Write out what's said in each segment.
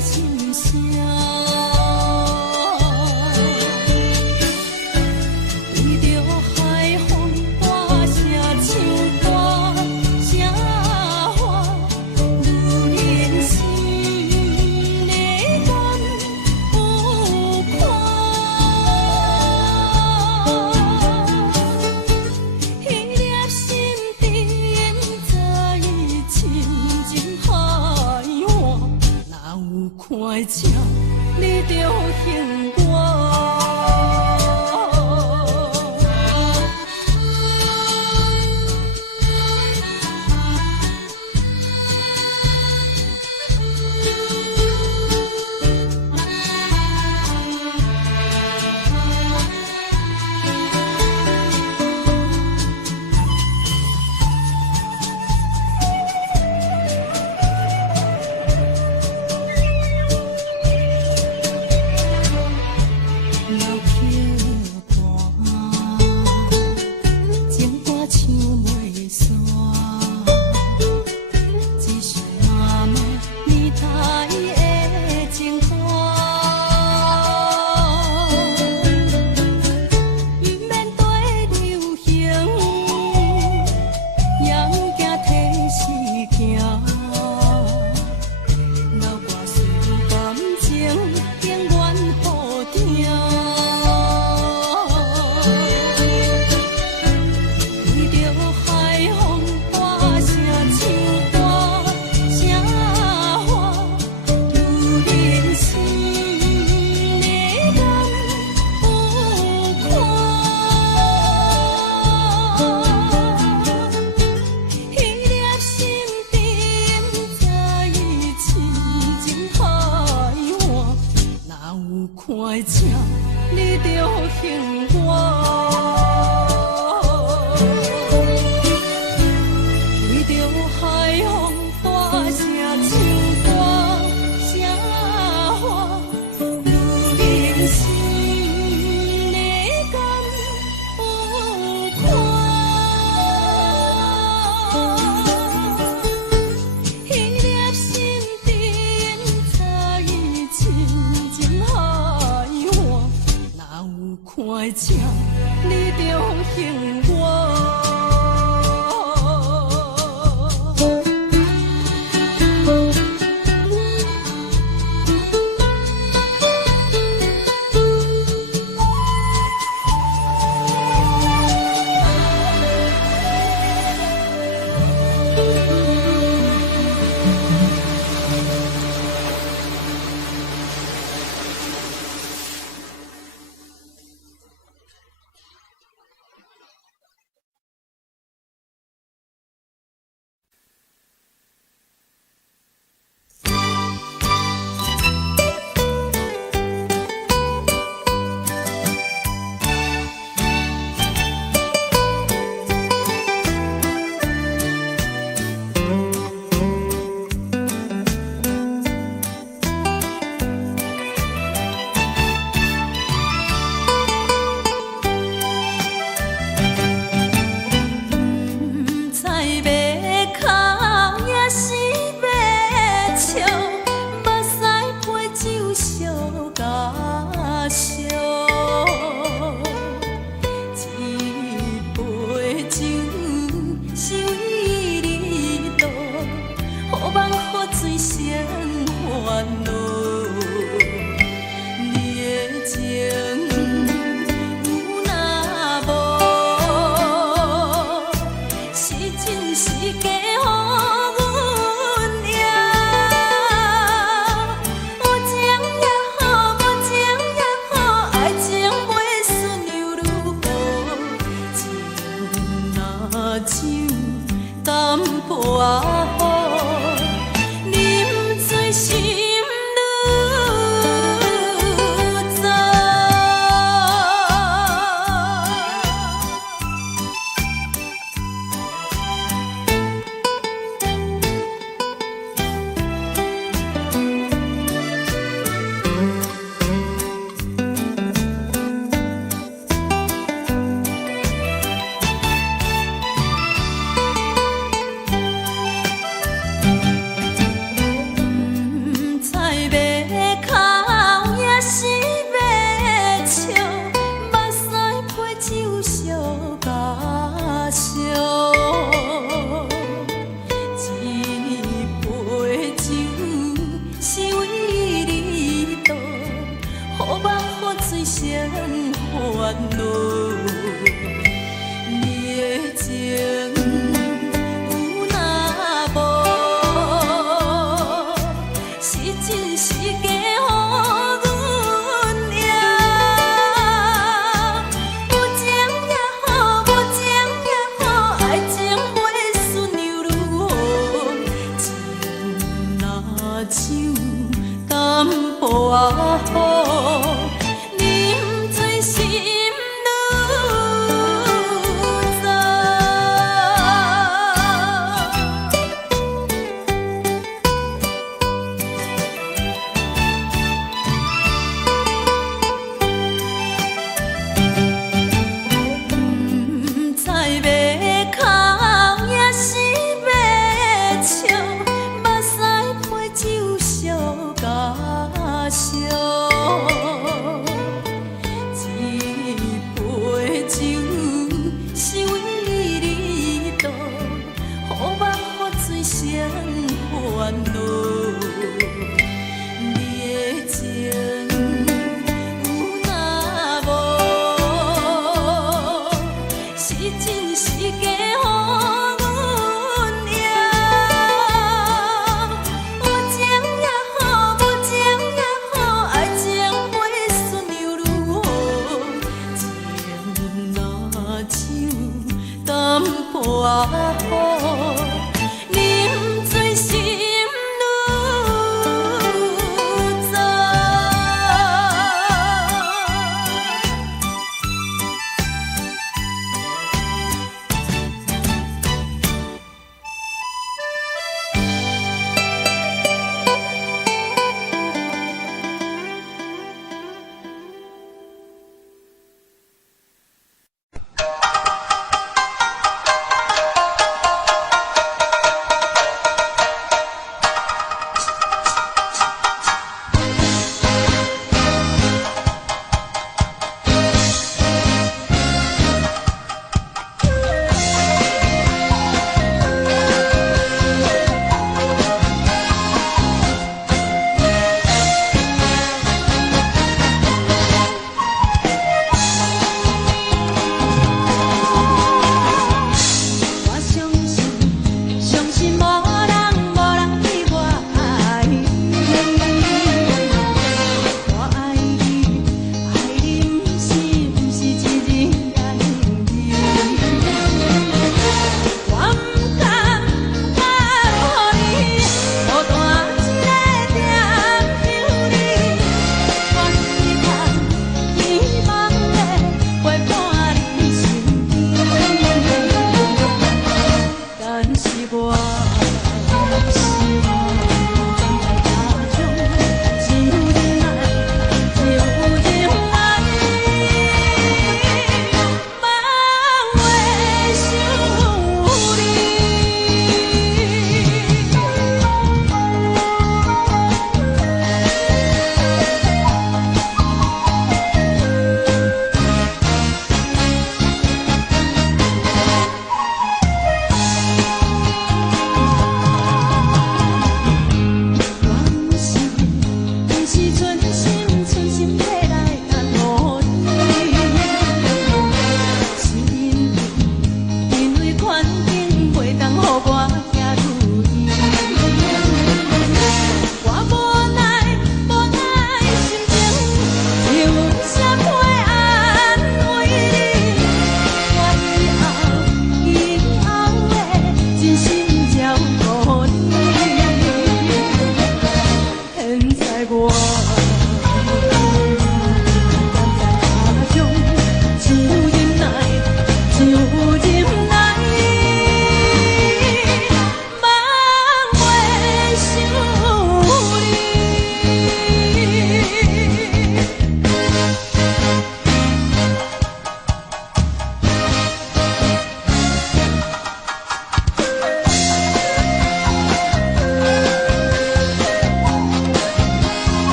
心声。快吃，你着还我。快吃，你着还我。为着海风大声唱歌，声花如人心的感有看。彼粒心甜，早已深情海换，哪有快吃，你着还我。恼。你的情有若无，是真是假予阮赢。有情也好，无情也好，爱情袂顺又如何？情若像淡薄仔雨，啉醉心愈糟。不知要哭也是要笑，目屎配酒烧甲烧。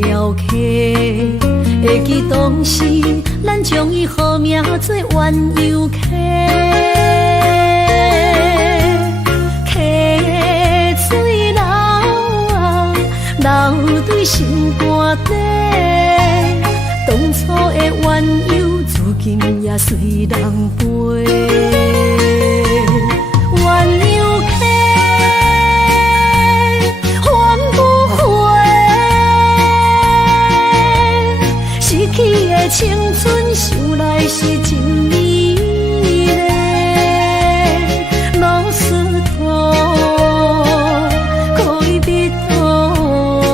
条溪，会记当时咱将伊号名做鸳鸯溪。溪水流啊，流对心肝底。当初的鸳鸯，至今也随人陪。鸳鸯溪，翻不回，失去的青春，想来是真美丽。老师徒，可以比多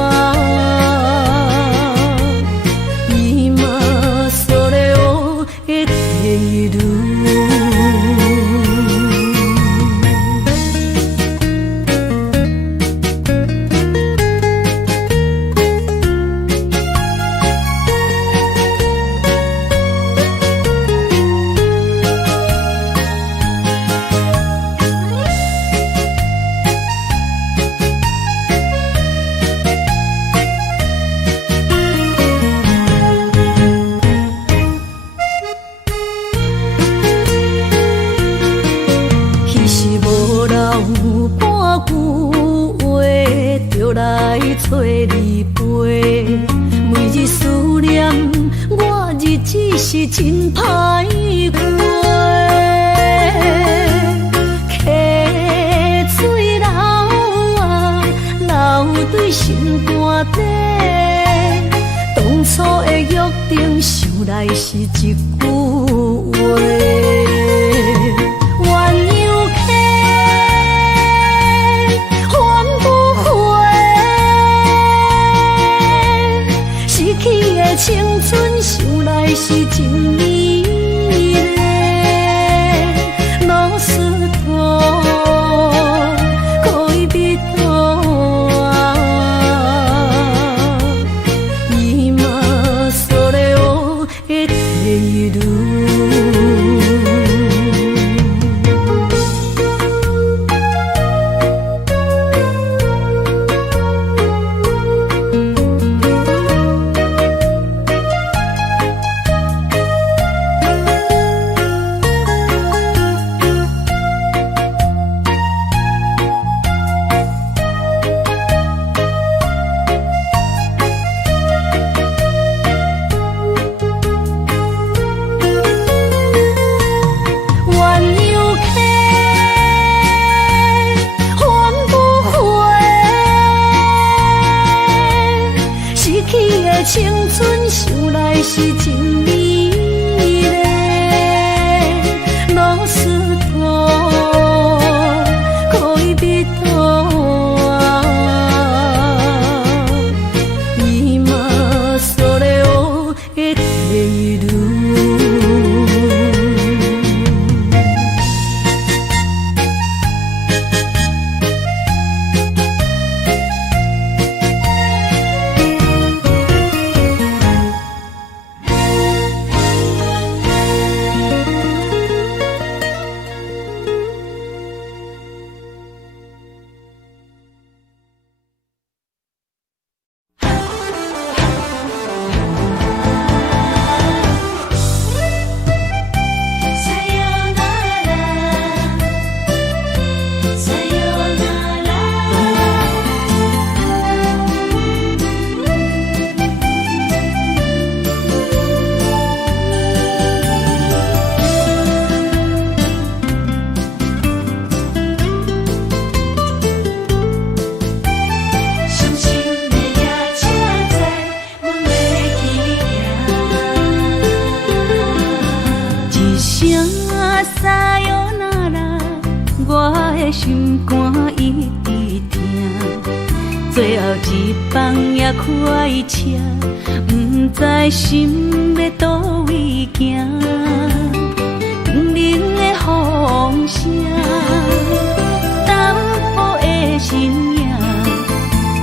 啊，伊嘛所了的地路。找你陪，每日思念，我日子是真歹过。溪水流啊，流对心肝底。当初的约定，想来是一句话。青春想来是真美丽，老师徒可以比多啊，伊嘛所了的地路。青春想来是真美丽，老师徒可以比多啊，伊嘛所了的地路。心肝一直疼，最后一放也开车，不知心要倒位行，冷冷的风声，淡薄的身影，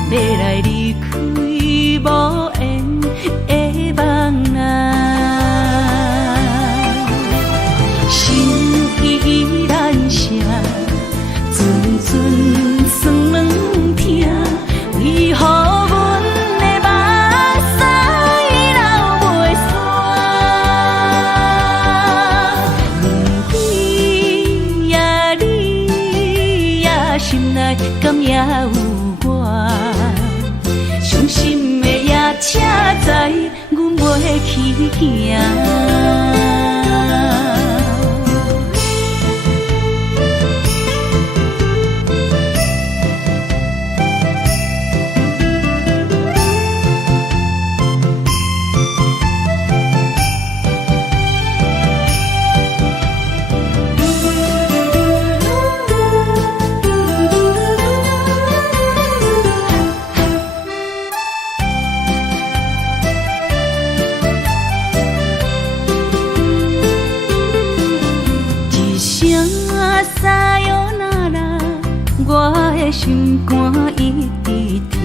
要来离开无缘的梦啊，心依然声。阵阵酸软疼，为何阮的梦也有我。伤心的夜车载，阮袂去行。心肝一直疼，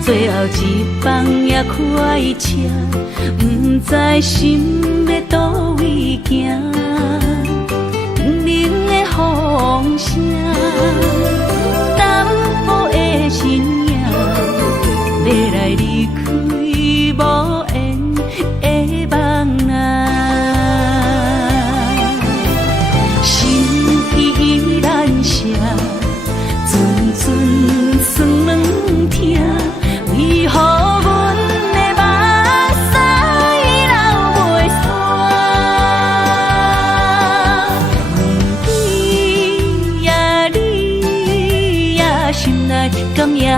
最后一放也开车，不知心要倒位行。冷冷的风声，淡薄的身影，要来离开无缘的梦啊，心依然舍。阵酸软痛，为何阮的目屎流袂煞？问你呀，心内敢也有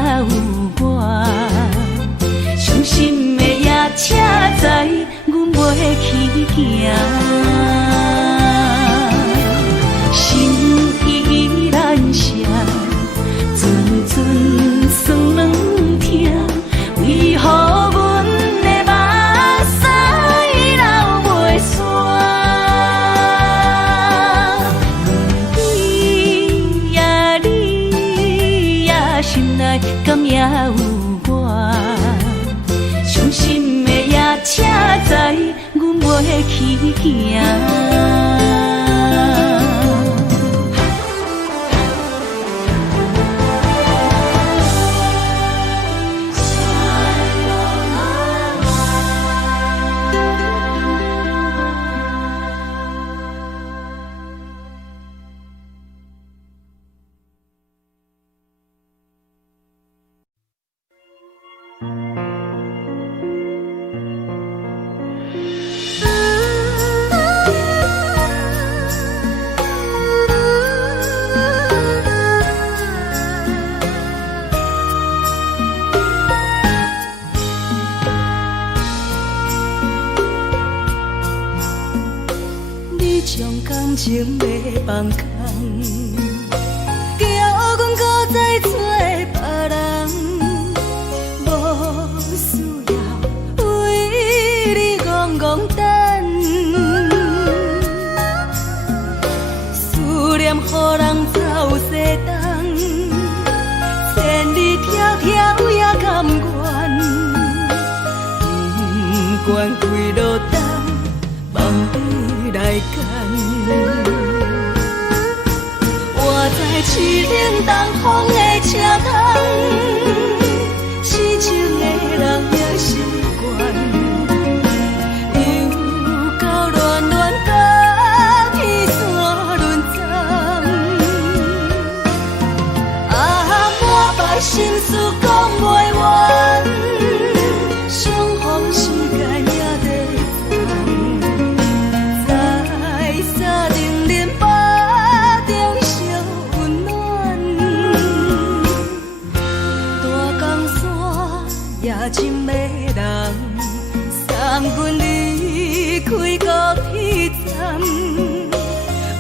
我？伤心的夜车载，阮袂去行。心依然舍。阵酸软痛，为何阮的目屎流袂煞？问你呀，心内敢也有我？伤心的夜车载，阮袂去行。情要放空，叫阮搁再找别人，无需要为你戆戆等。思念予人走西东，千里迢迢也甘愿，不管几路灯，望你来赶。我在凄冷东风的车窗，痴情的人也习惯，又到乱乱甲彼山论战。啊，满腹心事讲袂完，相逢时间也在等，在沙定林巴中相温暖。大江山也真迷人，送阮离开高铁站，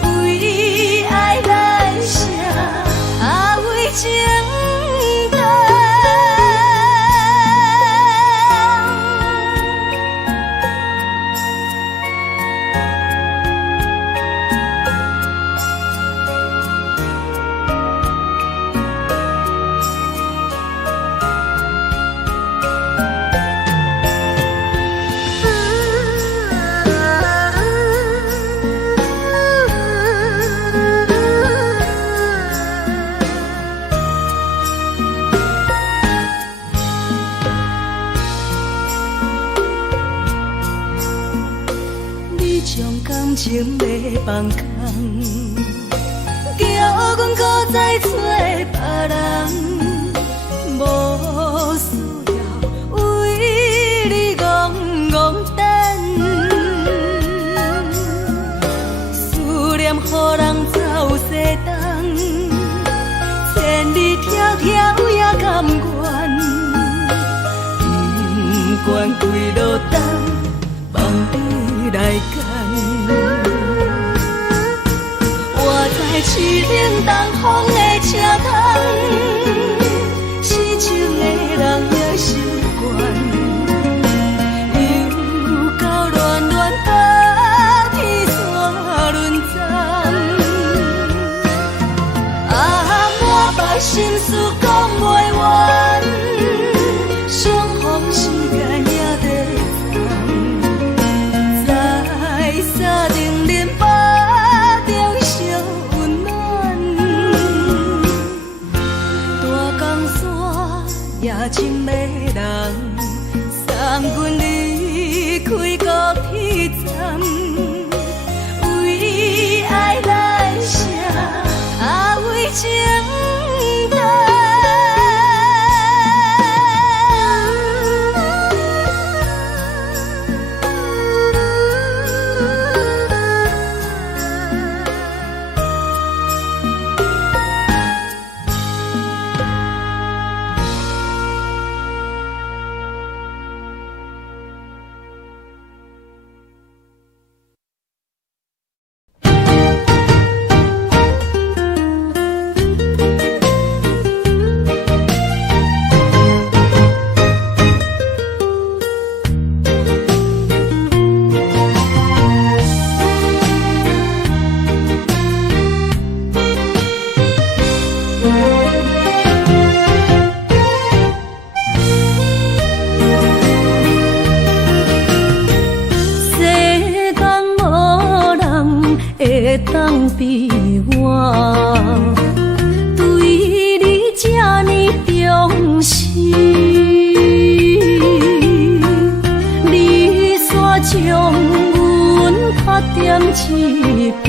为爱来写啊为情。情要放空，叫阮搁再找别人。惯开路灯，望你来牵。我在市顶东风的车窗，四周的人也习惯。心事讲袂完，相逢时间也在站，在山顶林巴中相温暖。大江山也深的人，送阮离开高铁站，为爱来写，为情。当比我对你这呢重视，你煞将阮拍点一边，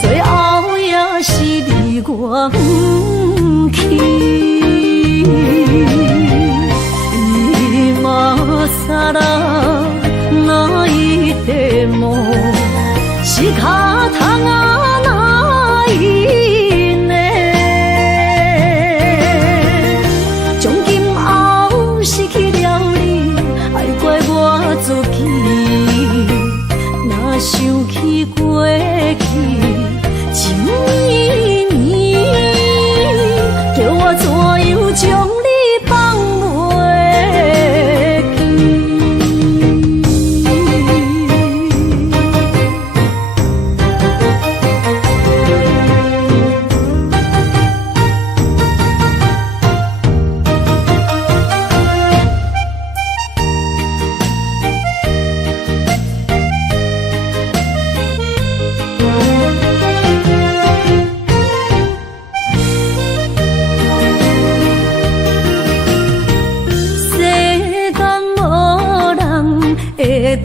最后也是离我不去。伊嘛萨拉那一地梦。是脚痛啊，哪伊呢？从今后失去了你，爱怪我自己。若想起过去，情绵绵，叫我怎样将你放袂记？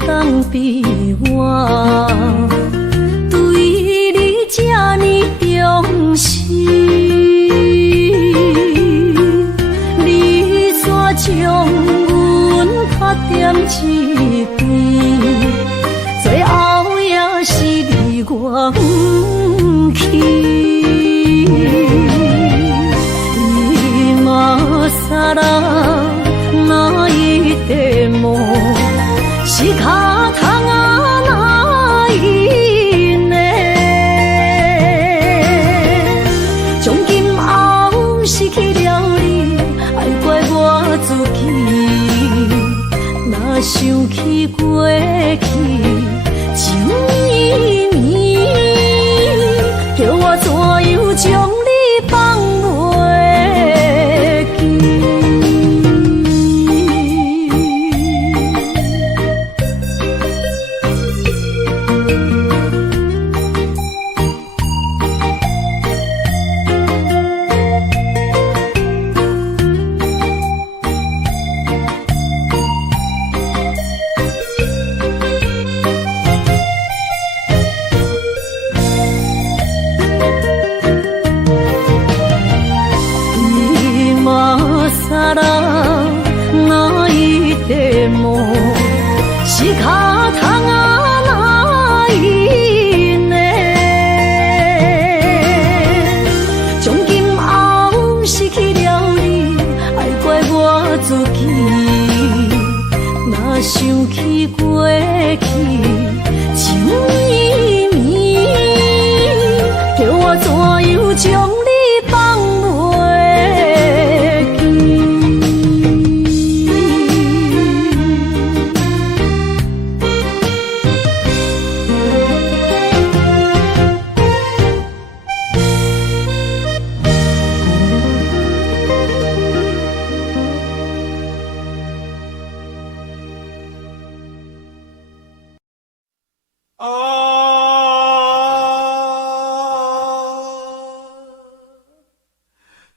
当比我对你这呢重视，你煞将阮拍点一边，最后也是离我不去。伊嘛萨拉那一地梦。是脚痛啊！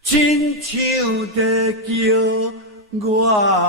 亲像在叫我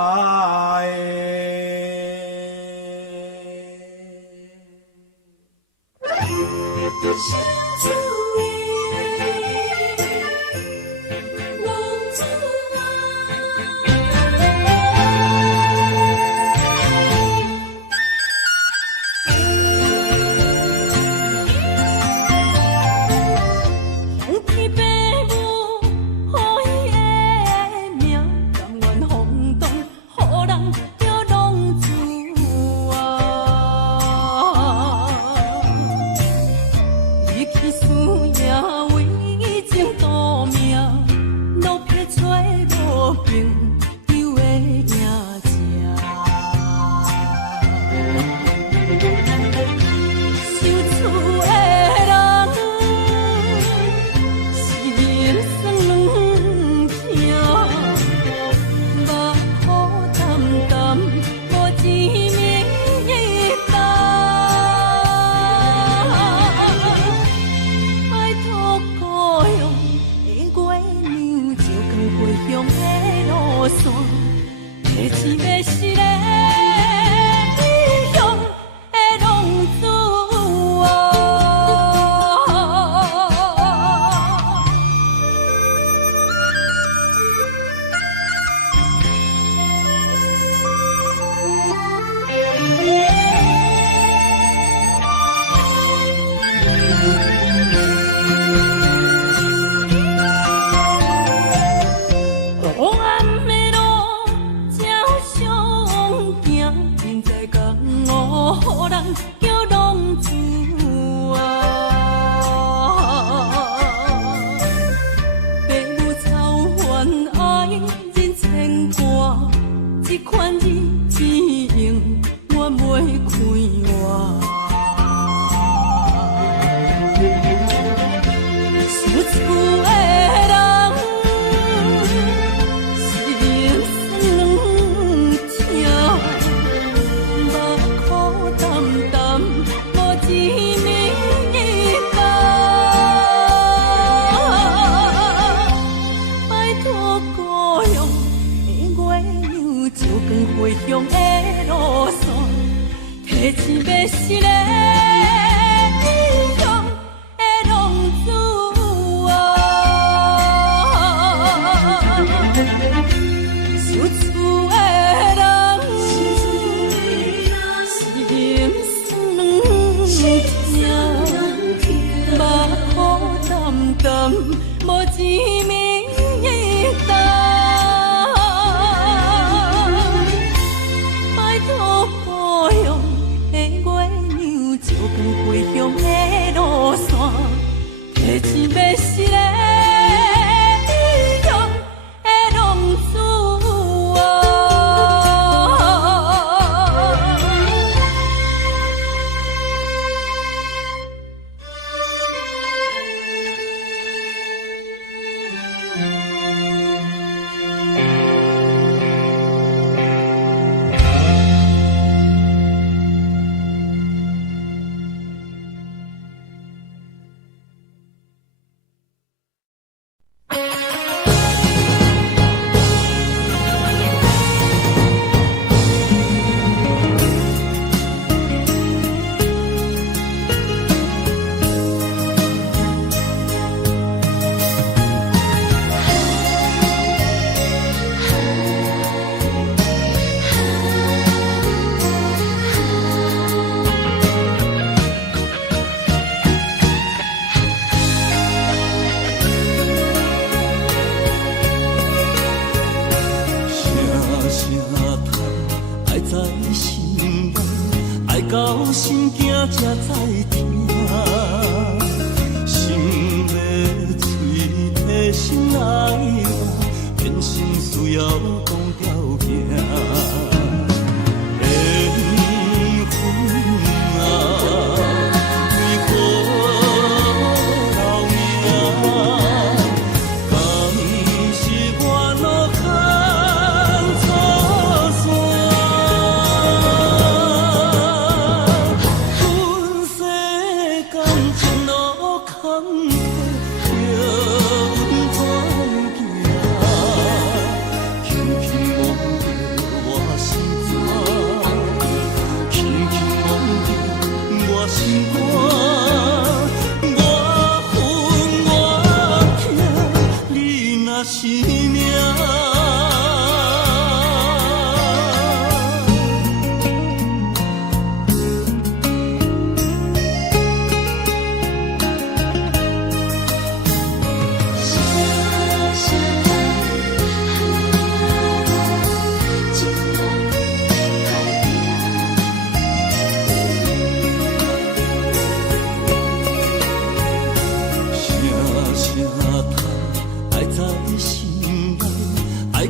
命。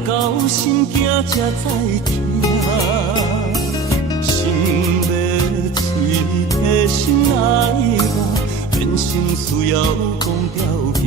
到心惊才知听，心要碎的心爱我，变成需要讲条件。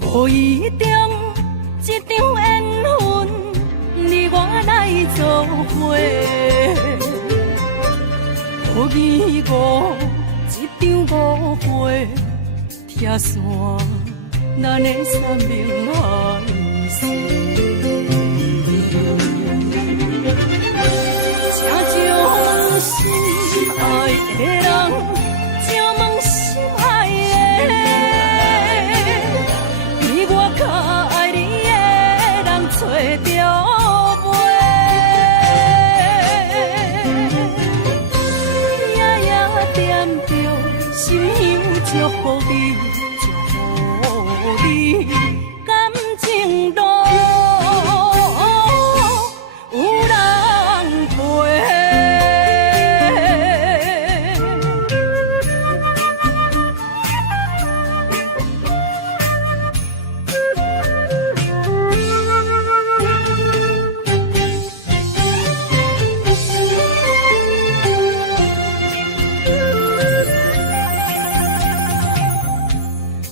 无一定一场缘分，你我来做伙。无义误一场误会，拆散咱的三明海誓。请将心爱的人，请问心爱的。找着袂，夜夜惦着，心香祝福你，祝福你，感情路有人陪。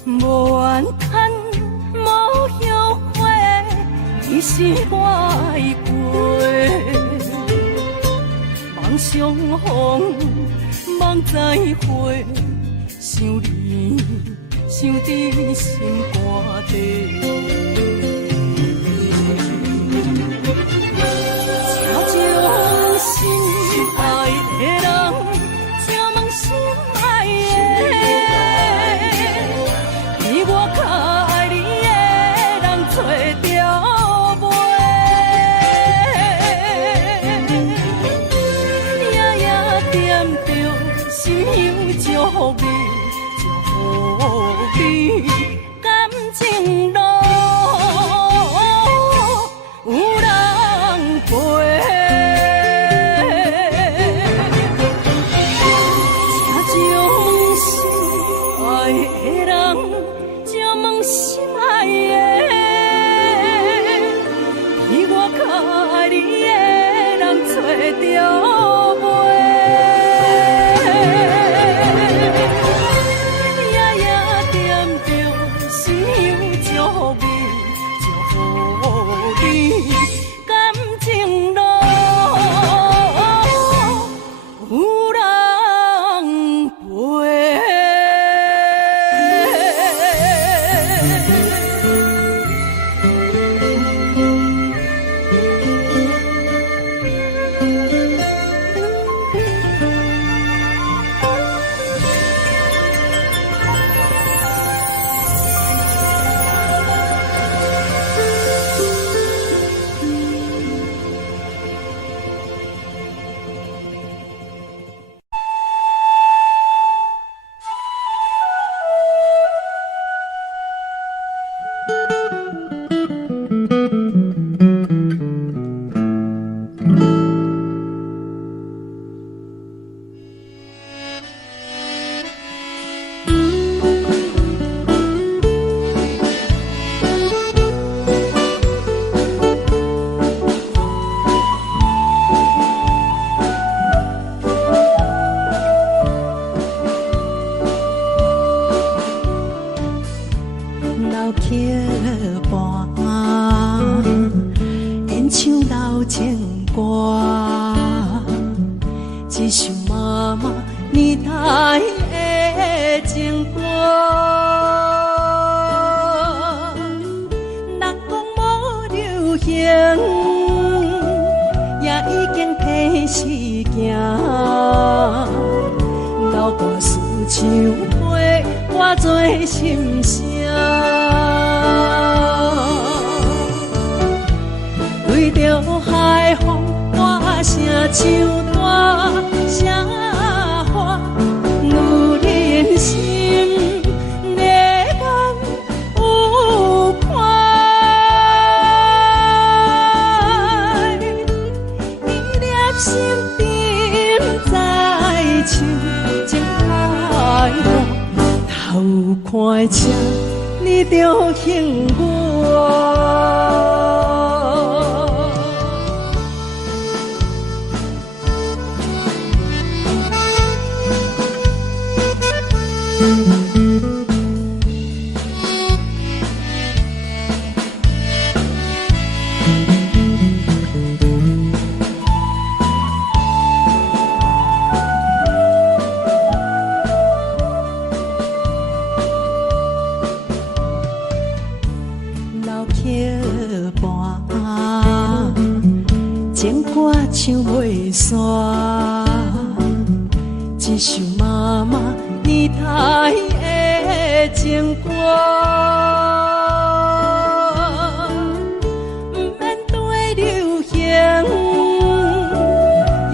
无怨叹，无后悔，你是我的过。梦相逢，梦再会，想你，想伫心肝底。也已经提示行。流歌思像陪我做心声，对着海风大声唱大声话，女人心热眼有看，伊粒心沉在唱，情海大，头看车你着幸我。情歌唱袂煞，一首妈妈年代的情歌，不免对流行，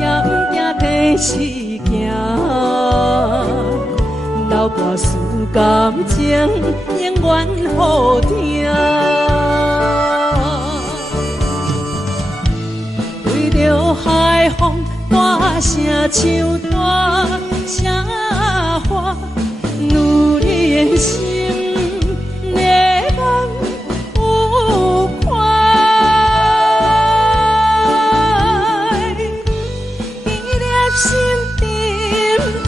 也不惊提示行，流歌思感情永远好听。着海风大声唱大声话，女人心热眼有看，伊粒心沉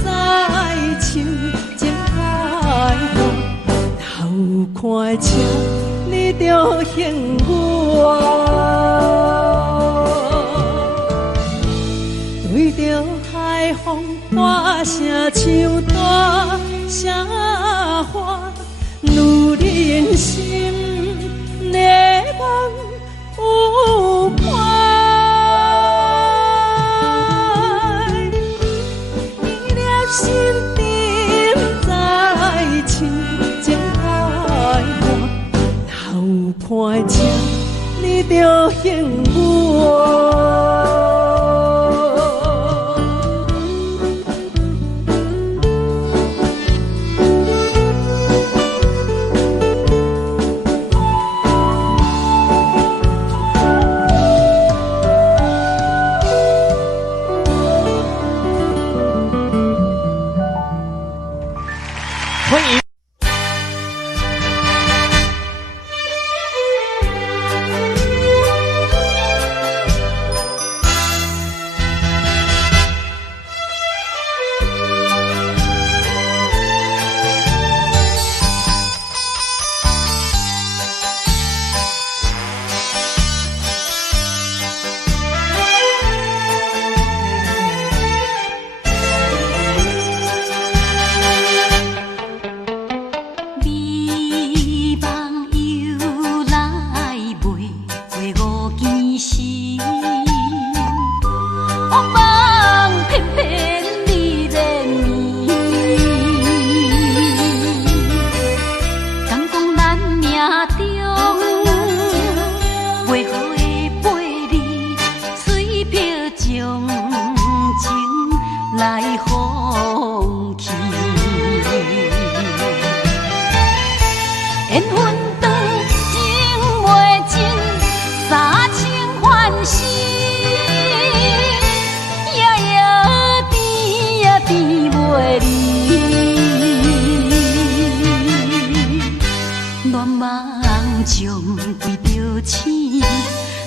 在唱，情海大，头看车你着幸我。对着海风大声唱大声话，女人心热眼有看，伊粒心沉在唱，情海大，头看车你着幸我。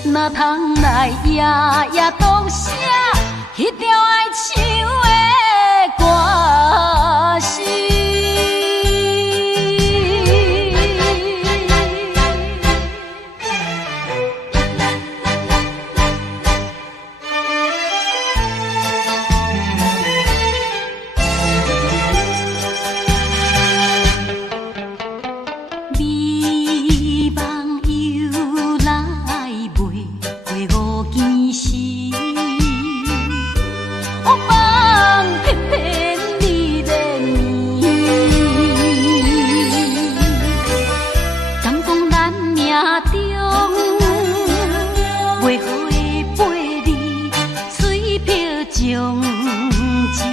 哪通来夜夜读写迄条爱唱的歌词？美梦又来袂。袂好的陪你，水漂将情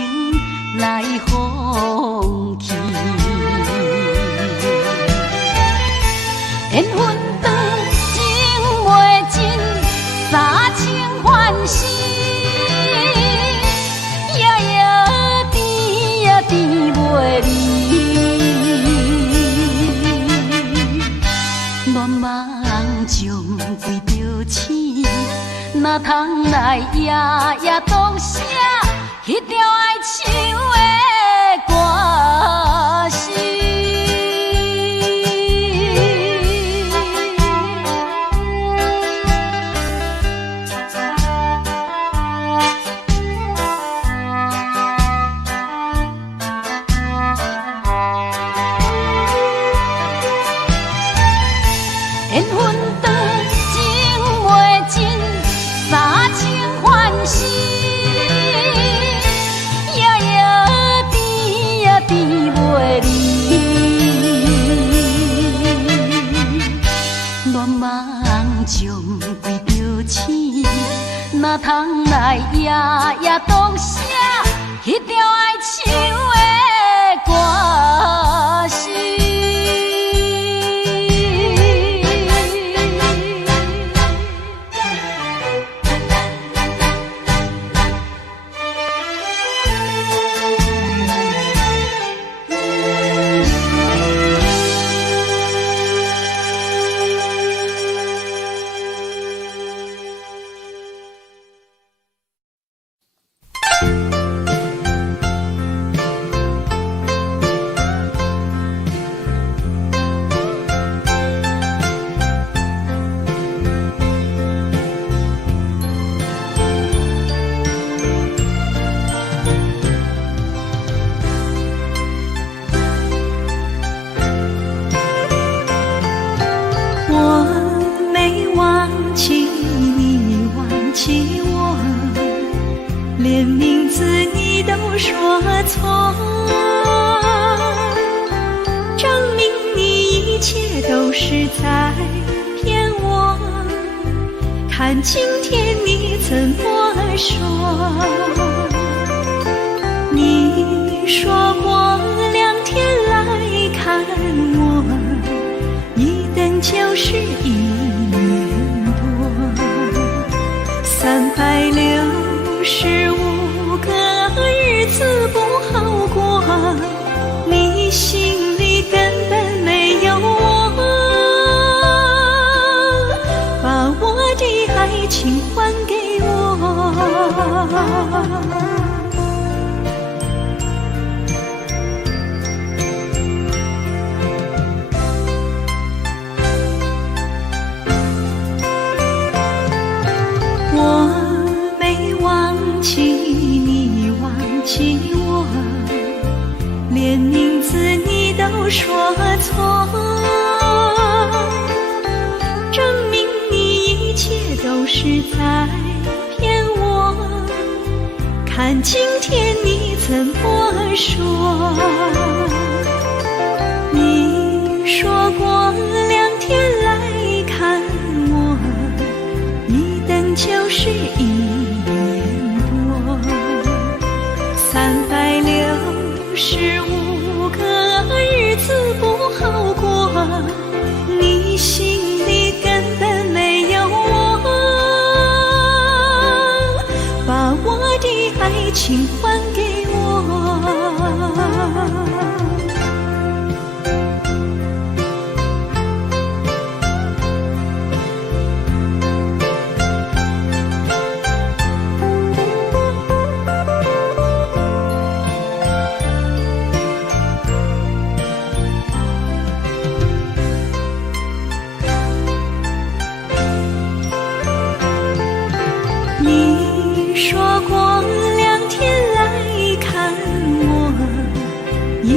来放弃。缘分长情袂尽，三情换死，夜夜甜呀甜袂离。乱梦将规条星，哪通来夜夜读写迄条爱唱的歌词？缘分长情袂尽，三情换死，夜夜甜呀甜袂离。乱梦将规条星，哪通来夜夜读写迄条爱唱的歌词？连名字你都说错，证明你一切都是在骗我。看今天你怎么说？你说过2天来看我，一等就是1年多，365个日子不好过，你心里根本没有我，把我的爱情还给我。我没忘记你忘记我，连名字你都说错，证明你一切都是在骗我。看今天你怎么说？你说过2天来看我，一等就是1年多，365个日子不好过，你心里根本没有我，把我的爱情还给我。你说过2天来看我，一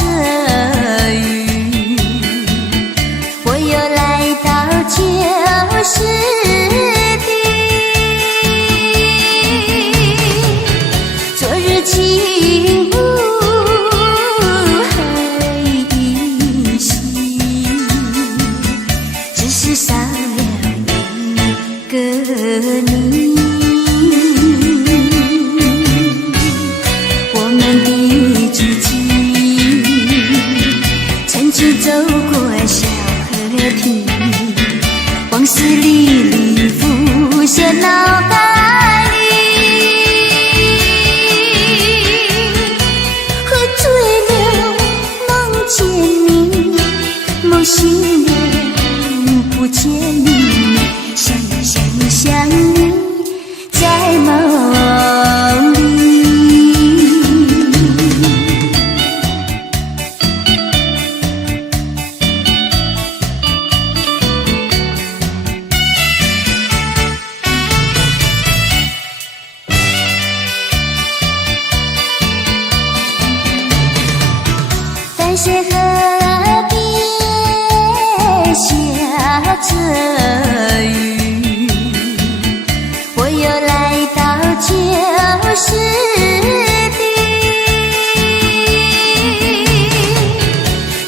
着雨，我又来到旧时地。昨日情无何依稀，只是少了一个你。我们的足迹曾经走过小河堤，往事历历浮现脑海里。喝醉了梦见你，梦醒了不见你，想你在梦里。淡水河边下着雨，我又来到旧时地。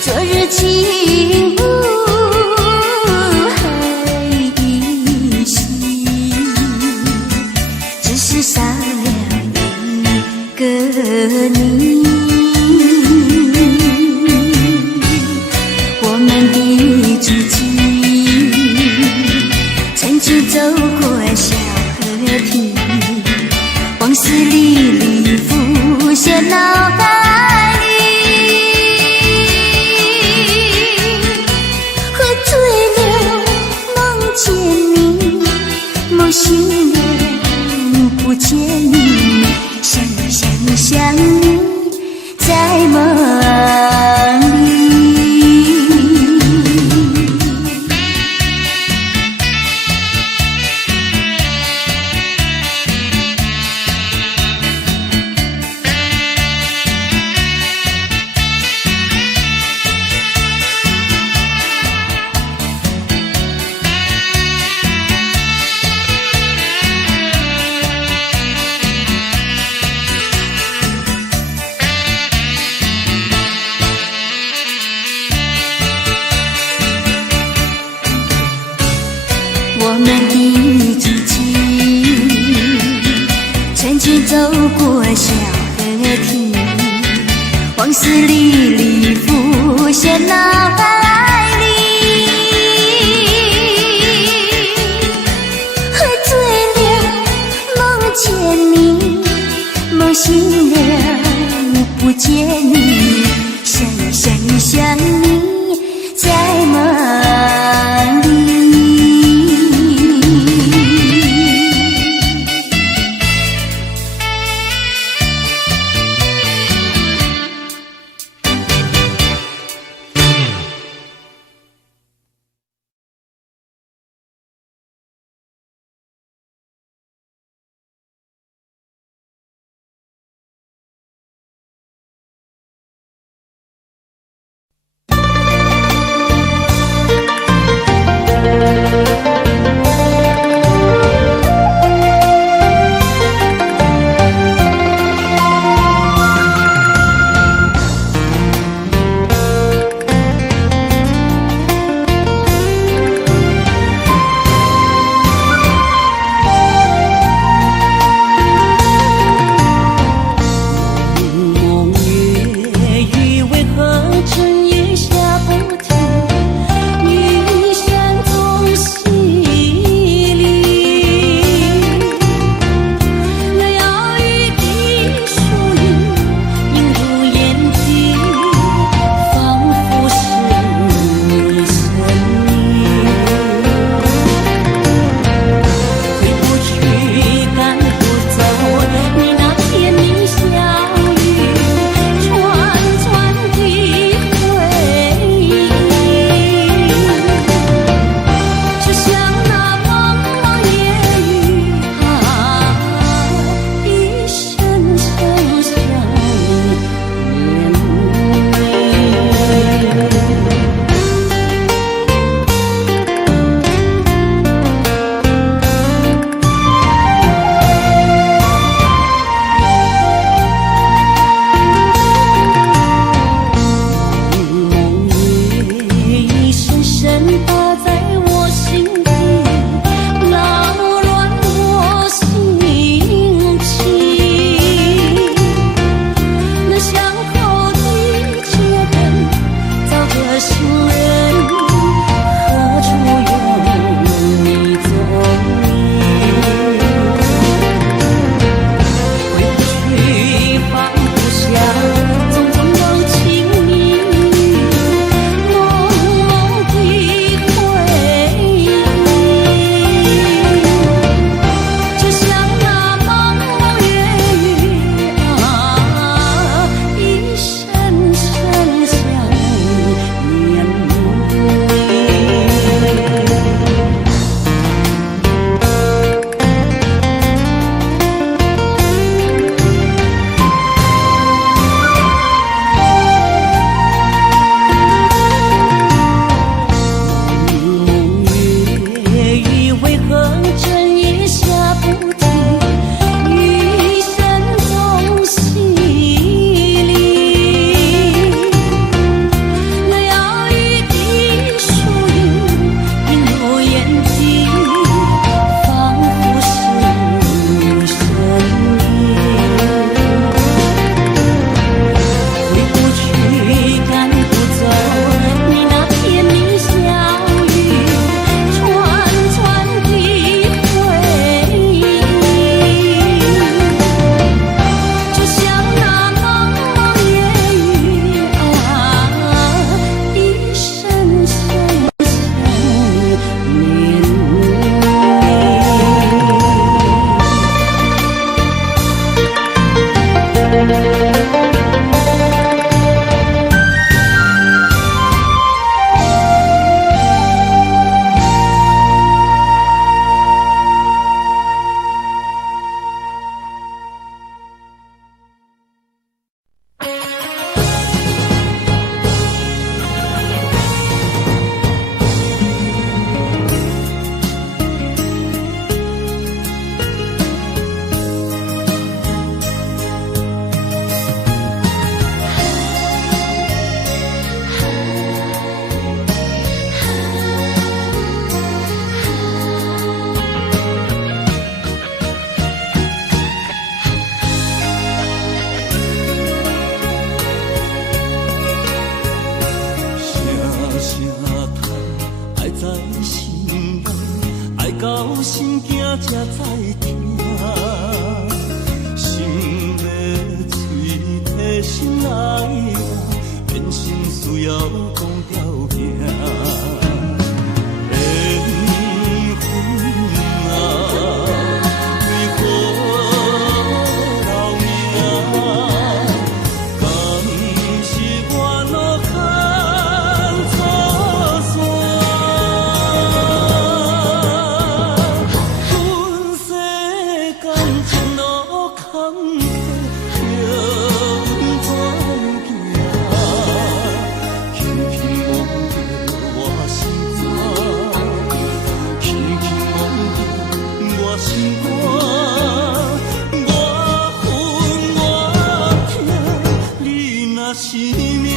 昨日情无何依稀，只是少了一个你。我们的足迹曾经走过小河堤，往事历历浮现脑海里。喝醉了梦见你，梦醒了不见你，想你在梦里。我们的足迹曾经走过小河堤，往事历历浮现脑海里。喝醉了梦见你，梦醒了不见你，想你在梦里。心惊才知听，心要嘴替心爱我，变心需要讲条命。缘分啊，为何留名？敢是我脑牵错线？阮世间前路坎坷，叫阮怎行？轻轻摸着我心肝，轻轻摸着我心肝，我恨我痛，你若是命。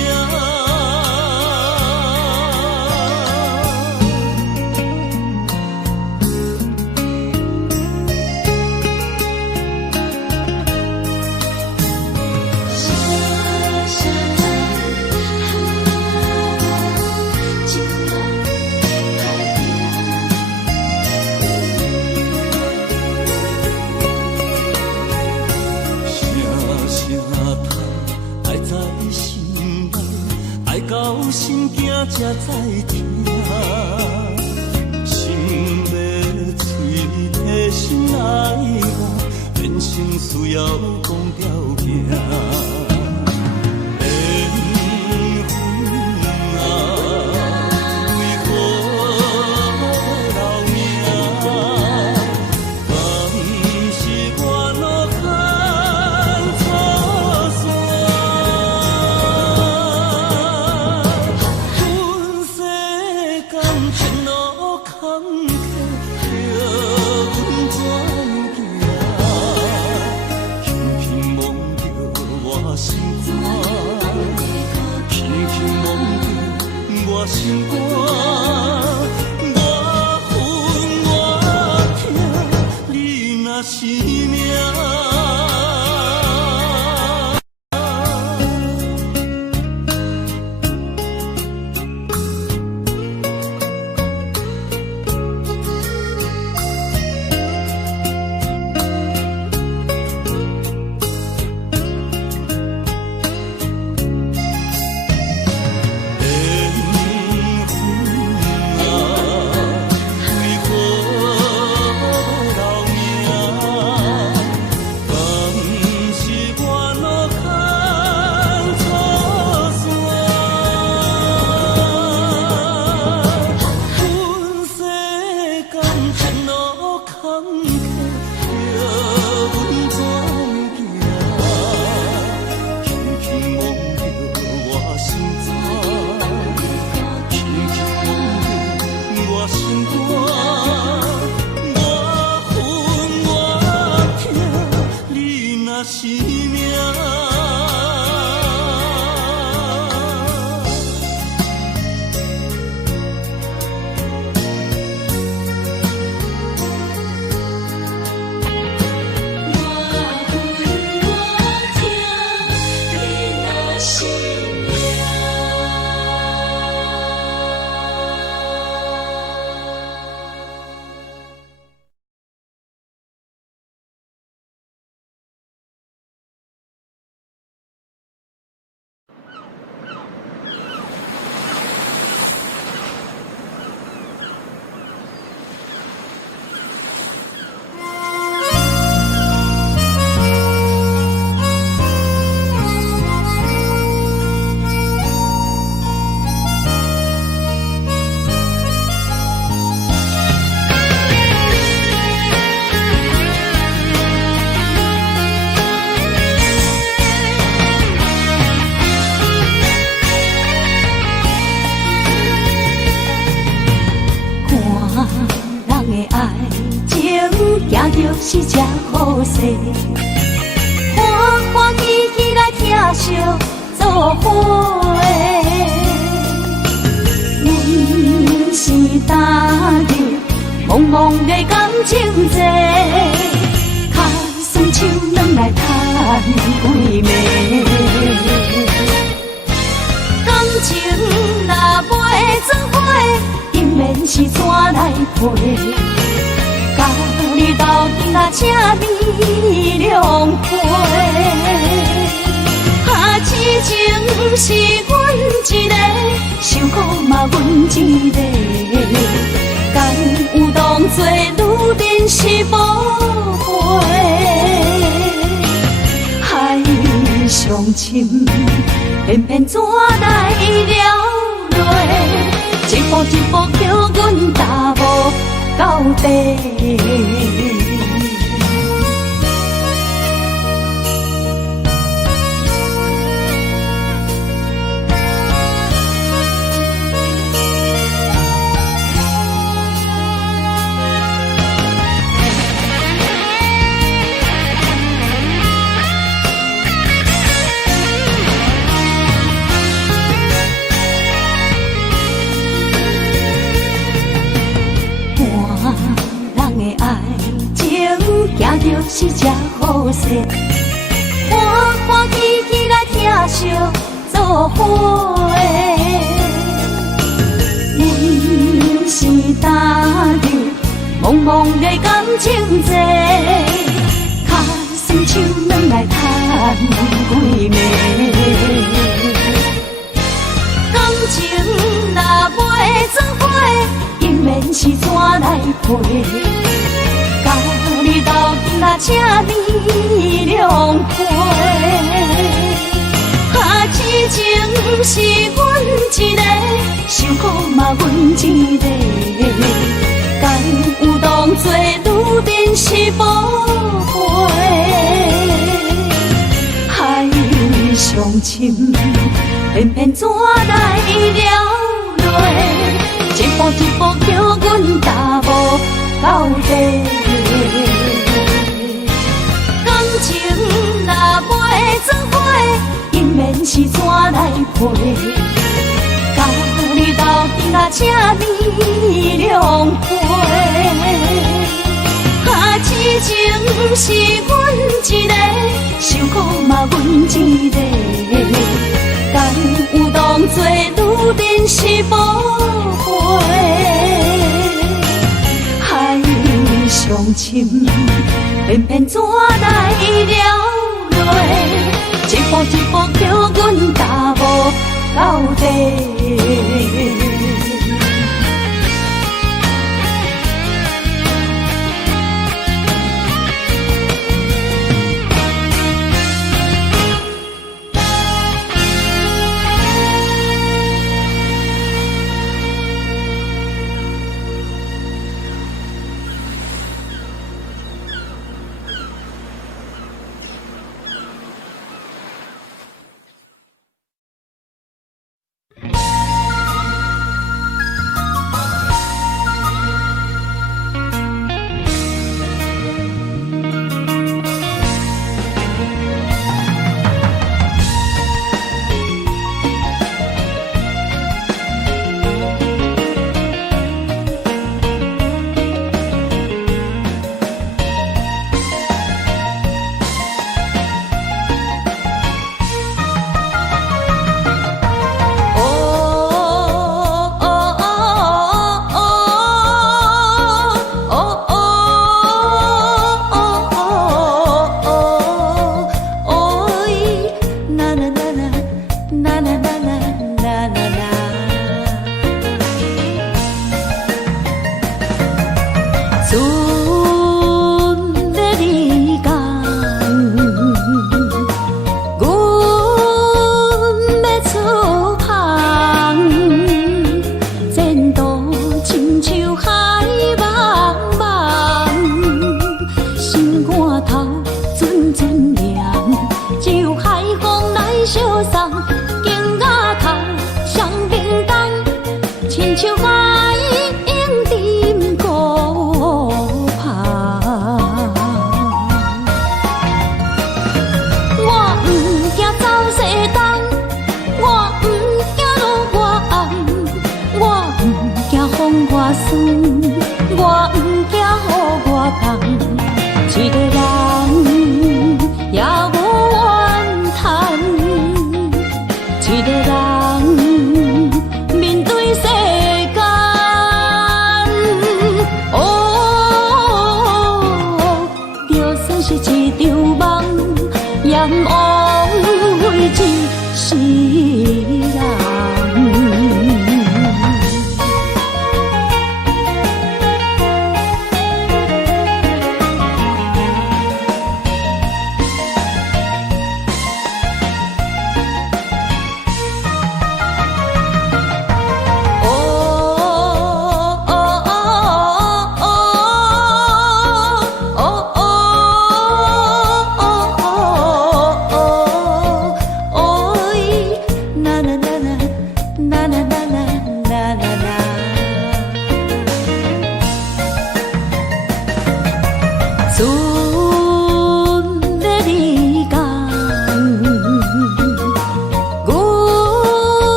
到心惊才知听，心要嘴替心爱我，变成需要讲条命。心肝，我恨我痛，你若是命。是命。是这好势，欢欢喜喜来听相作伙。阮是大日茫茫的感情债，卡算手软来赚几暝。感情若袂做伙，定然是怎来陪？啊，这美良花。啊，痴情是阮一个，受苦嘛阮一个，敢有当作女人是无悔？海上深，偏偏怎来了落？一步一步叫阮踏无到底。行着是这好势，欢欢喜喜来疼惜做伙的。阮是踏入茫茫的感情债，脚酸手软来叹几暝。感情若袂做伙，应免是怎来陪？家己斗阵啊，这美良花。啊，痴情是阮一个，受苦嘛阮一个，敢有当作女人是无悔？海上深，偏偏怎来了落？一步一步叫阮踏无到底。感情若袂做伙，应免是怎来陪？家己斗阵啊，这美良花。啊，痴情是阮一个，受苦嘛阮一个，敢有当作女人是无悔？海上深，偏偏怎来了落？一步一步叫阮踏无到底。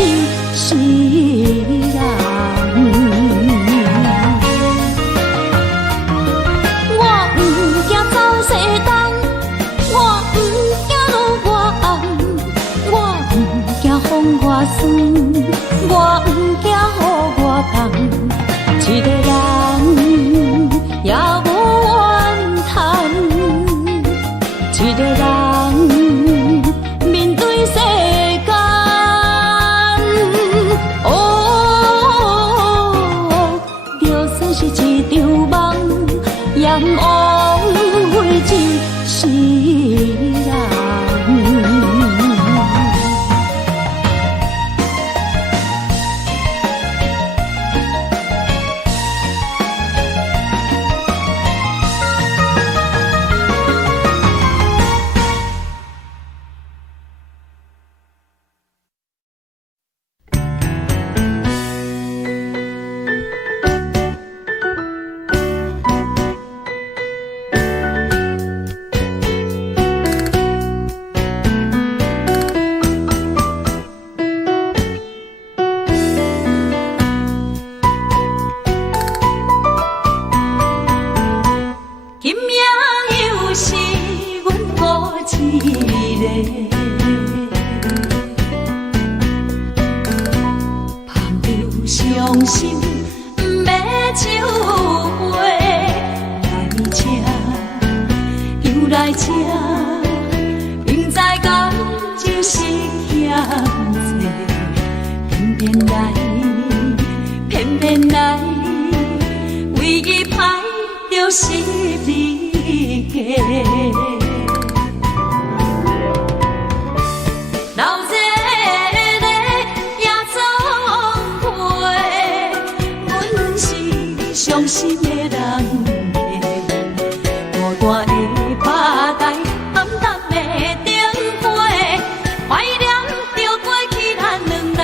一世人。我不惊走西东，我不惊路外红，我不惊风外酸，我不惊雨外重。一个人也无怨叹，一个人面对世间。哦，就算是一场梦，也不枉费一世人。伤心不要酒杯来吃，又来吃，明知感情是欠债，偏偏来，偏偏来，唯一歹就是你家。伤心的人家，孤单的拍台，暗淡的灯花，怀念着过去咱两人，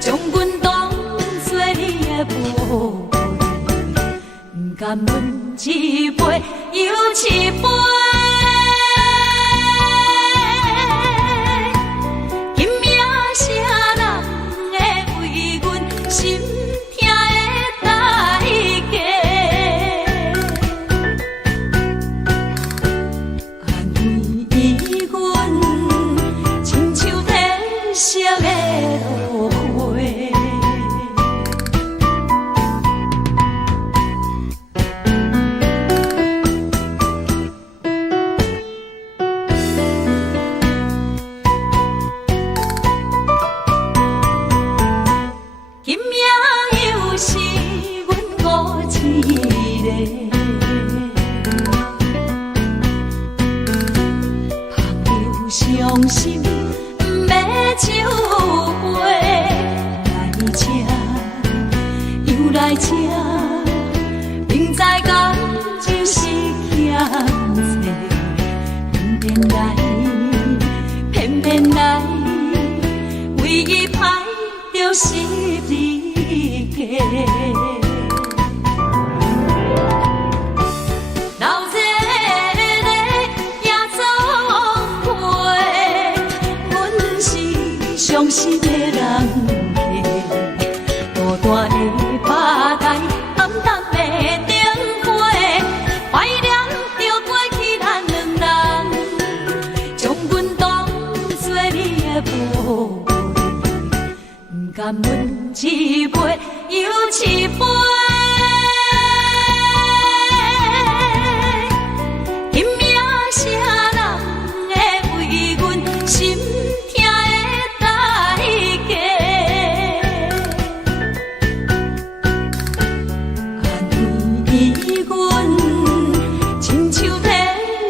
将阮当作你的宝贝，不甘阮一杯又一杯。今夜啥人会为阮心？伤心不要酒杯来吃，又来吃，明知感情是欠债，偏偏来，偏偏来，唯一歹就是你家。伤心的人家，孤单的拍台，暗淡的灯花，怀念着过去咱两人，将阮当作你的宝贝，不甘阮一杯又一杯。今夜啥人会为阮心？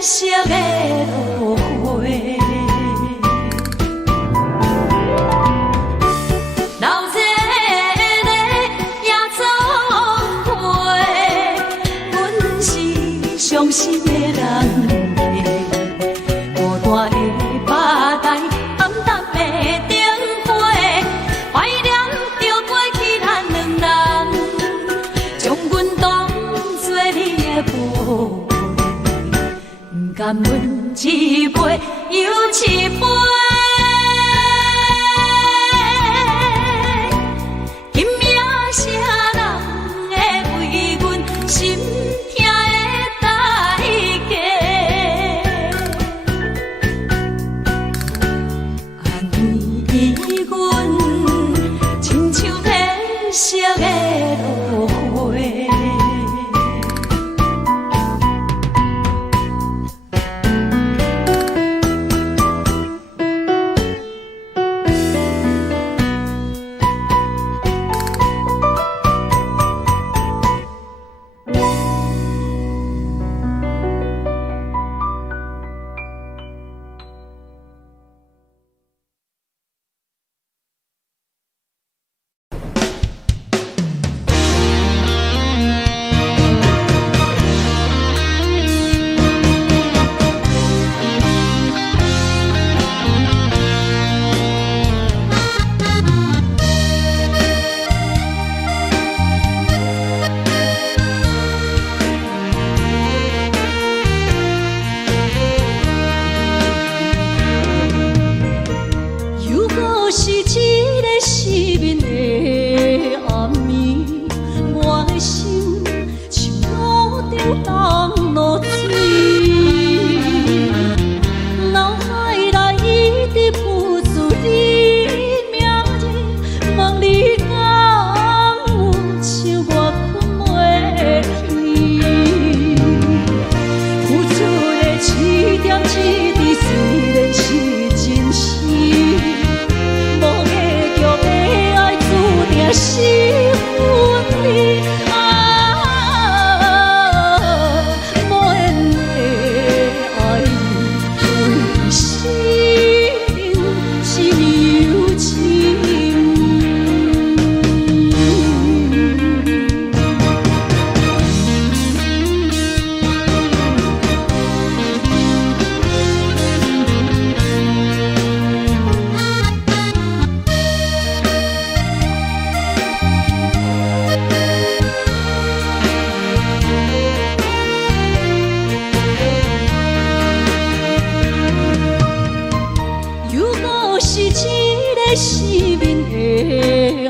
色的落花，老热的夜总会，阮是伤心的人家，孤单的拍台，暗淡的灯花，怀念着过去咱两人，将阮当作你的宝。不甘阮一杯又一杯。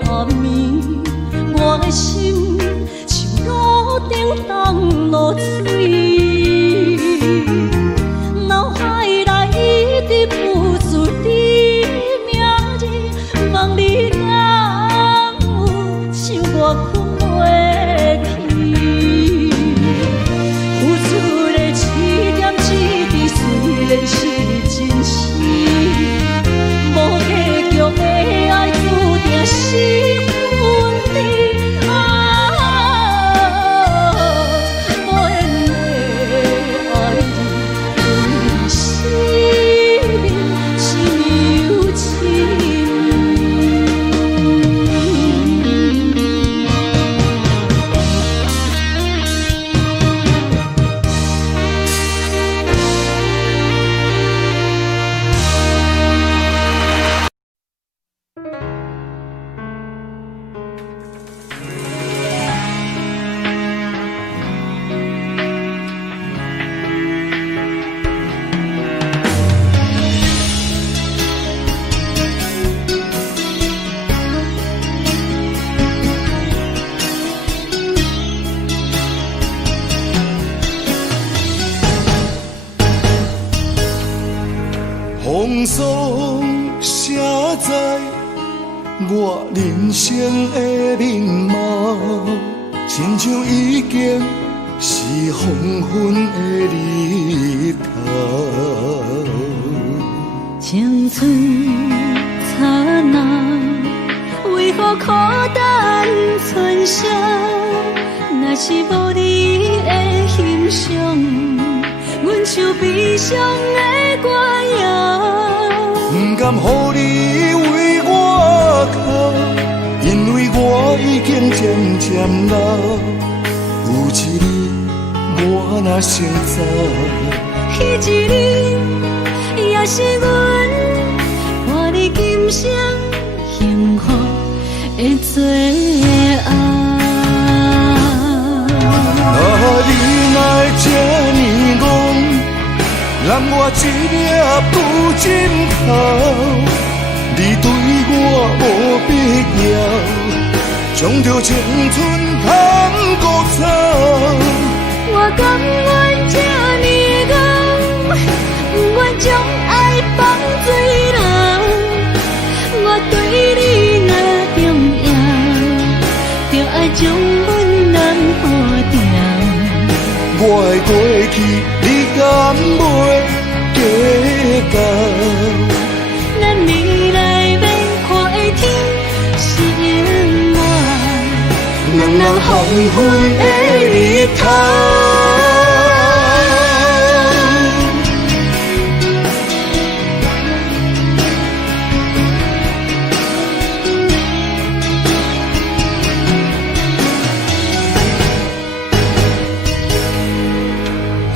暗暝，我的心像路顶冻落水，脑海内一直浮出你名字，望你敢有想我困袂去，付出的一点一滴虽然是真实。无结局的爱，注定是分离。无缘的爱人，对生命是有情。风霜写在我人生的面貌，亲像已经是黄昏的日头。青春刹那，为何孤单存剩？若是无你的欣赏，阮像悲伤的歌谣。不甘予你为我哭，因为我已经渐渐老。有一日我若先走，彼一日也是阮伴你今生幸福的最后。你若这呢戆，揽我一粒不枕头，你对我无必要，将着青春通孤草。我甘愿这呢戆，不愿将爱放水流。我对你若重要，就爱将阮人付掉。我的过去，你敢袂计较？咱未来免看的天是满，人人黄昏的日头。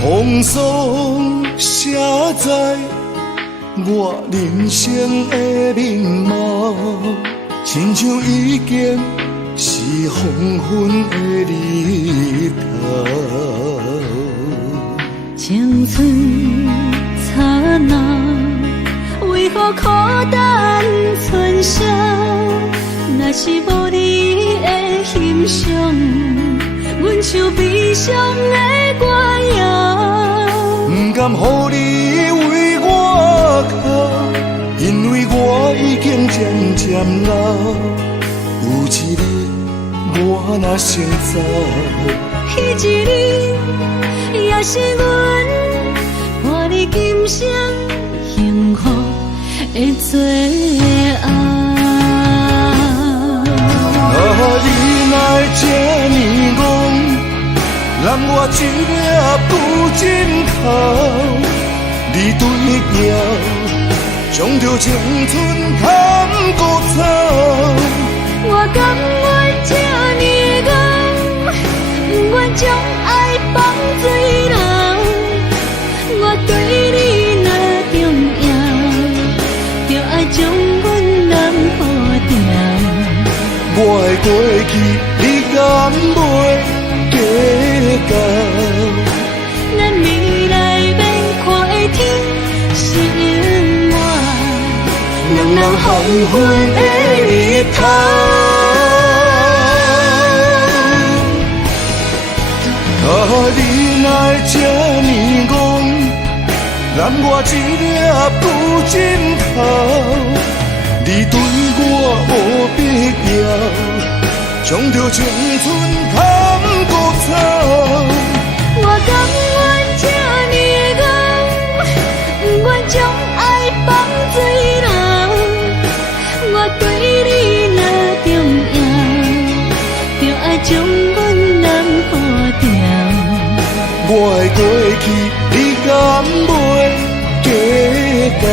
风霜写在我人生的面貌，亲像已经是黄昏的日头。青春刹那，为何孤单存剩？若是无你的欣赏，阮像悲伤的歌谣。不甘予你为我哭，因为我已经渐渐老。有一日我若先走，彼一日也是阮伴你今生幸福的最后。你若这呢戆，揽我一粒不枕头，你对调，将着青春通孤草。我甘愿这呢戆，不愿将爱放水流。我对你若重要，就爱将阮人付掉。我的过去，你敢袂计较？咱未来免看的天是满，人人黄昏的日头。揽我一粒不枕头，你对我无必要，将着青春通孤草。我甘愿这呢戆，不愿将爱放水流。我对你若重要，就爱将阮人护着。我的过去，你敢袂计较？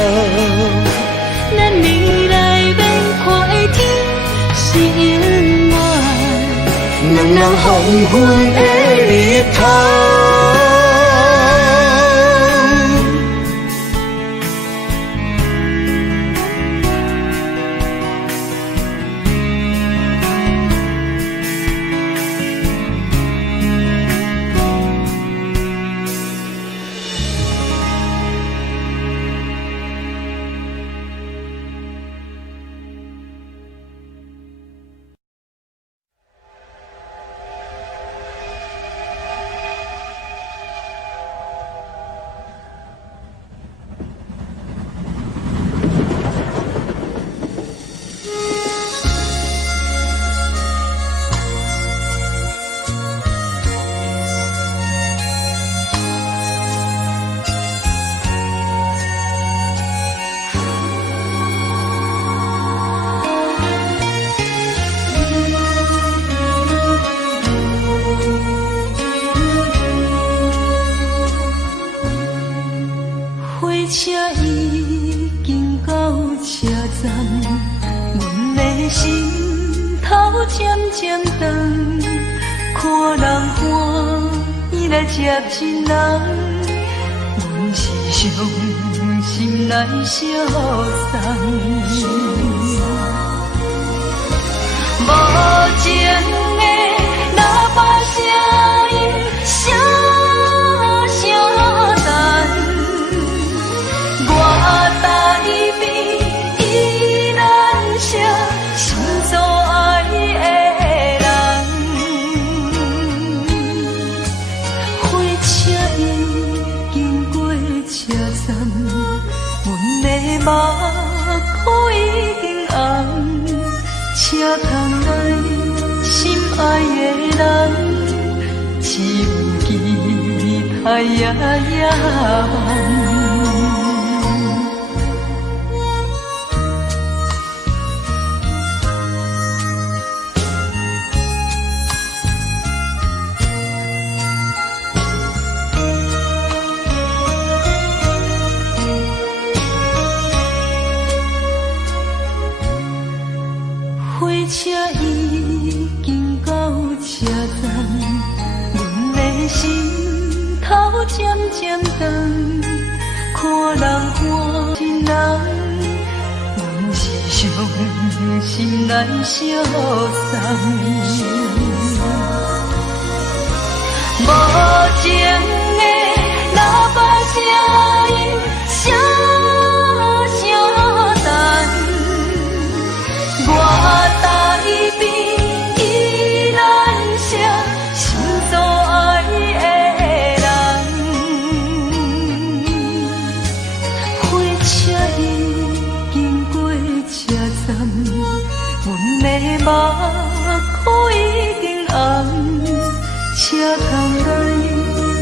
咱未来免看的天是永远。两人黄昏的日头。车已经到车站，阮的心头渐渐长，看人欢喜来接亲人，阮是伤心来相送。无情的喇叭声音，声声淡。我台边依然写心所爱的人，火车已经过车站，阮的目眶已经红，车窗内心爱的人，只有期待夜梦。火车已经到车站，阮的心头渐渐长，看人欢喜人，阮是伤心来相送。无情的喇叭声音，声声淡。我台边依然写心所爱的人，火车已经过车站，阮的目眶已经红，车窗内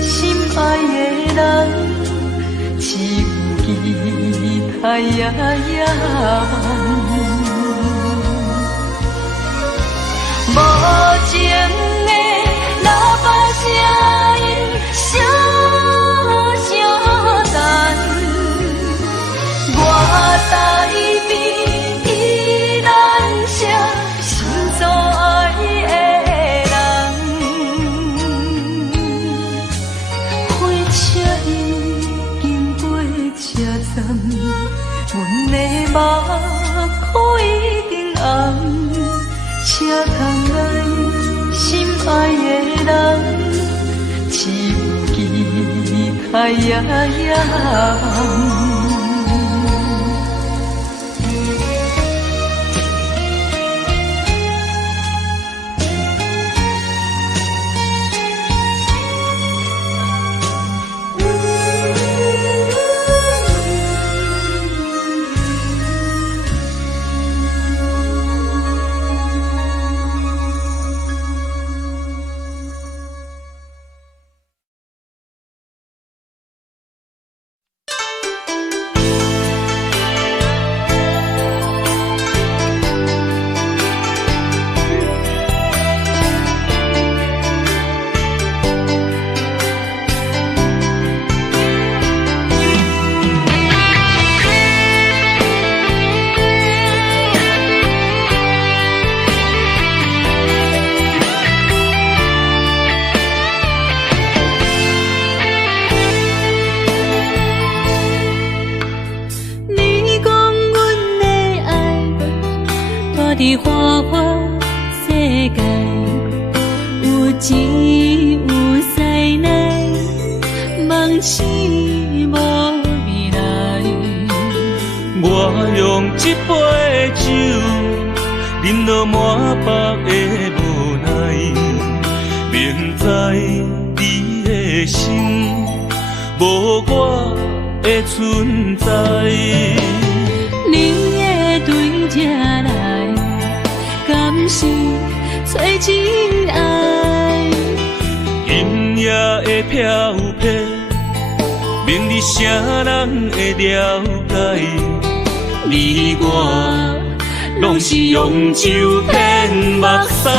心爱的人，只有期待夜梦。无情的喇叭声音，声声淡。我台边依然写心所爱的人，火车已经过车站，阮的目眶已经红。车窗内心爱的人，只有期待夜梦。伫花花世界，有钱有西来，梦醒无未来。我用一杯酒，饮落满腹的无奈，明知你的心无我的存在。你会对这来，敢是找真爱？音乐的飘飘，明日啥人会了解？你我拢是用酒骗目屎，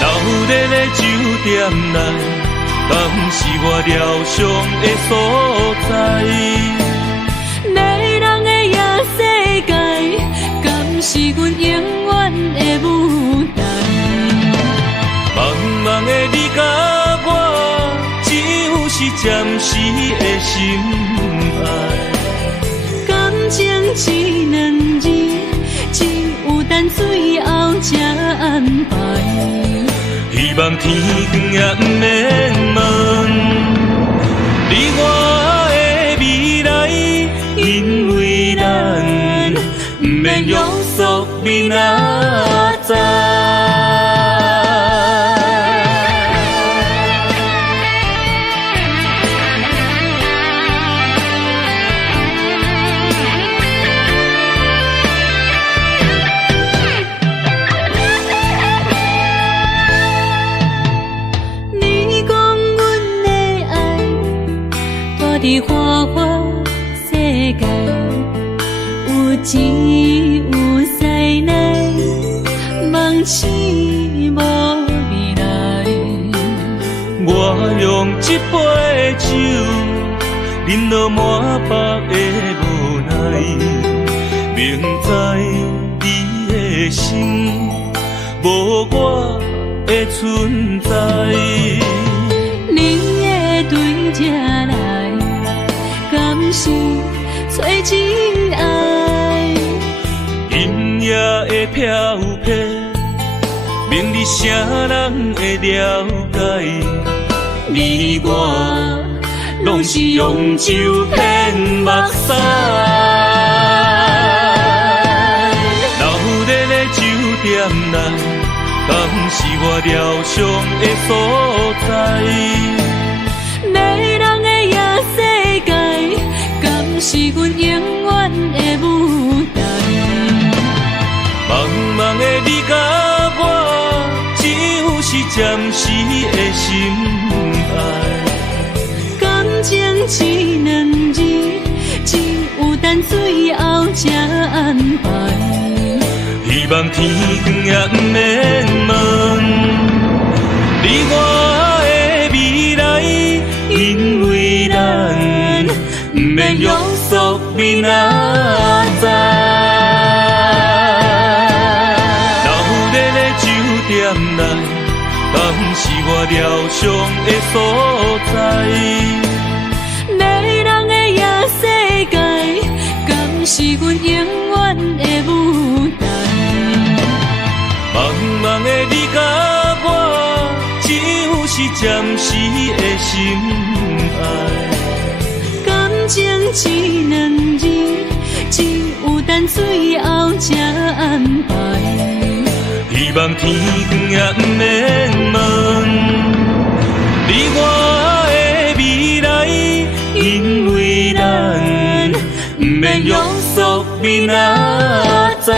流热的酒店内，敢是我疗伤的所在？迷人的夜世界，敢是阮永远的舞台？茫茫的你甲我，只有是暂时的心爱。感情只两字，只有等最后才安排。希望天光也不免问你我的未来，因为咱不免约束明仔载。伫花花世界，有钱有西来，梦醒无未来。我用一杯酒，饮落满腹的无奈，明知你的心无我的存在。你会对这来，敢是找真爱？音乐的飘飘，明日啥人会了解？你我拢是用酒骗目屎，流热的酒店内，敢是我疗伤的所在？迷人的夜世界，敢是阮永远的舞台？茫茫的你甲我，只有是暂时的心爱。感情只两字，只有等最后才安排。希望天光也不免问你我的未来，因为咱不免约束明仔载。流热的酒店内，敢是我疗伤的所在？迷人的夜世界，敢是阮永远的舞台？茫茫的你甲我，只有是暂时的心爱。感情只两字，只有等最后才安排。希望天光也不免问你我的未来，因为咱不免约束明仔载。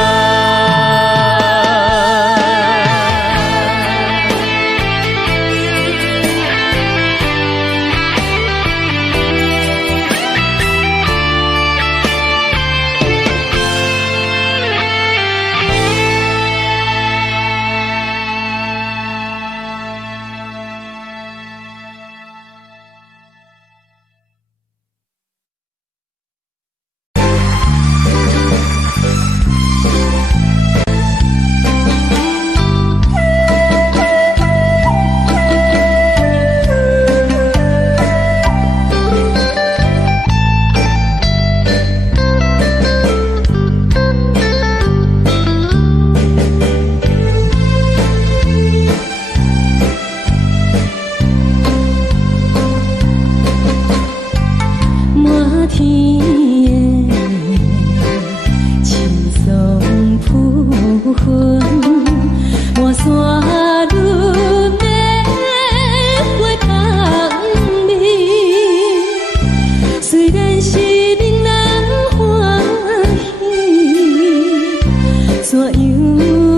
样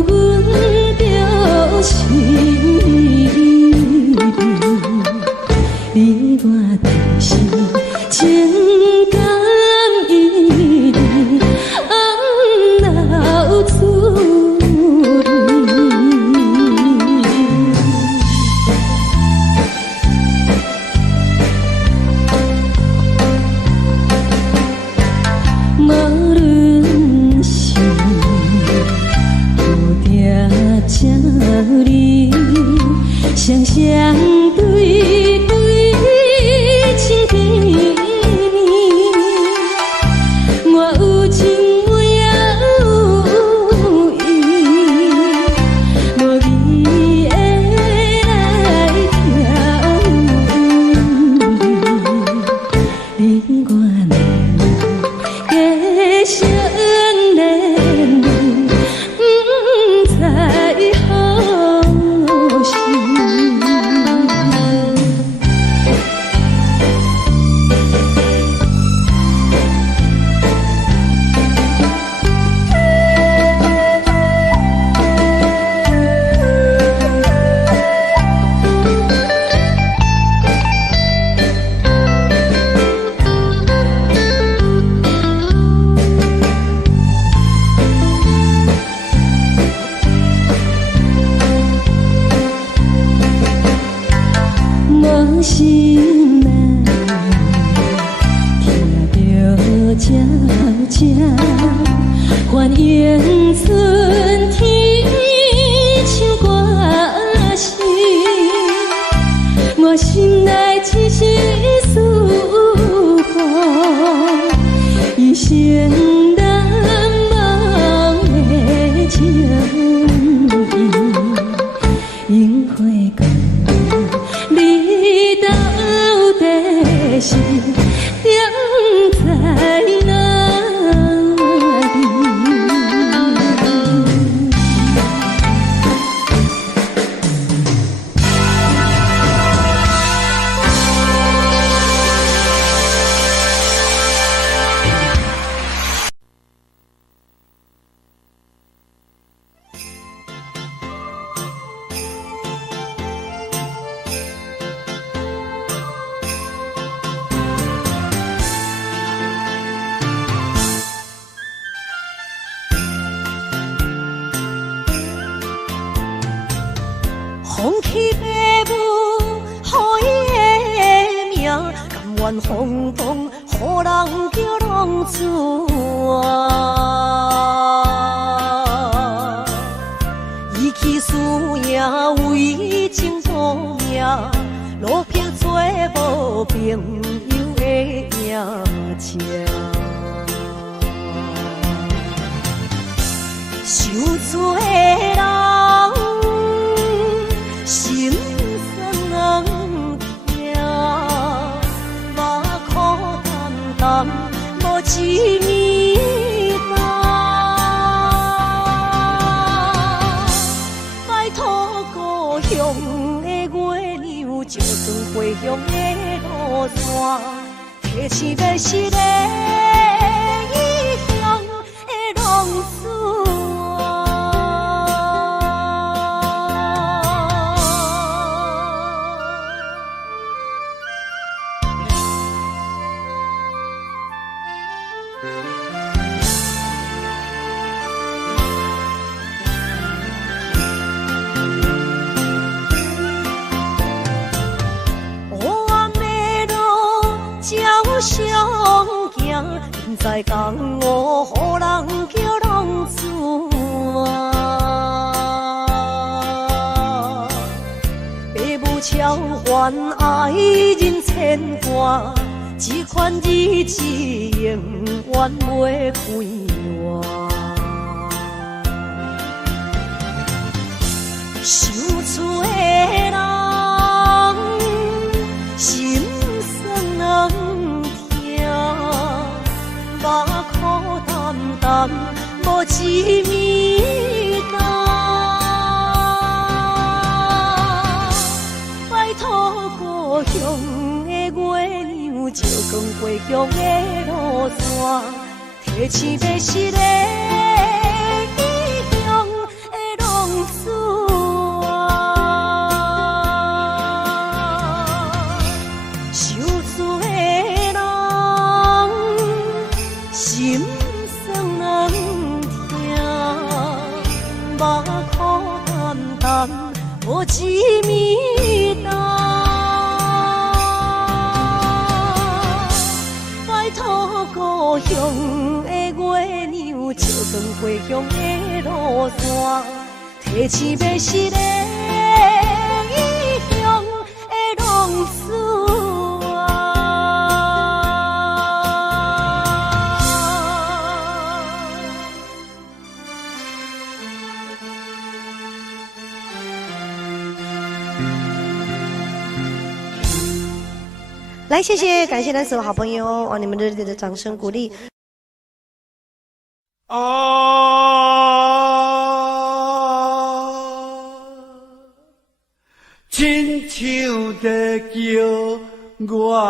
阮着心你我就是情感已红流出泪。无论是好定这里，双双对对情甜蜜，我有情我也有意，无味的来调你我俩加相恋，不知何时。无心难，听着悄悄反映春天唱歌声，我心内一丝思念，一生难忘的情意，樱花讲。你到底是踮在哪里？放弃父母，予伊的名，甘愿风风，予人叫浪子啊！伊去输赢为情搏命，路撇做无朋友的影情。受罪的人。心酸痛，目眶淡淡，无一面红。拜托故乡的月亮，照光回乡的路线，提醒要是个异乡的浪子。相行，在江湖，予人叫浪子啊！父母超凡，爱人牵挂，这款日子永远袂快活。受罪的人，心酸目眶淡淡，无一面红。拜托故乡的月亮，照光回乡的路线，提醒要是个异乡一暝等。拜托故乡的月娘，照光回乡的路线，提醒要是个异乡的浪子啊。来，谢谢，感谢咱所有好朋友哦，你们热烈的掌声鼓励。亲像在叫我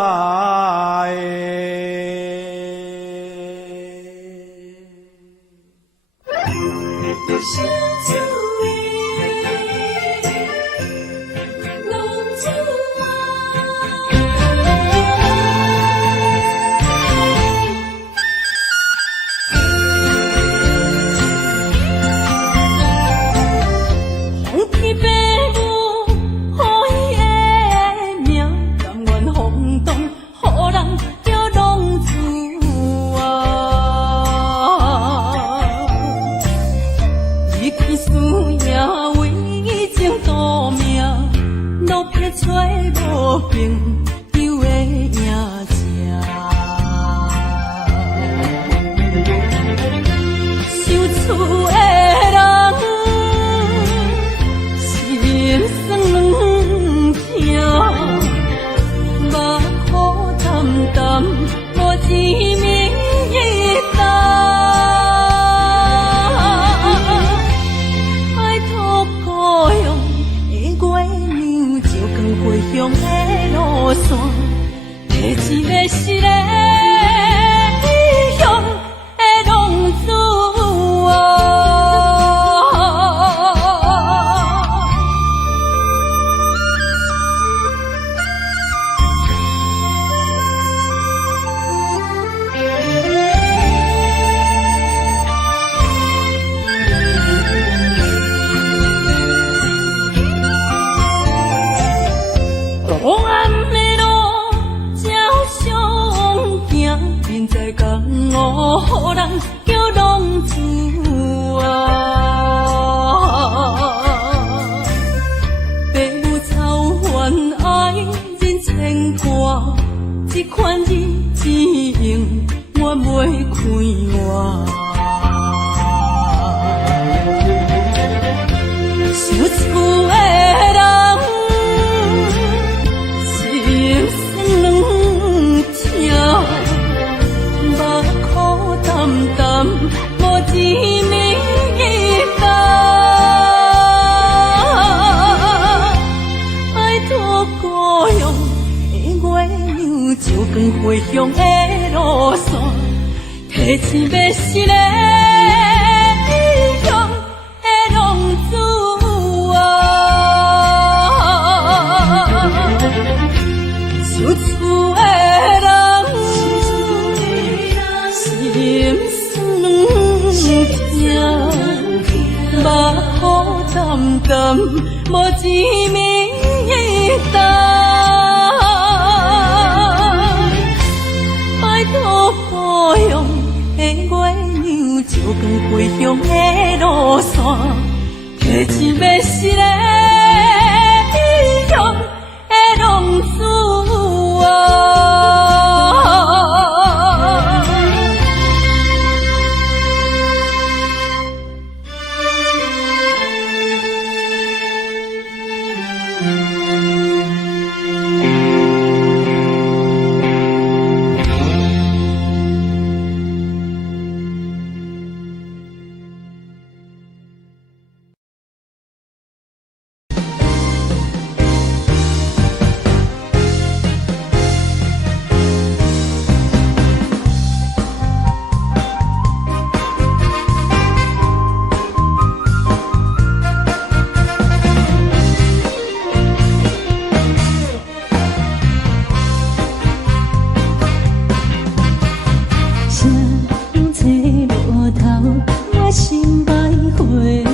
心百回，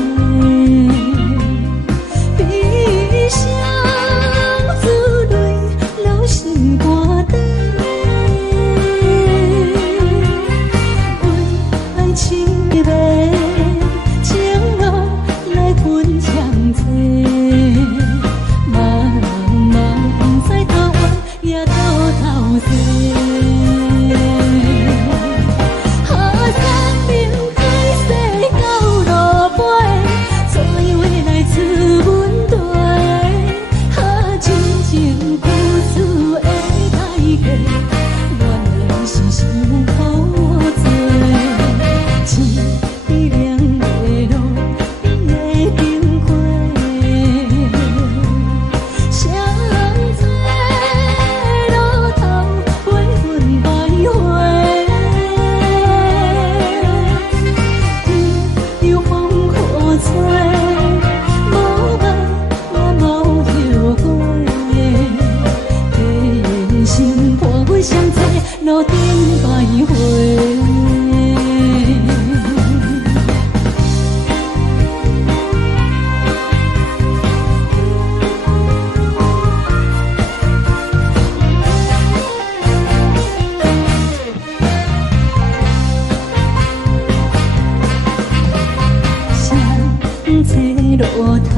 比坐路头，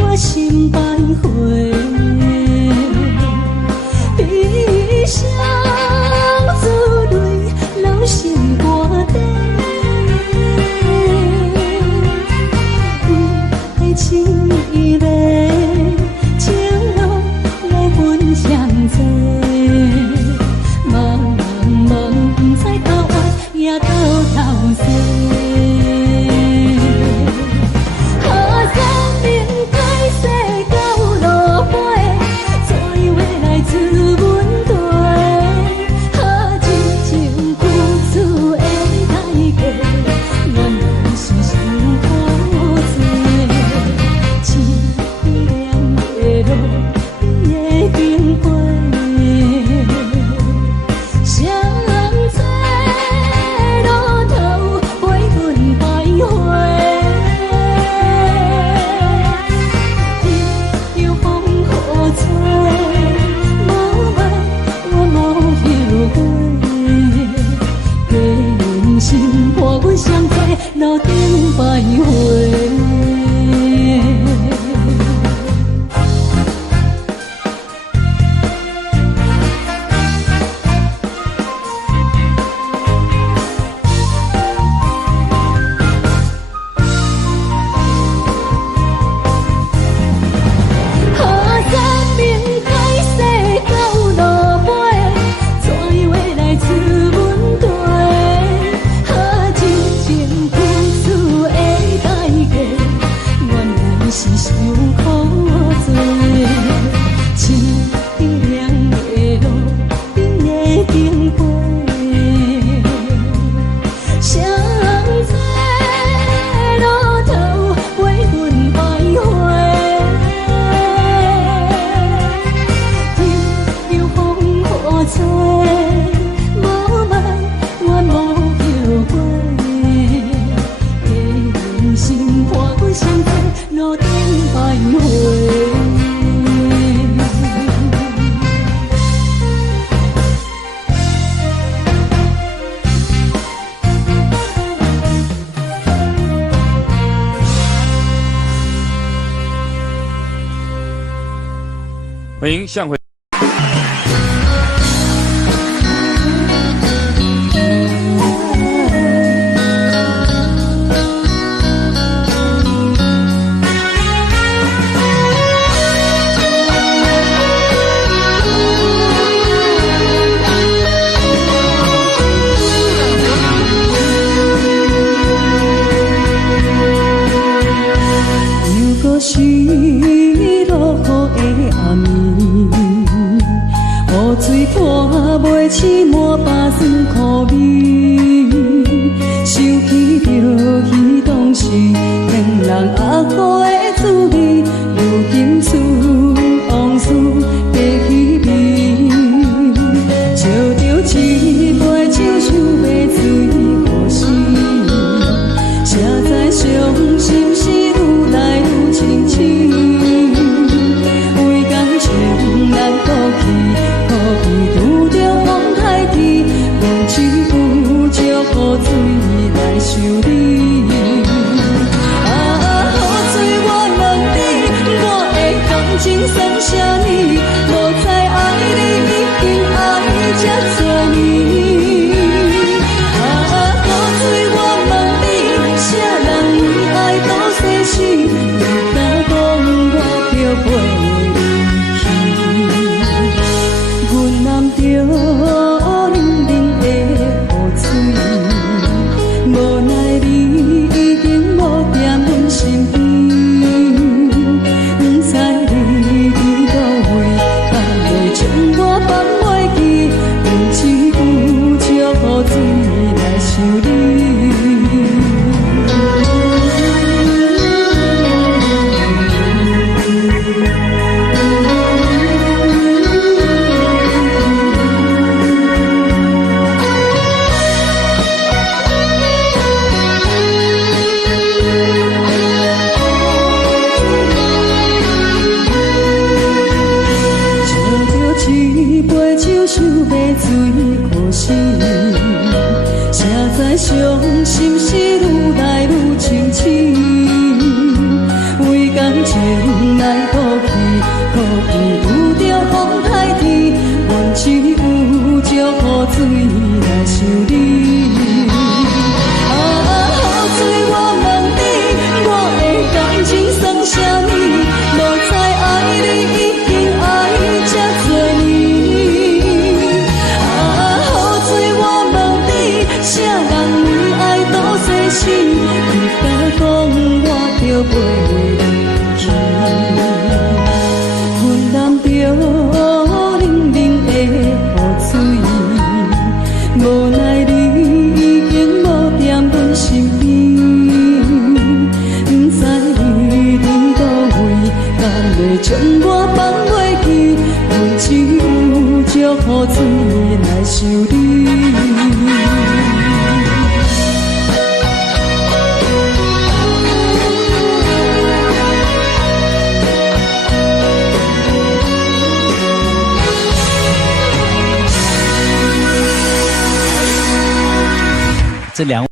我心徘徊。悲伤珠泪流心肝底，爱情意味，情路来分相济。茫茫不知头歪也头西。路顶徘徊。欢迎向回。又搁是落雨的暗暝。讲我着袂离去，阮淋着冷冷的雨水，无奈你已经无在阮身边，不知你伫倒位，敢会将我放袂记？阮只有祝雨水来想你。这两。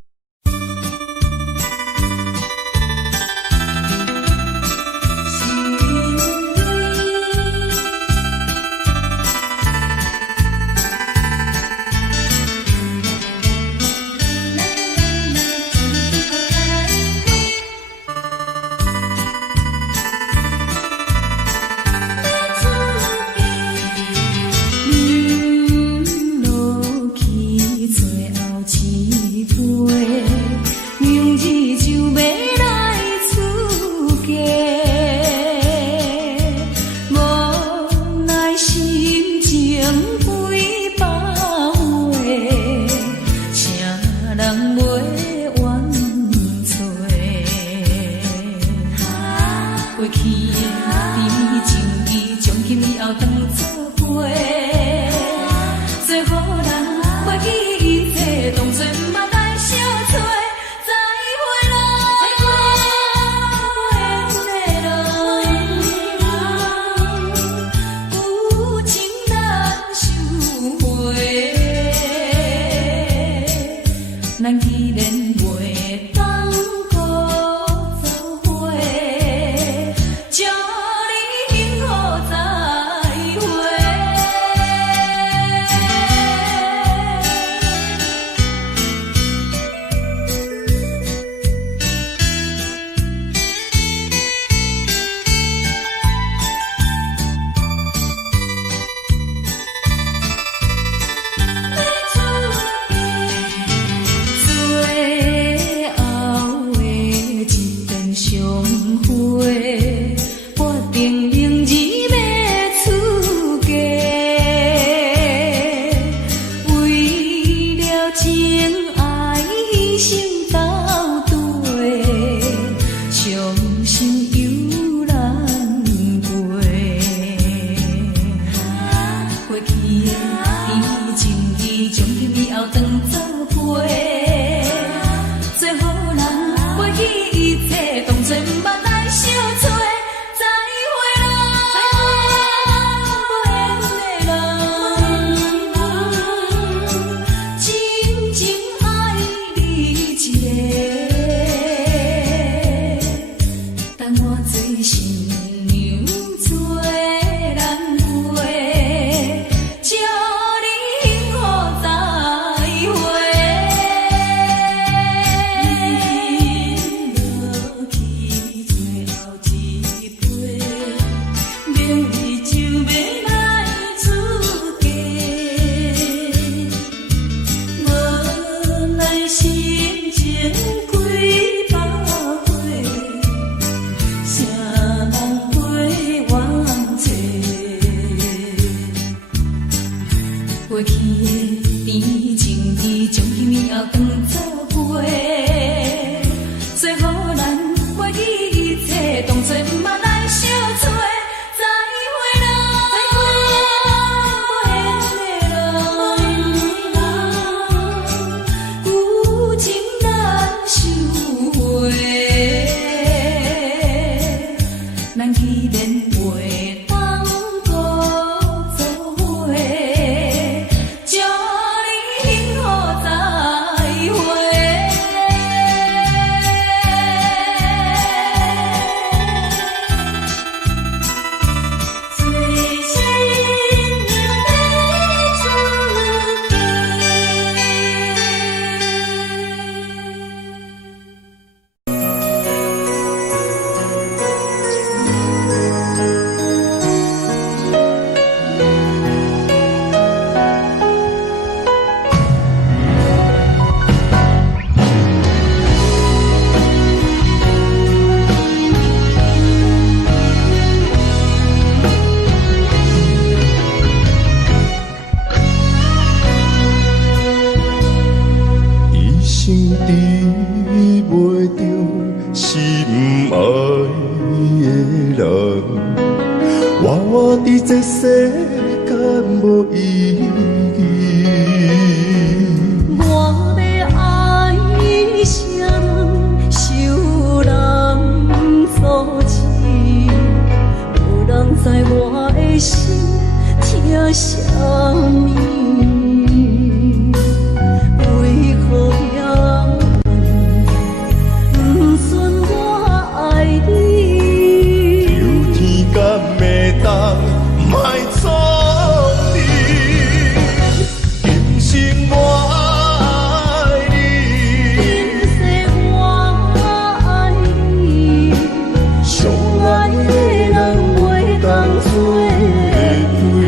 心爱的人，我伫这世间无意义。我要爱谁人，受人阻止，无人知我的心疼啥物。为何也不准我爱你？有天敢会当莫错你，今生我爱你，今世我爱你，相爱的人袂当做对。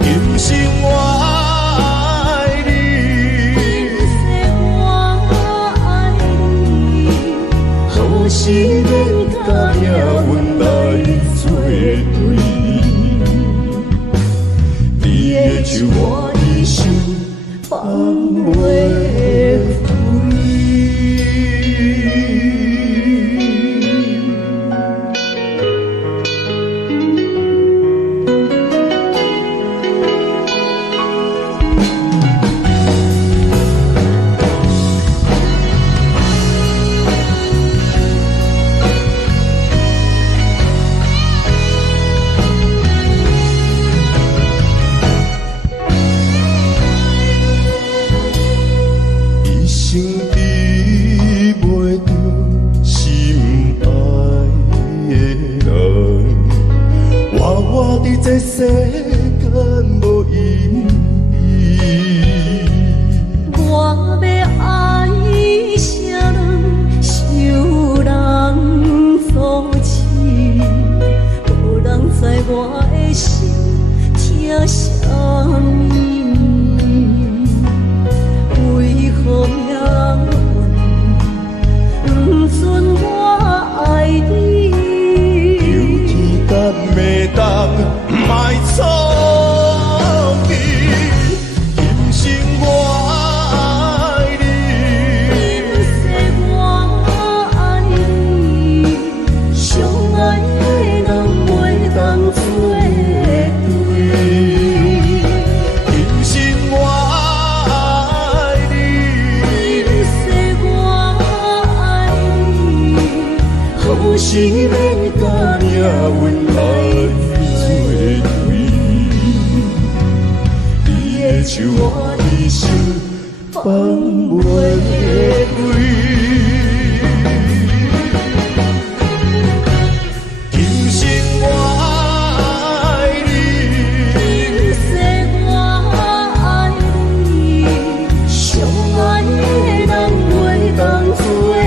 今生我爱你，今世我爱你，何时免甲命运来作对？你的手我的手，放袂开。一生比袂着心爱的人，我伫这世间无意义。我要爱谁人，受人阻止，无人知我的心疼啥物。为何命运不准我爱你？有天敢会当莫错你，今生我爱你，今世我爱你，相爱的人袂当做对。今生我爱你，今世我爱你，何时免甲命运来作对？你的手我的手，放袂开。今生我爱你，今世我爱你，相爱的人袂当做对。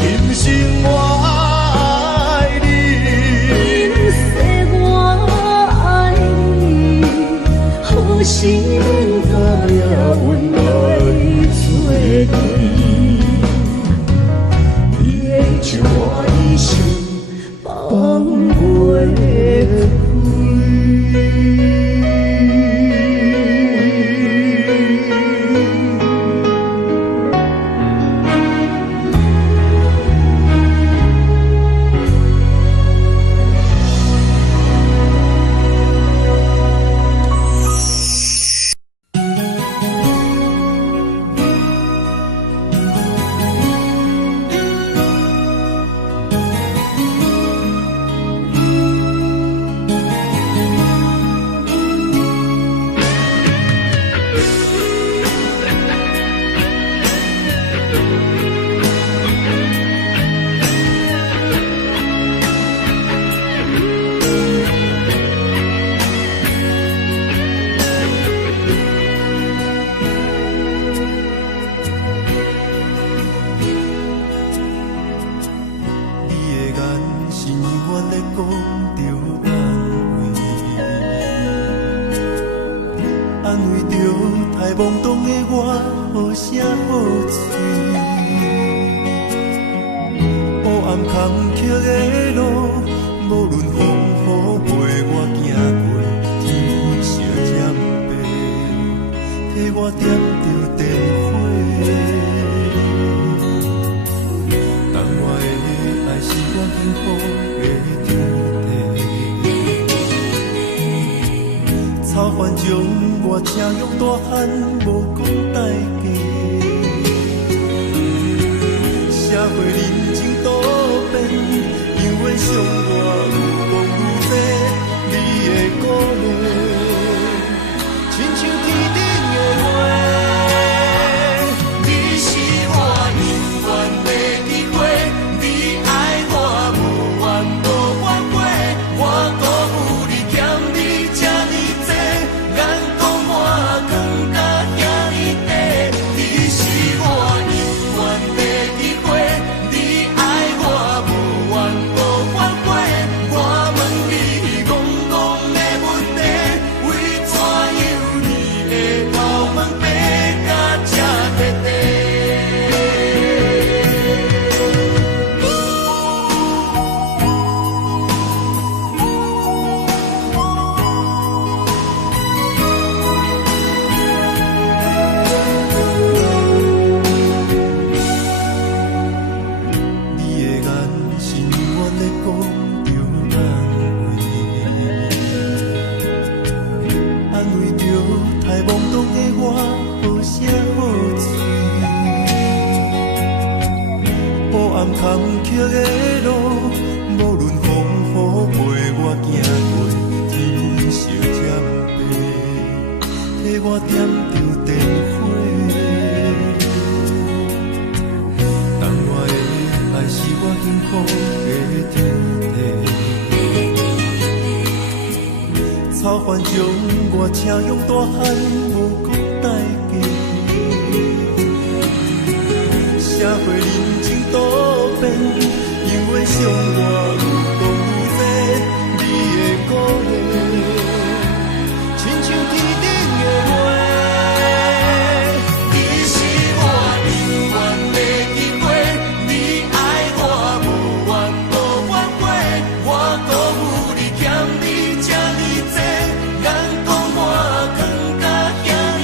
今生我爱你，今世我爱你，何时免甲命运来作对？你的手我的手，放袂开。在懵懂的我，好声好嘴。黑暗坎坷的路，无论风雨陪我行过，天昏小渐白，替我点着灯火。我车用大汉无讲代价，社会人情多变，因为上我愈讲愈多，你的鼓励，亲像天顶的花。你是我永远的机会，你爱我无怨无反悔，我辜负你欠你这呢多，眼光满光甲遐呢短。你是我永远的机会，你爱我无怨无反悔，我问你戆戆的问题，为怎样你的头毛白甲这短短？你的眼是永远在讲着安慰着太懵懂的我，好声好嘴。黑暗坎坷的路，无论风雨陪我行过，天色渐白，替我点着灯火。当我的爱是我幸福的天地，草原将我车用大汉无讲代价，社会人情多变，因为上我愈讲愈多，你的鼓励，亲像天顶的花。你是我永远的机会，你爱我无怨无反悔，我辜负你欠你这呢多，眼光满光甲遐呢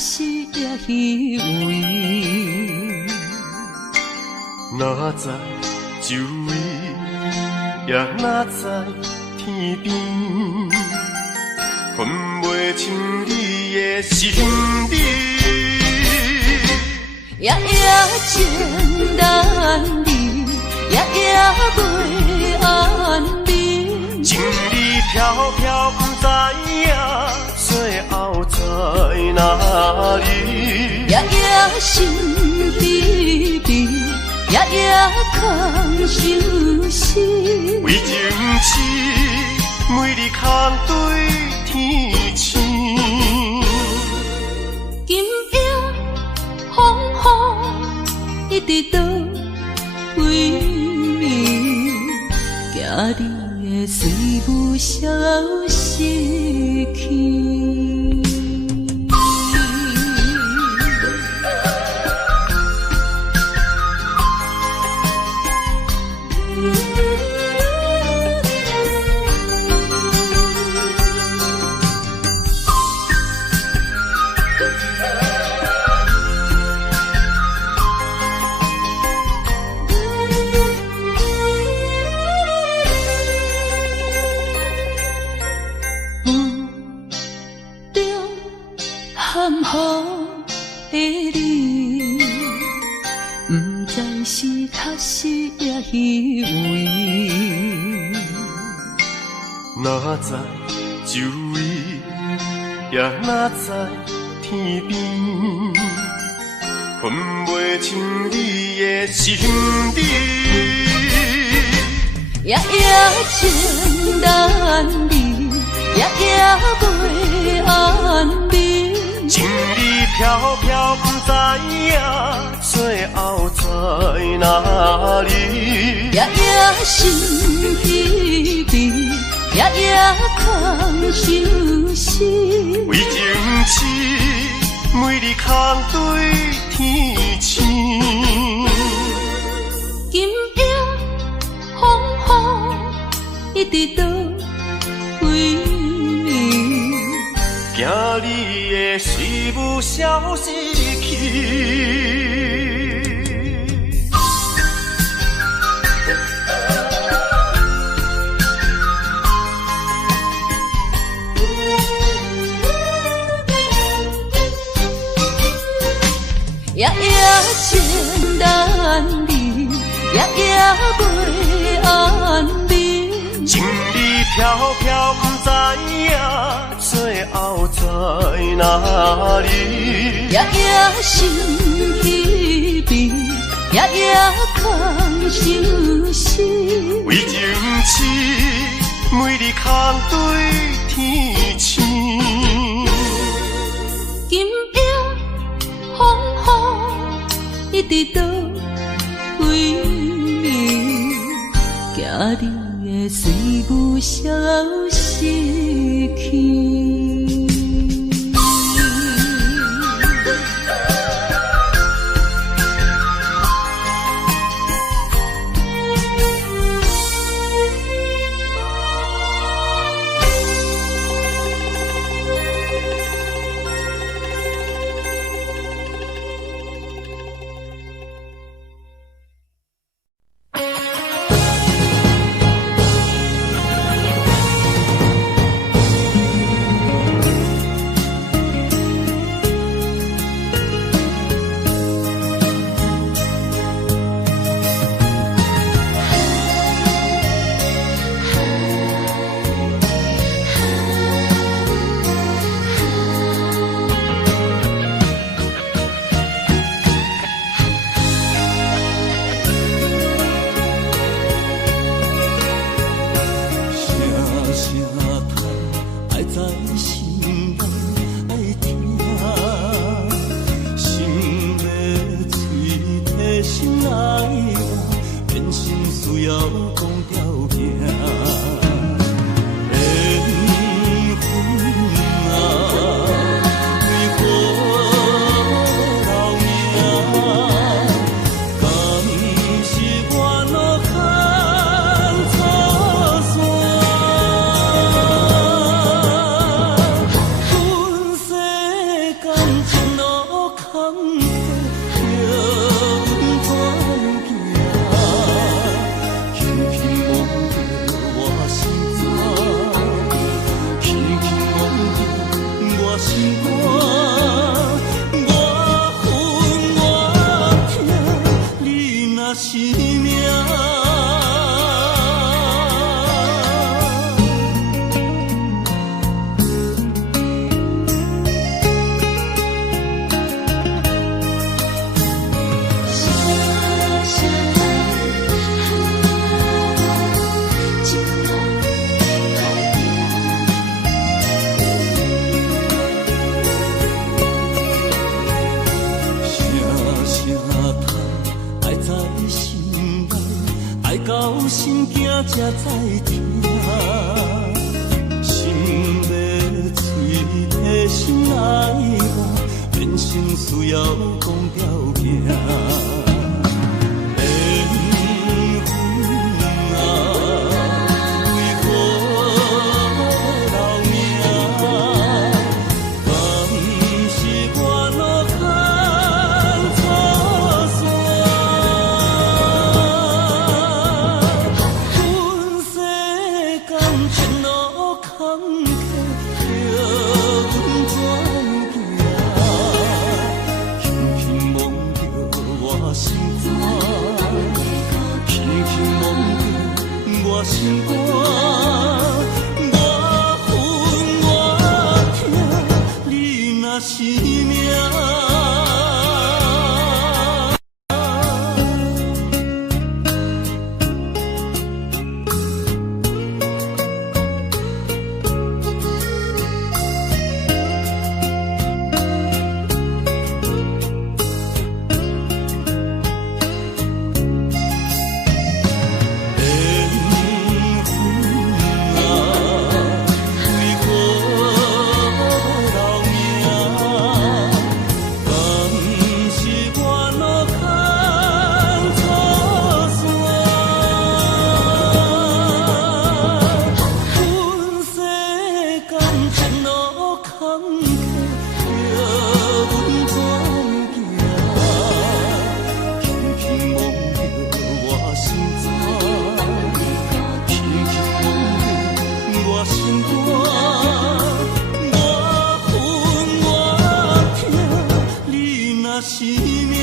实也虚伪。哪知周围，也哪知天边，分袂清你的心理。夜夜情难离，夜夜袂安宁。情意飘飘，不知影最后在哪里。夜夜心悲悲，夜夜空相思。为情痴，每日空对天星。今夜风雨一直倒位，惊你的随舞消失去。含糊的你，不知是确实也虚伪。哪知周围，也哪知天边，分袂清你的心理。夜夜情难离，夜夜袂安宁。情意飘飘，不知影最后在哪里。夜夜心悲悲，夜夜空相思。为情痴，每日空对天星。今夜风雨一直倒位，惊你的随舞消失去。夜夜情难离，夜夜袂安宁。情意飘飘，不知影最后在哪里。夜夜心悲悲，夜夜空相思。为情痴，每日空对天星。今夜风雨一直倒位，惊你的随舞消失去。才知听，心要嘴提心爱我，人生需要讲条行。心肝，我恨我痛，你若是命。是命。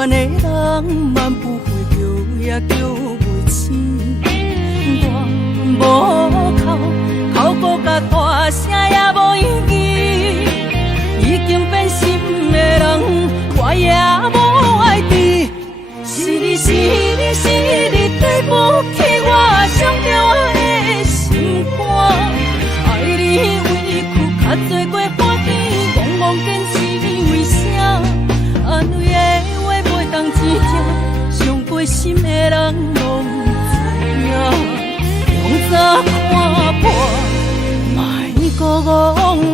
迷恋的人，万不会叫也叫袂醒。我无哭过甲大声也无意义，已经变心的人，我也无爱你。是你对不起我伤着的心肝，爱你委屈较多过欢喜，戆戆坚持为啥？安慰的话袂当真听，伤过心的人拢知影。从早看破，莫搁戆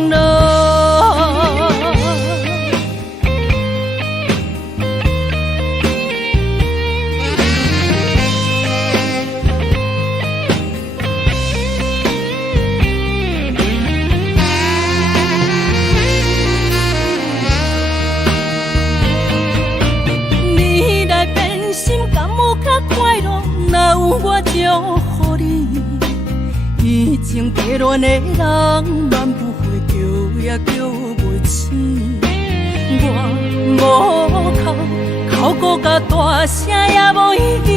了。若有我祝福你，以前迷恋的人，万不会叫也叫袂醒。我无哭过甲大声也无意义，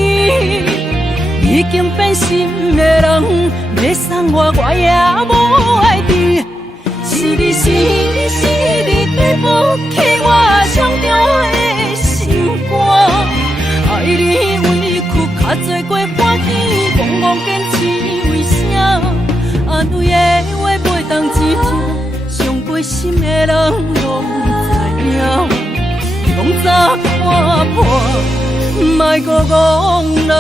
已经变心的人，要送我也无爱你。是你对不起我伤着的心肝，爱你委屈较多过欢喜，戆戆坚持为啥？安慰的话袂当真听，伤过心的人拢知影。从早看破，莫搁戆路。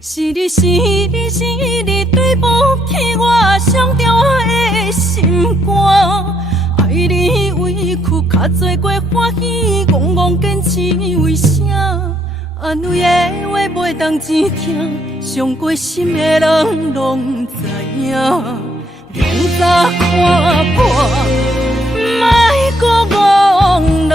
是你是你是你，对不起我上重的心肝。爱你委屈较多过欢喜，戆戆坚持为啥？安慰的话袂当钱听，伤过心的人拢知影。明早看破，莫搁戆路。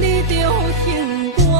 你着恨我。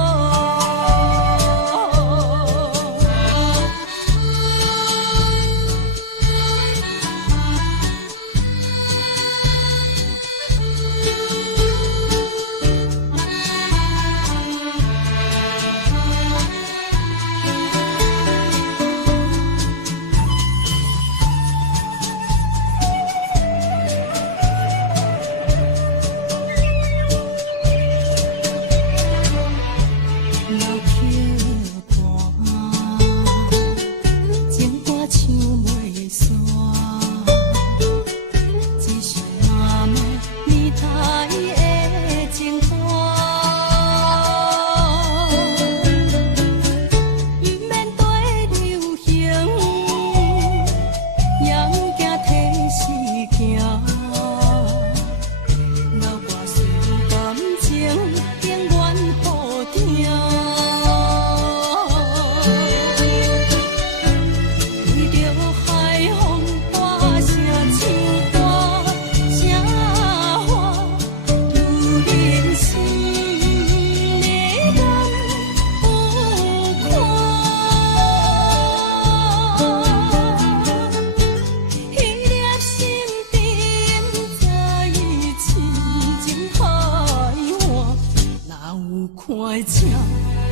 快请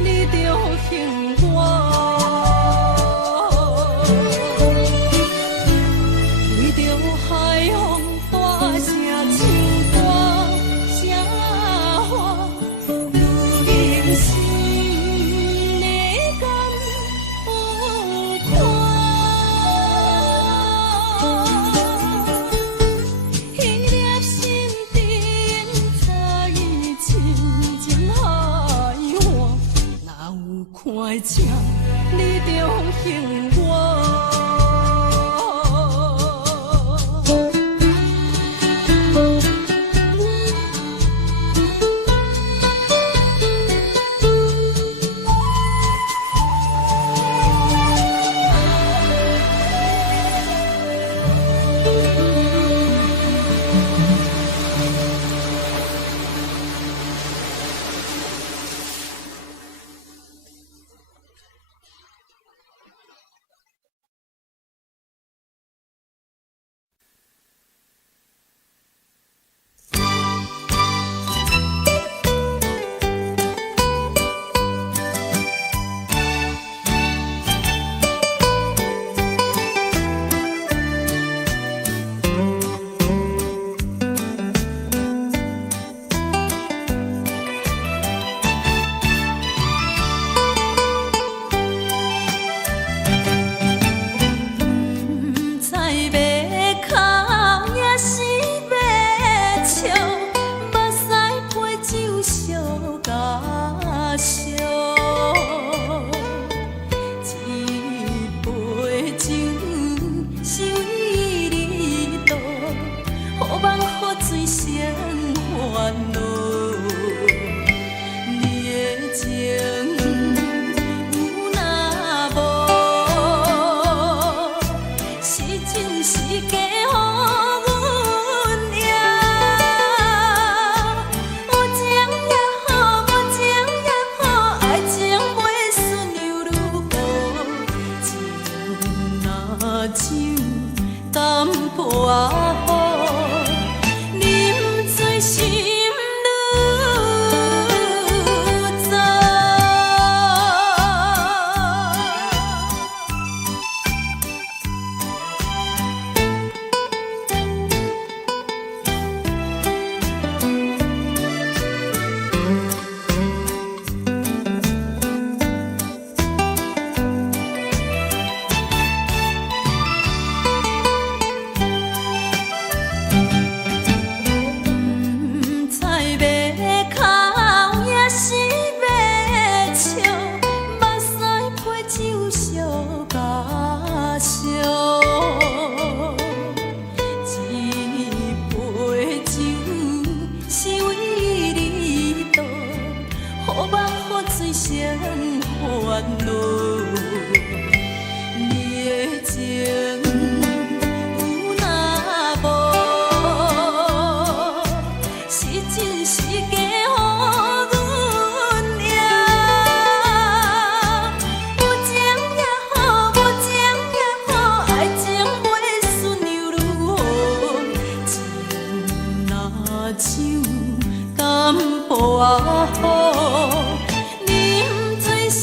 你着恨我，为着海风大声唱歌，声化如人心的感有看，彼粒心甜在深情海岸，哪有快请你着恨我。恼。你的情有若无，是真是假乎阮赢。有情也好，无情也好，爱情袂顺又如何？情若像淡薄仔雨。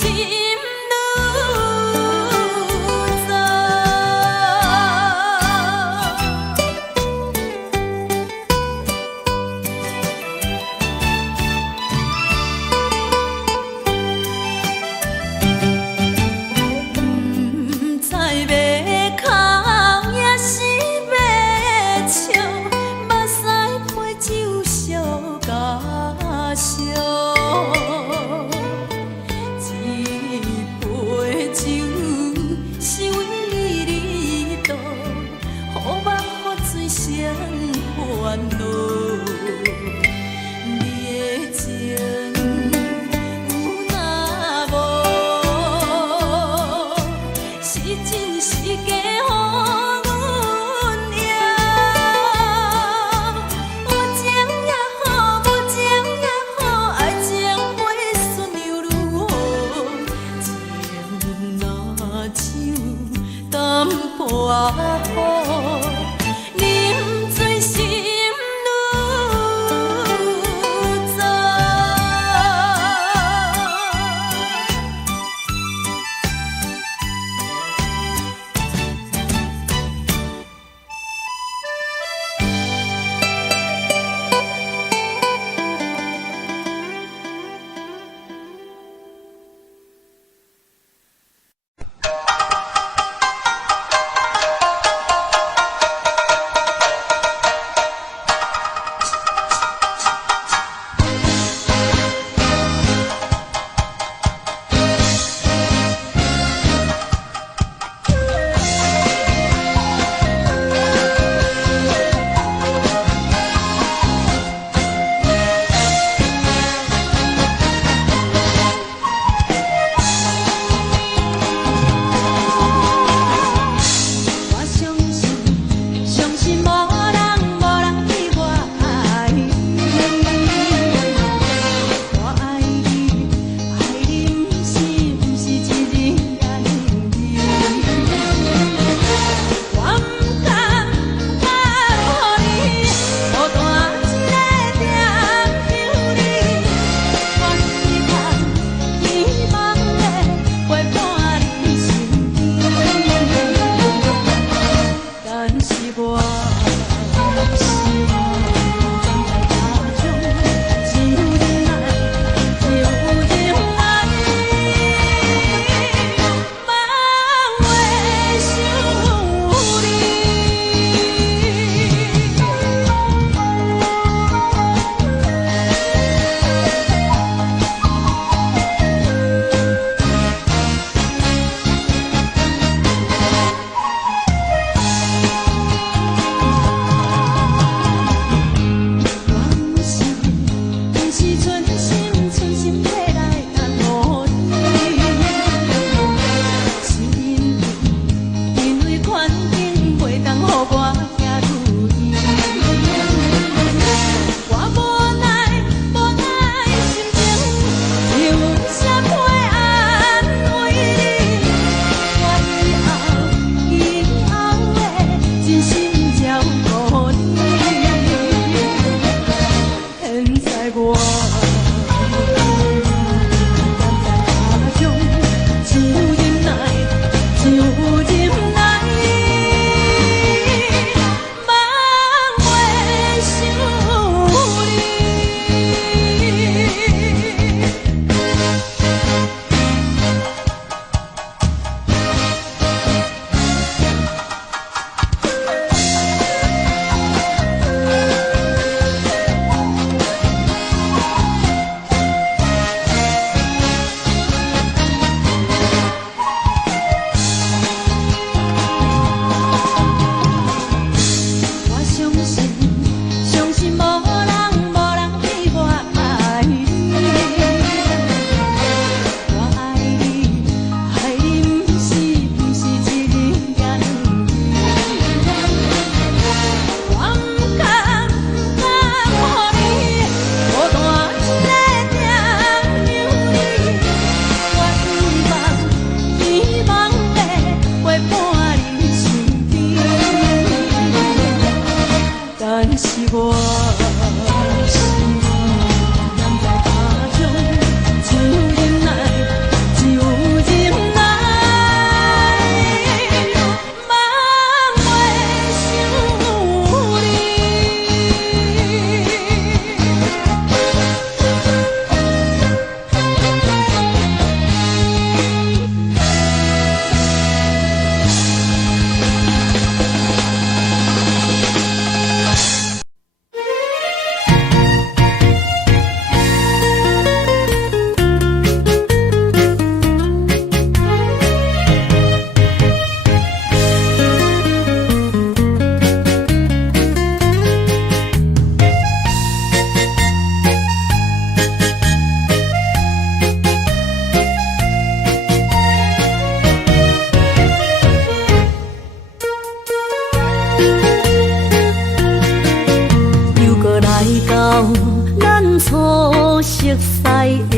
熟悉的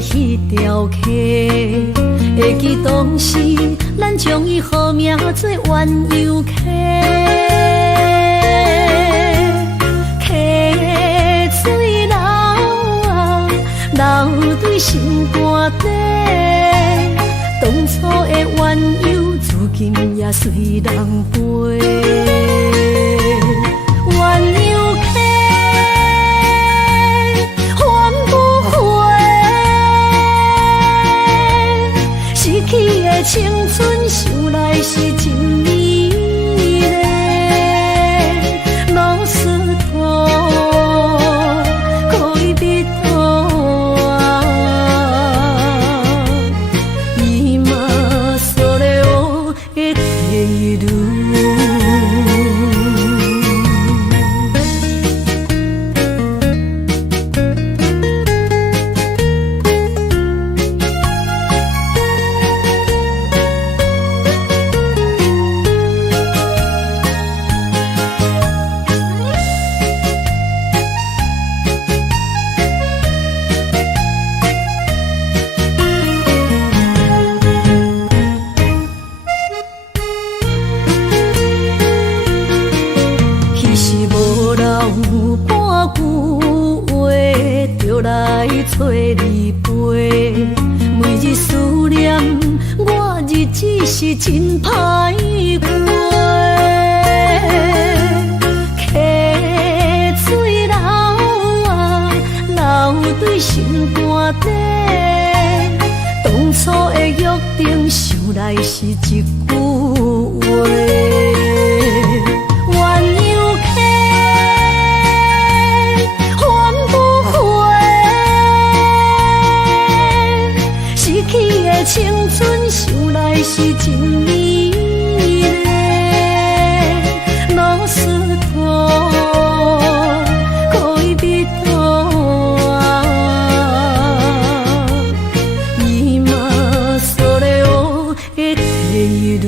迄条溪，会记当时咱将伊号名做鸳鸯溪。溪水流啊，流对心肝底。当初的鸳鸯，如今也随人飞。鸳鸯溪，还不回。逝去的青春，想来是真美丽。老师徒，可以比图啊，伊嘛所了的地路。找你陪，每日思念，我日子是真歹过。溪水流啊，流对心肝底。当初的约定，想来是一句话。青春想来是真美丽，老师徒可以比图啊，伊嘛所了的地路。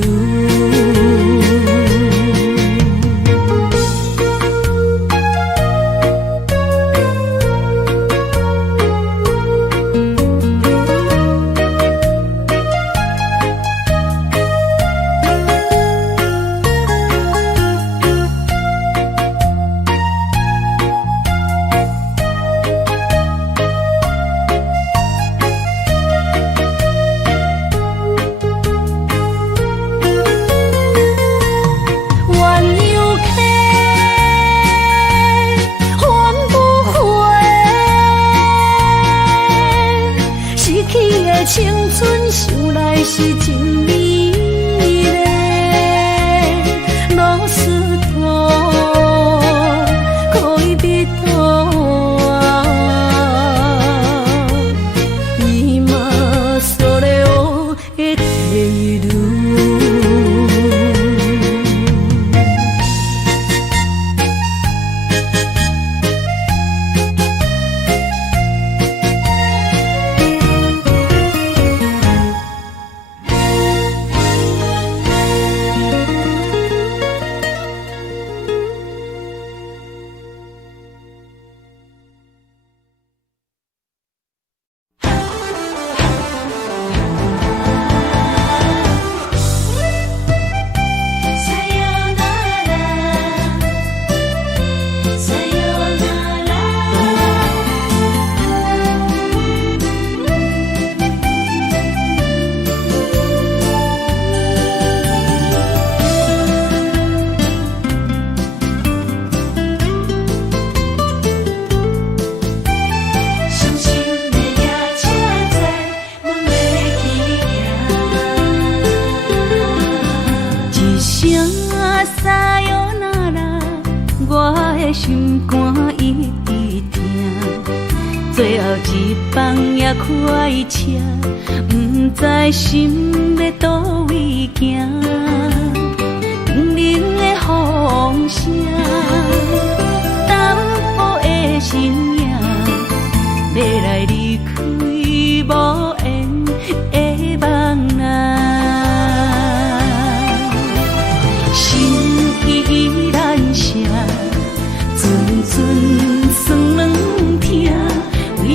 青春想来是真美丽，老师徒可以比图啊，伊嘛所了的地路。心肝一直疼，最后一放也开车，不知心要倒位行。冷冷的风声，淡薄的身影，要来离开无缘的梦啊，心依然剩。阵阵酸软疼，为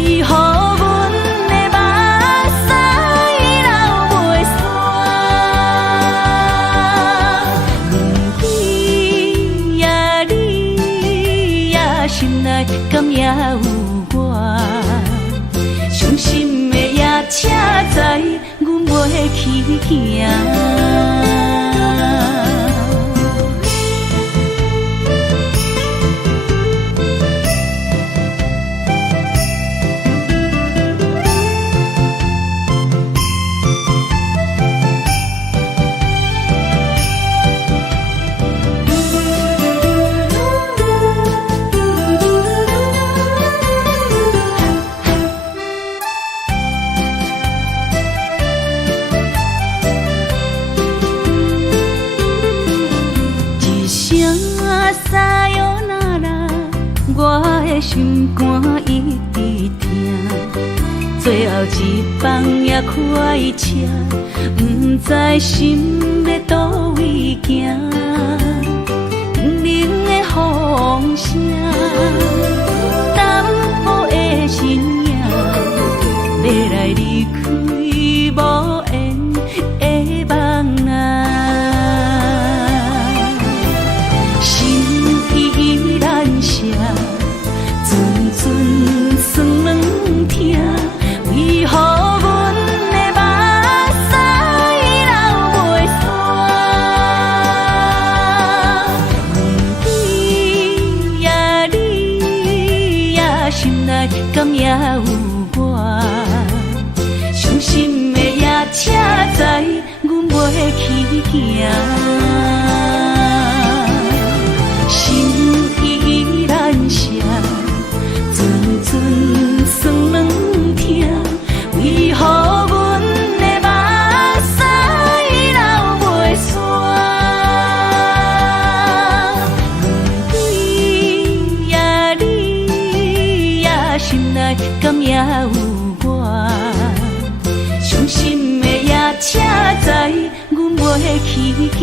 心肝一直疼，最后一放也开车，不知心要倒位行。冷的风声，淡薄的身影，要来离开无缘的梦啊，心依然舍。阵酸软疼，为何阮的目屎流袂煞？你呀你呀，心内敢也有我？伤心的夜车载，阮袂去行。心依然舍。阵酸软疼，为何阮的目屎流袂煞？你呀你呀，心内敢也有我？伤心的夜车载，阮袂去行。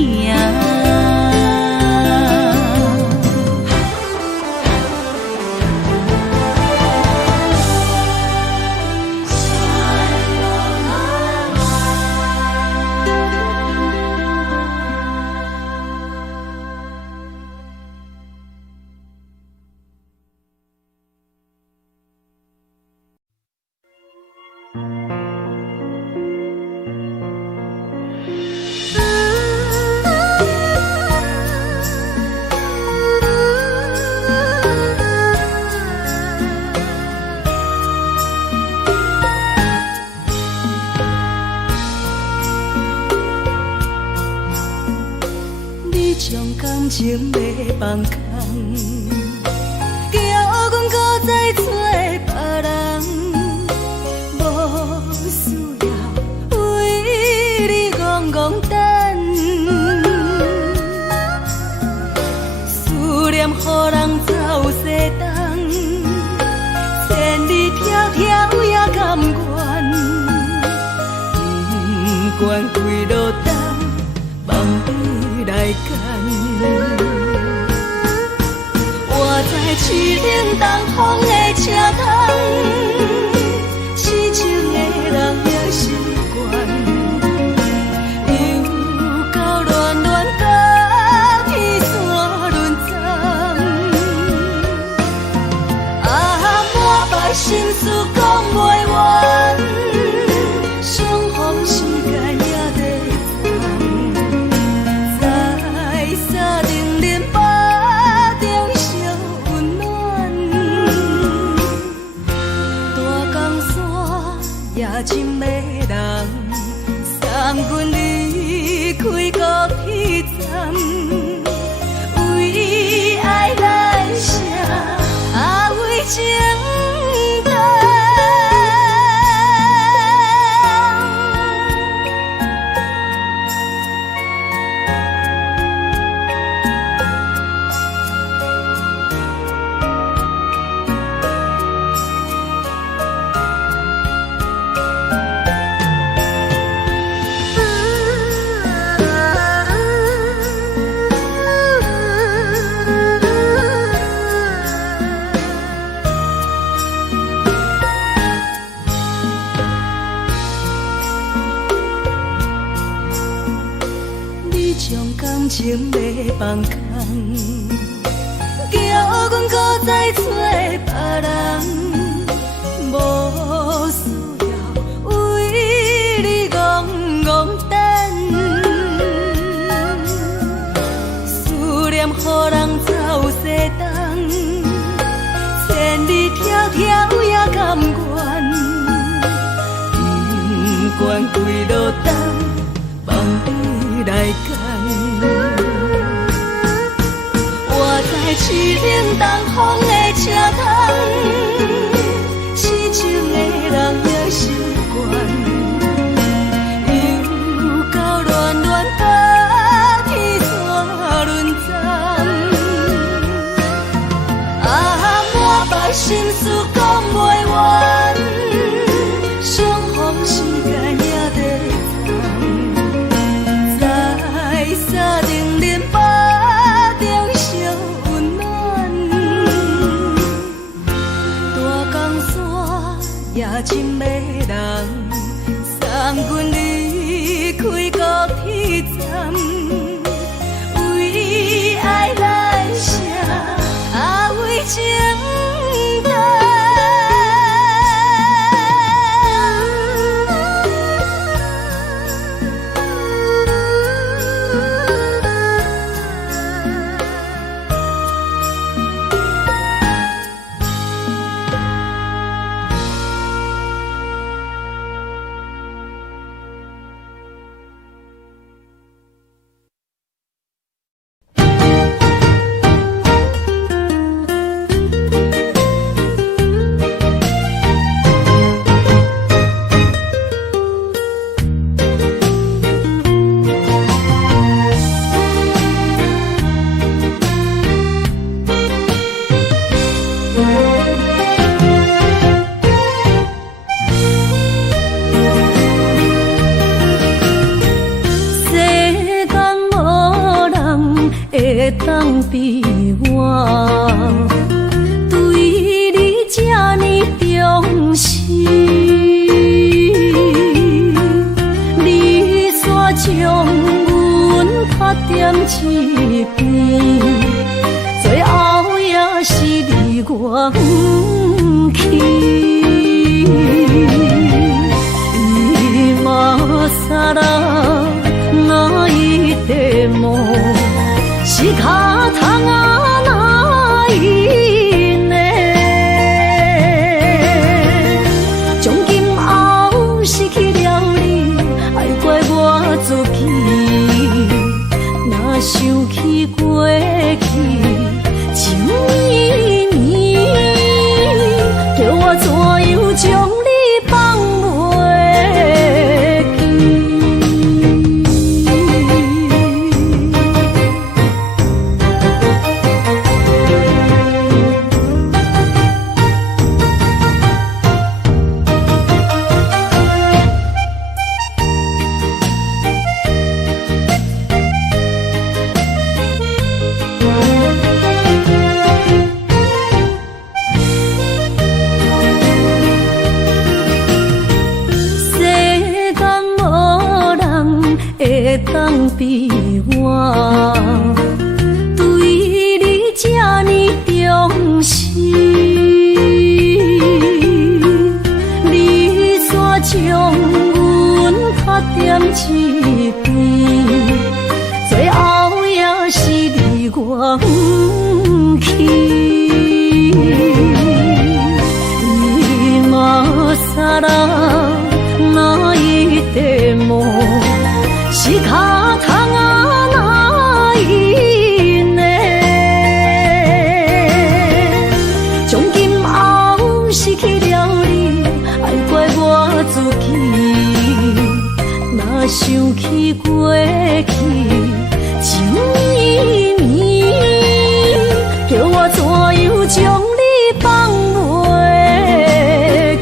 情要放空，叫阮搁再找别人，无需要为你戆戆等。思念予人走西东，千里迢迢也甘愿，不管几路灯，望你来干。我在市顶东风的车窗，痴情的人也习惯，又到乱乱甲天山轮站。啊，满腹心事讲袂完，相逢时间也在长，在沙定连巴中烧温暖。大江山夜深的人，送阮离开高铁站，为爱来写为情长。情要放空，叫阮搁再找别人，无需要为你戆戆等。等，梦伊来干。我在痴冷东风的车头，痴情的人也习惯。心事讲袂完，相逢时间也在藏，在沙丁林巴中相温暖。大江山也深的人，送阮离开高铁站，为爱来写，为情。当比我对你这呢重视，你煞将阮拍点一边，最后也是离我不去。伊嘛萨拉那一地梦。是脚痛啊，哪伊呢？从今后失去了你，爱怪我自己。若想起过去，情绵绵，叫我怎样将你放袂记？当比我对你这呢重视，你煞将阮拍点一边，最后也是离我不去。伊嘛萨拉那一地梦。是脚痛啊，哪伊呢？从今后失去了你，爱怪我自己。若想起过去，情绵绵，叫我怎样将你放袂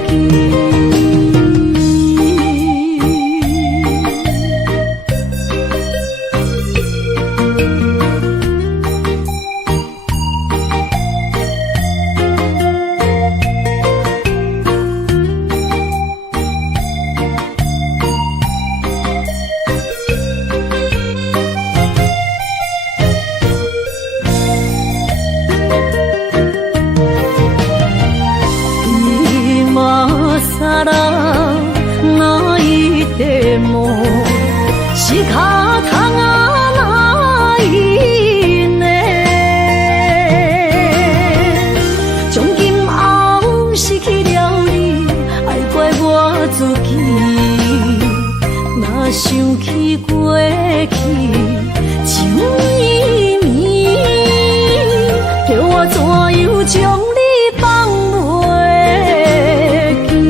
记？萨拉那一地梦，是脚痛啊，哪伊呢？从今后失去了你，爱怪我自己。若想起过去像伊面，叫我怎样将你放袂记？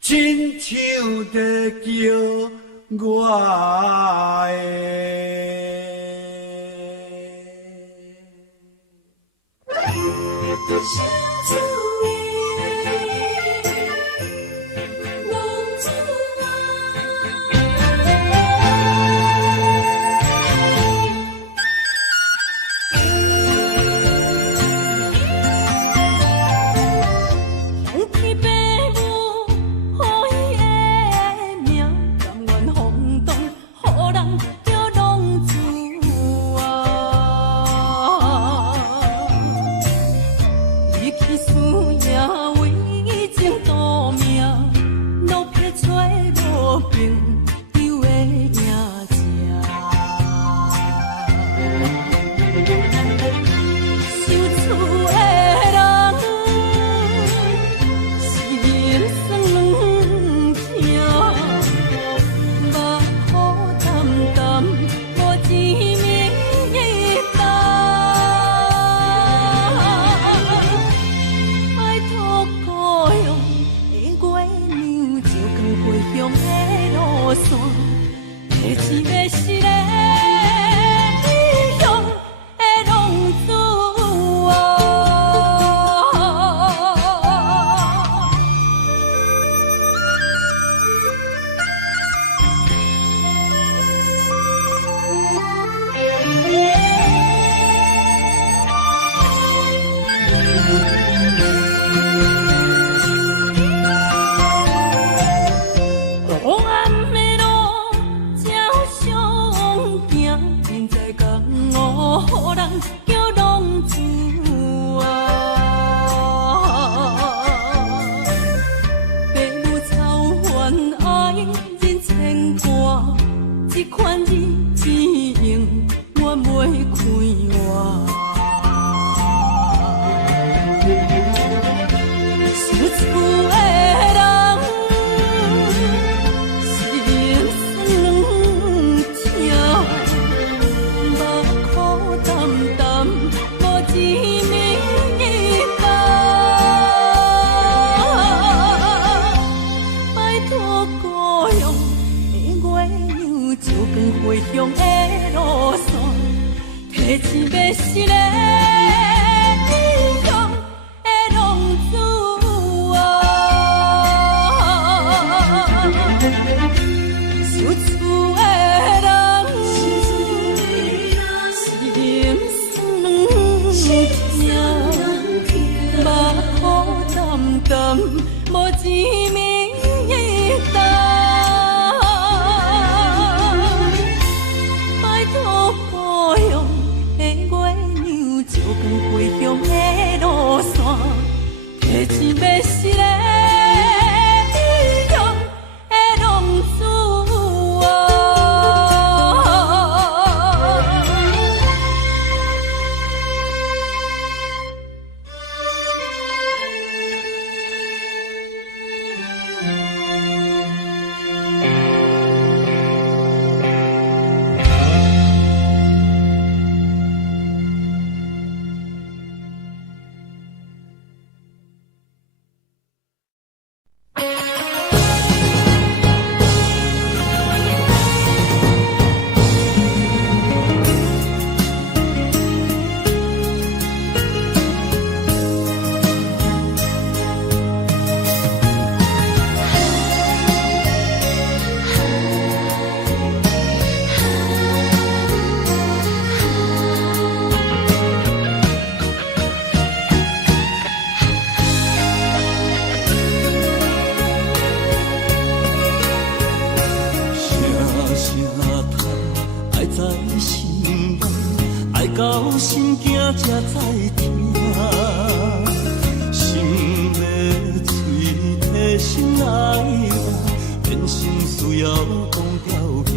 亲像在叫我到心惊才知听，心要嘴提心爱我，变心需要讲条件。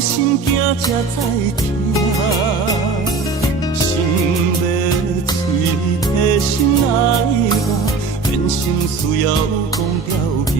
心惊才知听，心要嘴提心爱我，变心需要讲条件。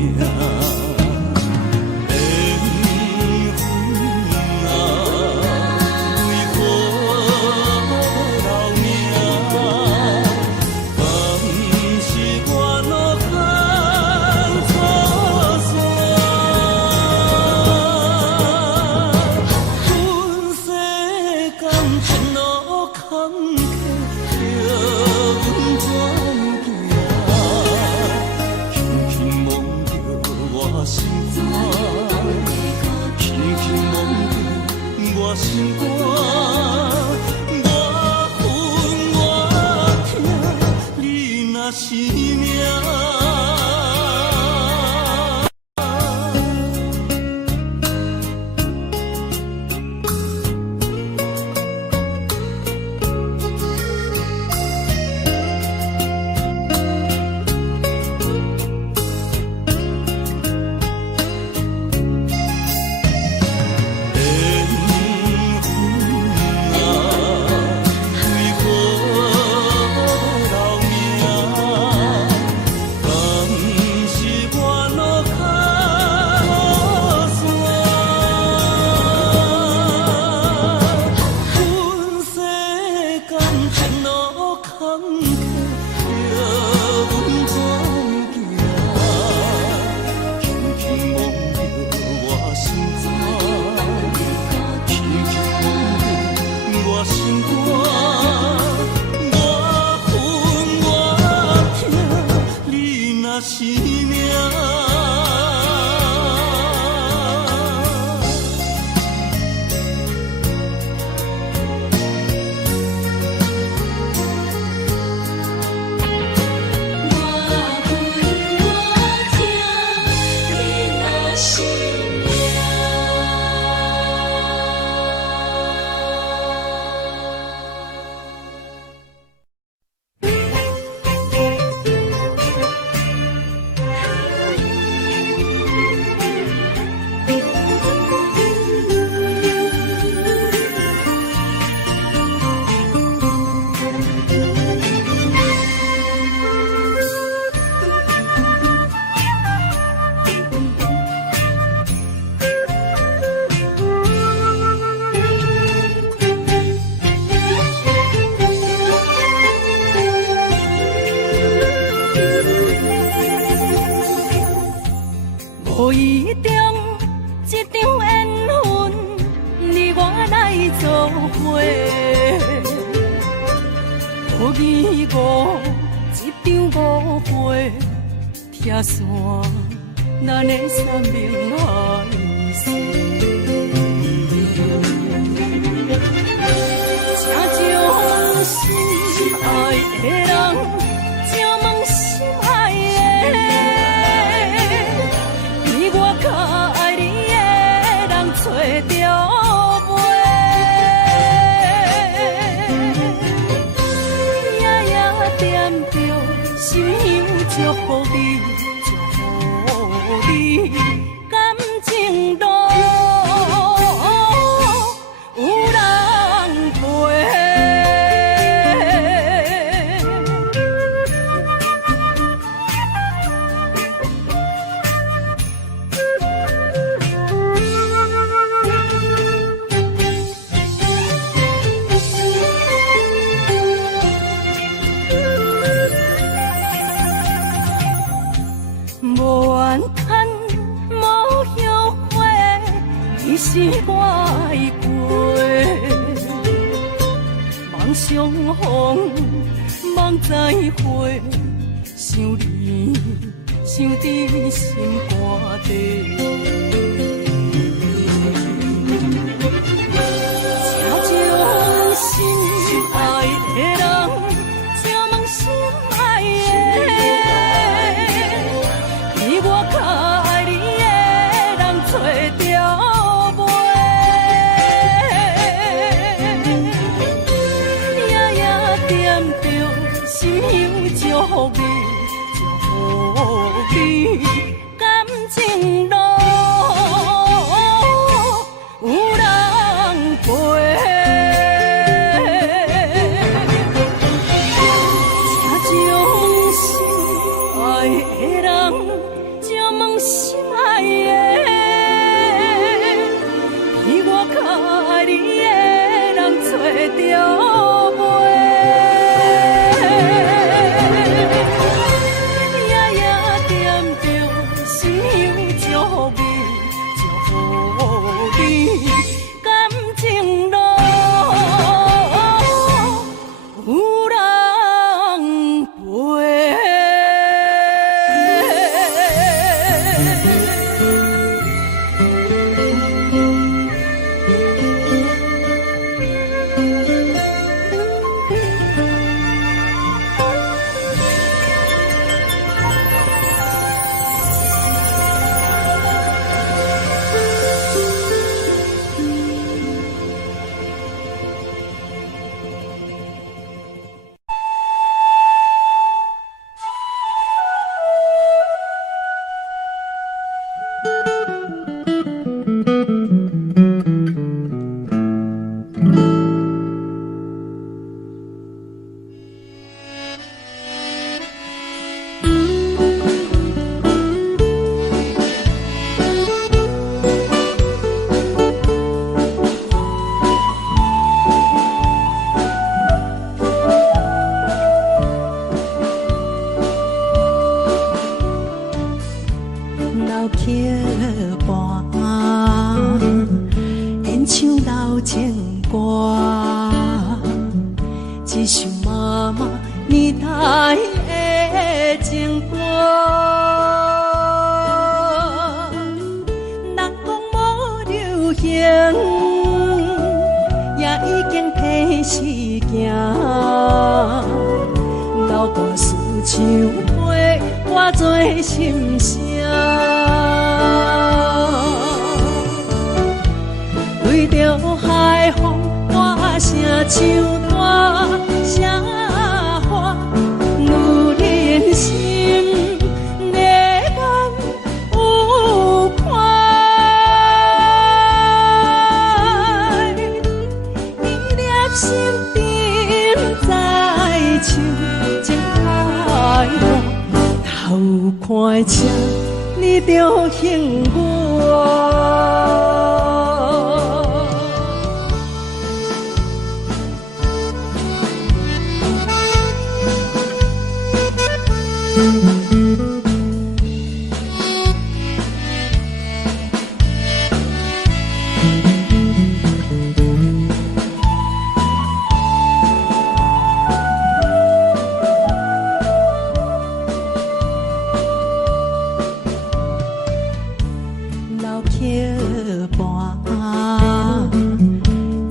心肝，我恨我痛，你若是命。无意中一场缘分，你我来做伙。无义误一场误会，拆散咱的三明海誓。请将心爱的人，请问心爱的。较爱你的人找着袂？相逢，梦再会，想你，想伫心肝底。请将心爱的人，请问心爱的，比我较爱你的人找着袂？夜夜惦着心香祝福你，祝福你感情路有人陪。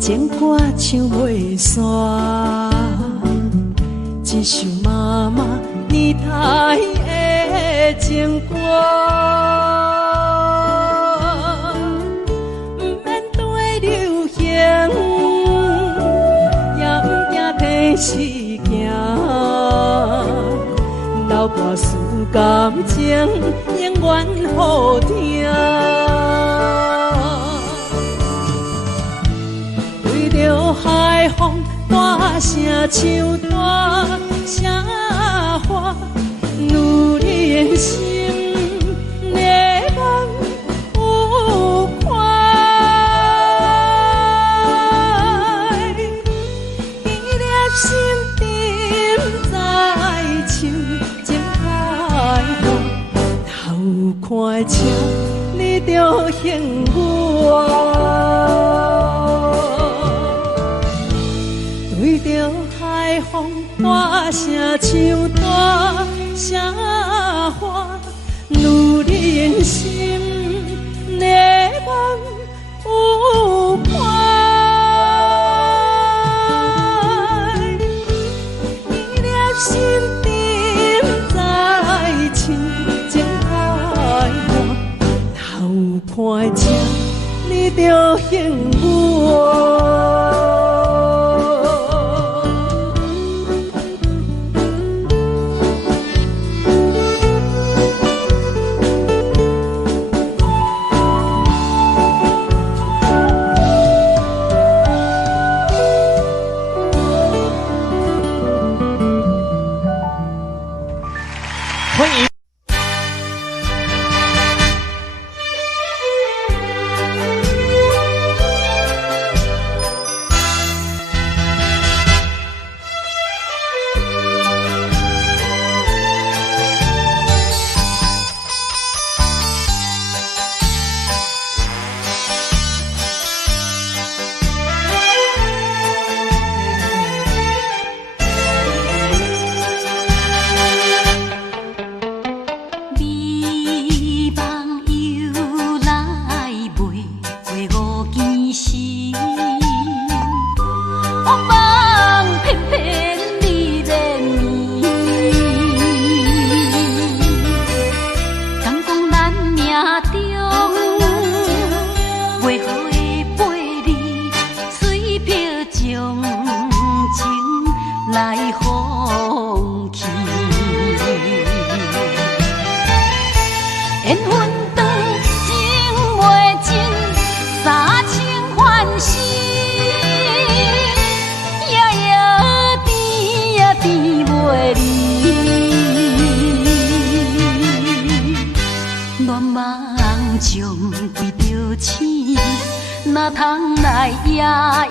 情歌唱袂煞，一首妈妈年代的情歌。不免对流行，也不惊天时行。流歌词感情，永远好听。 着海风大声唱大声话，女人心热望有快，依恋心沉在唱情海话，头看车你着幸我。 为着声像大声花，女人心热望有快。依恋心沉在深情海岸，若有看见你就幸福。欢迎。来放弃，缘分长情袂尽，三情换死，夜夜甜也甜袂离，乱梦将规着醒，哪通来夜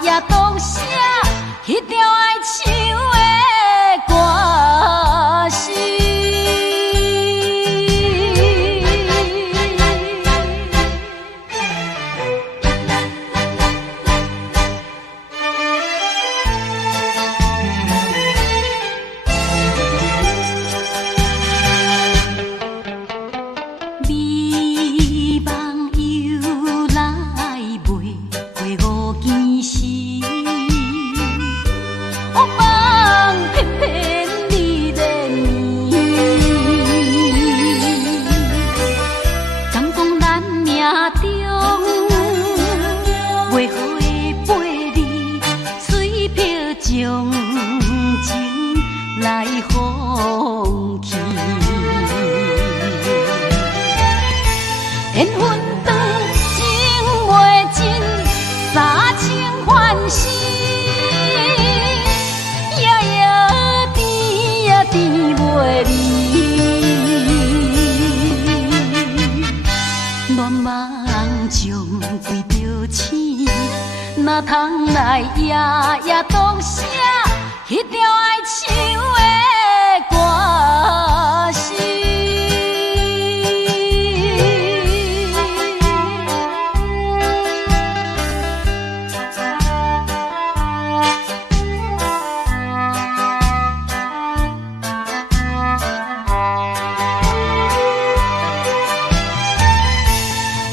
夜当写迄条爱唱的歌词。美梦又来袂过五更时，黑梦偏偏你连绵，敢讲咱命中袂好的陪你，水漂将情来放弃。缘分长情袂尽，三情换死，夜夜甜也甜袂离，乱梦将规着醒，哪通来夜夜当写迄条爱唱的歌词。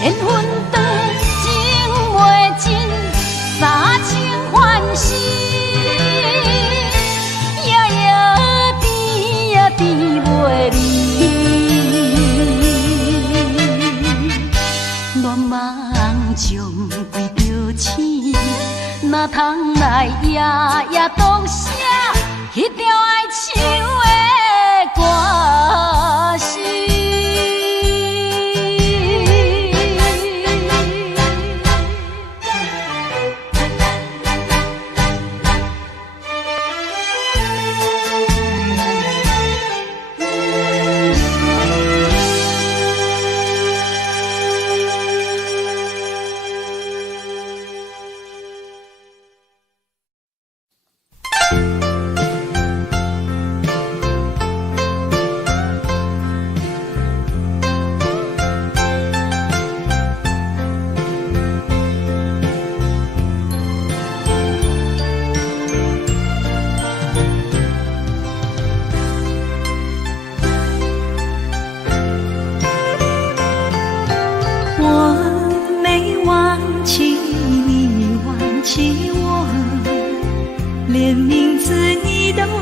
缘分长情袂尽，三情换死，夜夜甜也甜袂离，乱梦将规着醒，哪通来夜夜当写迄条爱唱的歌词。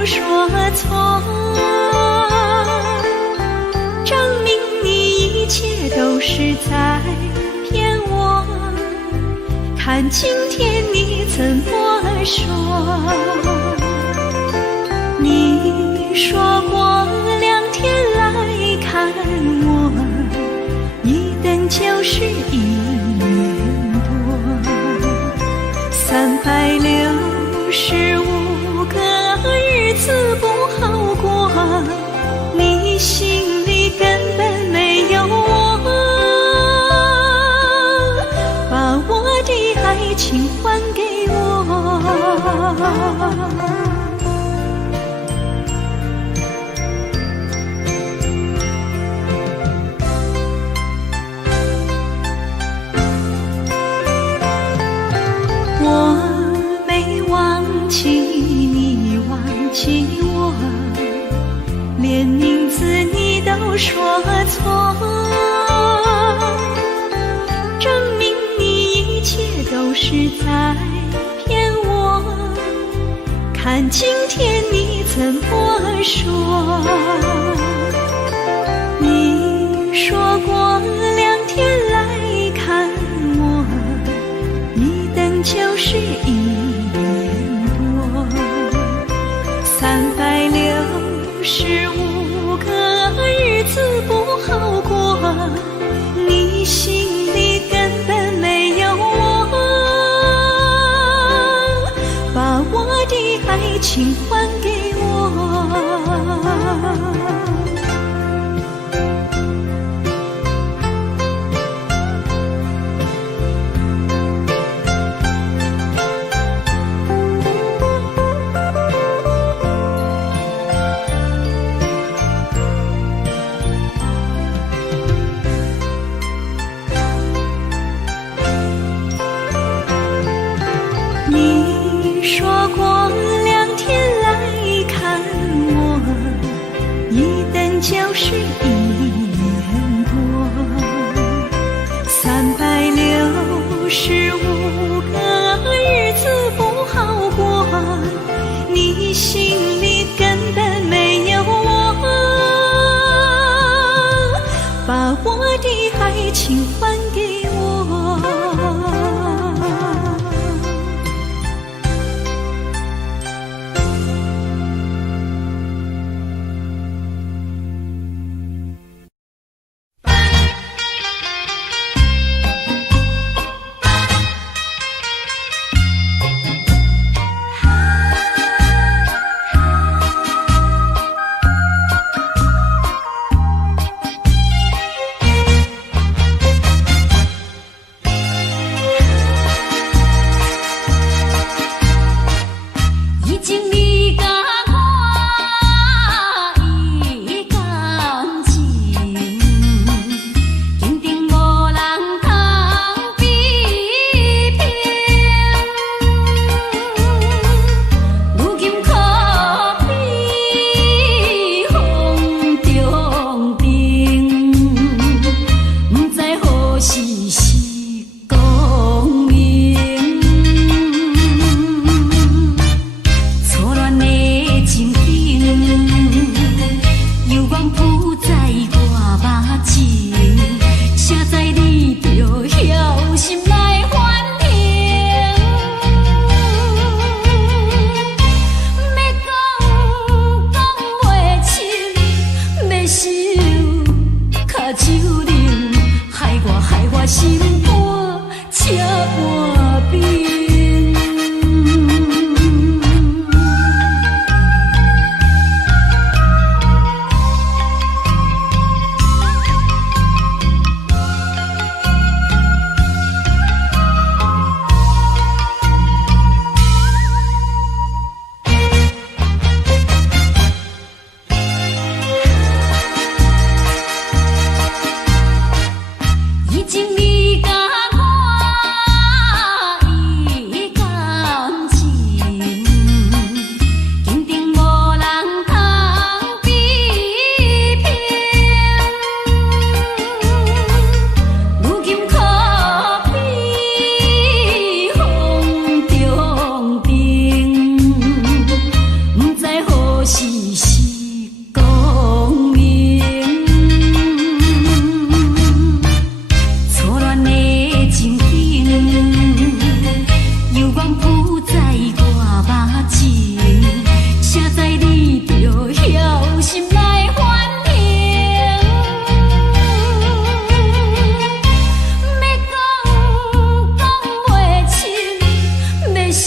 说错，证明你一切都是在骗我。看今天你怎么说？你说过2天来看我，一等就是1年多，365个日子不好过，你心里根本没有我，把我的爱情还给我。我没忘记你忘记我，连名字你都说错，证明你一切都是在骗我。看今天你怎么说？你说过2天来看我，一等就是1年多，365个日子不好过，你心里根本没有我，把我的爱情还给我。你说过2天来看我，一等就是1年多，365个日子不好过，你心里根本没有我，把我的爱情还给我。犹原浮在我目前，谁知你就晓心来反应。要讲袂清，要想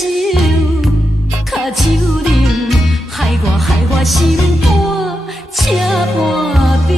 脚手冷，害我心肝车半冰。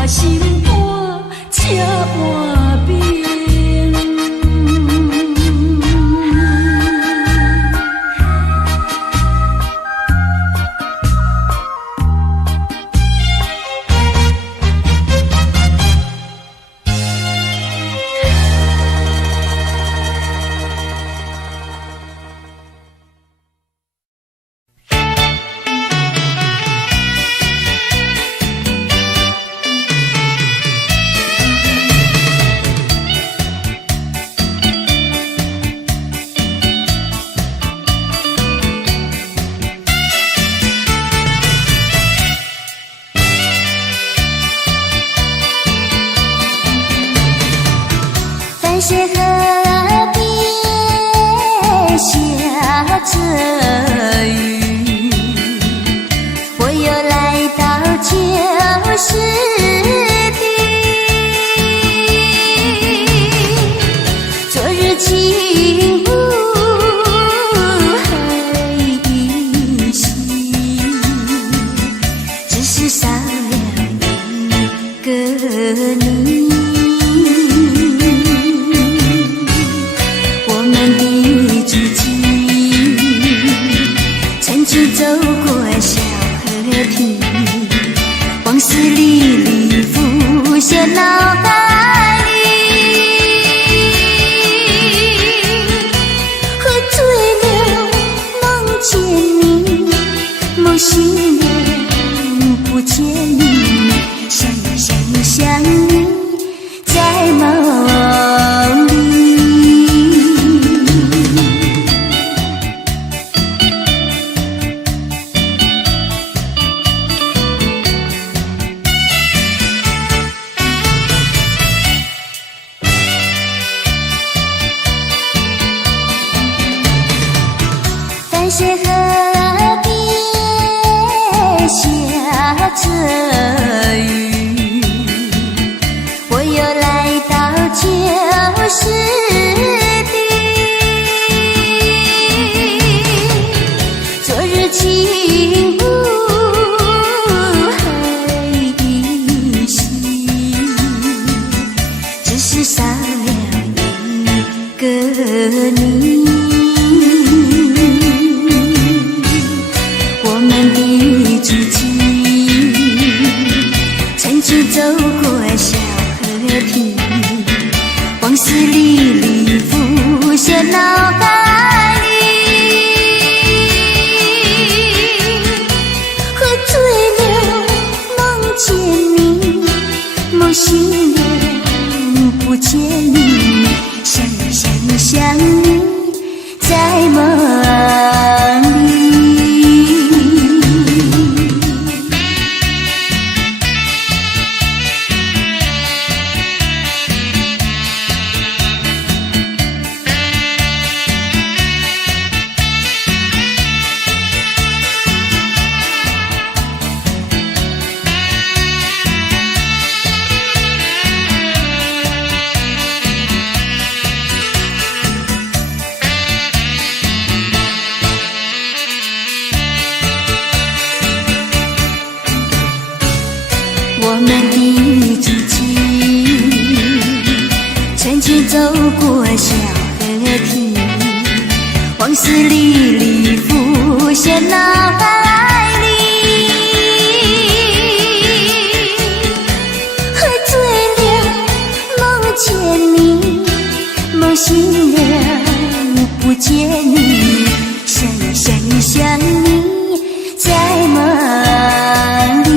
心肝车半冰。淡水河边下着雨，我又来到旧时地。昨日情雾还依稀，只是少了一个你。走过小河堤，往事历历浮现脑海里。喝醉了梦见你，梦醒了不见你，想你在梦里。淡水河边下着雨，我又来到旧时地。昨日情雾还依稀，只是少了一个你。走过小河堤，往事历历浮现脑海里。喝醉了梦见你，梦醒了不见你，想你在梦里。走过小河堤，往事历历浮现脑海里。喝醉了，梦见你，梦醒了，不见你，想你在梦里。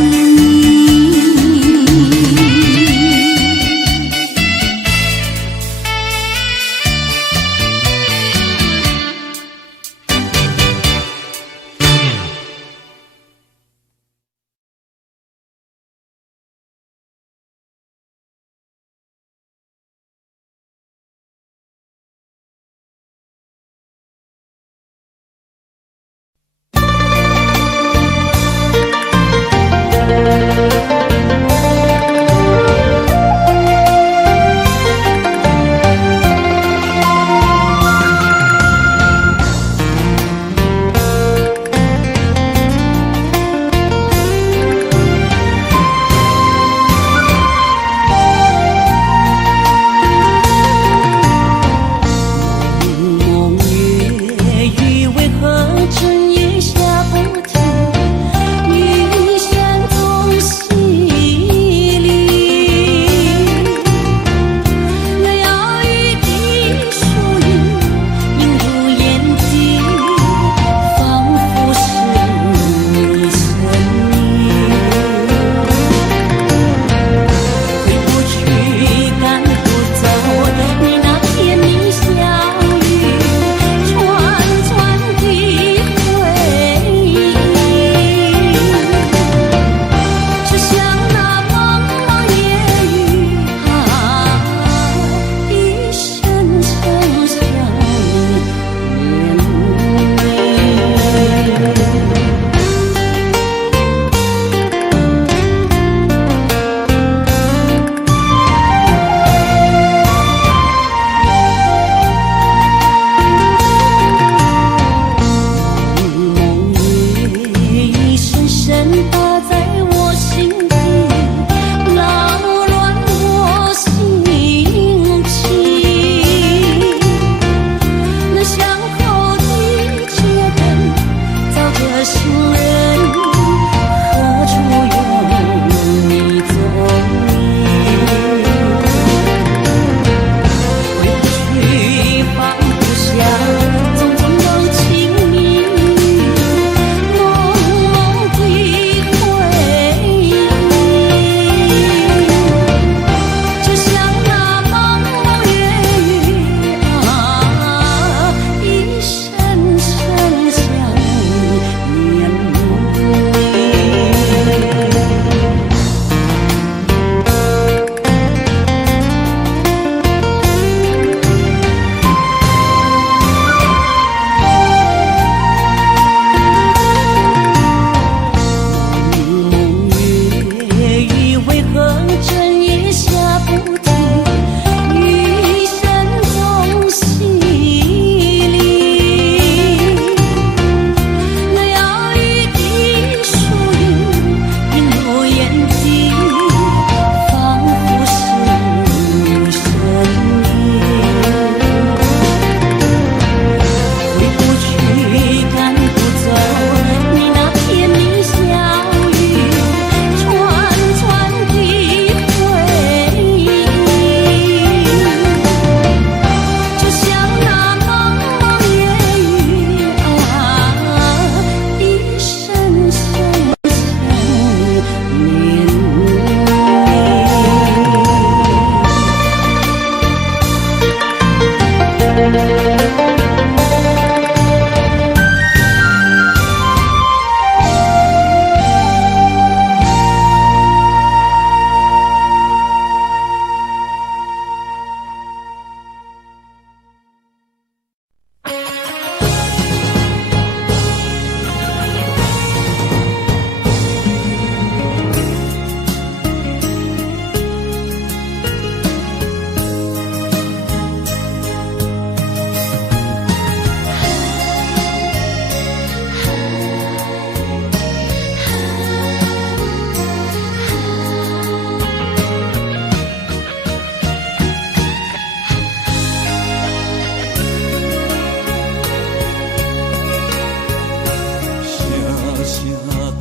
声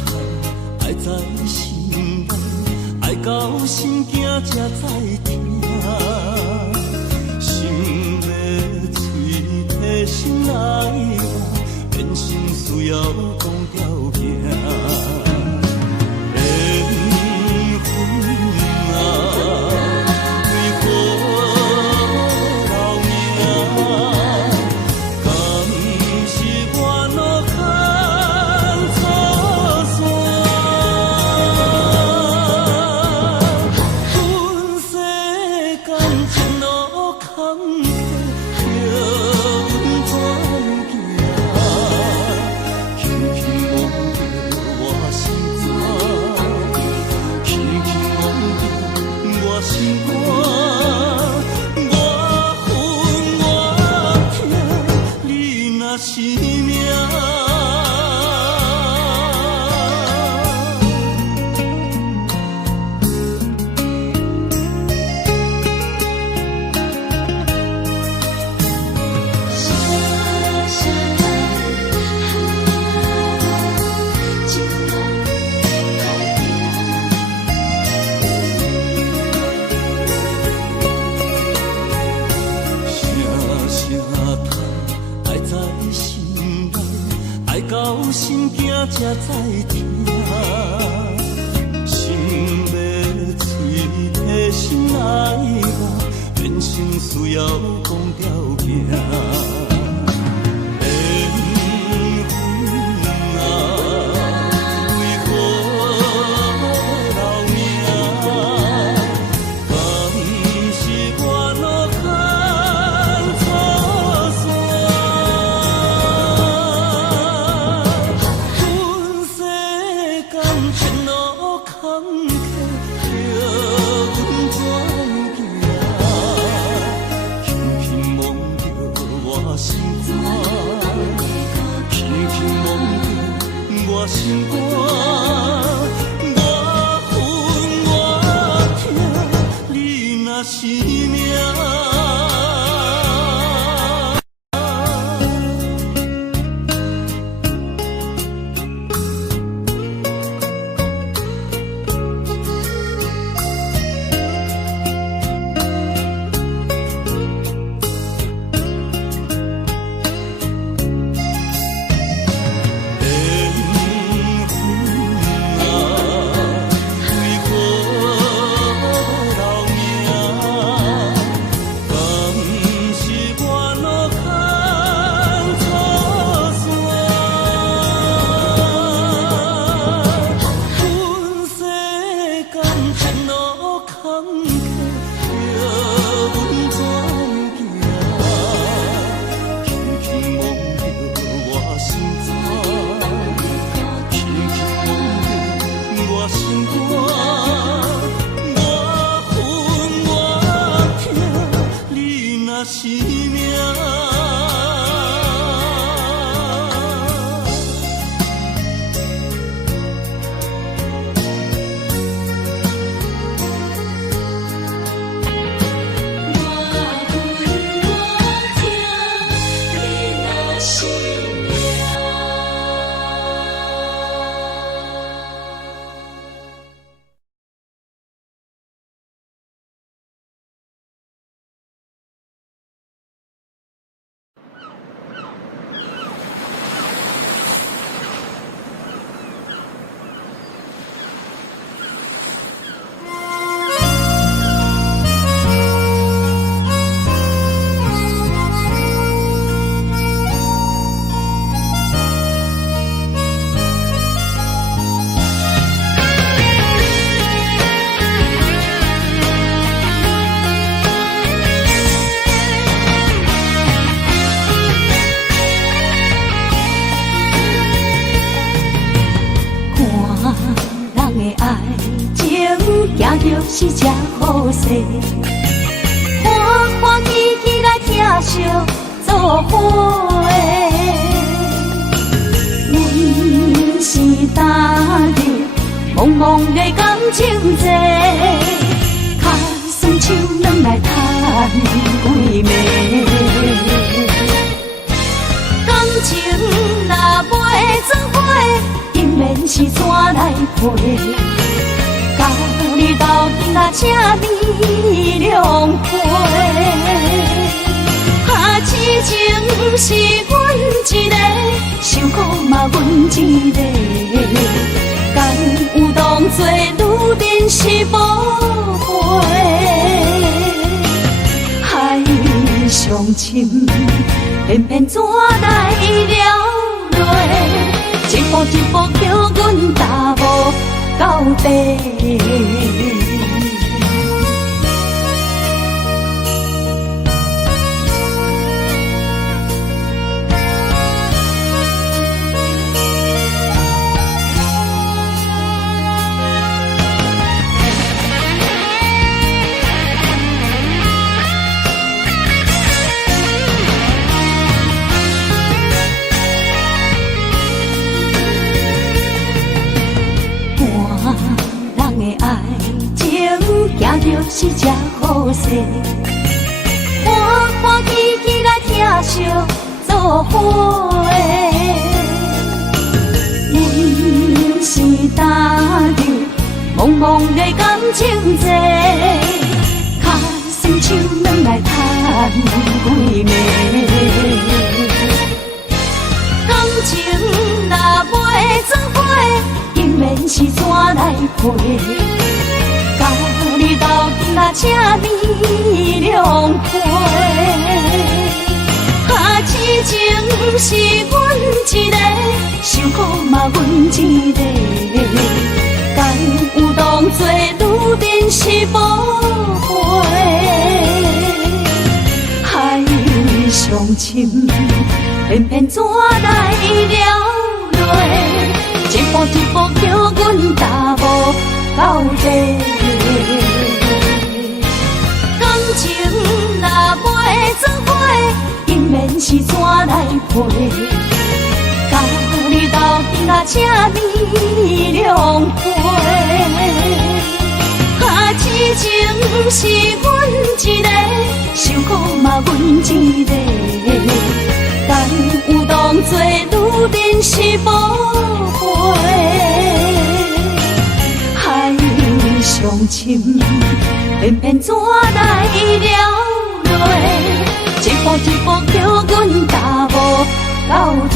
叹，爱在心内，爱到心惊才知听。心要嘴提心来话，变成需要讲条件。才知听，心要嘴提心来话，变成需要讲条件。心肝，我恨我痛，你若是命。是这好势，欢欢喜喜来疼惜做伙的。阮是今日茫茫的感情债，脚酸手软来叹几暝。感情若袂做伙，因是怎来陪？甲你斗阵啊，这美良陪。啊，痴情是阮一个，受苦嘛阮一个。敢有当作女人是宝贝？海上深，偏偏怎来了落？一步一步叫阮踏无到底。就是这好势，欢欢喜喜来疼惜做伙的。阮是担着茫茫的感情债，脚酸手软来叹几暝。感情若袂做伙，姻缘是怎来陪？甲你斗阵啊，这美良陪。啊，痴情是阮一个，受苦嘛阮一个。敢有当作女人是宝贝？海上深，偏偏怎来了落？一步一步叫阮踏无到底。感情若袂做伙，姻缘是怎来陪？甲你斗阵啊，这美良陪。啊，痴情是阮一个，受苦嘛阮一个。敢有当作女人是宝贝？海上深，偏偏怎来了落？一步一步叫阮踏无到底。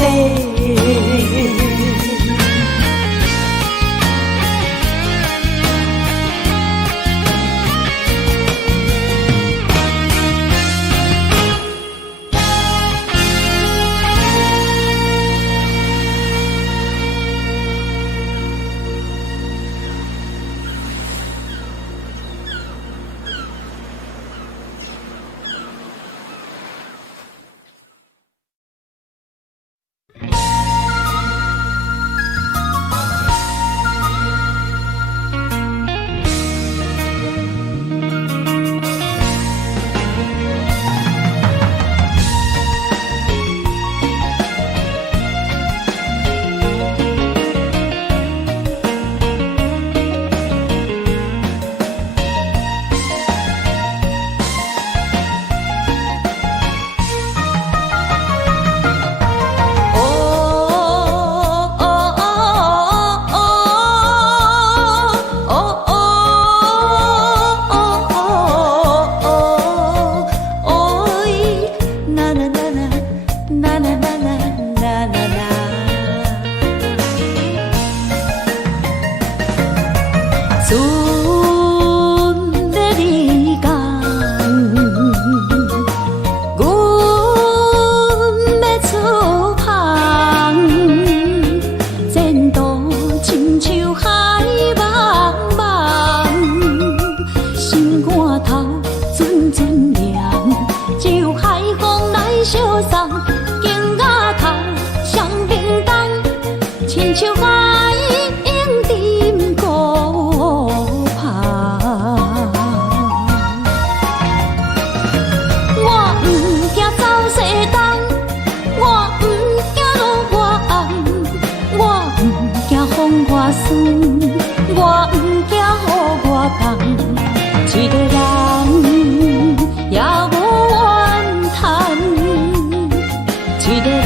一个人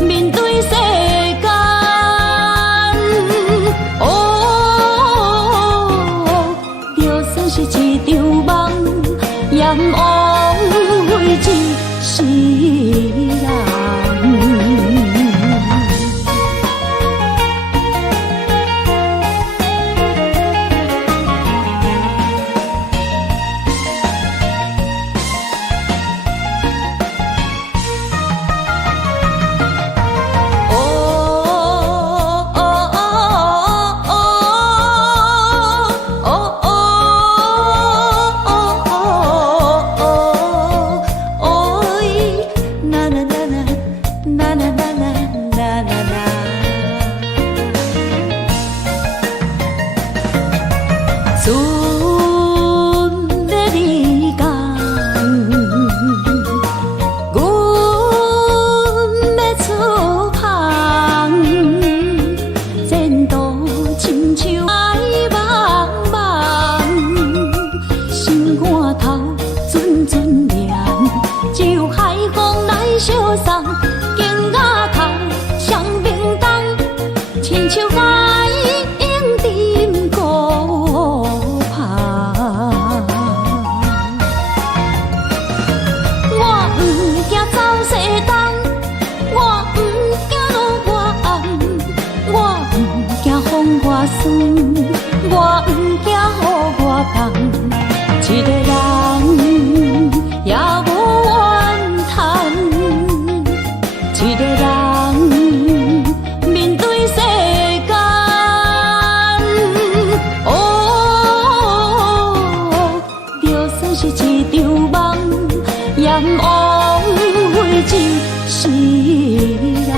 面对世间。亲像我用沉孤帆，我不惊走西东，我不惊路外暗，我不惊风外酸，我不惊雨外重。一个人也无怨叹，一个人面对世间，就算是一场梦，也不枉费一世人。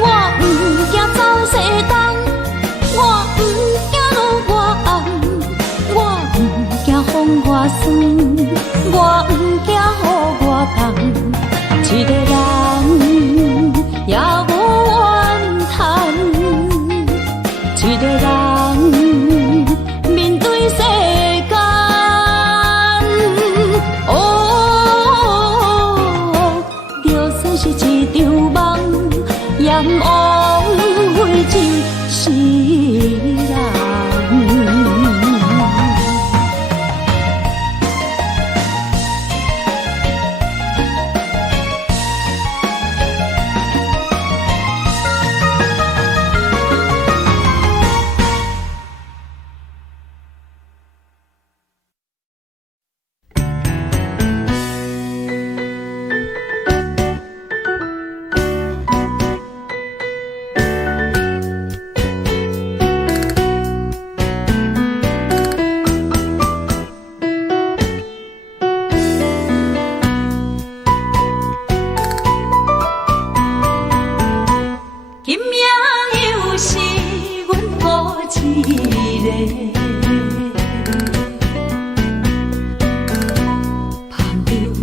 我不惊走西东，我不惊路外暗，我不惊风外酸，我不惊雨外重。一个人也无怨叹，一个人面对世间，就算是一场梦，也不枉费一世人。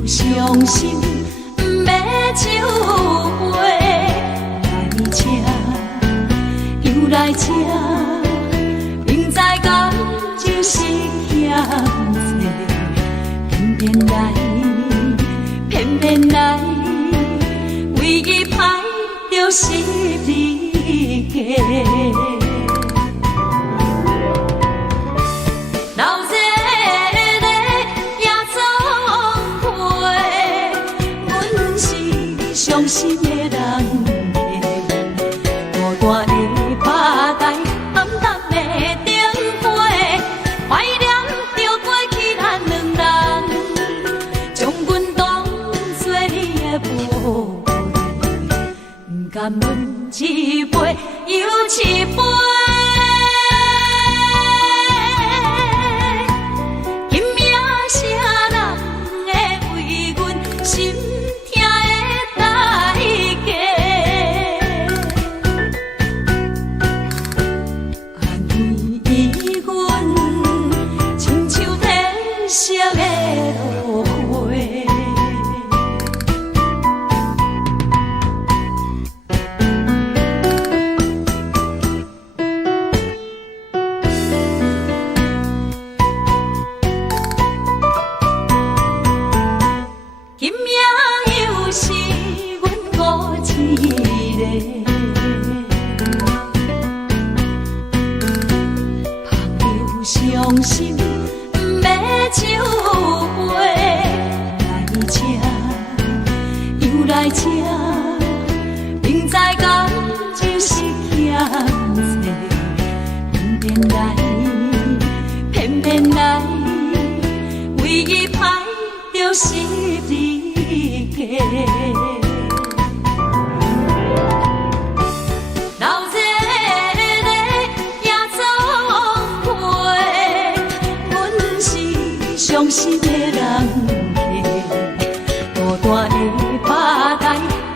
伤心不要酒杯，来吃又来吃，明知感就是嫌多，偏偏来，偏偏来，唯一歹就是你家。伤心的人，孤单的吧台，暗淡的灯花，怀念着过去咱两人，将阮当作你的宝贝，不甘阮一杯又一杯。伤心不要酒杯，来吃又来吃，明知感就是嫌多，偏偏来，偏偏来，唯一歹就是你家。伤心的人孤单的吧台，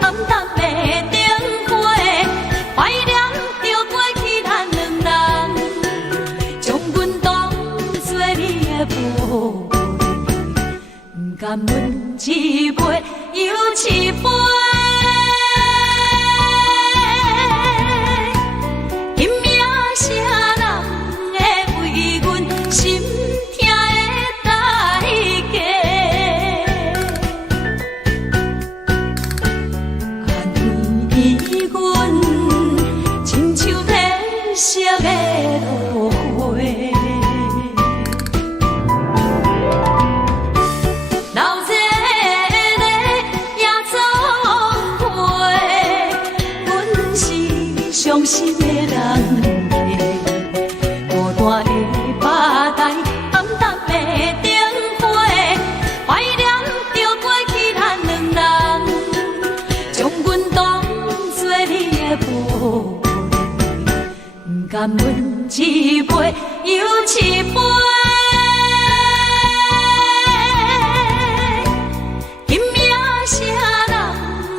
暗淡的灯花，怀念着过去咱两人，将阮当作你的宝贝，不甘阮一杯又一杯。甘阮一杯又一杯。今夜啥人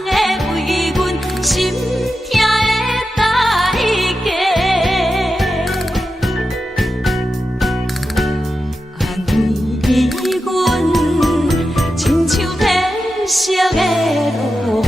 会为阮心痛的代价？安慰阮，亲像天色的落花。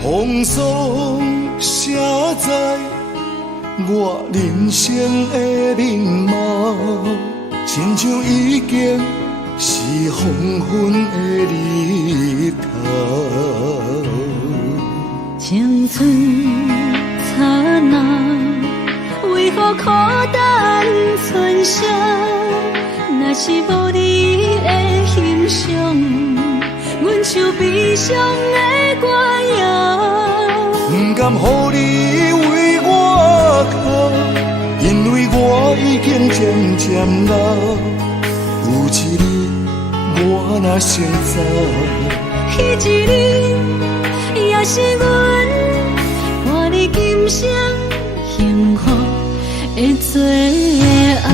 风霜写在我人生的面貌，亲像已经是黄昏的日头。青春刹那，为何孤单存剩？若是无你的欣赏，阮像悲伤的歌谣。不甘予你为我哭，因为我已经渐渐老。有一日我若先走，彼一日也是阮伴你今生幸福的最后。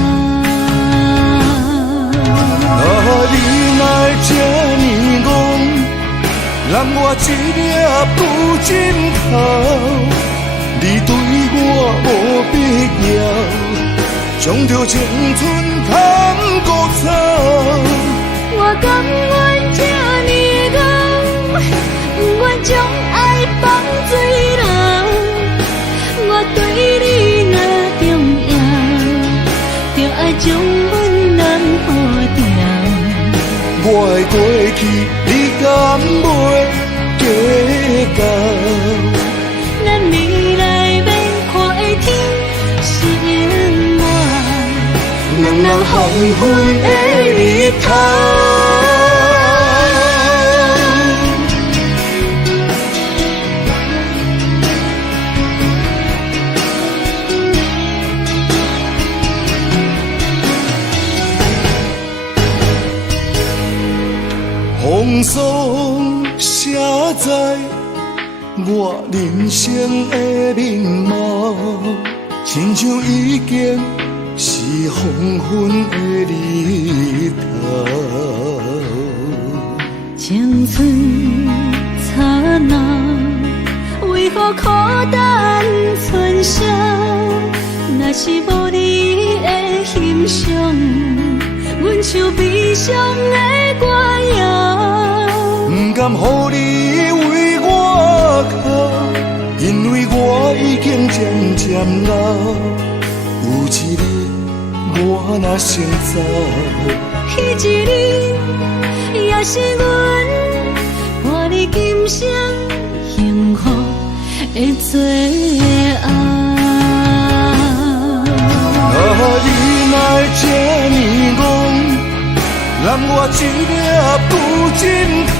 你若会这呢戆，揽我一粒不枕头，你对我无必要，将着青春通孤草。我甘愿这呢戆，不愿将爱放水流。我对你若重要，就爱将阮人护掉。我的过去你敢袂计较？咱未来免看的天是永远，两人黄昏的日头。风霜写在我人生的面貌，亲像已经是黄昏的日头。青春刹那，为何孤单春宵？若是无你的欣赏，阮像悲伤的歌谣。不甘予你为我哭，因为我已经渐渐老。有一日我若先走，彼一日也是阮伴你今生幸福的最后。你哪会这呢戆？揽我一粒不真哭，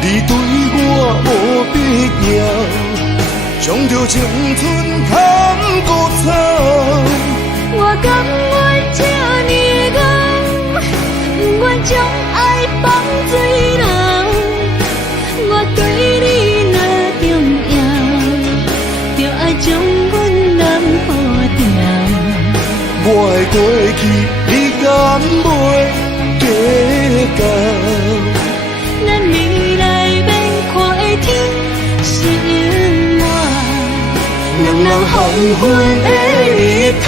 你对我无必要，将着青春砍孤草。我甘愿这呢戆，不愿将爱放水流。我对你若重要，就爱将阮男抱掉。我的过去你敢袂计较？咱未来免看的天是永远，两人黄昏的日头。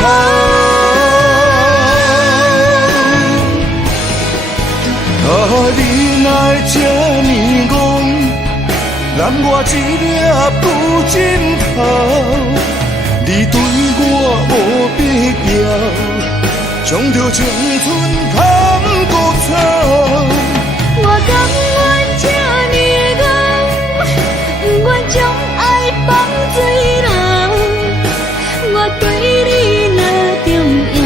你哪会这呢戆？揽我一粒不真头。你对我无必要，将着青春砍孤草。我甘愿这呢戆，不愿将爱放水流。我对你若重要，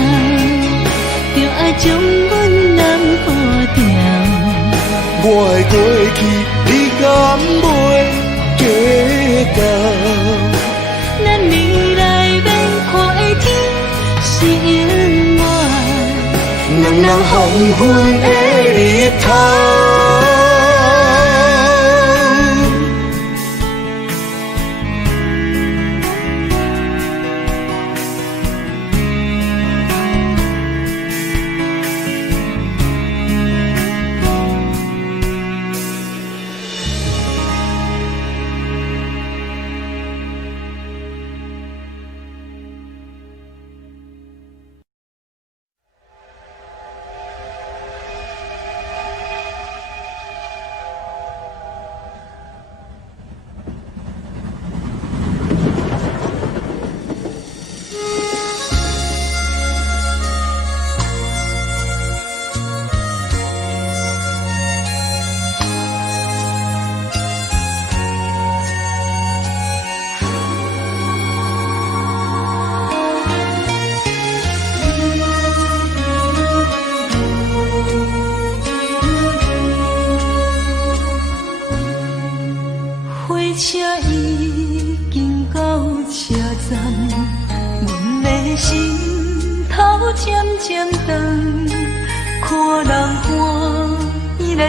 就爱将阮男抱掉。我的过去你敢袂计较？咱未来免看的天是永远，两人黄昏的日头。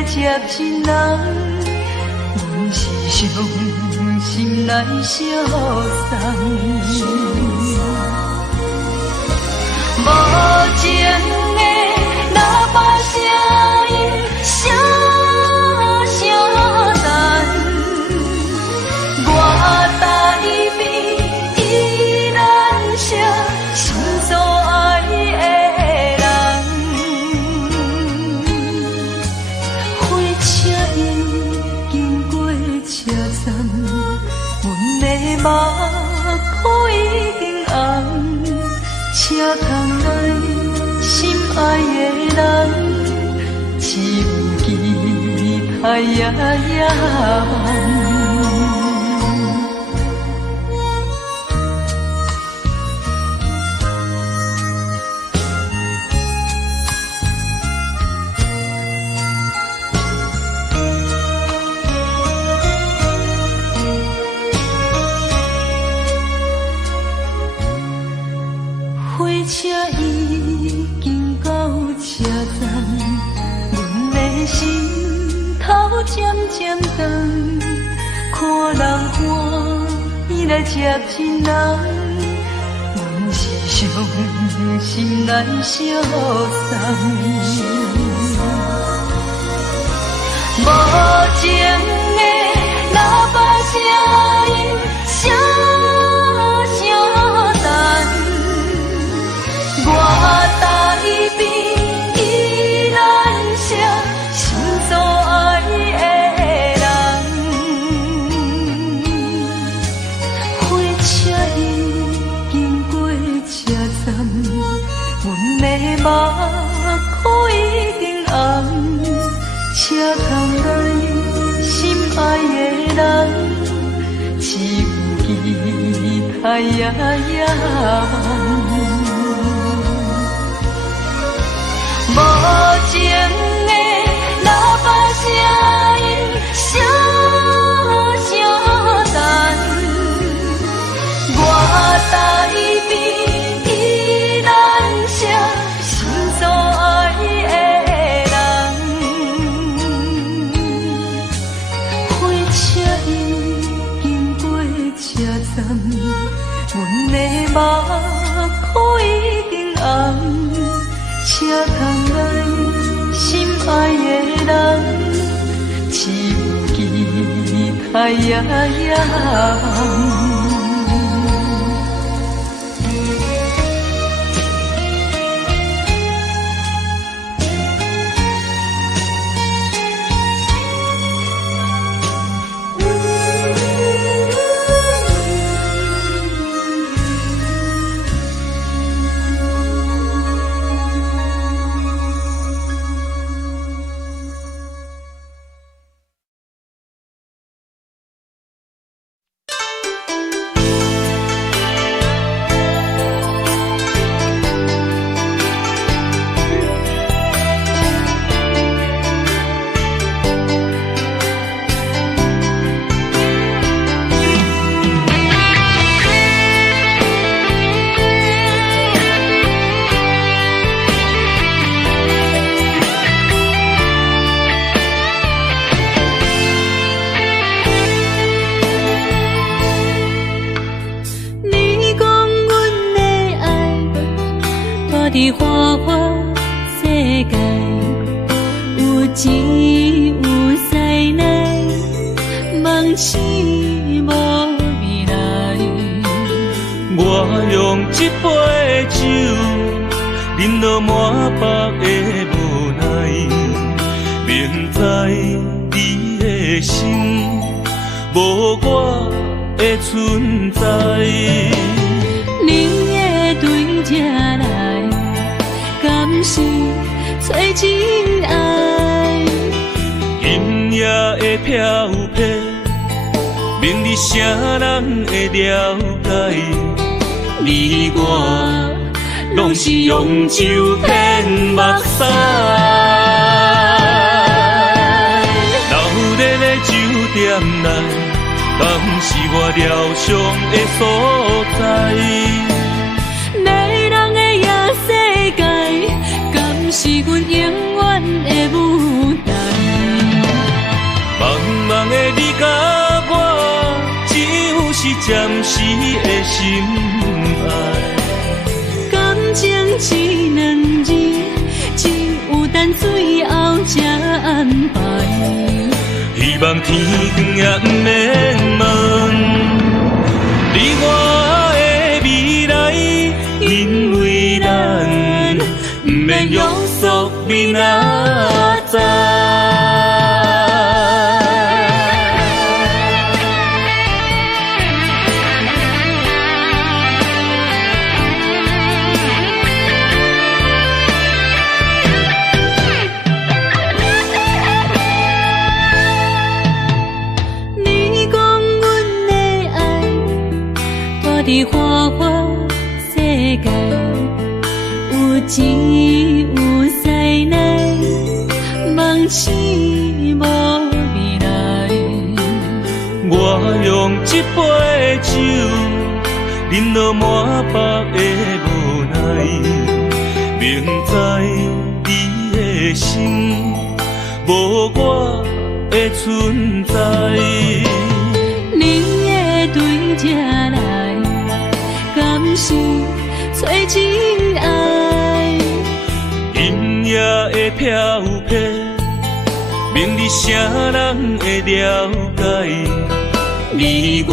接亲人，阮是伤心来相送。无情的喇叭声音，声声震，我台边依然写心所爱的人。火车已经过车站，阮的目眶已经红。车窗内心爱的人，一只有期待夜夜梦。火车已经到车站，阮的心头渐渐长，看人欢喜来接亲人，阮是伤心来相送。无情的喇叭声音，声声等。我台边依然是心所爱的人，火车已经过车站，阮的目眶已经红，车窗内心爱的人，只有期待夜夜梦。无情的喇叭声音，声声等。我台边依然是心所爱的人，火车已经过车站，阮的目眶已经红。车窗内心爱的人，只有期待夜夜梦。伫花花世界，有钱有势来，梦醒无未来。我用一杯酒，饮落满腹的无奈，明知你的心无我的存在。你的对这来，敢是找真爱？今夜的飘泊，明日谁人会了解？你我拢是用酒骗目屎，流热的酒店内，敢是我疗伤的所在？迷人的夜世界，敢是阮永远的舞台？茫茫的你甲我，只有是暂时的心爱。感情只两字，只有等最后才安排。希望天光也不免问，你我的未来，因为咱不免约束明仔载。伫花花世界，有钱有西来，梦醒无未来。我用一杯酒，饮落满腹的无奈，明知你的心无我的存在。你的对这来，敢是找真爱？音乐的飘飘，明日谁人会了解？你我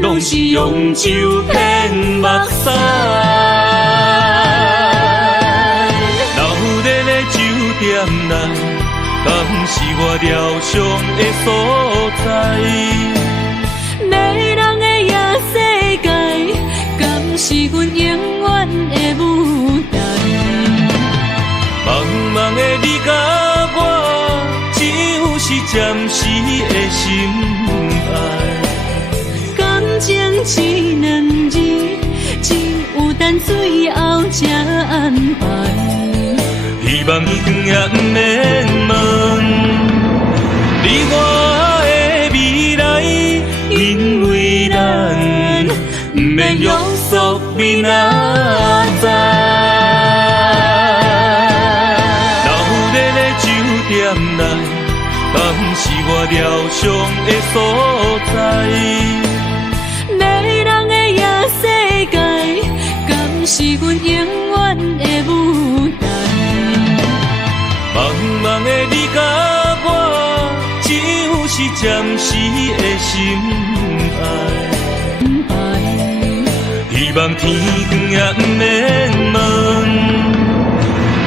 拢是用酒骗目屎，留在咧酒店内，敢是我疗伤的所在？迷人的夜世界，敢是阮永远的舞台？茫茫的你甲我，只有是暂时的心爱。感情只两字，只有等最后才安排。希望伊长也不免问，你我的未来，因为咱不免约束明仔载。留在咧酒店内，敢是我疗伤的所在？迷人的夜世界，敢是阮永远的舞台？茫茫的你甲我，只有是暂时的心爱。希望天光也不免问，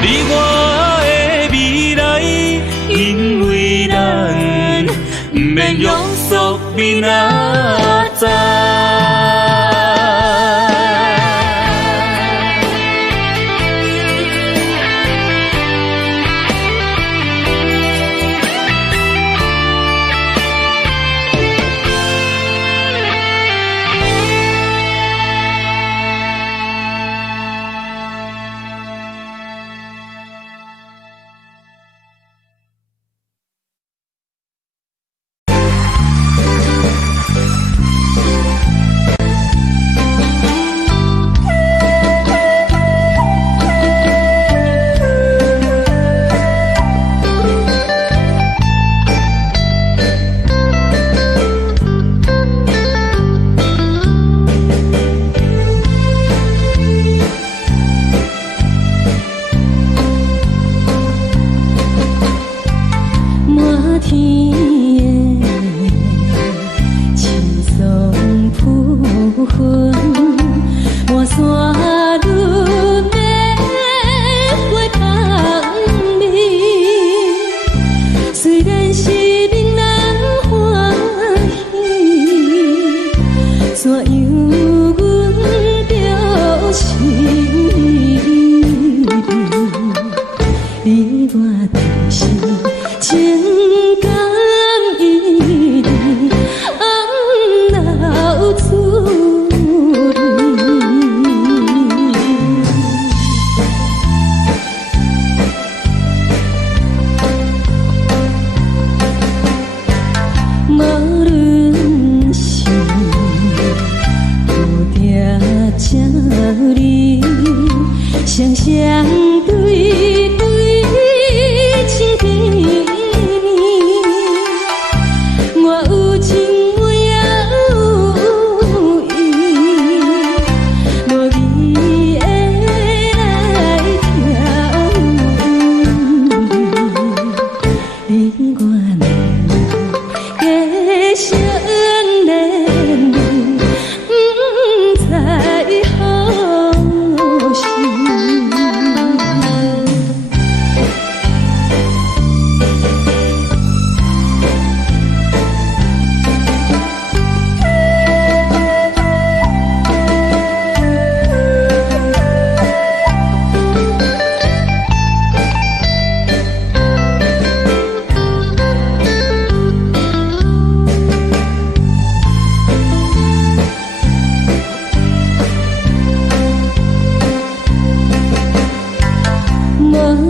你我的未来，因为咱不免约束明仔载。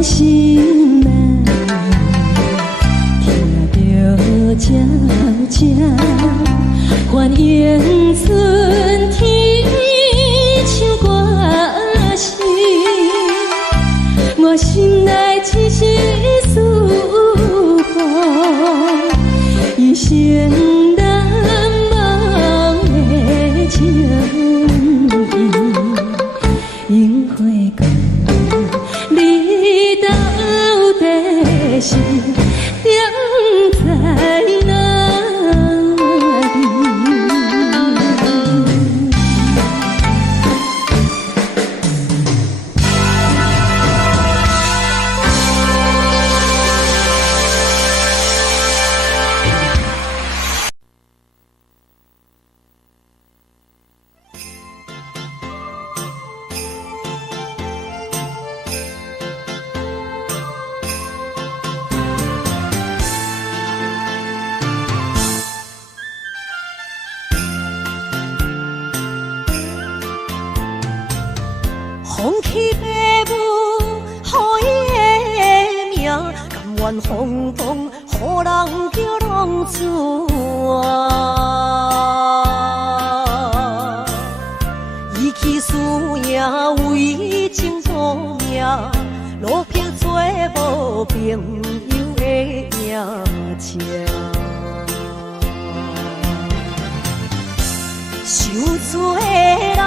心内，听着这这欢迎春天唱歌声，我心内只是思念，一生难忘的情意，樱花讲你到底是踮在哪里？风起父母，予伊的名，甘愿风风，予人叫浪子啊。伊去输赢为情赌命，路撇做无朋友的名声。想做的人。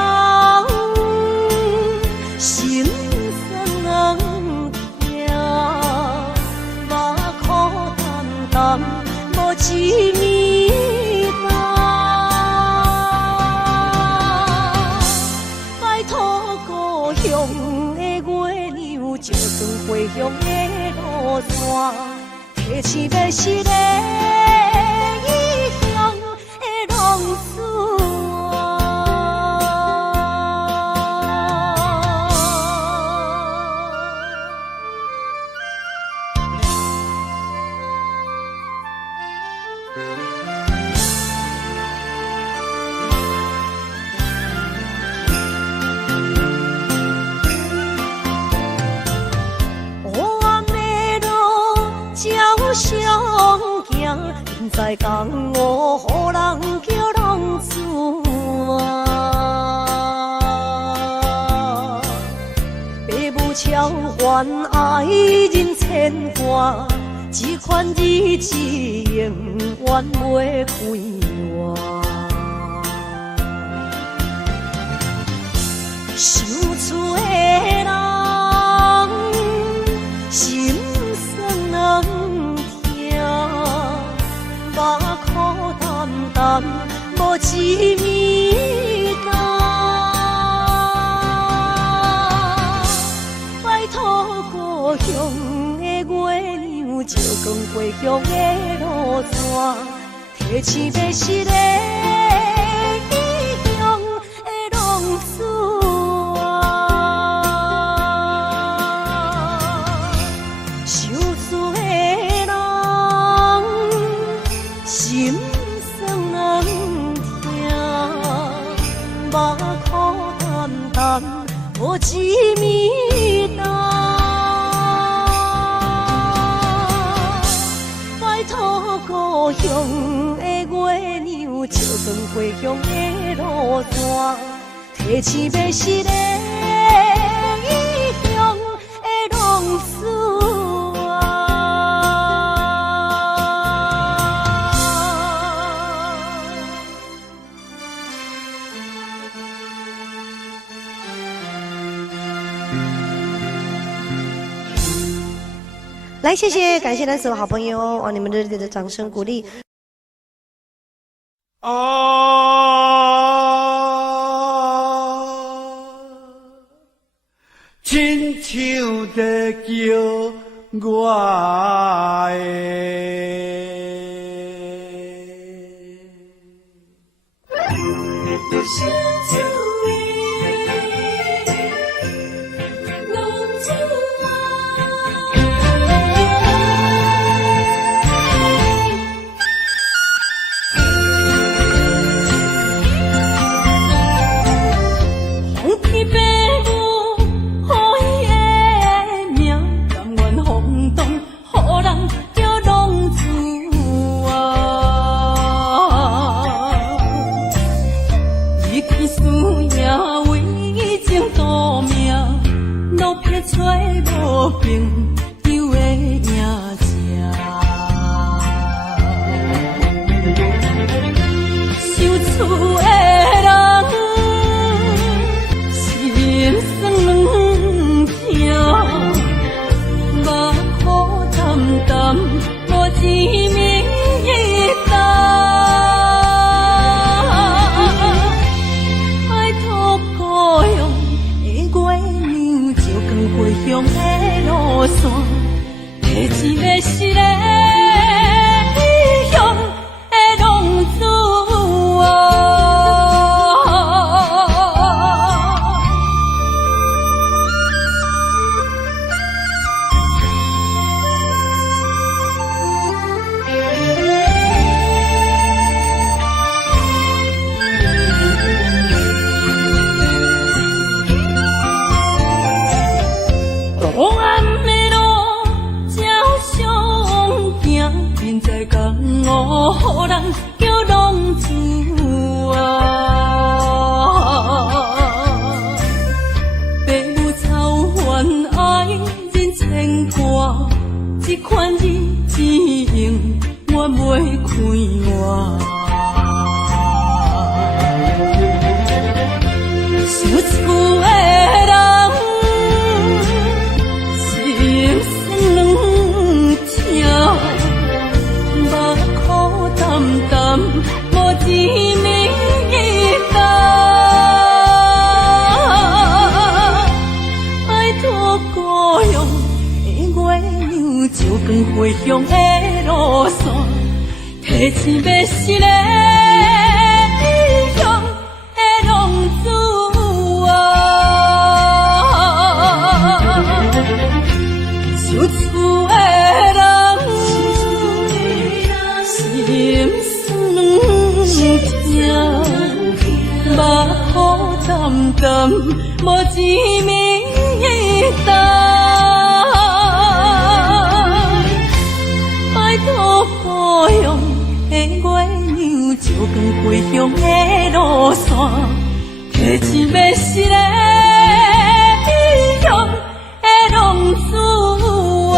心酸痛，目眶淡淡，无一面红。拜托故乡的月亮，照光回乡的路线，提醒要是个异乡的浪子。相行，现在江湖，予人叫浪子啊。父母超还爱人牵挂，这款日子永远袂开换。想厝的人，心酸目眶淡淡，无一面红。拜托故乡的月亮，照光回乡的路线，提醒要是个异乡的浪子啊。想厝的人。心酸痛，目眶淡淡，无一面红。拜托故乡的月亮，照光回乡的路线，提醒要是个异乡的浪子啊。来，谢谢，感谢咱所有好朋友哦，你们热烈的掌声鼓励。亲像在叫我找无朋友的影子，受厝的人心酸软疼，目苦淡淡无知名一担，爱托故乡的月亮，照光回乡的路线，提一个失个异乡的浪子啊。黑暗的路照常行，现在江湖人叫浪子啊。父母操怨爱人牵挂，这款日子用我袂开我。受厝的人心酸软疼，目苦淡淡无知名一担，爱托故乡的月亮，照光回乡的路线，提醒要失个异乡的浪子啊。受厝的人心酸软疼，目苦淡淡无知名一担，爱托故乡的月亮，照光回乡的路线，提一要失个异乡的浪子啊。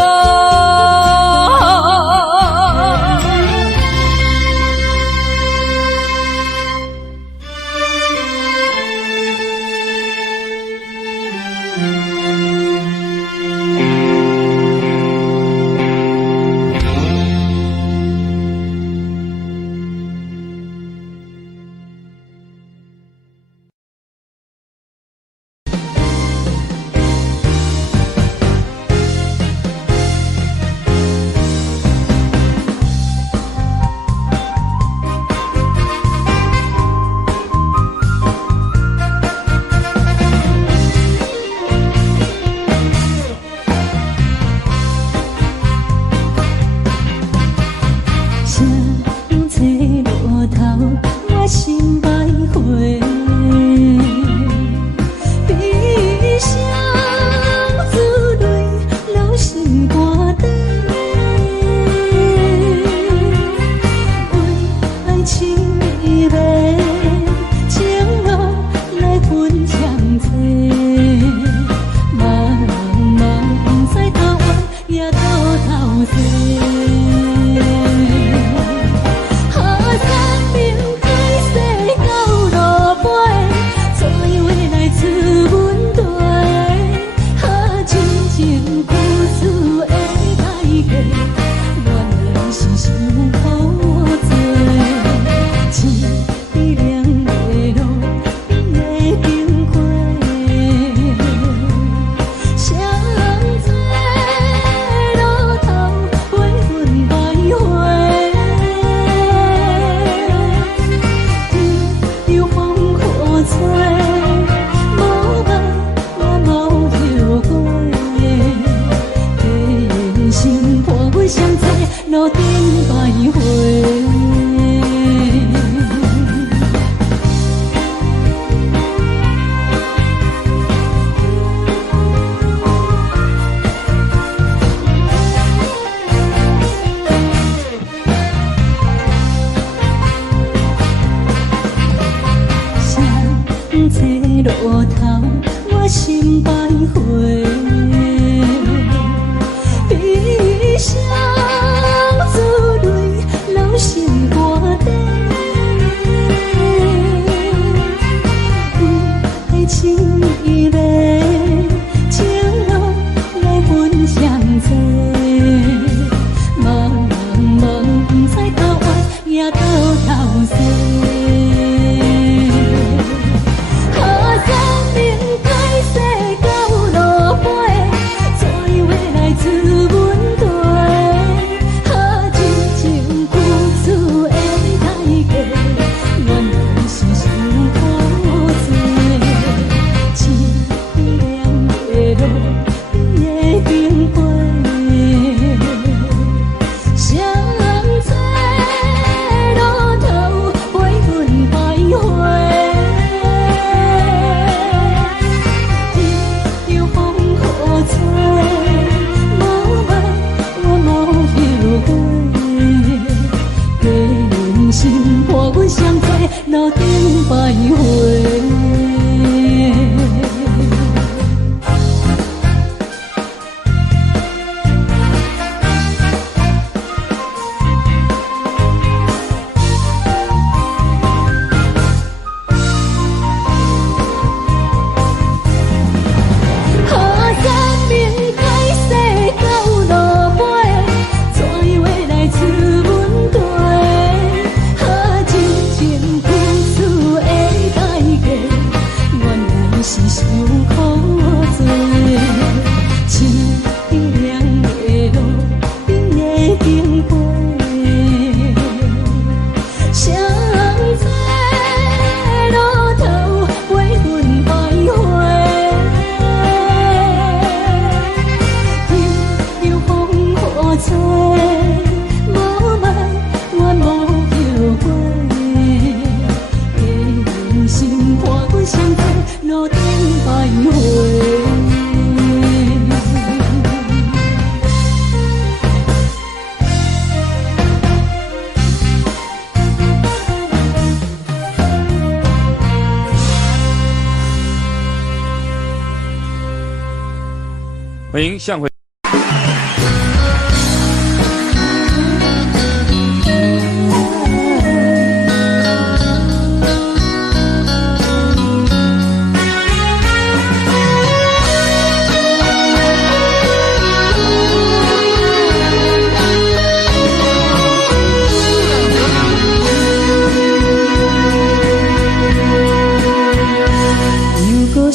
欢迎向回。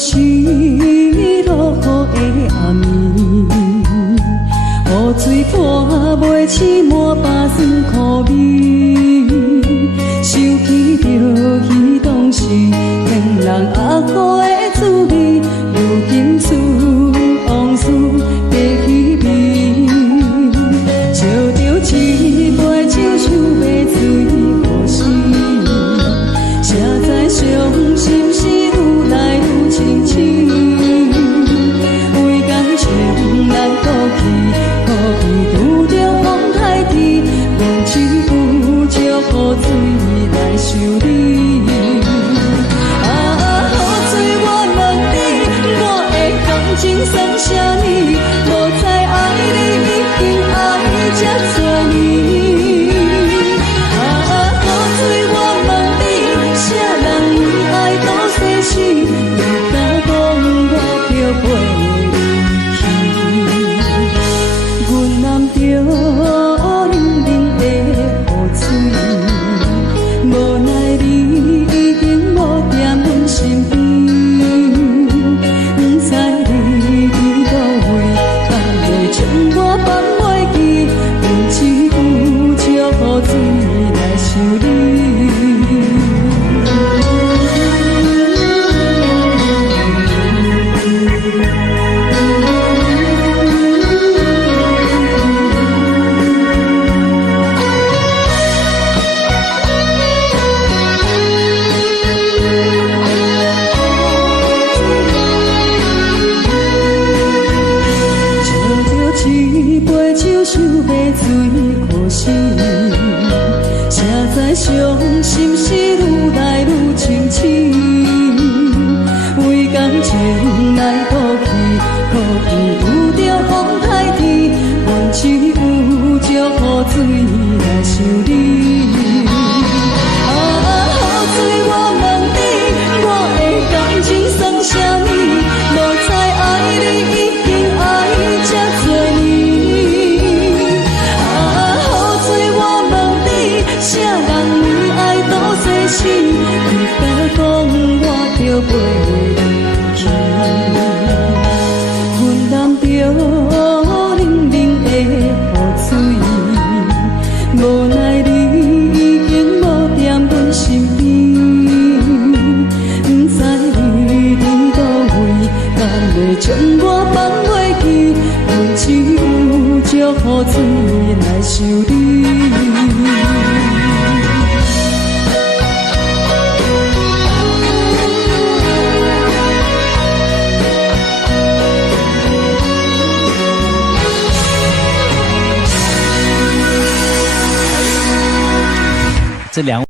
是落雨的暗暝，雨水看袂起满巴酸苦味，想起着彼当时天人阿苦的滋味，如今思往事白稀微，烧着一杯酒想要醉过时，谁知伤心事愈来愈清醒，为感情难过去，可比拄着风台天，忘记有借雨水来修理。啊，雨水我问你，我的感情算啥呢？无再爱你，已经爱这多年。啊，雨水我问你，啥人为爱都生死？你敢讲我着陪你去？阮揽着冷冷的雨水，无奈你已经无踮阮身边，不知你伫倒位，敢会将我放袂记？阮只有借雨水来想你。一杯酒想要醉过时，谁知伤心事愈来愈清醒，为感情来倒去，可比有着风台天，阮只有借雨水来想你。啊，雨水我问你，我的感情算啥呢？无再爱你，已经爱这多年。啥人为爱都生死？你敢讲我着陪你去？阮揽着冷冷的雨水，无奈你已经无踮阮身边，不知你伫倒位，敢会将我放袂记？阮只有借雨水来想你。这两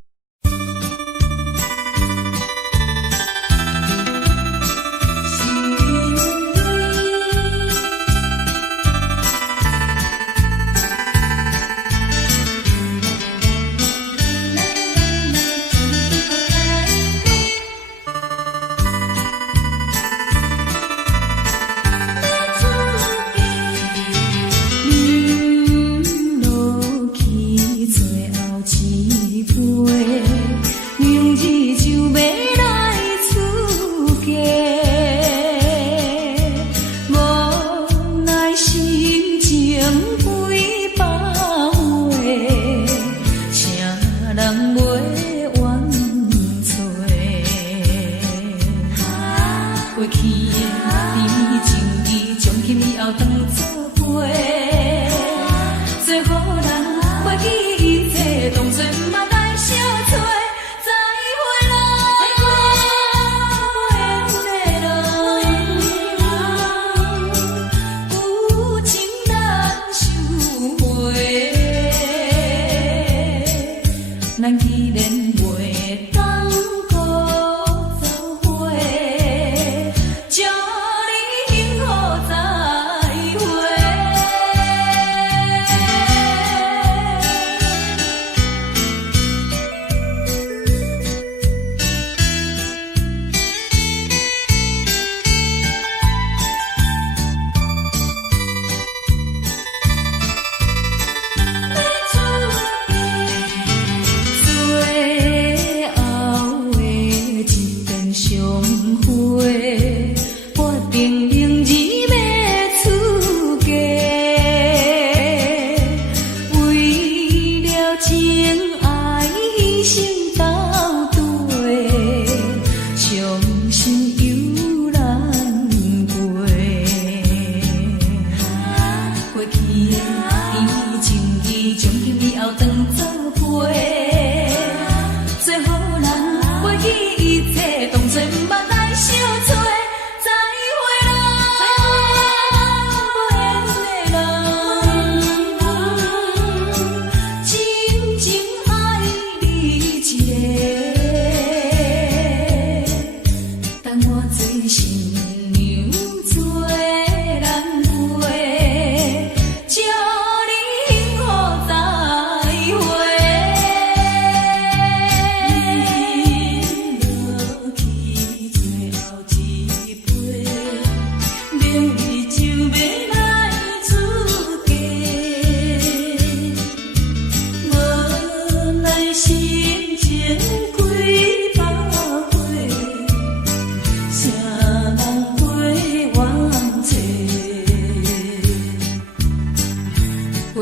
落去最后一杯。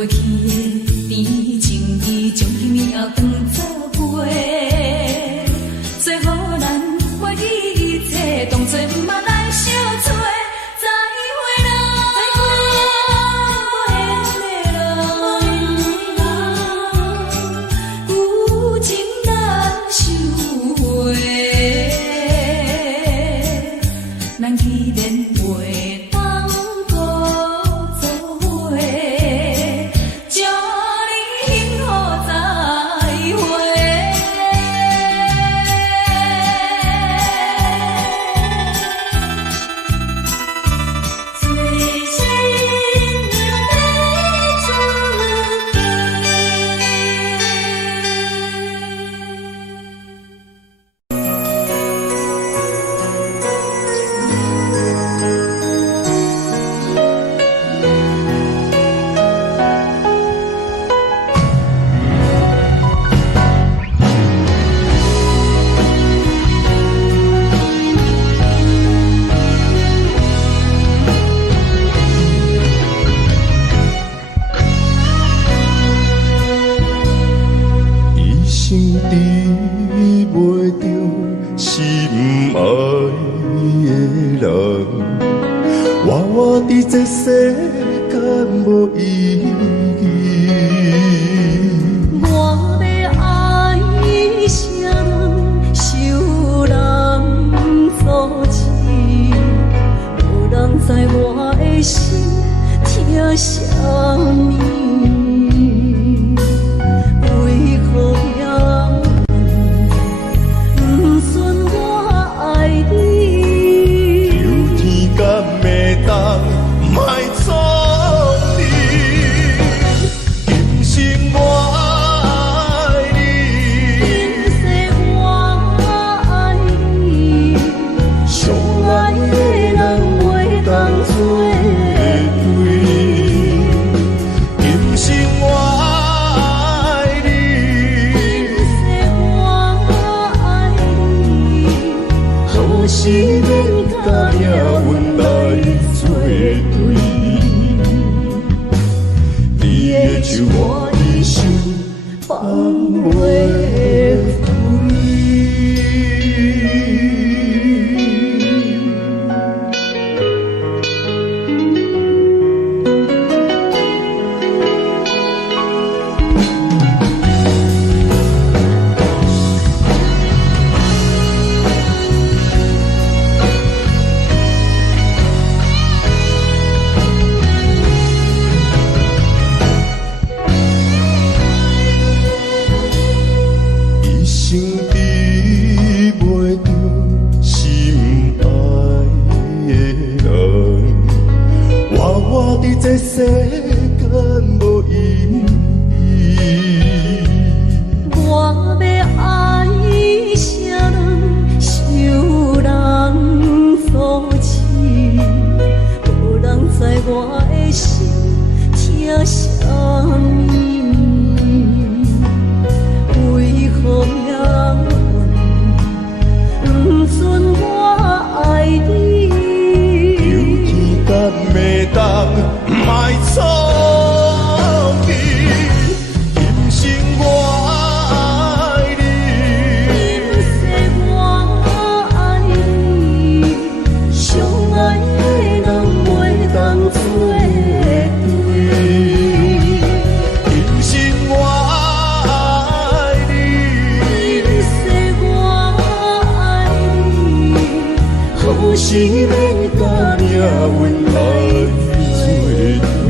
去的甜情意，从今也当作伙，最好咱袂记一切，当作毋捌来相找。再会啦，无缘的人，有情难收回，咱既然袂当搁做伙，祝你幸福再会。最新娘要出一生治袂着心爱的人，我伫这世间无意义。我要爱谁人，受人阻止，无人知我的心疼啥物。为何也不准我爱你？有天敢会当莫错你，今生我爱你，今世我爱你，相爱的人袂当做对。今生我爱你，我爱你，何时免甲命运来作对？你的手我的手放袂开。一生治袂着心爱的人，我伫这世间无意义。我要爱谁人，受人阻止，无人知我的心疼啥物。为何命运不准我爱你？有天敢会当莫错你，今生我爱你，今世我爱你，相爱的人袂当做对。今生我爱你，今世我爱你，何时免甲命运来作对？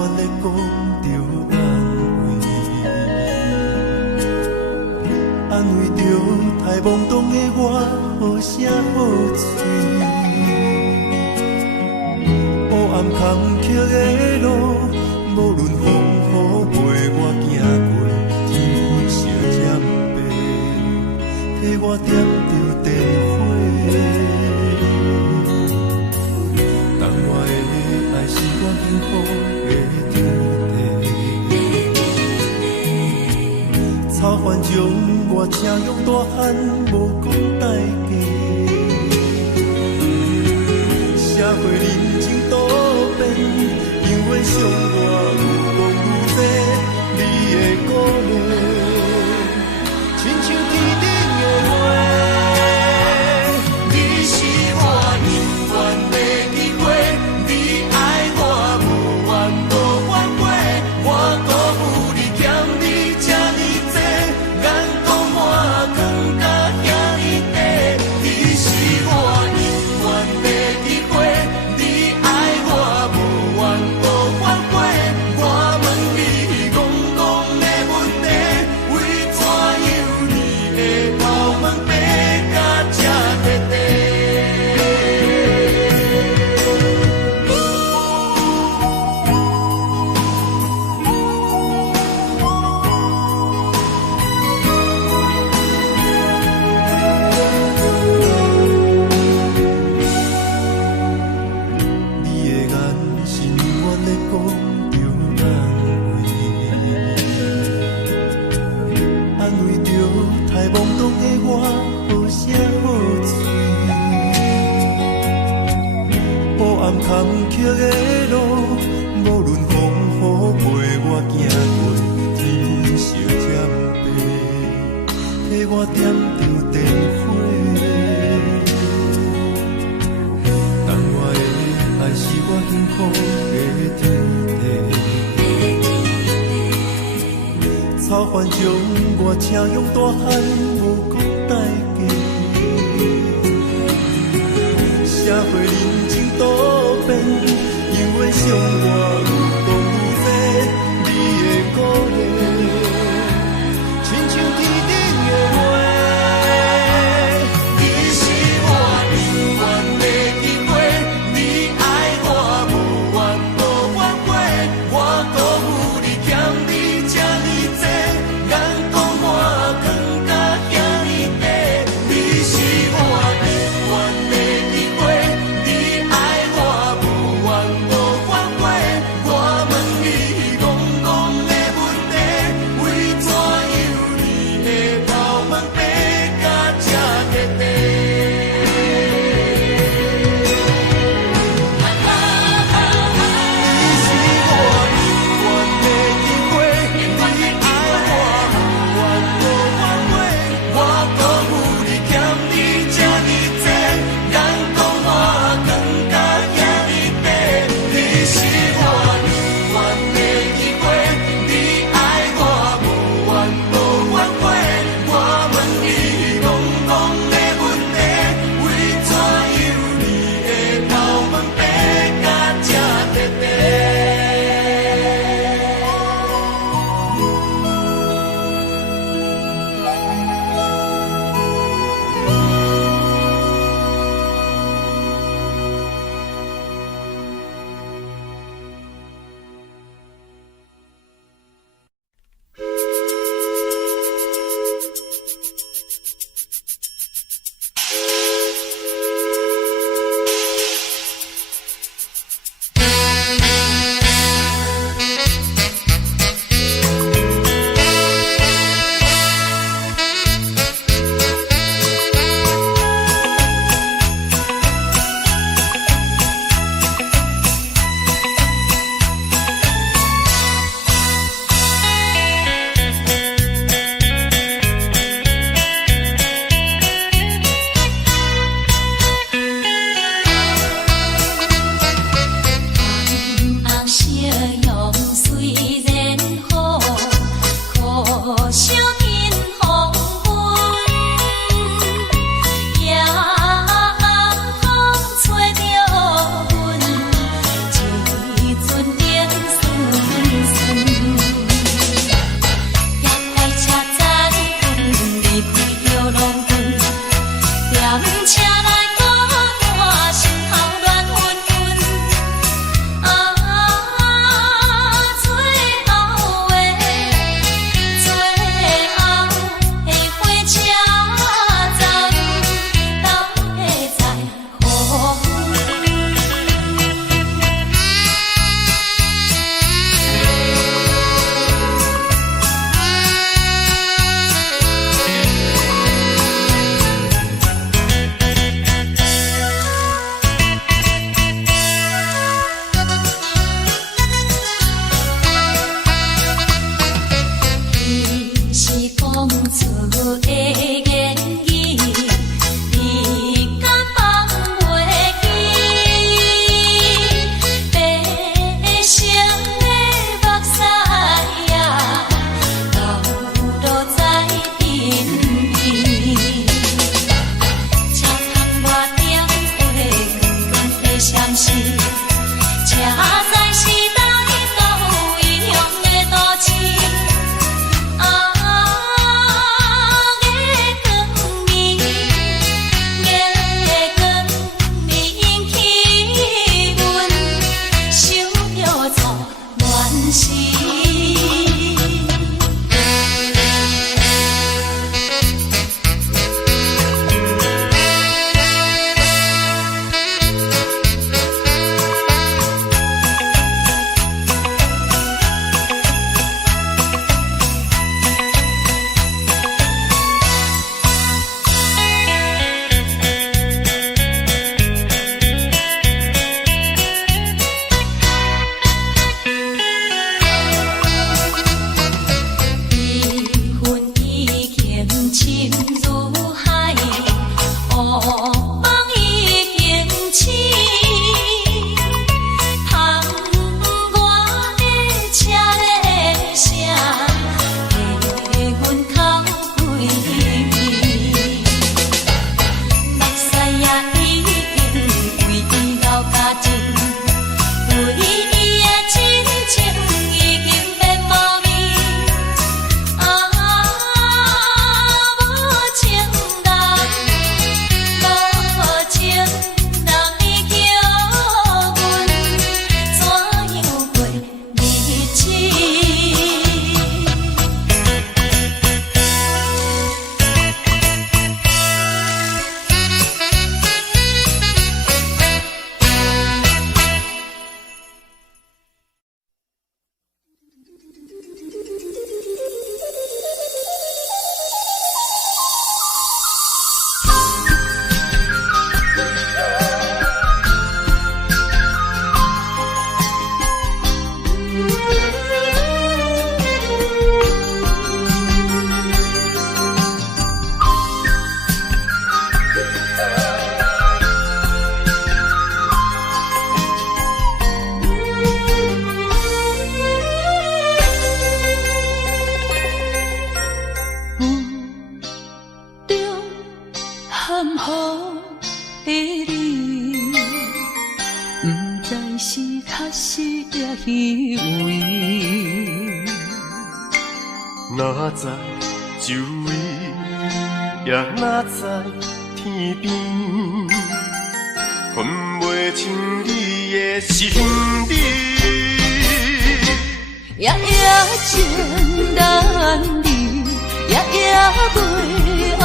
愿的讲着安慰着太懵懂的我，好声好嘴。黑暗坎坷的路，无论风雨陪我行过，天昏烧渐白，替我点着灯火。当我的爱是我幸福的天地，草原将我请用大汉，无讲代价。社会人情多变，因为伤我愈讲愈多，你的鼓励，亲像天顶的花。你是我永远的机会，你爱我无怨无反悔，我辜负你欠你这呢多。更加遐尼多，你是我永远的机会，你爱我无怨无反悔。我问你戆戆的问题，为怎样你的头毛白甲这地地？坎坷的路，无论风雨陪我行过，天昏烧渐白，替我点着灯火。当我的爱是我幸福的天地，草原将我请用大汉，无讲代价。社会人情多变，因为伤我愈讲愈多，你的鼓励，亲像天顶的花。你是我永远的机会，你爱我无怨无反悔，我辜负你欠你这呢多，眼光我更加遐尼多。你是我永远的机会。时。哪知周围，也哪知天边，分袂清你的心理。夜夜情难离，夜夜袂安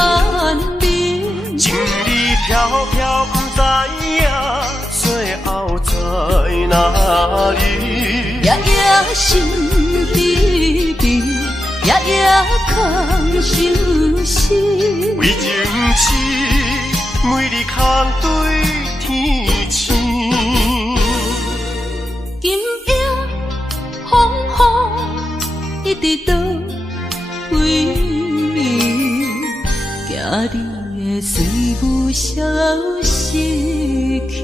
眠。情意飘飘，不知影最后在哪里。夜夜心离别，夜夜空相思。为情痴，每日空对天星。今夜风雨一直倒位，惊你的随舞消失去。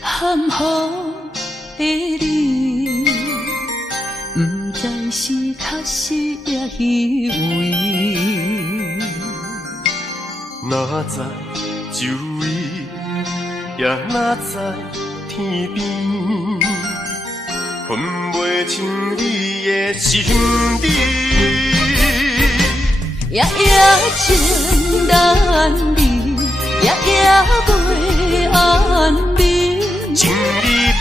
含糊的你，不知是确实也虚伪。哪知周围，也哪知天边，分袂清你的心理。夜夜情难离，夜夜袂安眠。情意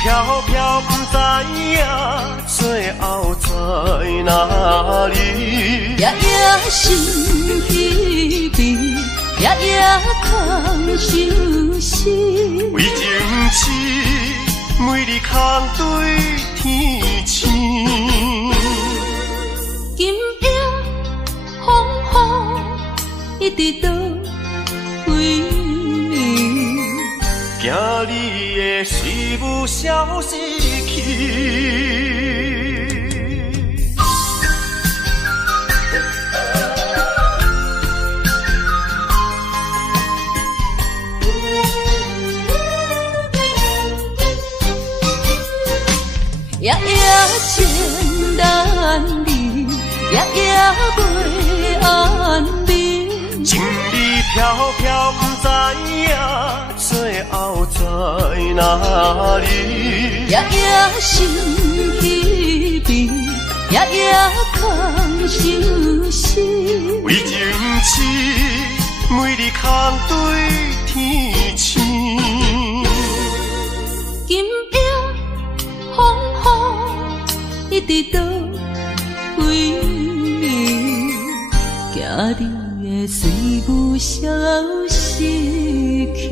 飘飘，不知影最后在哪里。夜夜心离别，夜夜空相思。为情痴，每日空对天星。今夜风雨一直倒位，惊你的随舞消失去。夜夜情难离，夜夜袂安眠。情意飘飘，不知影最后在哪里。夜夜心稀微，夜夜空相思。为情痴，每日空对天星。今夜风雨，你伫倒位？惊你的随舞消失去。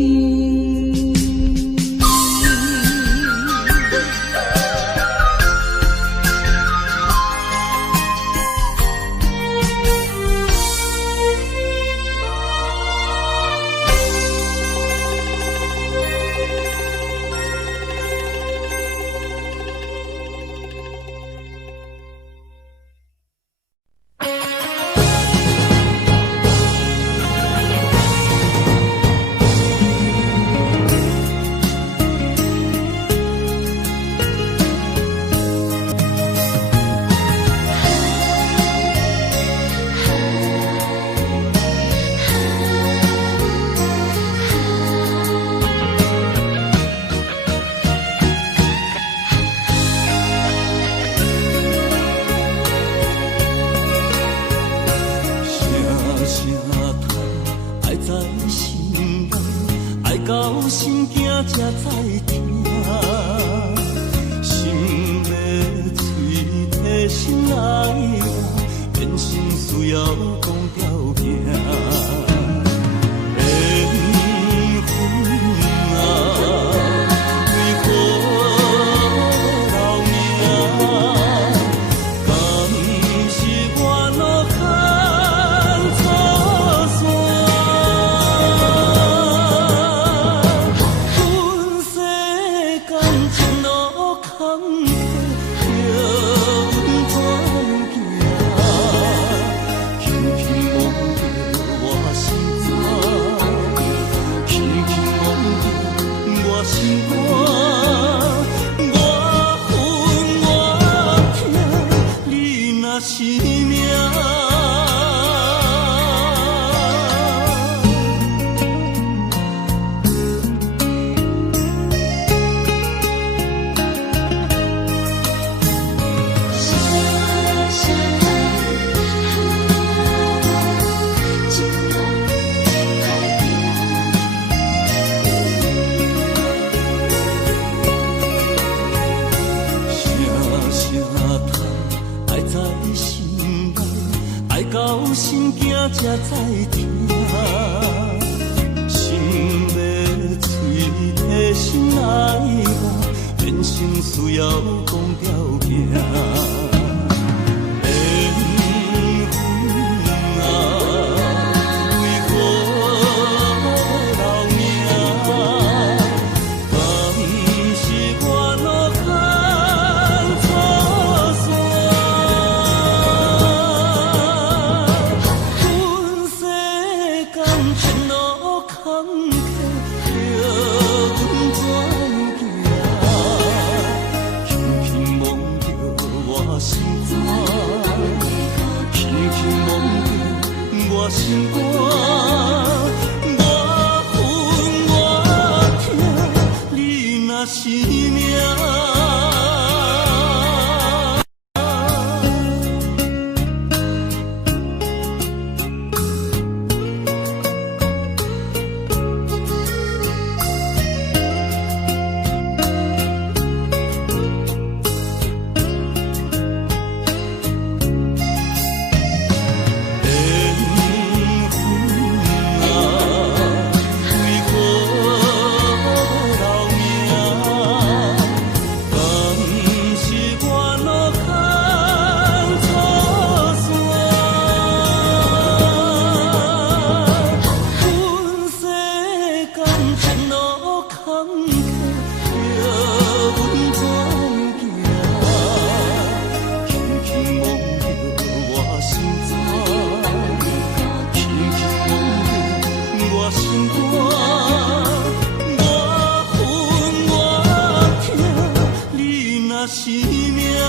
命。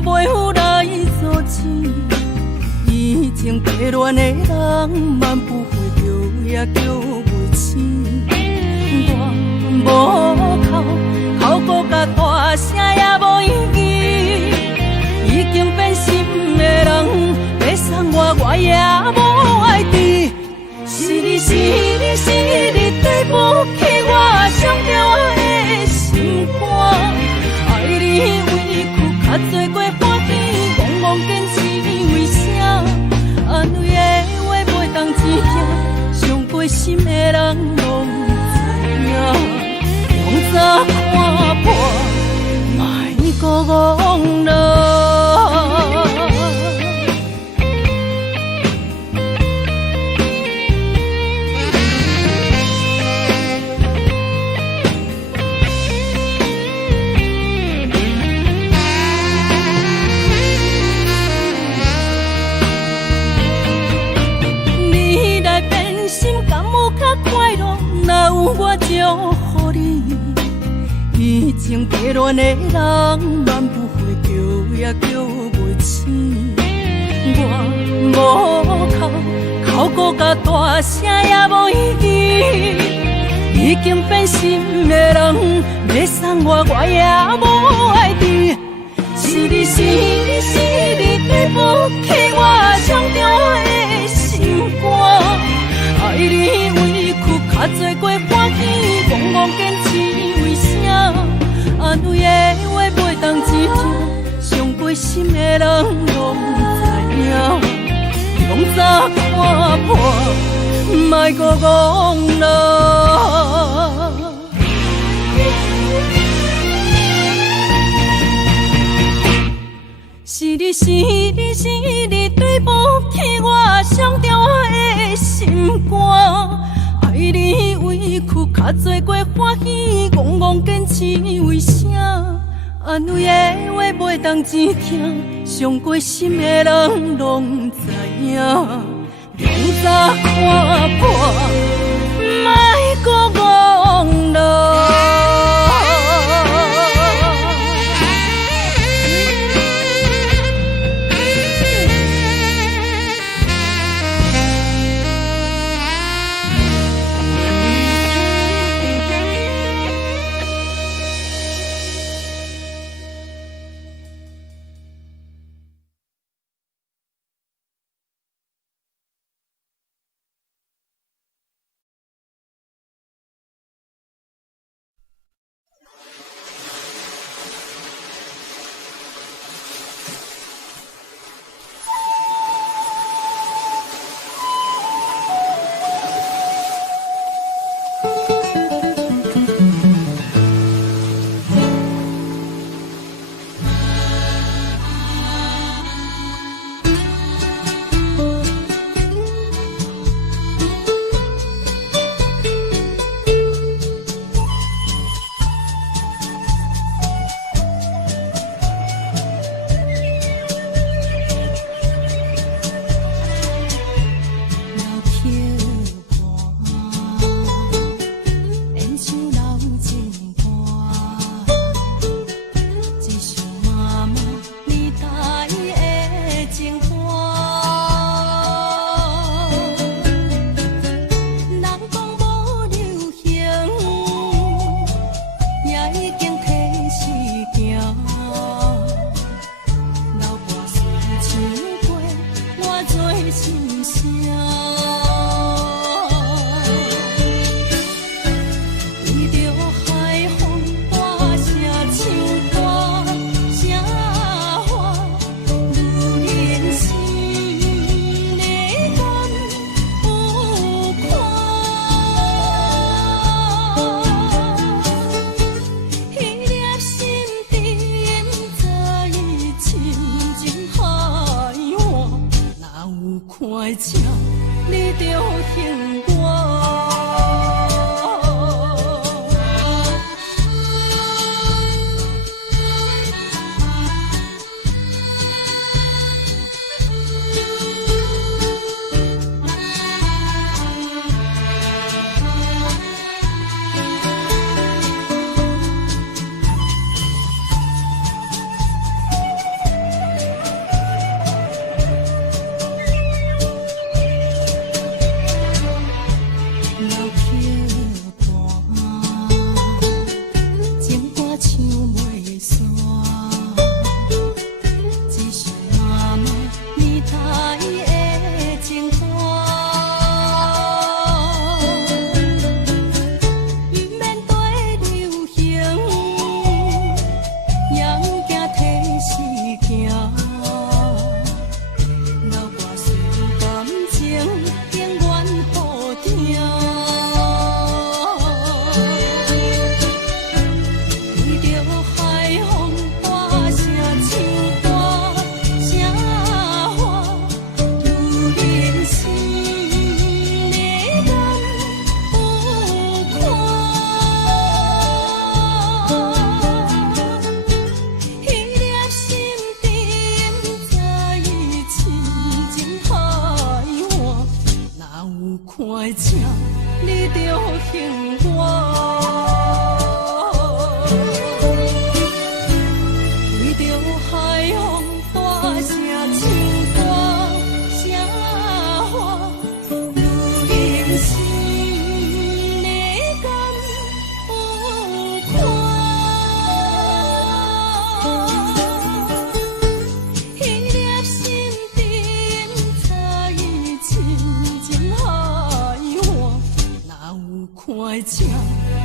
袂有来阻止。已经迷恋的人，万不回头也叫袂醒。我无哭过甲大声也无意义。已经变心的人，要送我也无爱治。是你对不起我伤着的心肝，爱你委屈较多过欢喜，戆戆坚持为啥？安慰的话袂当真听，伤过心的人拢知影。用早看破，莫搁戆了。若有我祝福你，已经迷恋的人，万不回头也叫袂醒。我无哭甲大声也无意义。已经变心的人，要送我也无爱治。是你对不起我伤着的心肝，爱你委屈较多过欢喜，戆戆坚持为啥？安慰的话袂当真听，伤过心的人拢知影。用早看破，莫搁戆了。是你对不起我伤着的心肝，爱你委屈较多过欢喜，戆戆坚持为啥？安慰的话袂当真听，伤过心的人拢知影。用早看破，莫搁戆了。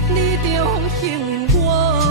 你着幸我。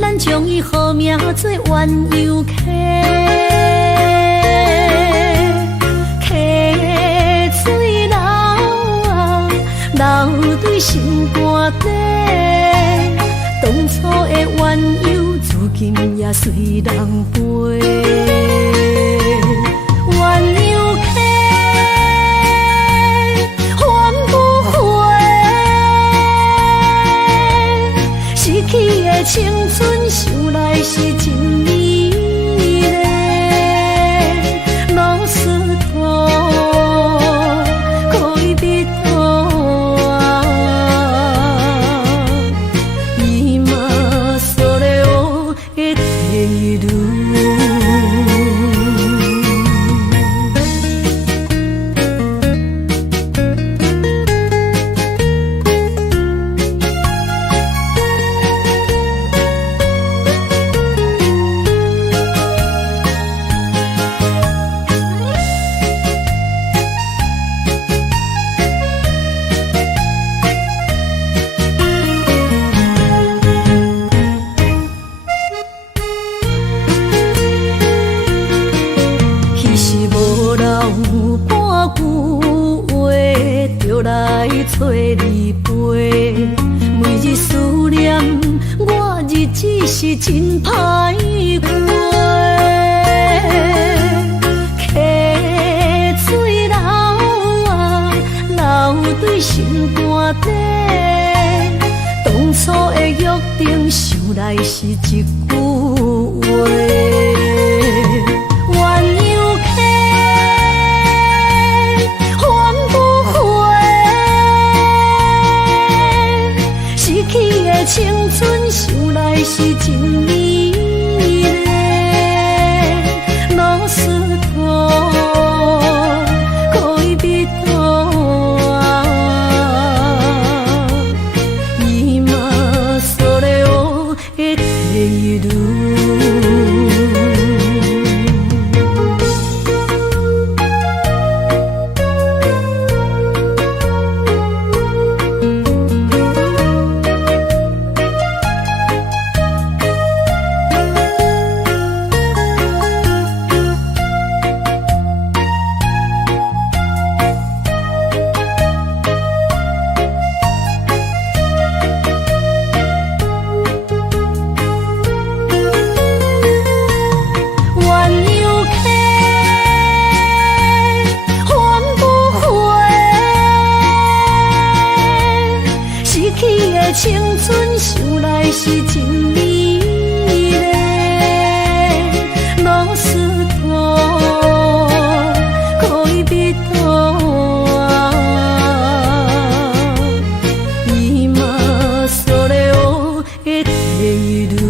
咱将伊好名做鸳鸯溪。溪水流啊，流对心肝底。当初的鸳鸯，如今也随人飞。鸳鸯溪，风不回。失去的青春，想来是真美丽。老师徒，可以别途啊，伊嘛所了的地路。找你陪，每日思念，我日子是真歹过。溪水流啊，流对心肝底。当初的约定，想来是一句话。青春想来是真美丽，老师徒可以别途啊，伊嘛所了的地路。青春想来是真美丽，老师徒可以别途啊，伊嘛所了的地路。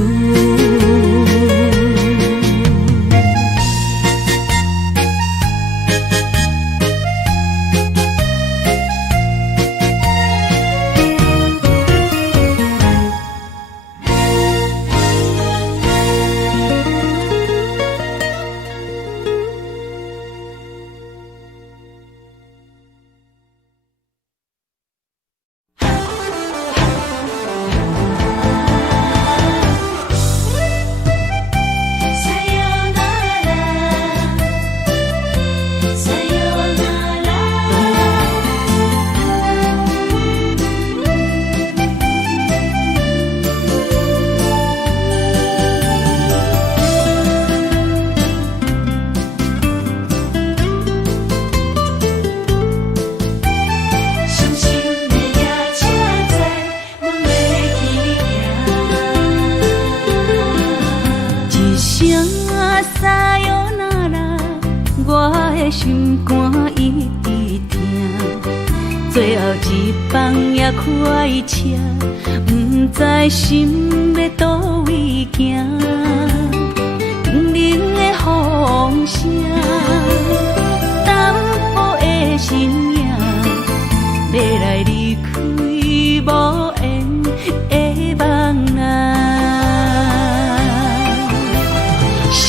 心肝一直疼，最后一放也开车，不知心要倒位行。冷冷的风声，淡薄的身影，要来离开无缘的梦啊，心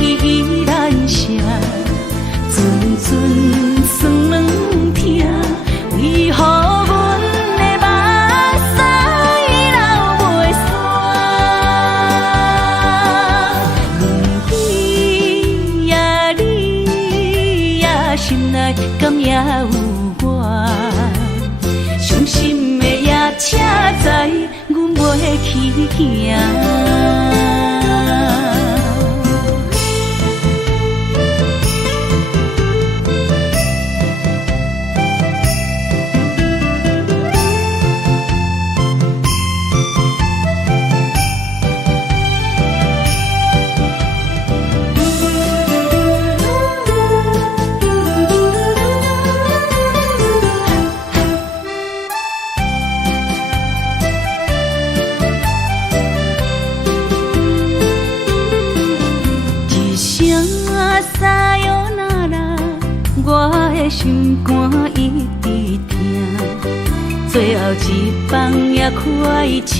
依然舍。阵酸软疼，为何阮的目屎流袂煞？也有我，伤心的夜车载，阮袂去行。心肝一直疼，最后一放也开车，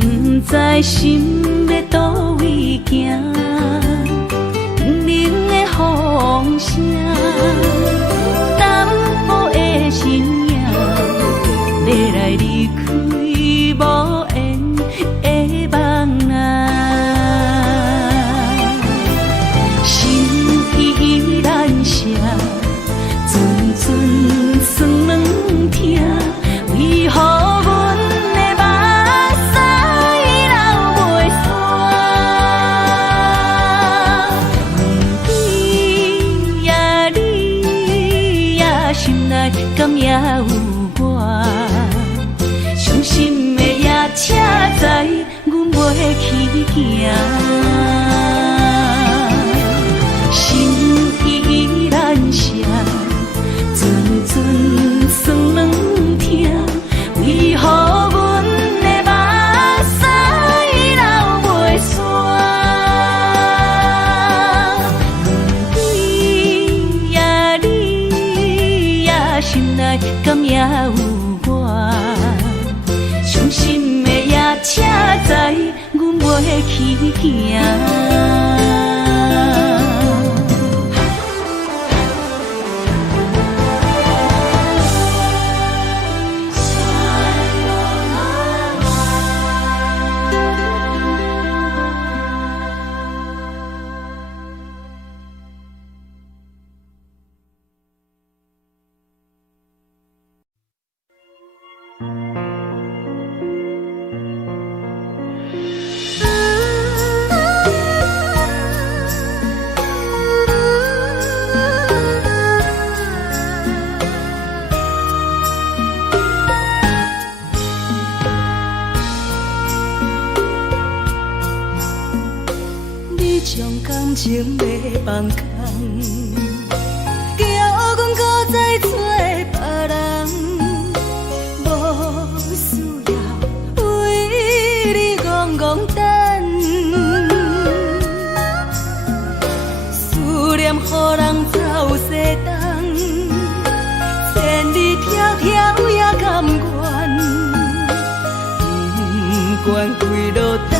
不知心要倒位行。冷冷的风声，淡薄的身影，要来离开无缘的梦啊，心依然舍。阵酸软痛，为何阮的目屎流袂煞？问你呀，你呀，心内敢也有我？伤心的夜车载，阮袂去行。心依然舍。阵阵酸软痛，为何阮的目屎流袂煞？问你呀，你呀，心内敢也有我？伤心的夜车载，阮袂去行。感情要放空，叫阮搁再找别人，无需要为你戆戆等，思念予人走西东，千里迢迢也甘愿，不管几路灯，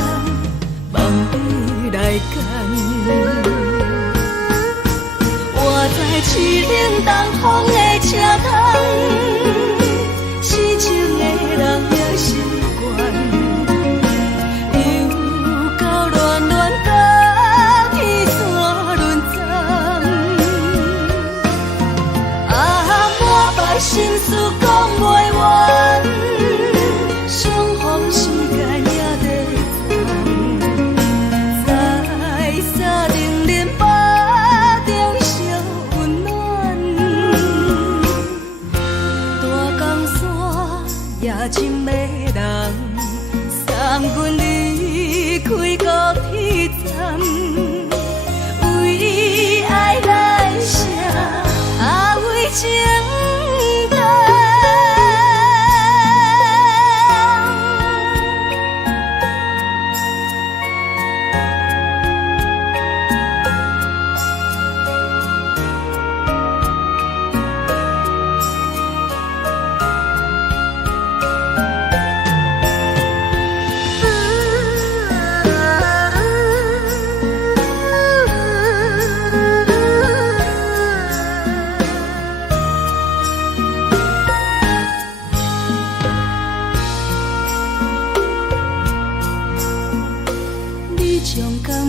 望你来干。我在凄冷东风的车窗，痴情的人也习惯，又到乱乱甲天山轮站。满腹心事讲袂完，相逢时间也在长，在沙定林巴中烧温暖。大江山也真迷人，送阮离开高铁站，为爱来写为情。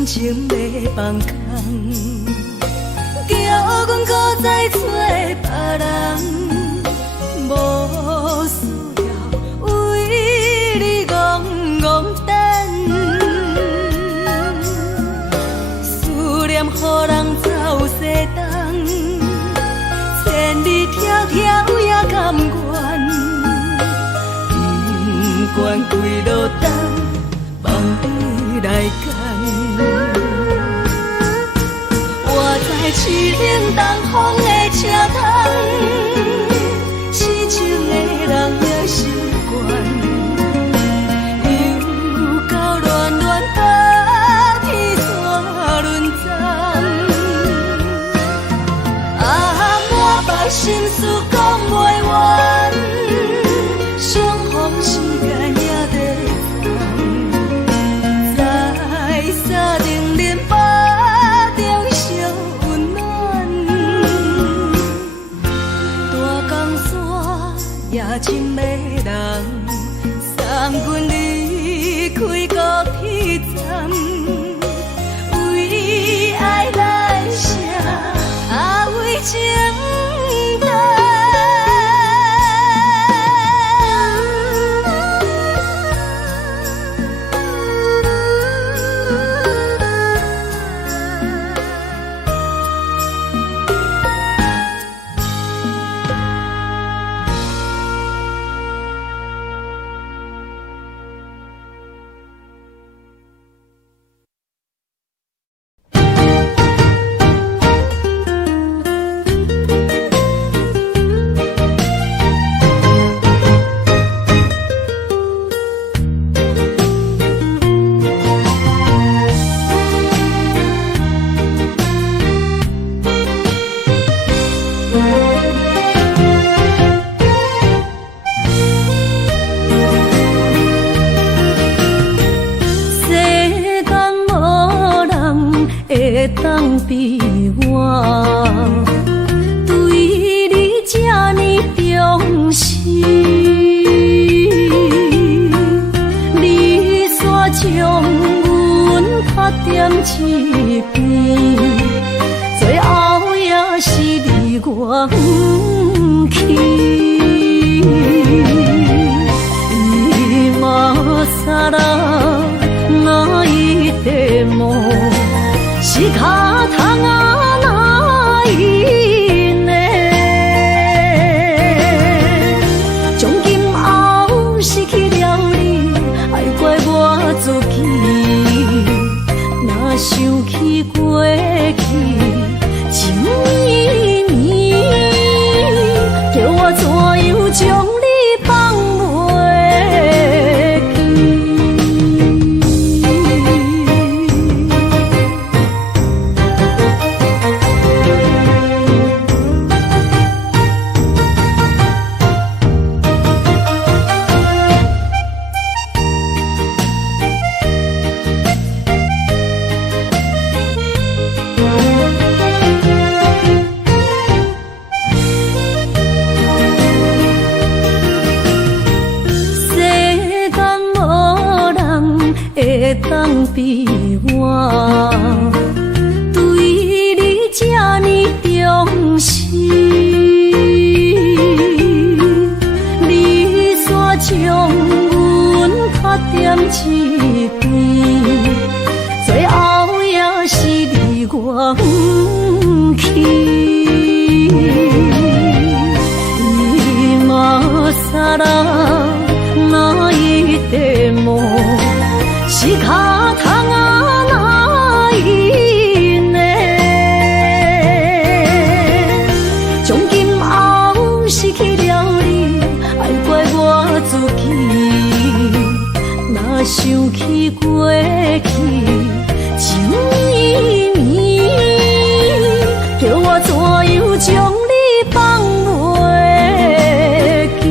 情要放空，叫阮搁再找别人，无需要为你戆戆等。思念予人走西东，千里迢迢也甘愿，不管几路灯，望你来赶。我在痴冷东风的车窗，痴情的人也习惯，又到乱乱把天线轮转。啊，满腹心事讲袂完，相逢时间也在长，在沙定林巴中相温暖。大江山也深的人，送阮离开高铁站，为爱来写，为情等。会当比我对你这呢重视，你煞将阮拍点一边，最后也是离我不去。伊嘛啥啦，那伊的梦。是脚痛啊，哪伊呢？从今后失去了你，爱怪我自己。若想起过去情绵绵，叫我怎样将你放袂记？会当比我对你这呢重视，你煞将阮拍点一边，最后也是离我不去。伊嘛啥啦，哪伊的梦？是脚痛啊，哪伊呢？从今后失去了你，爱怪我自己。若想起过去情绵绵，叫我怎样将你放袂记？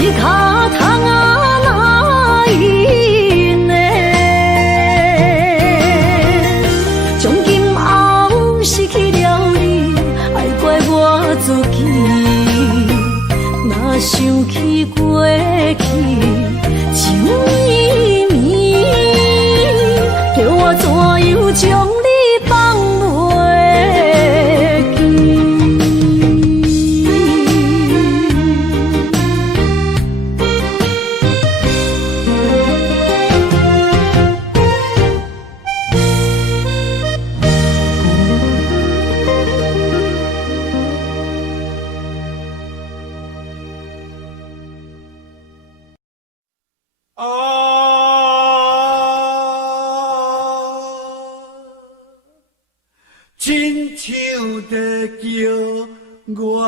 一脚虫啊哪因呢？从今后失去了你，爱怪我自己。若想起过去，情绵绵，叫我怎样将你放袂记？亲像在叫我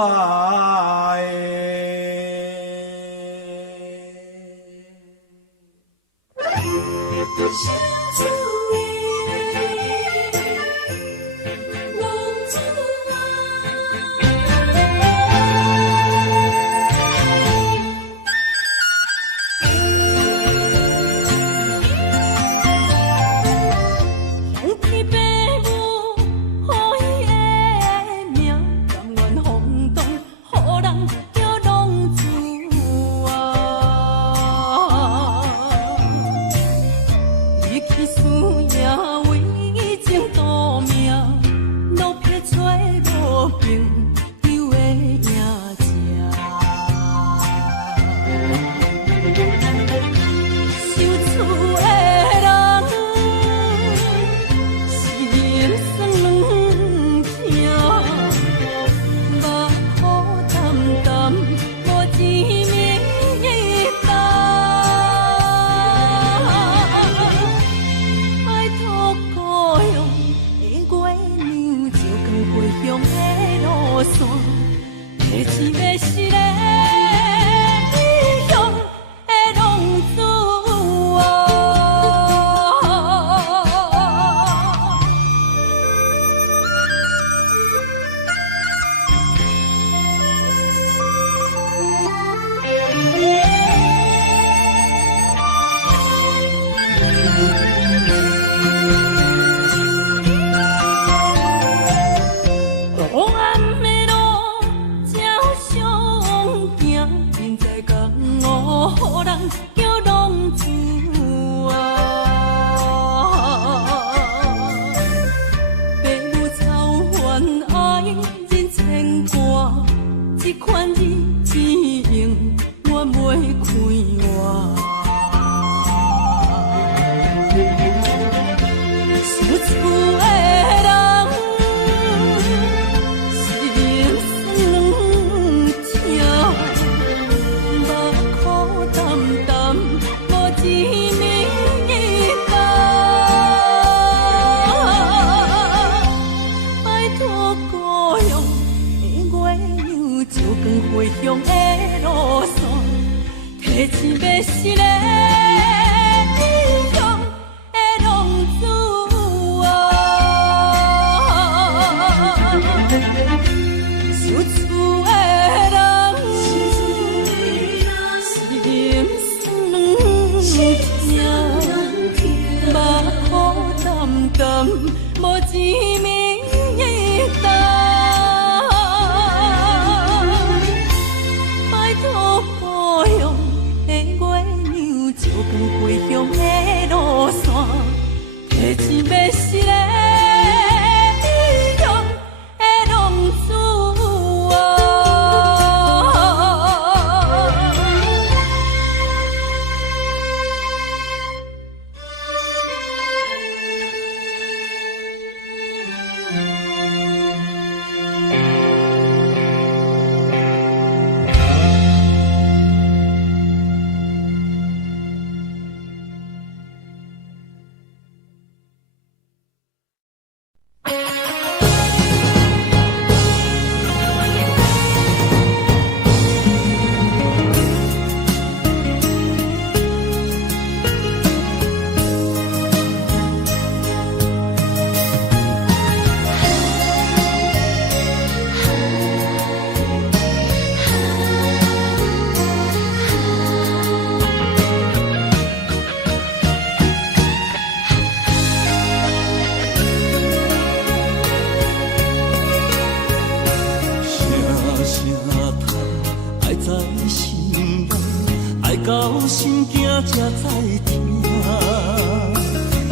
到心惊才知听，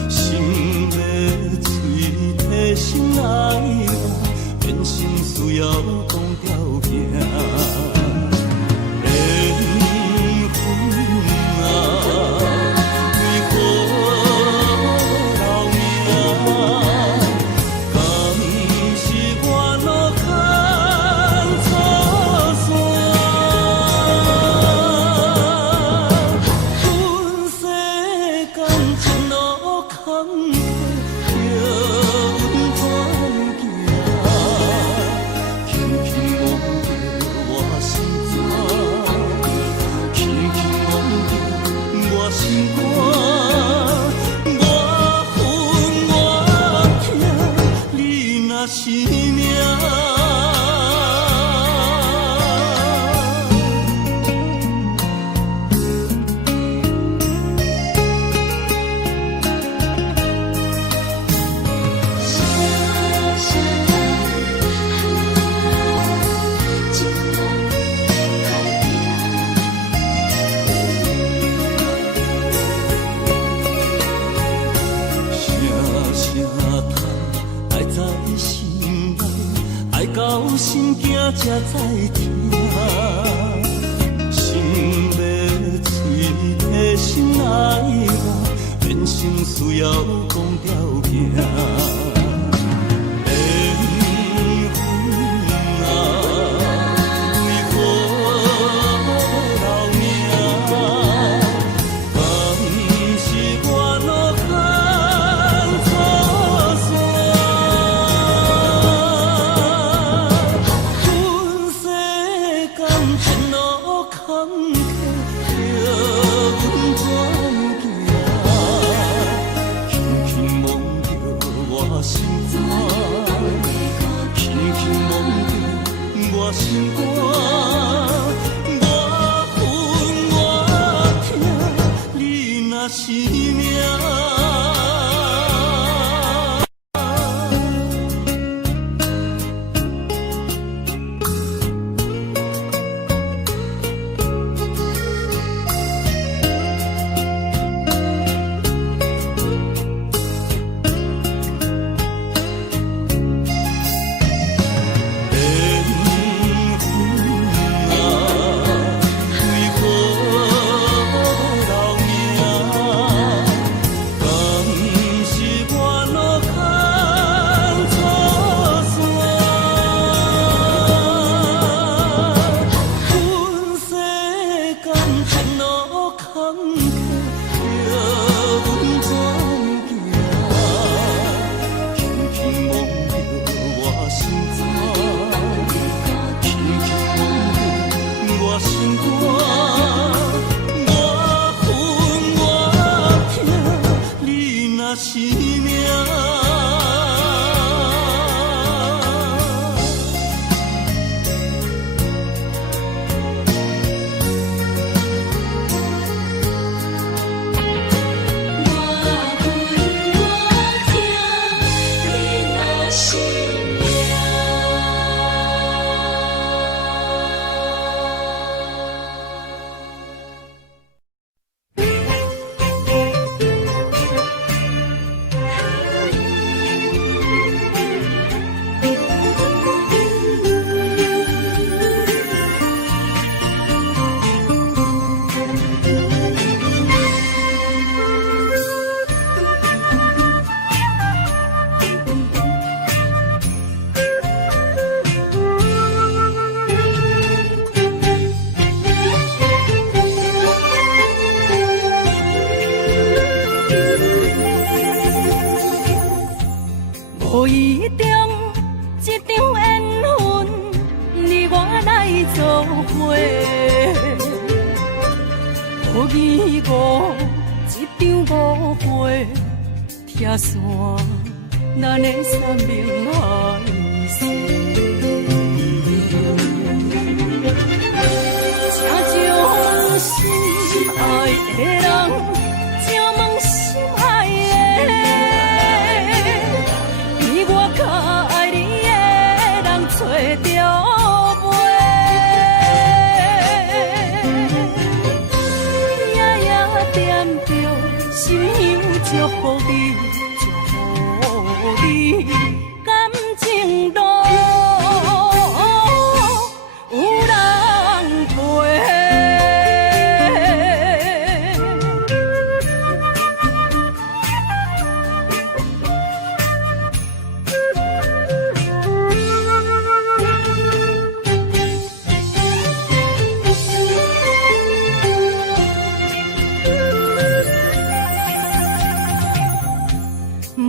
心要嘴提心爱我，变心需要讲条行。心惊才知听，心要嘴提心爱我，变成需要讲条行。心肝，我恨我痛，你若是命。无意中一场缘分，你我来做伙。无义误一场误会，拆散咱的三明海誓。请将心爱的人，请问心爱的。较爱你的人找着袂？祝福你，祝福你，感情路有人陪。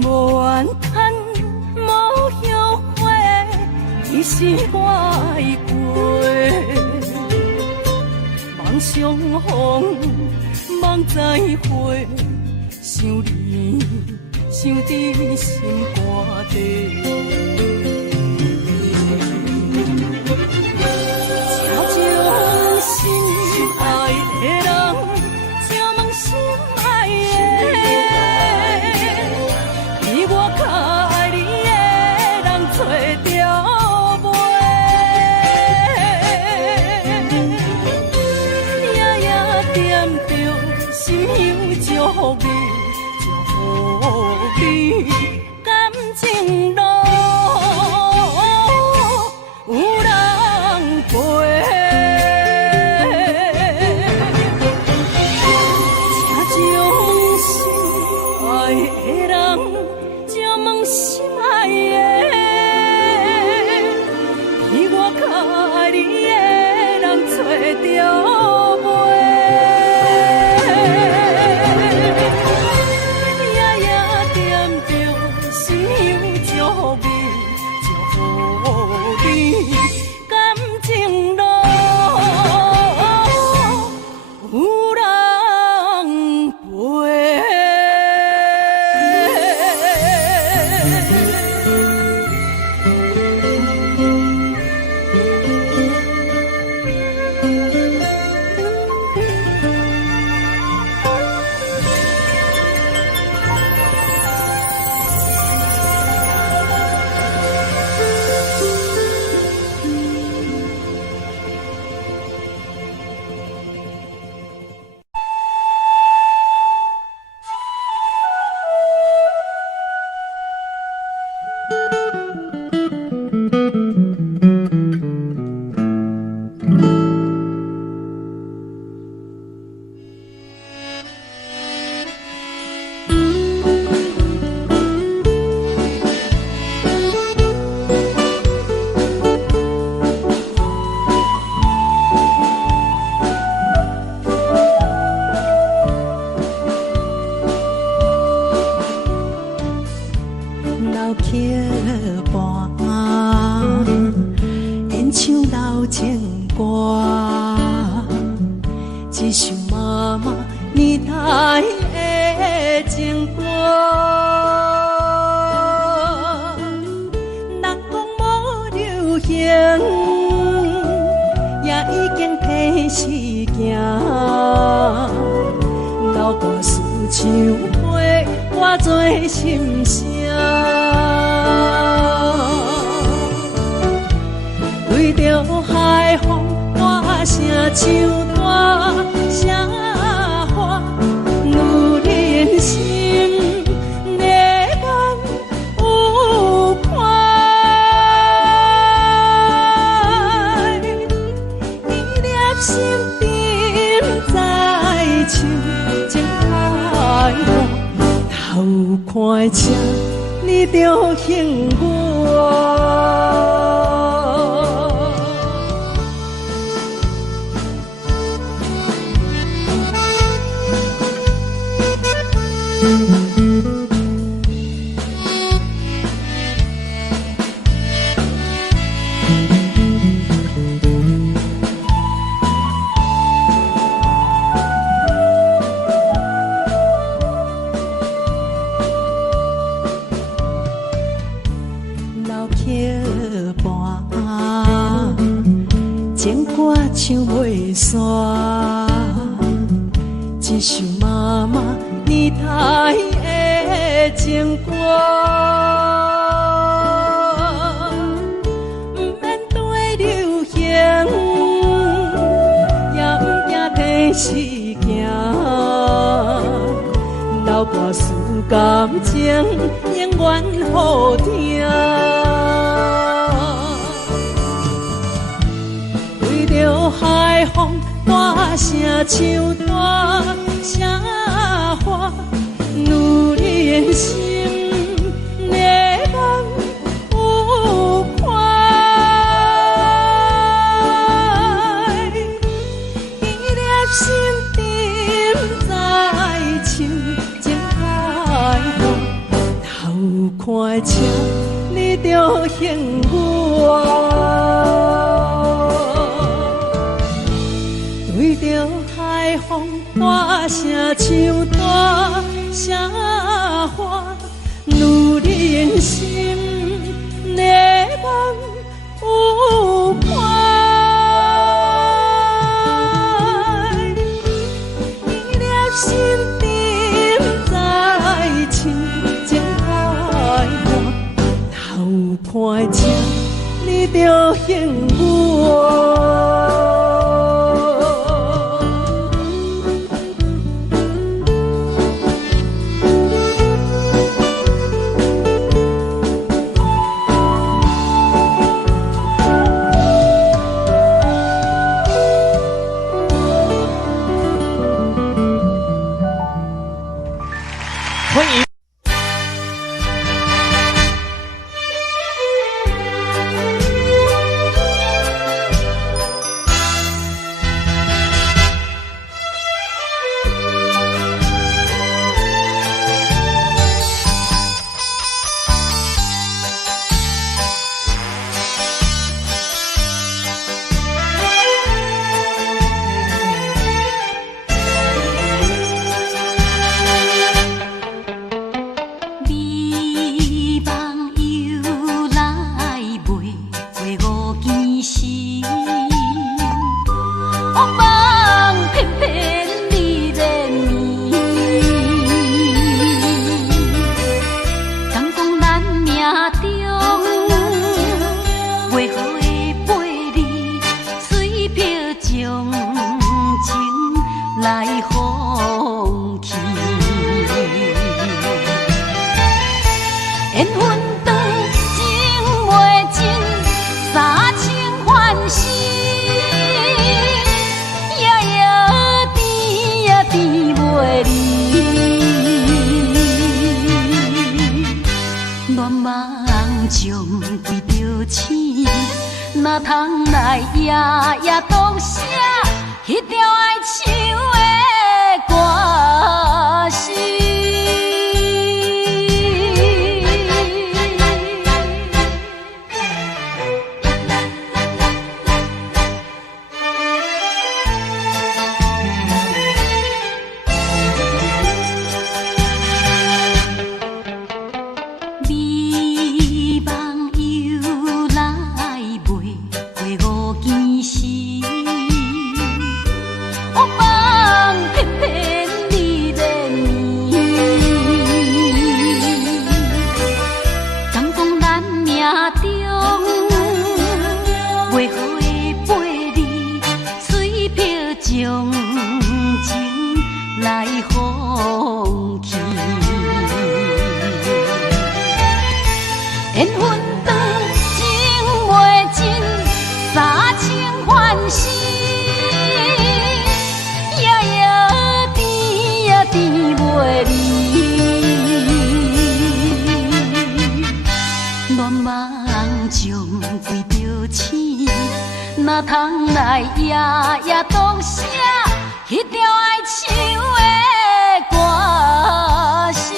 无怨叹，无后悔，伊是我的过。梦相逢，梦再会，想你，想伫心肝底。请将心爱的人，请问心爱的。我较爱你的人找着袂，夜夜惦着心香祝福你，祝福你，感情路有人陪。请将心爱的人。心爱的，比我较爱你的人找着袂，夜夜惦着心香祝福你，祝福你，感情路有人陪。一首妈妈年代的情歌，人讲无流行，也已经提示行。流大思像花，化作心声。对着海风，我声唱大声花，女人心热感有快，伊粒心沉在唱，情开头看车，你着幸我。情歌唱袂煞，一首妈妈年代的情歌，不免对流行，也不惊提示行，流大思感情永远好听。为着海风大声唱大声喊，女人心热望有快，伊粒心沉在唱情海岸，头看车你着幸我。对着海风大声唱大声喊，女人心热望有快，伊粒心沉在唱情海岸，头看车你着幸我。哪通来夜夜当写迄条爱唱的歌词？哪通来夜夜当写迄条爱唱的歌词？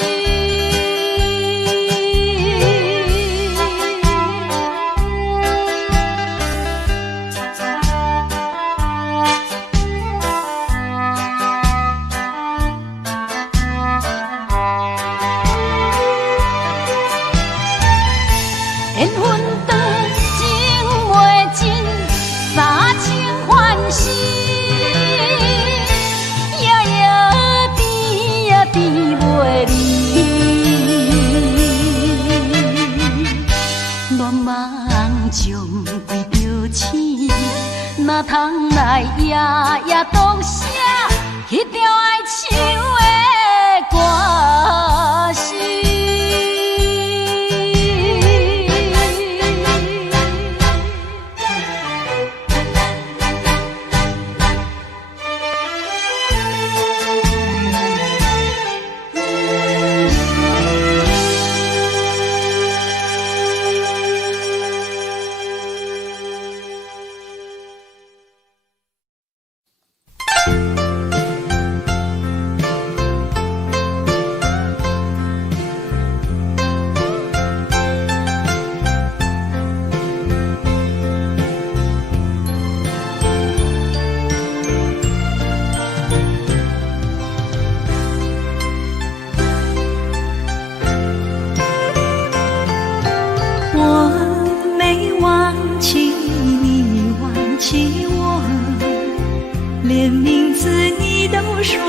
缘分长，情袂尽，三情欢喜，夜夜甜呀甜袂离。恋梦将规条星，哪通来夜夜当写迄条爱唱的歌词？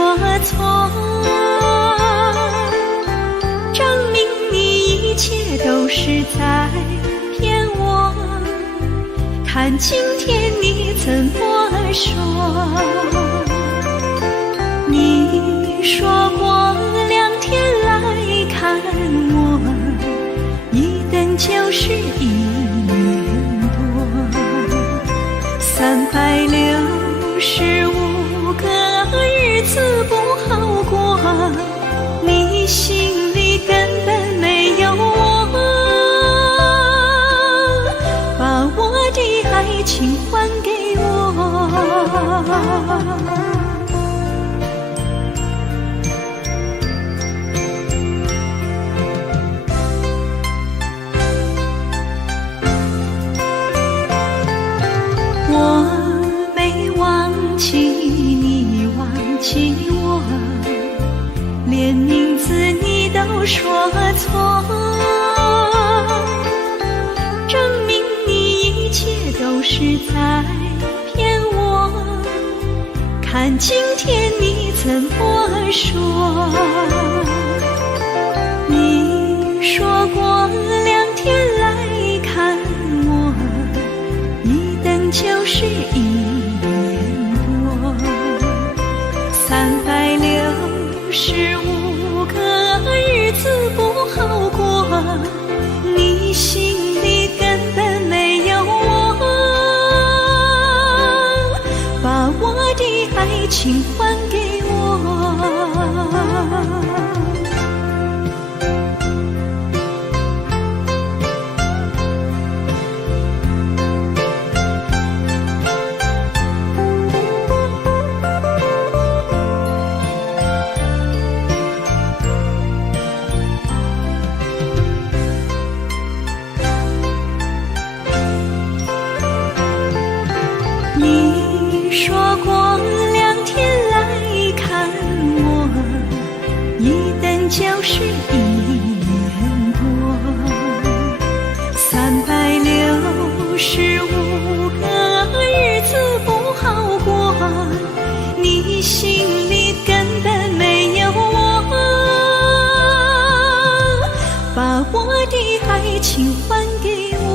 说错，证明你一切都是在骗我。看今天你怎么说？你说过2天来看我，一等就是1年多，365个日子不好过，你心里根本没有我，把我的爱情还给我。我连名字你都说错，证明你一切都是在骗我。看今天你怎么说？你说过2天来看我，一等就是1年多，365个日子不好过，你心里根本没有我，把我的爱情还给我。你说过2天来看我，一等就是1年多，365个日子不好过，你心里根本没有我，把我的爱情还给我。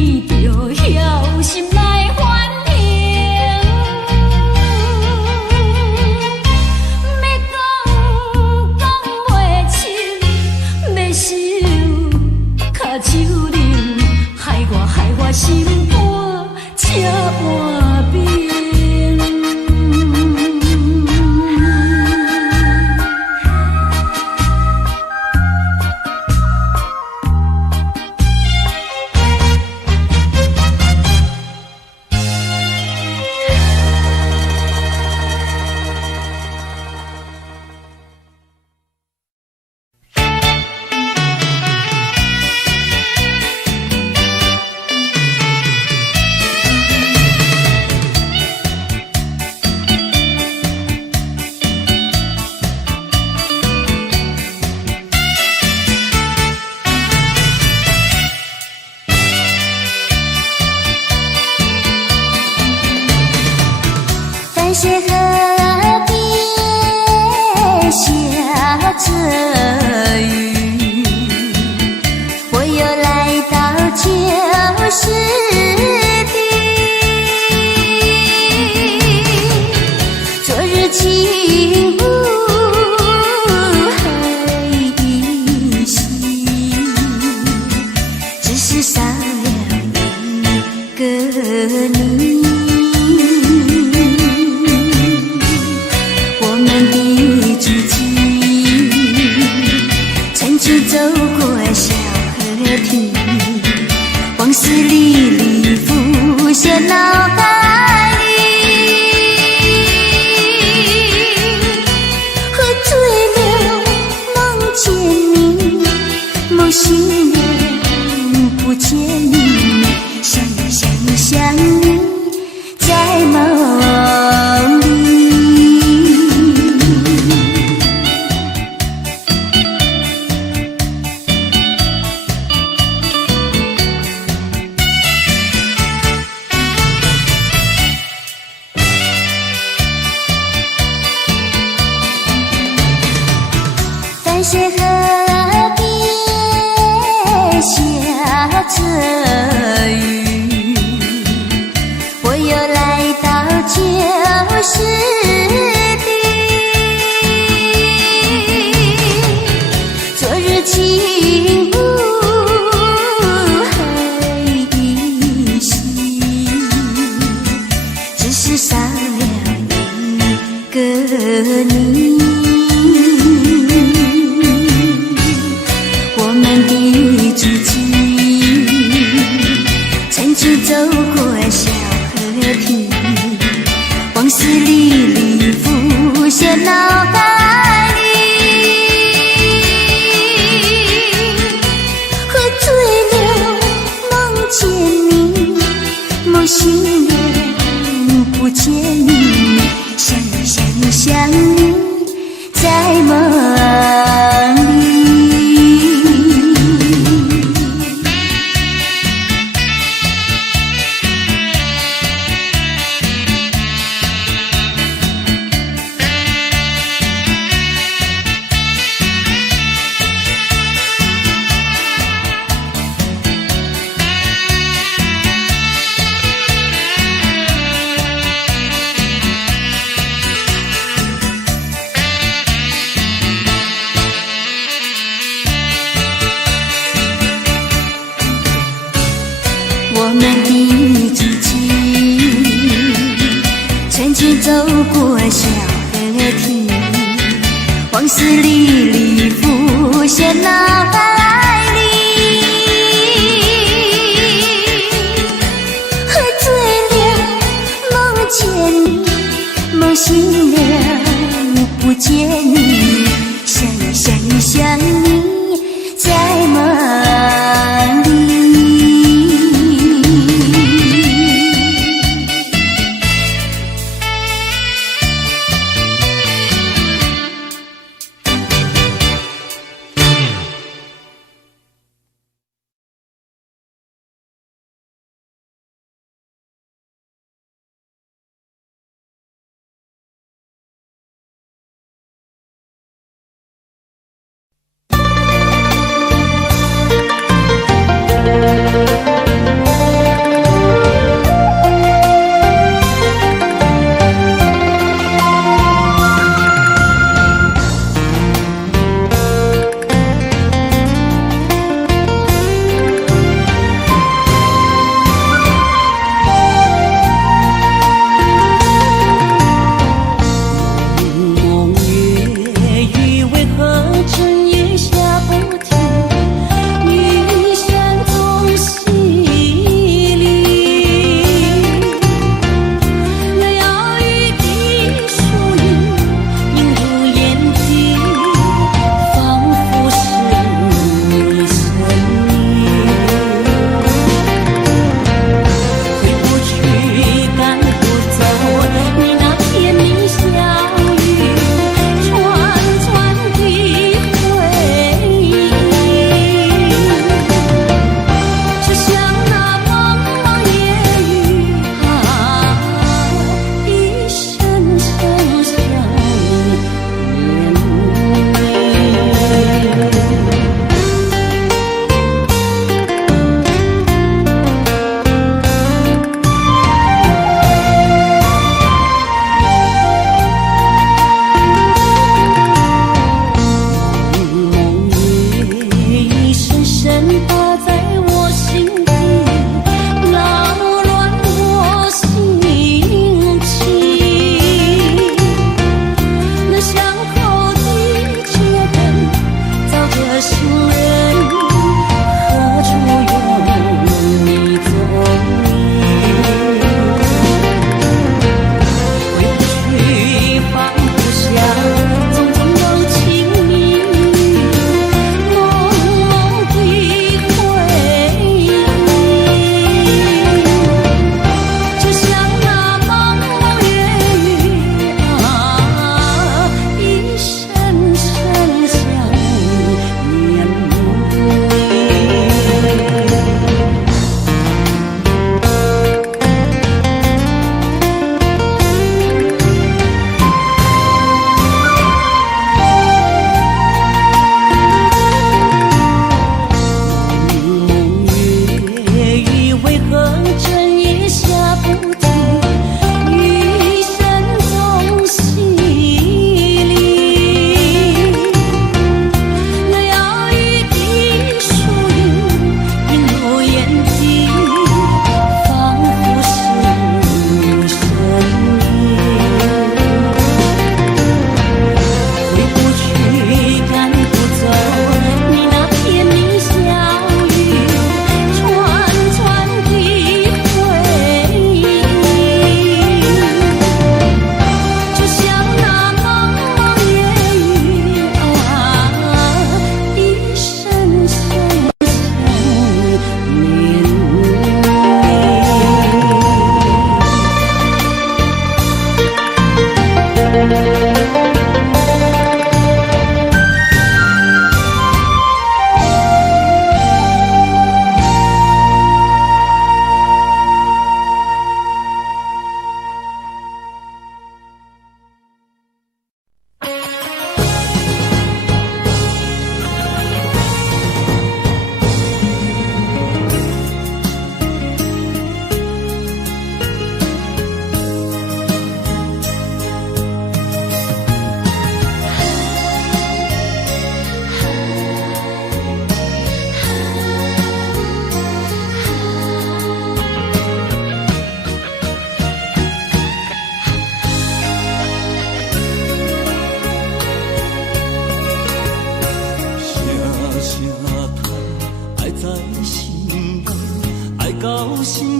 你就晓心来反应。要讲袂清，要受卡手冷，害我心肝才换冰。淡水河边下着雨，我又来到旧时地，昨日情雾还依稀，只是少了一个你。走过小河堤，往事历历浮现脑海里，喝醉了梦见你，梦醒了不见你，想你在梦里。淡水河边下着雨，我又来到旧时地，昨日情雾还依稀，只是少了一个你。走过小河堤，往事历历浮现脑海里，喝醉了梦见你，梦醒了不见你，想你在梦里。我们的知己，曾经走过小河堤，往事历历浮现脑海里，喝醉了梦见你，梦醒了不见你，想你在梦里。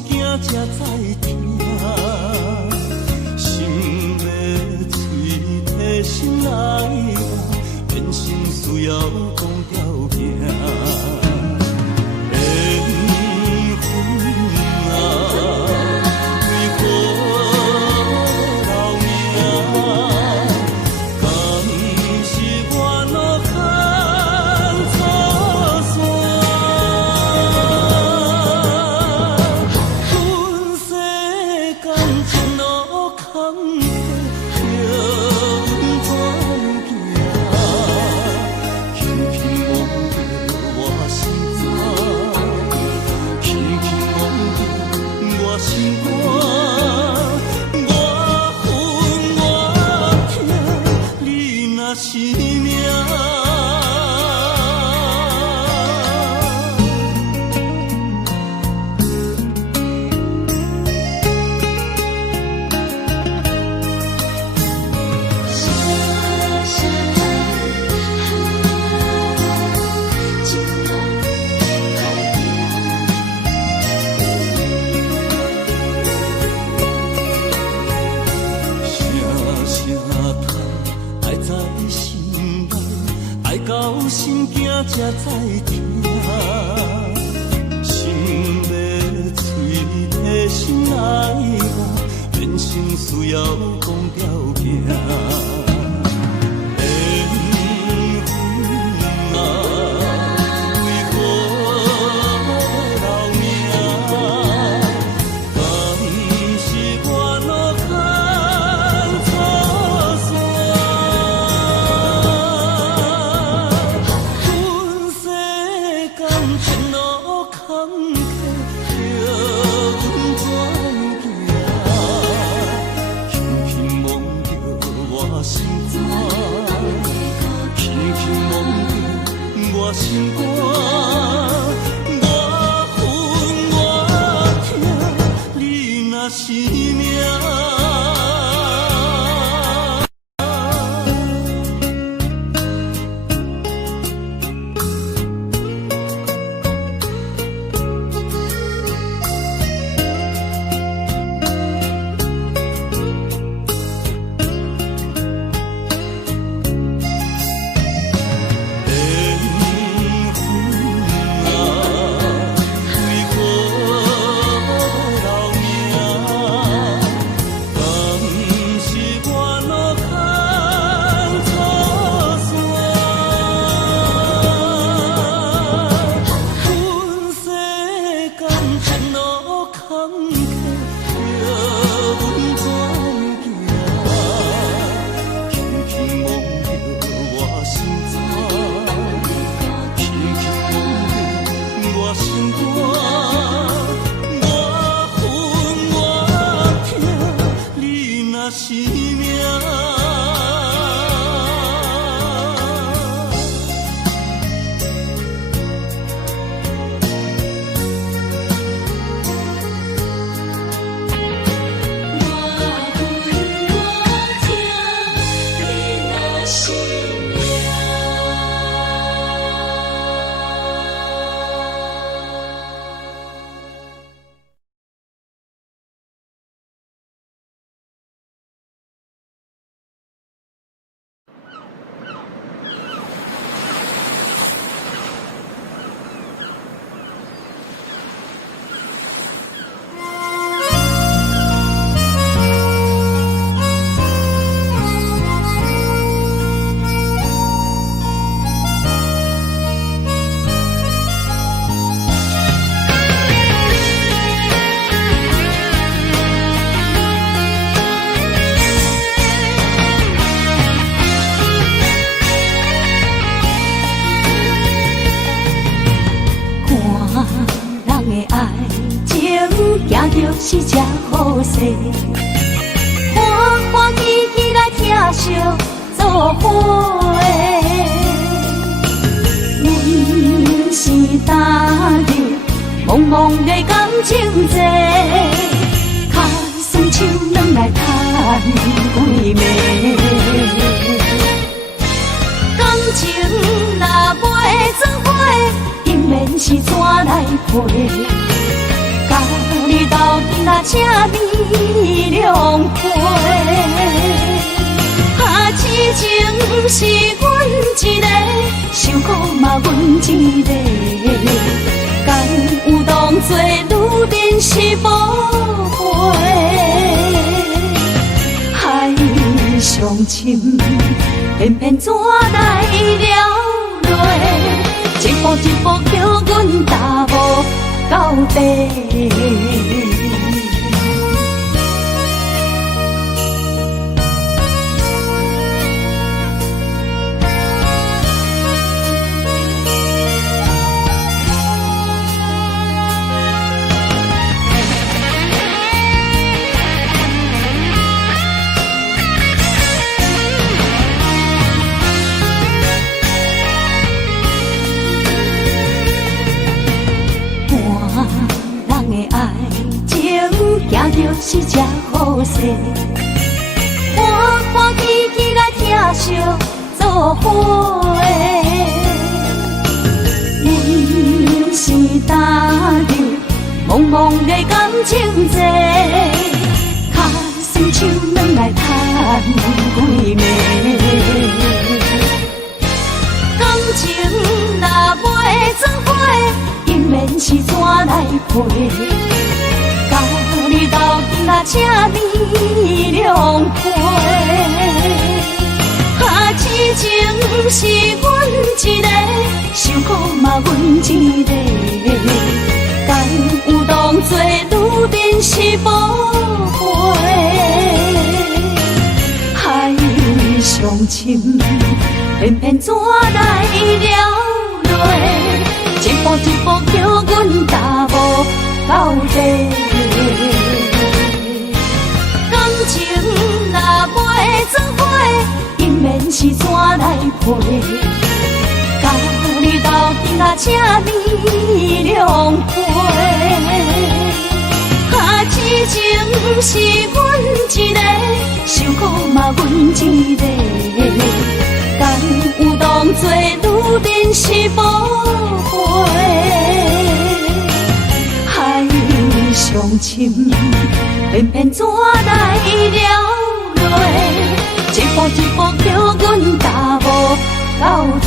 心惊才知听，心要嘴提心来话，变心需要讲条件。才知听，心要嘴提心来话，变心需要讲条件。心肝，我恨我痛，你若是命。是这好势，欢欢喜喜来听相作伙的。阮是今日茫茫的感情债，卡算手软来赚几暝。感情若袂做伙，因缘是怎来陪？家己车面两批。痴情是阮一个，受苦嘛阮一个，敢有当作女人是无悔？海上深，偏偏怎来了落？一步一步叫阮踏无到底。行着是这好势，看看起起来疼惜做伙。阮是担着茫茫的感情债，脚酸手软来赚几暝。感情若袂做伙，因免是怎来陪？你斗阵啊，车面两批。痴情是阮一个，受苦嘛阮一个，敢有当作女人是无悔？海上深，偏偏怎来了落？一步一步叫阮踏无到底。感情若袂做伙，因免是怎来陪？甲你斗阵啊，车面两批。痴情是阮一个，受苦嘛阮一个，敢有当作女人是无悔？海上深，偏偏怎来了落？一步一步叫阮踏无到底。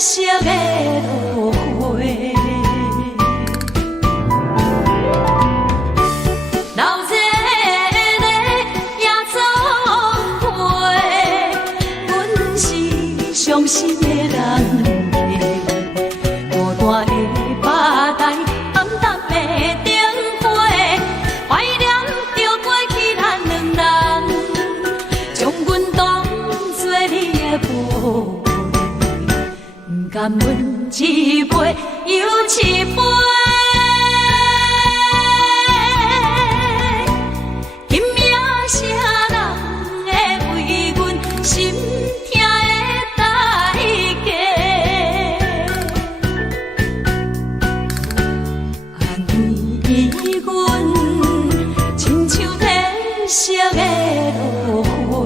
色的落花。老热的野草花，阮是伤心的人。孤单的巴台，暗淡的灯花，怀念着过去咱两人，将阮当作你的宝贝，不甘阮一杯又一杯。今夜啥人会为阮心痛的代价？安慰阮，亲像褪色的落花。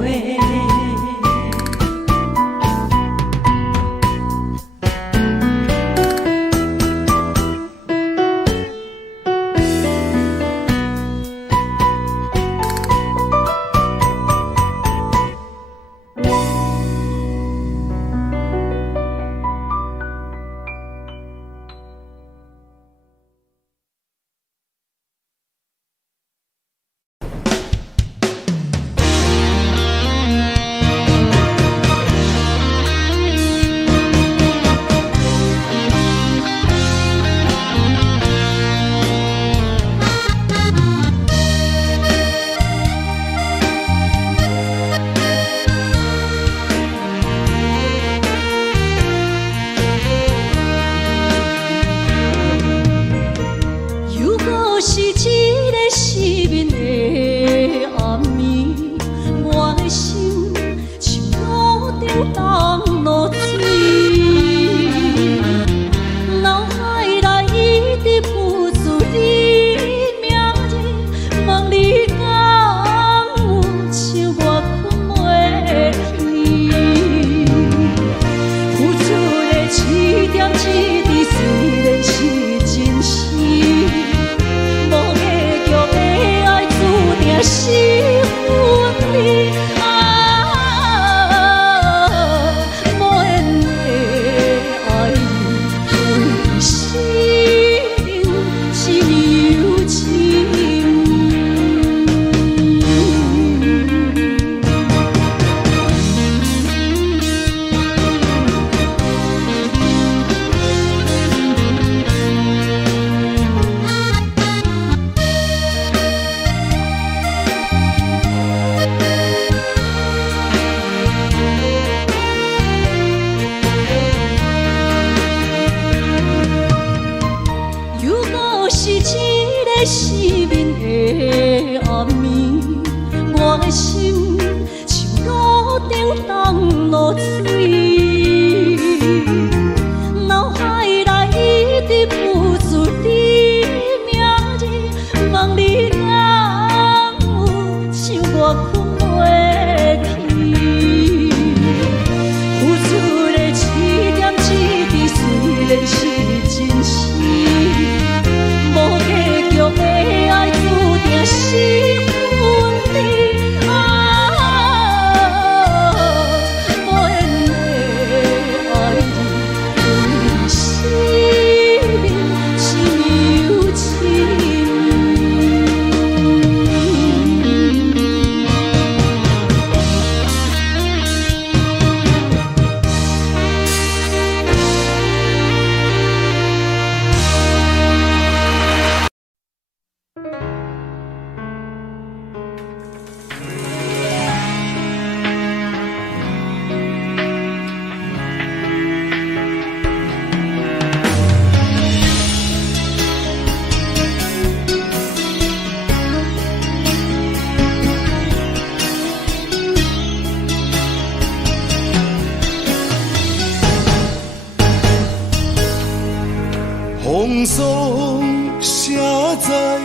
风霜写在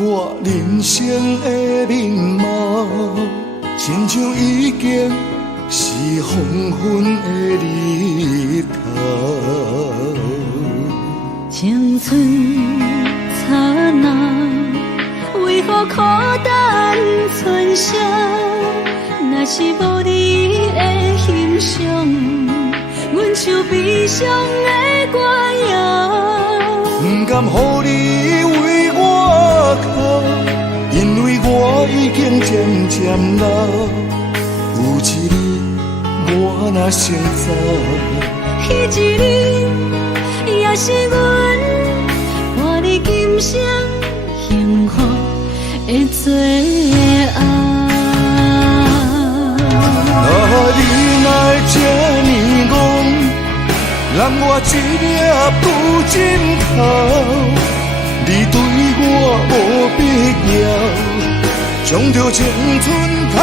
我人生的面貌，亲像已经是黄昏的日头。青春刹那，为何孤单存剩？若是无你的欣赏，阮就变伤的歌谣，不甘乎你为我哭，因为我已经渐渐老。有一日我若先走，彼一日也是阮伴你今生幸福的最后。你若会这呢戆，揽我一粒布枕头，你对我无必要，将着青春通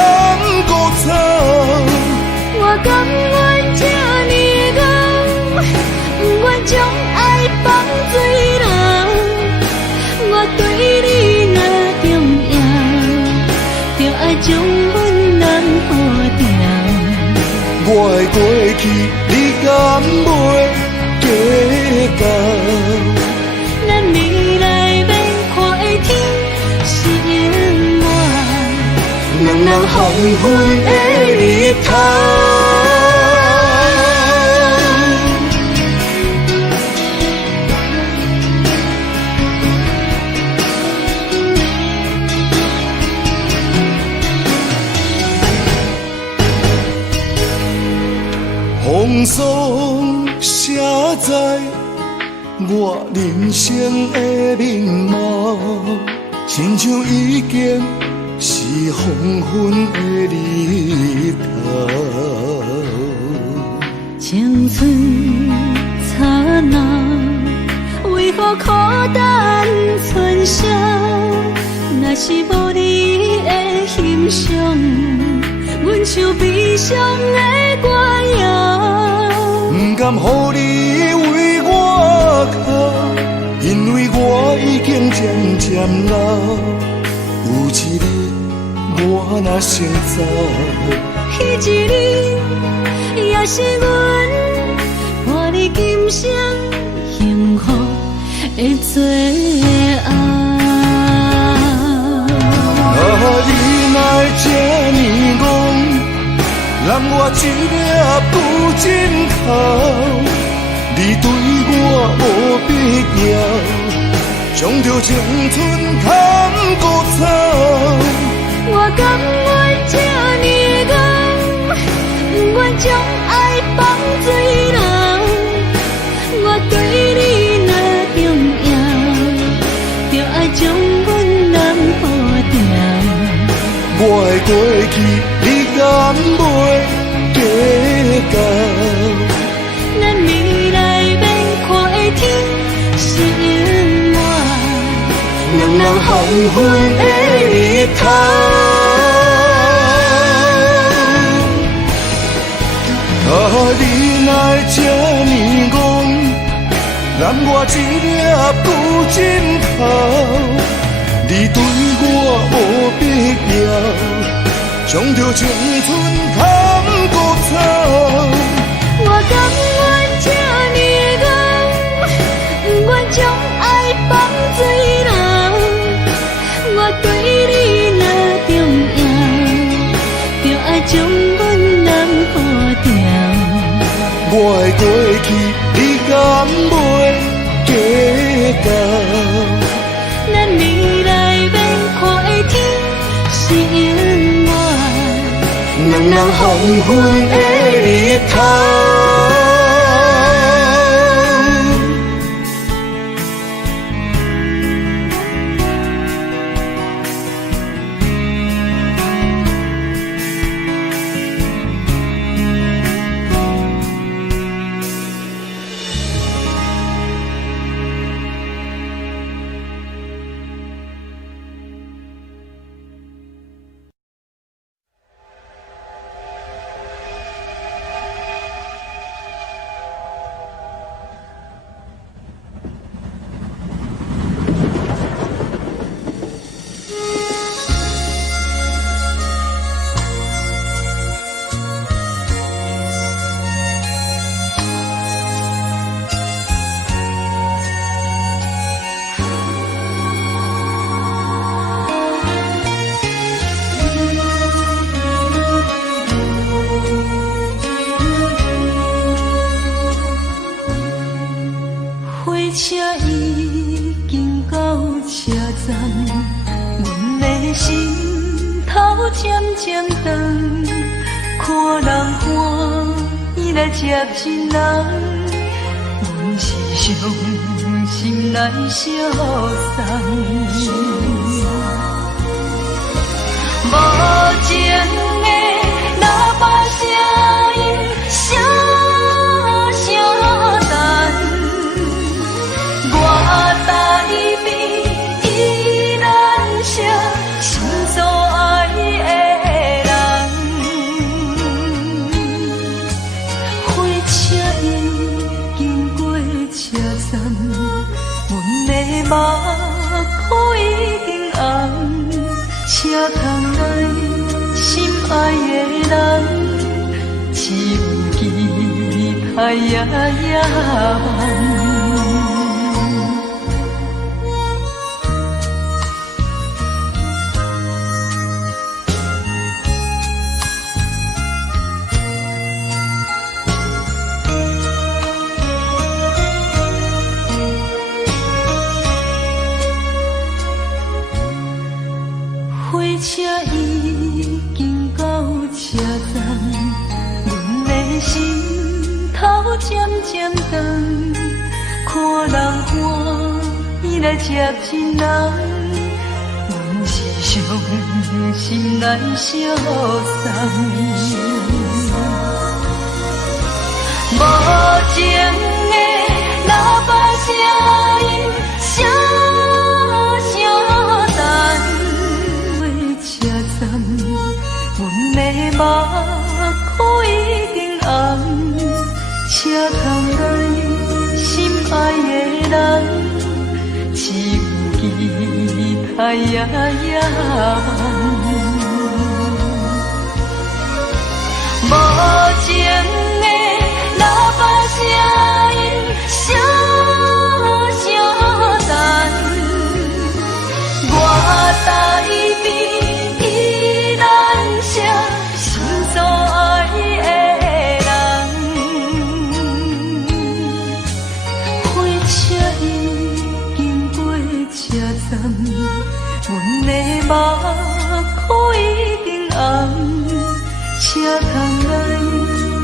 古草。我甘愿这呢戆，不愿将爱放水流。我对你若重要，就爱将阮人保掉。我的过去，你敢袂计较？咱未来要看的天是永远，人人黄昏的日头。风霜写在我人生的面貌，亲像已经是黄昏的日头。青春刹那，为何孤单春宵？若是无你的欣赏，阮像悲伤的歌谣。不甘乎你为我哭，因为我已经渐渐老。有一日我若先走，彼一日也是阮伴你今生幸福的最后。你若会这呢戆，揽我一粒布枕头，你对我无必要，将着青春通古草。我甘愿这呢戆，不愿将爱放水流。我对你若重要，就爱将阮人保掉。我的过去，你敢袂计较？咱未来要看的天是永远，人人黄昏的日头。你若会这呢戆，揽我一粒布枕头，你对我无必要，将着青春通古草。我甘愿这呢戆，不愿将爱放水流。我对你若重要，就爱将阮人保掉。我的过去，你敢袂计较？咱未来要看的天是永远，人人黄昏的日头。渐渐长，看人欢喜来接亲人，阮是伤心来相送。无情的喇叭声音，声声淡。我台边依然写心所爱的人，火车已经过车站，阮的目眶已经红。车窗内心爱的人，只有期待夜夜梦。火车已经到车站，阮的心头渐渐长，看人欢喜来接亲人，阮是伤心来相送。无情的喇叭声音，声声淡。阮的目眶已经红，车窗内心爱的人，只有期待夜夜梦。无情的喇叭声音，声声淡。我台边心所爱的人，火车已经过车站，阮的目眶已经红，车窗内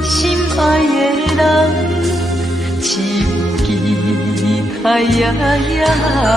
心爱的人，只有期待夜夜梦。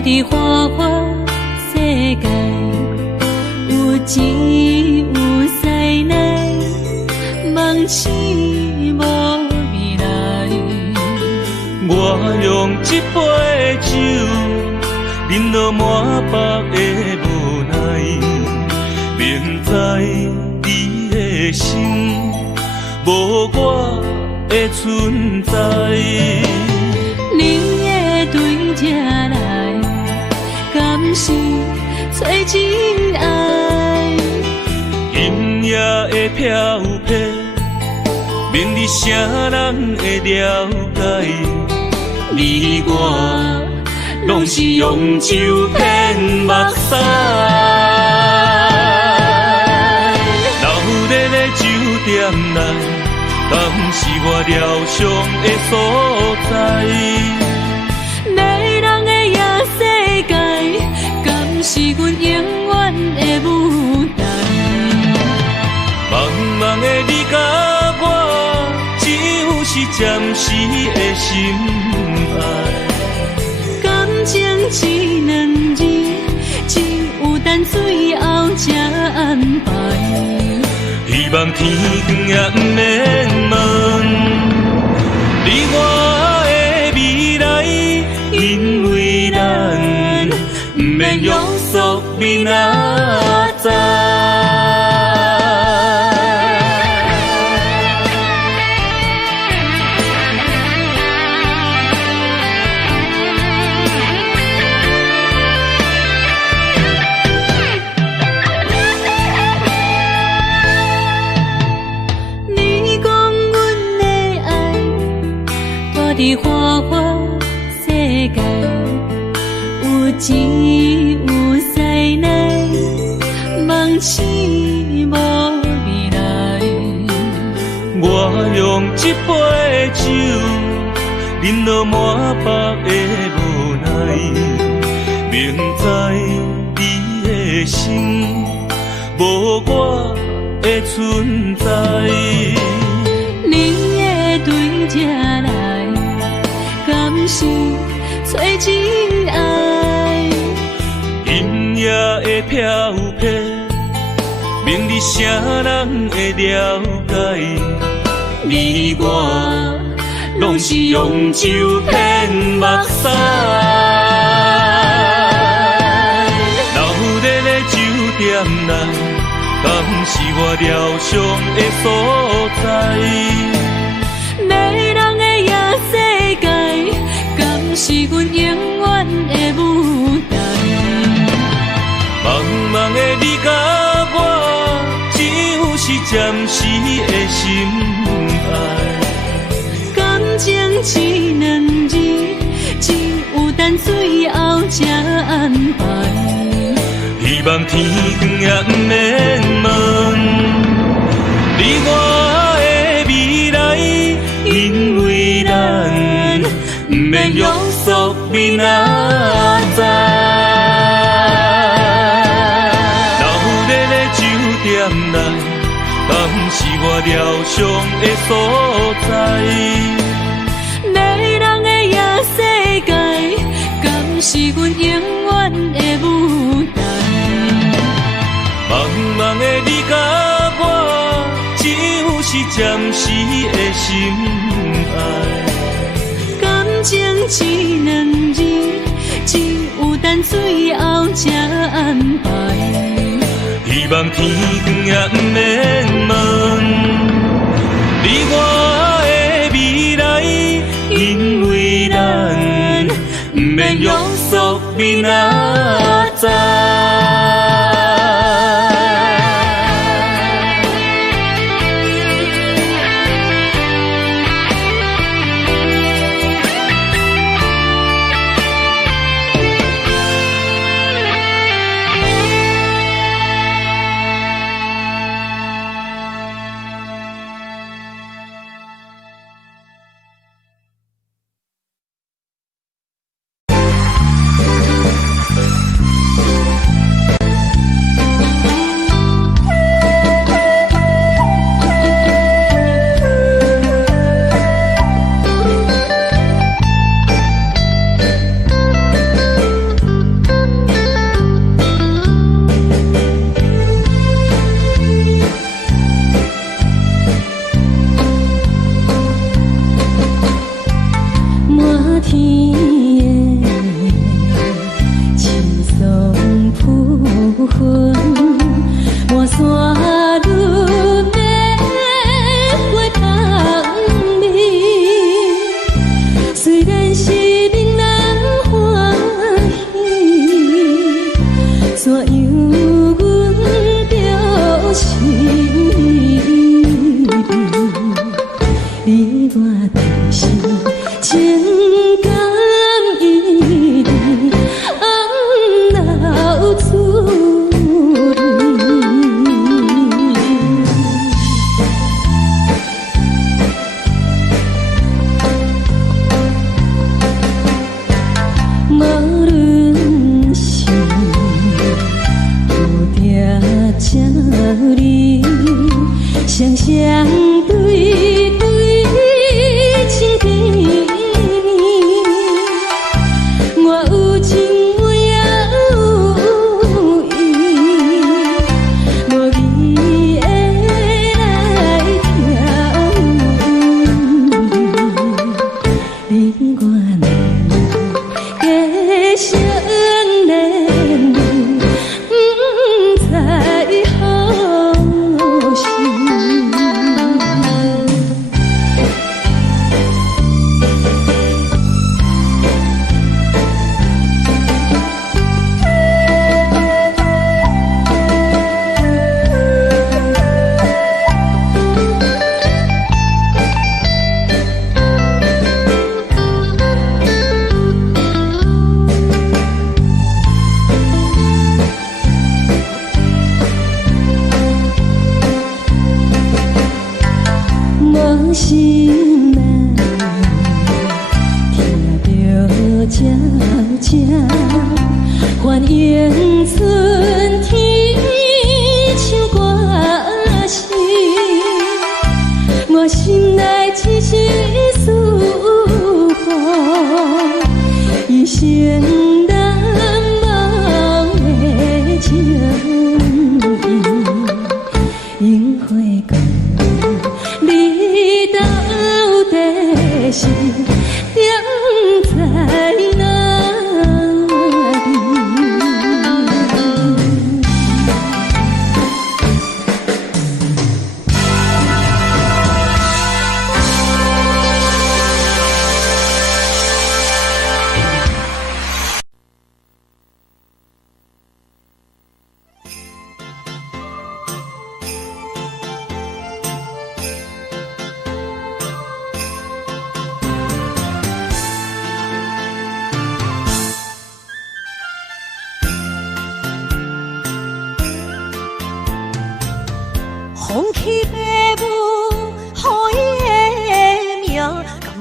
伫花花世界，有钱有势来，梦醒无未来。我用一杯酒，饮落满腹的无奈，明知你的心无我的存在。你的对这来，敢是找真爱？音乐的飘撇，明日谁人会了解？你我拢是用酒骗目屎，闹热的酒店内，敢是我疗伤的所在？迷人的夜世界，敢是阮永远的舞台？茫茫的你甲我，只有是暂时的心爱。感情水后才安排。希望天光也不免问，你我的未来，因为咱不免约束明仔载。伫花花世界，有钱有势来，梦醒无未来。我用一杯酒，饮落满腹的无奈，明知你的心无我的存在。你的对这来。敢是找真爱？阴夜的飘泊，明日啥人会了解？你我拢是用酒骗目屎，留在咧酒店内，敢是我疗伤的所在？是阮永远的舞台。茫茫的你甲我，只有是暂时的心爱。感情只两字，只有等最后才安排。希望天光也不免问，你我的未来，因为咱不免约束明仔载。留在咧酒店内，敢是我疗伤的所在？迷人的夜世界，敢是阮永远的舞台？茫茫的你甲我，只有是暂时的心爱。感情只两字，只有等最后才安排。希望天光也不免问，你我的未来，因为咱不免约束明仔载。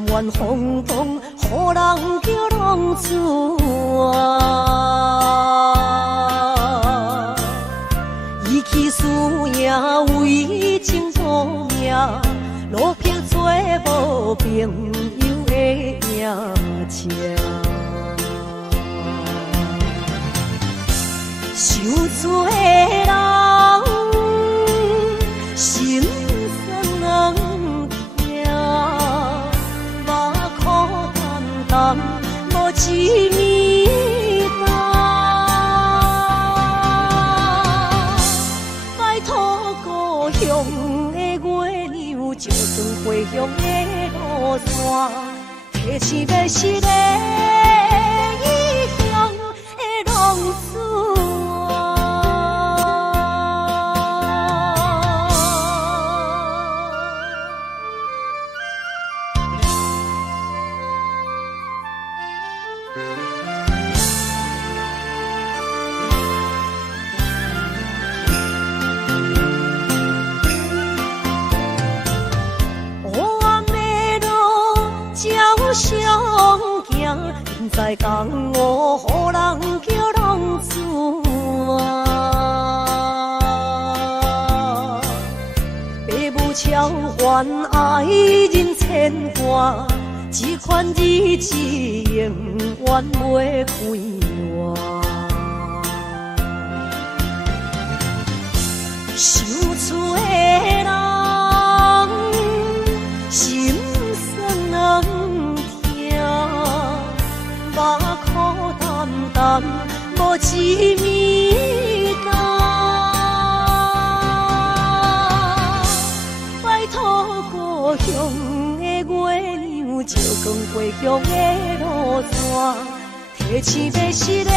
愿轰动，予人叫浪子啊！伊去输赢为情赌命，路撇做无朋友的赢车。想做的人，心酸痛，目眶淡淡，无一面红。拜托故乡的月亮，照光回乡的路线，提醒要是个异乡的浪子。相行，现在江湖，予人叫浪子啊！父母超还爱人牵挂，这款日子永远袂开换。想厝的人，心酸目眶淡淡，无一面红。拜托故乡的月亮，照光回乡的路线，提醒要是个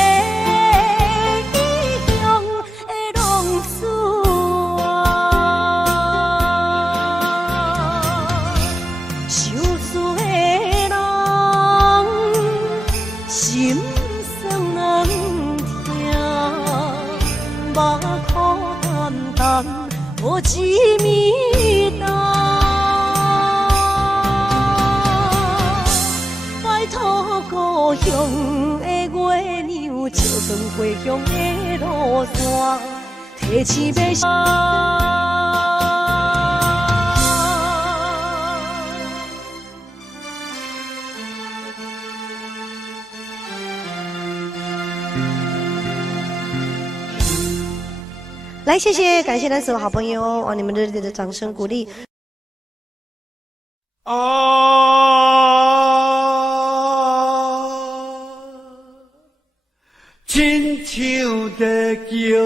异乡的浪子啊！想做的人，心酸痛，目眶淡淡，无一面红。拜托故乡的月亮，照光回乡的路线，提醒要是。来，谢谢，感谢咱所有好朋友哦，你们热烈的掌声鼓励。亲像在叫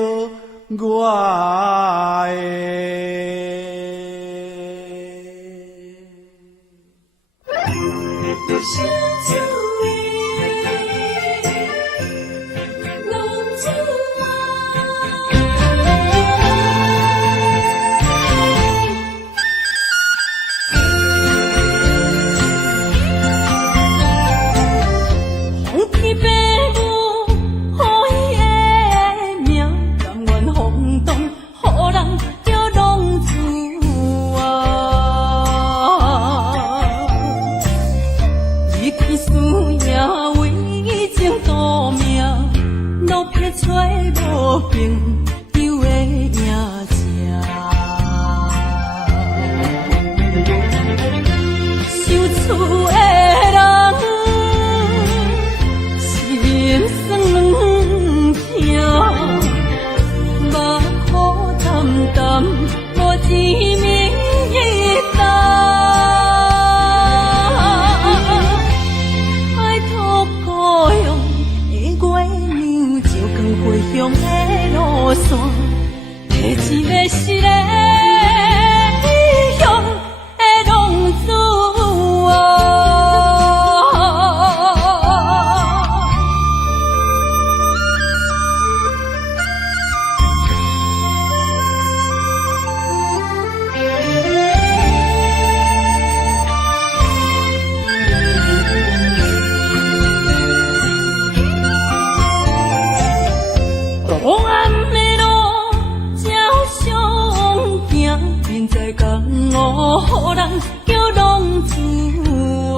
我人叫浪子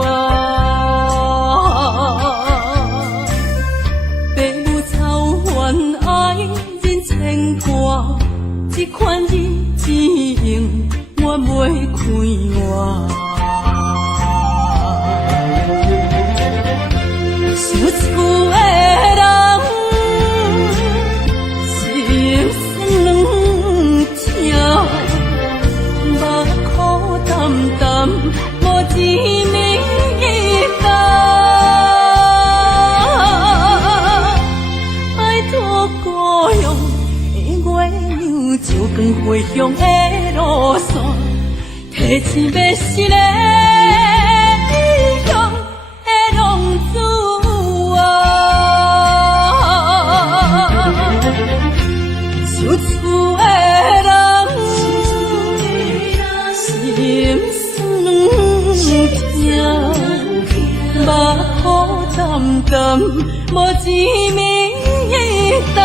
啊！我袂开我。想厝的人，心酸两条，目苦淡淡，无滋味甘。拜托故乡的月亮，照光回乡的路线，提醒要失个异乡的浪子。想厝的人，心酸两条，目苦淡淡，无滋味甘。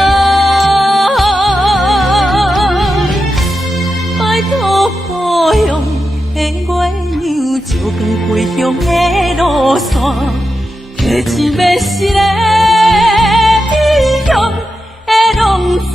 拜托故乡的月亮，照光回乡的路线，提醒要失个异乡的浪子。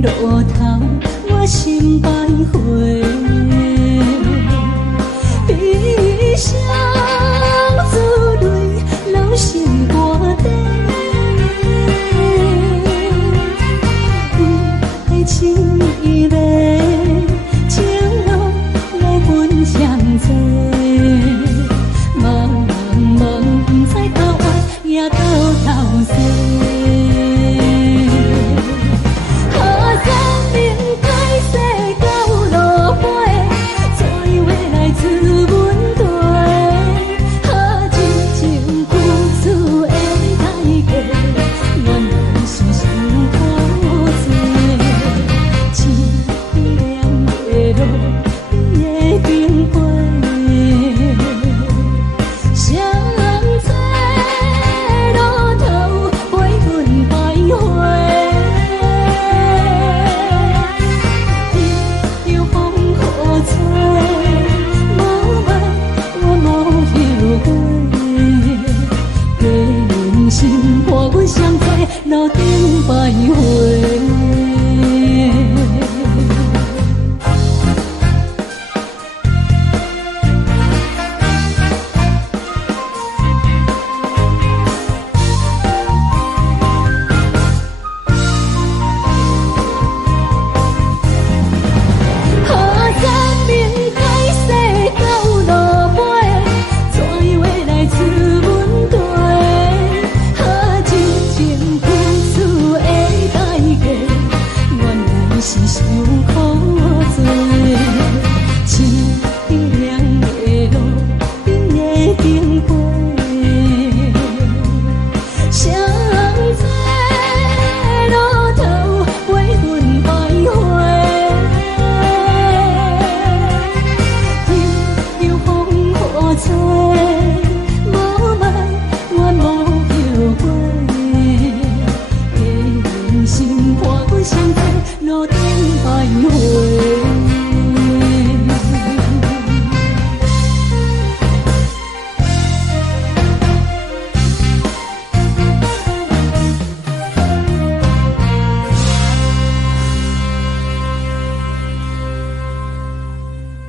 路头，我心徘徊，悲伤珠泪流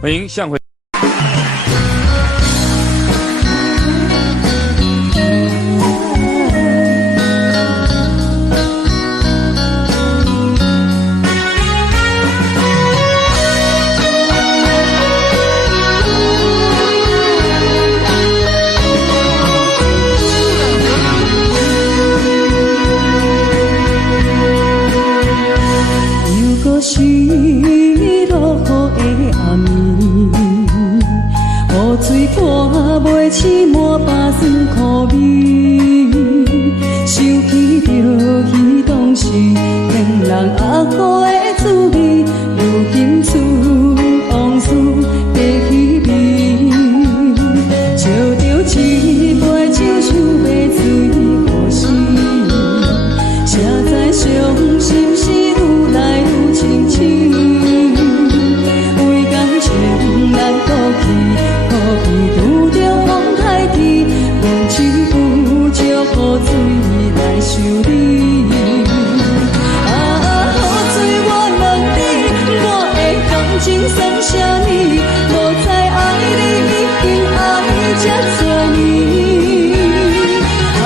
欢迎向回。是落雨的暗暝，雨水看袂起满巴酸苦味，想起着彼当时天人阿苦的滋味，如今思往事白稀微，笑着一杯酒想要醉可惜，谁知伤心事愈来愈清醒，为感情来倒去，可比拄着风台天，望只有借雨水来修理。啊，雨水我问你，我的感情算啥呢？无再爱你，已经爱这多年。啊，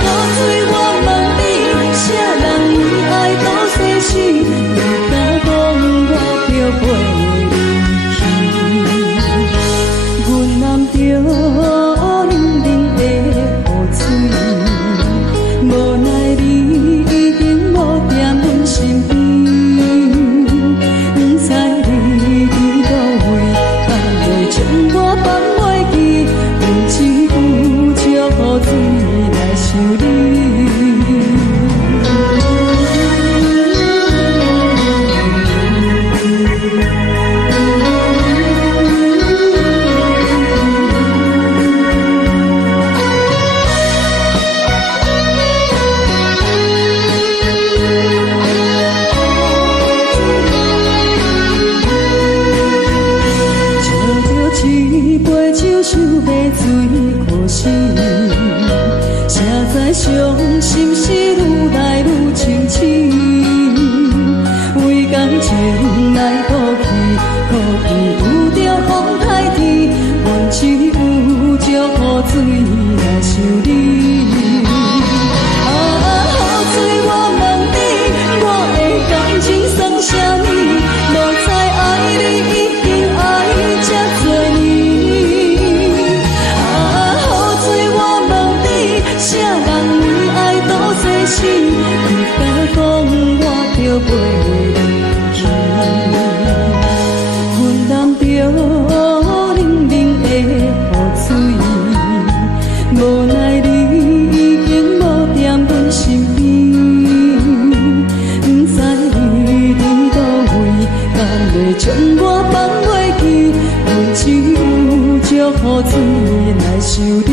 雨水我问你，啥人为爱都逝去？你敢讲我漂袂离去？阮揽着冷冷的雨水，无奈你已经无踮阮身边，不知你伫倒位，敢会将我放袂记？阮只有借雨水来想你。一杯酒想要醉可惜，谁知伤心事愈来愈清醒，为感情来倒去，可比拄着风台天，阮只有借雨水来想你。啊，雨水我问你，我的感情算啥呢？无再爱你，已经爱这多年。啥人为爱都逝去？你敢讲我着袂离去？阮揽着冷冷的雨水，无奈你已经无踮阮身边，不知你伫倒位，敢会将我放袂记？阮只有借雨水来想你。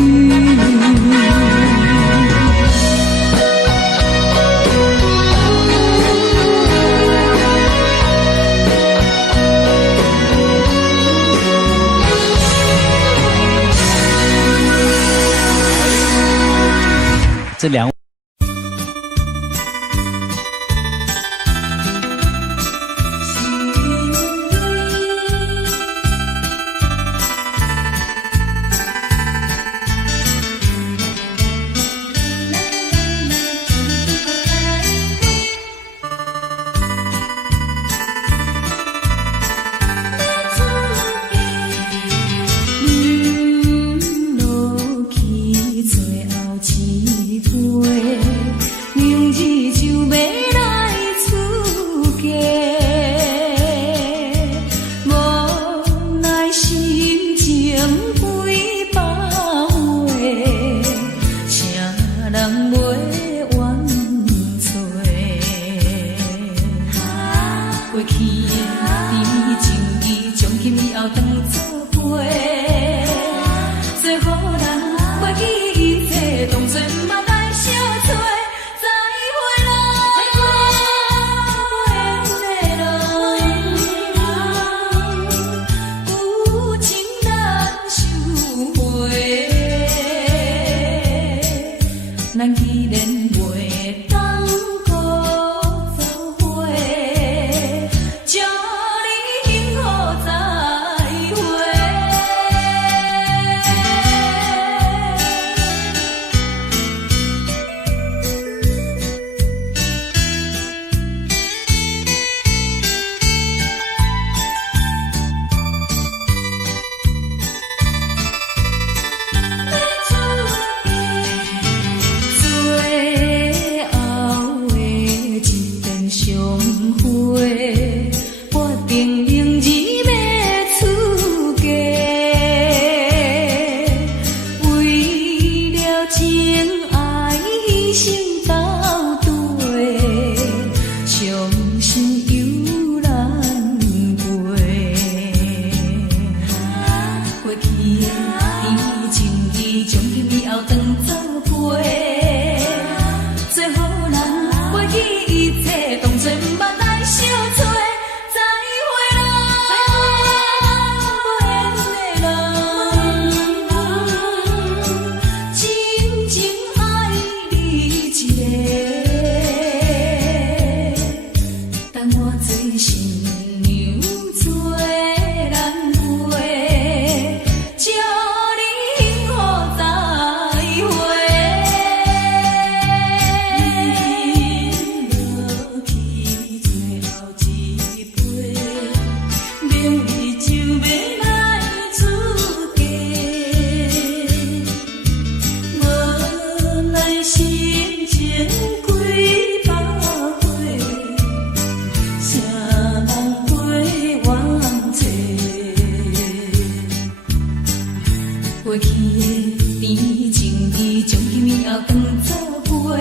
这两位。甜情意将今夜当作陪，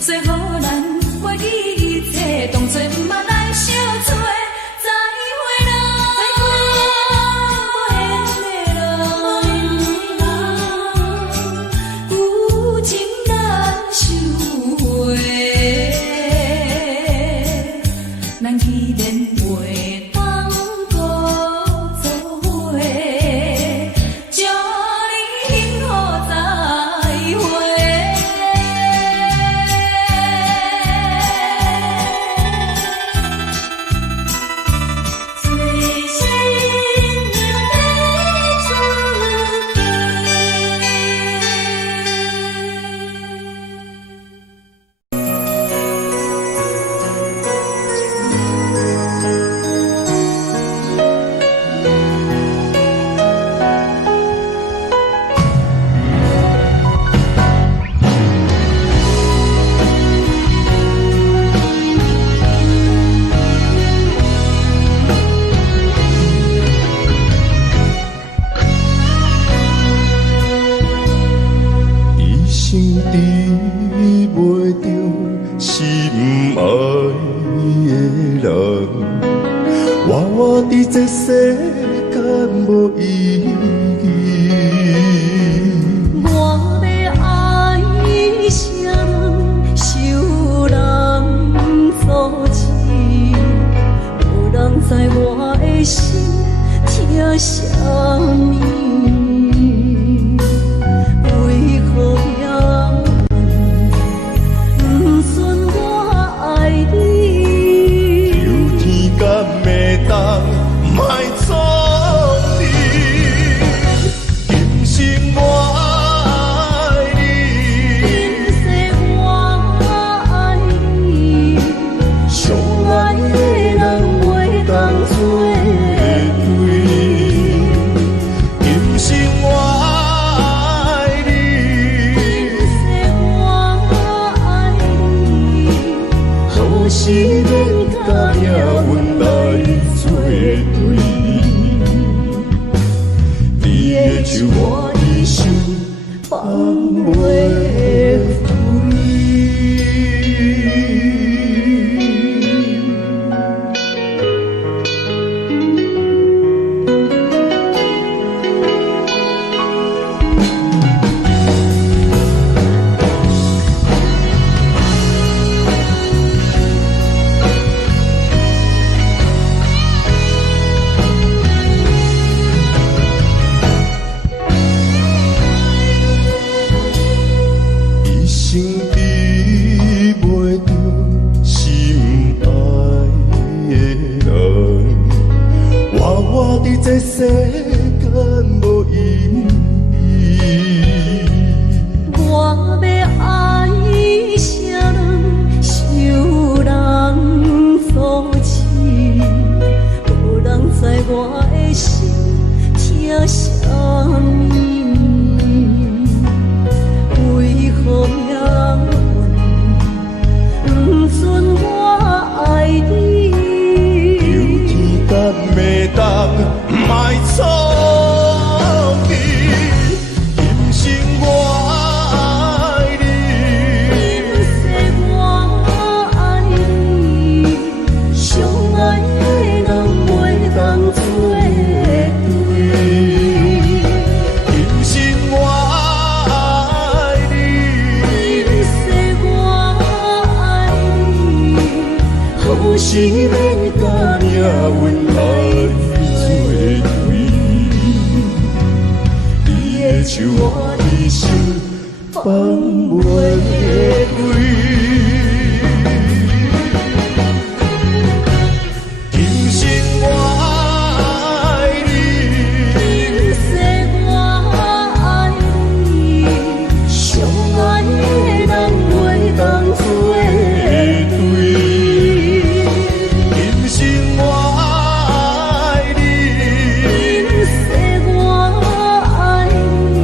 最好咱忘记一切，当作毋捌来相找。再会啦，有情难收回，咱既然袂当搁做伙，祝你幸福再会。最深命的注一生治袂着心爱的人，活伫这世间无意义。我要爱谁人，受人阻止，无人知我的心疼啥物。为何也不顺我爱你？有天敢会当莫错你，今生我爱你，今世我爱你，相爱的人袂当做对。今生我爱你，今世我爱你，好时免甲命运来作对。你的手我的手，放袂开。一生治袂着心爱的人，活伫这世间无意义。我要爱谁人，受人阻止，无人知我的心疼啥物。为何命运不准我爱你？有天敢会当莫错你，今生我爱你，今世我爱你，相爱的人袂当做对。今生我爱你，今世我爱你，好时免甲命运来作对。你的手我的手，放袂开。今生我爱你，今世我爱你，相爱的人袂当做对。今生我爱你，今世我爱你，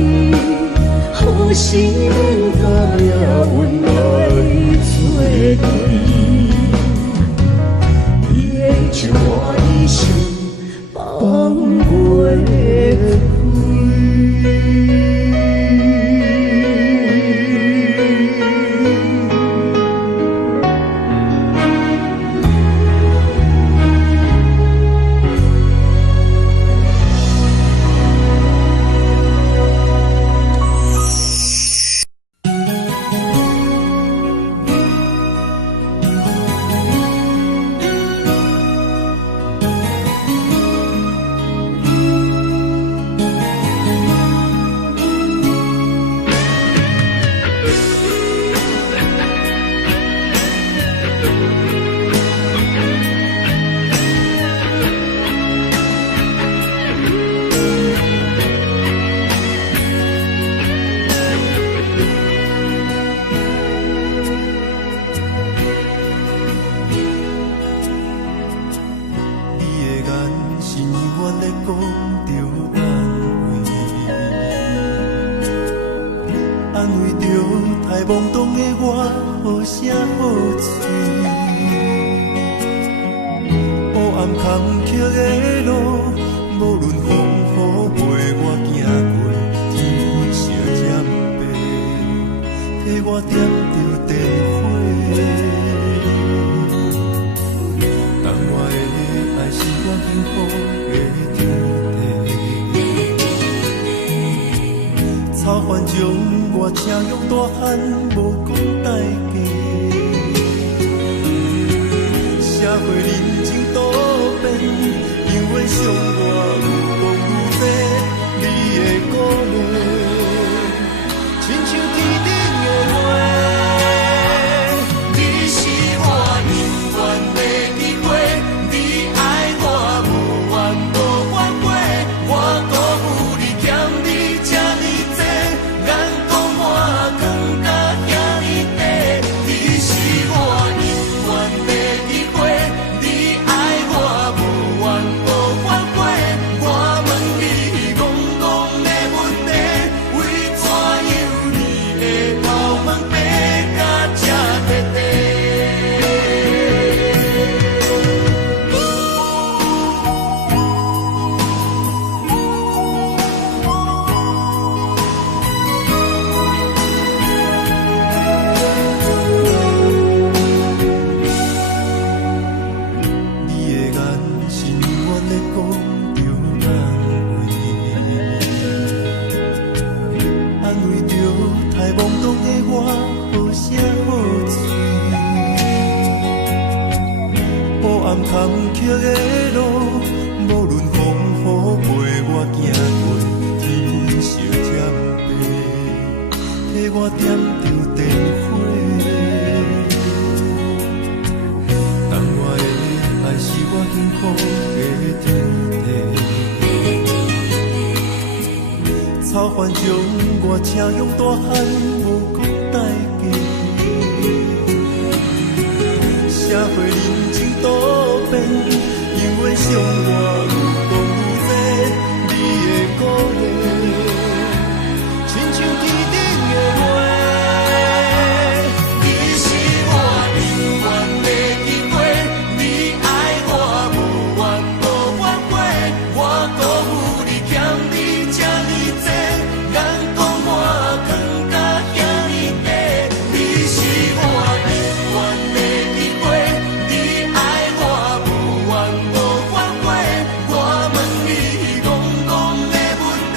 好时免甲命运来安慰着太懵懂的我，好声好嘴。黑暗坎坷的路，无论风雨陪我行过，天昏烧渐白，替我点着灯火。当我的爱是我幸福的天地，草原将我请用大汉，无讲代价。社会人情多变，因为伤我愈讲愈多，你的鼓励，亲像天顶的花。你是我永远的机会，你爱我无怨无反悔，我辜负你欠你这呢多，眼光满光甲遐呢短。你是我永远的机会，你爱我无怨无反悔，我问你戆戆的问题，为怎样你的头毛白甲这彻底？你的眼是永远在讲着安慰着太懵懂的我，好声好嘴。黑暗坎坷的路，无论风雨陪我行过，天昏烧渐白，替我点着灯火。当我的爱是我幸福的天地，草原将我请用大汉，无讲代价。社会人情多变，因为伤我愈讲愈多，你的鼓励，亲像天顶的花。你是我永远的机会，你爱我无怨无反悔，我辜负你欠你这呢多，眼光满光甲遐呢短。你是我永远的机会，你爱我无怨无反悔，我问你戆戆的问题，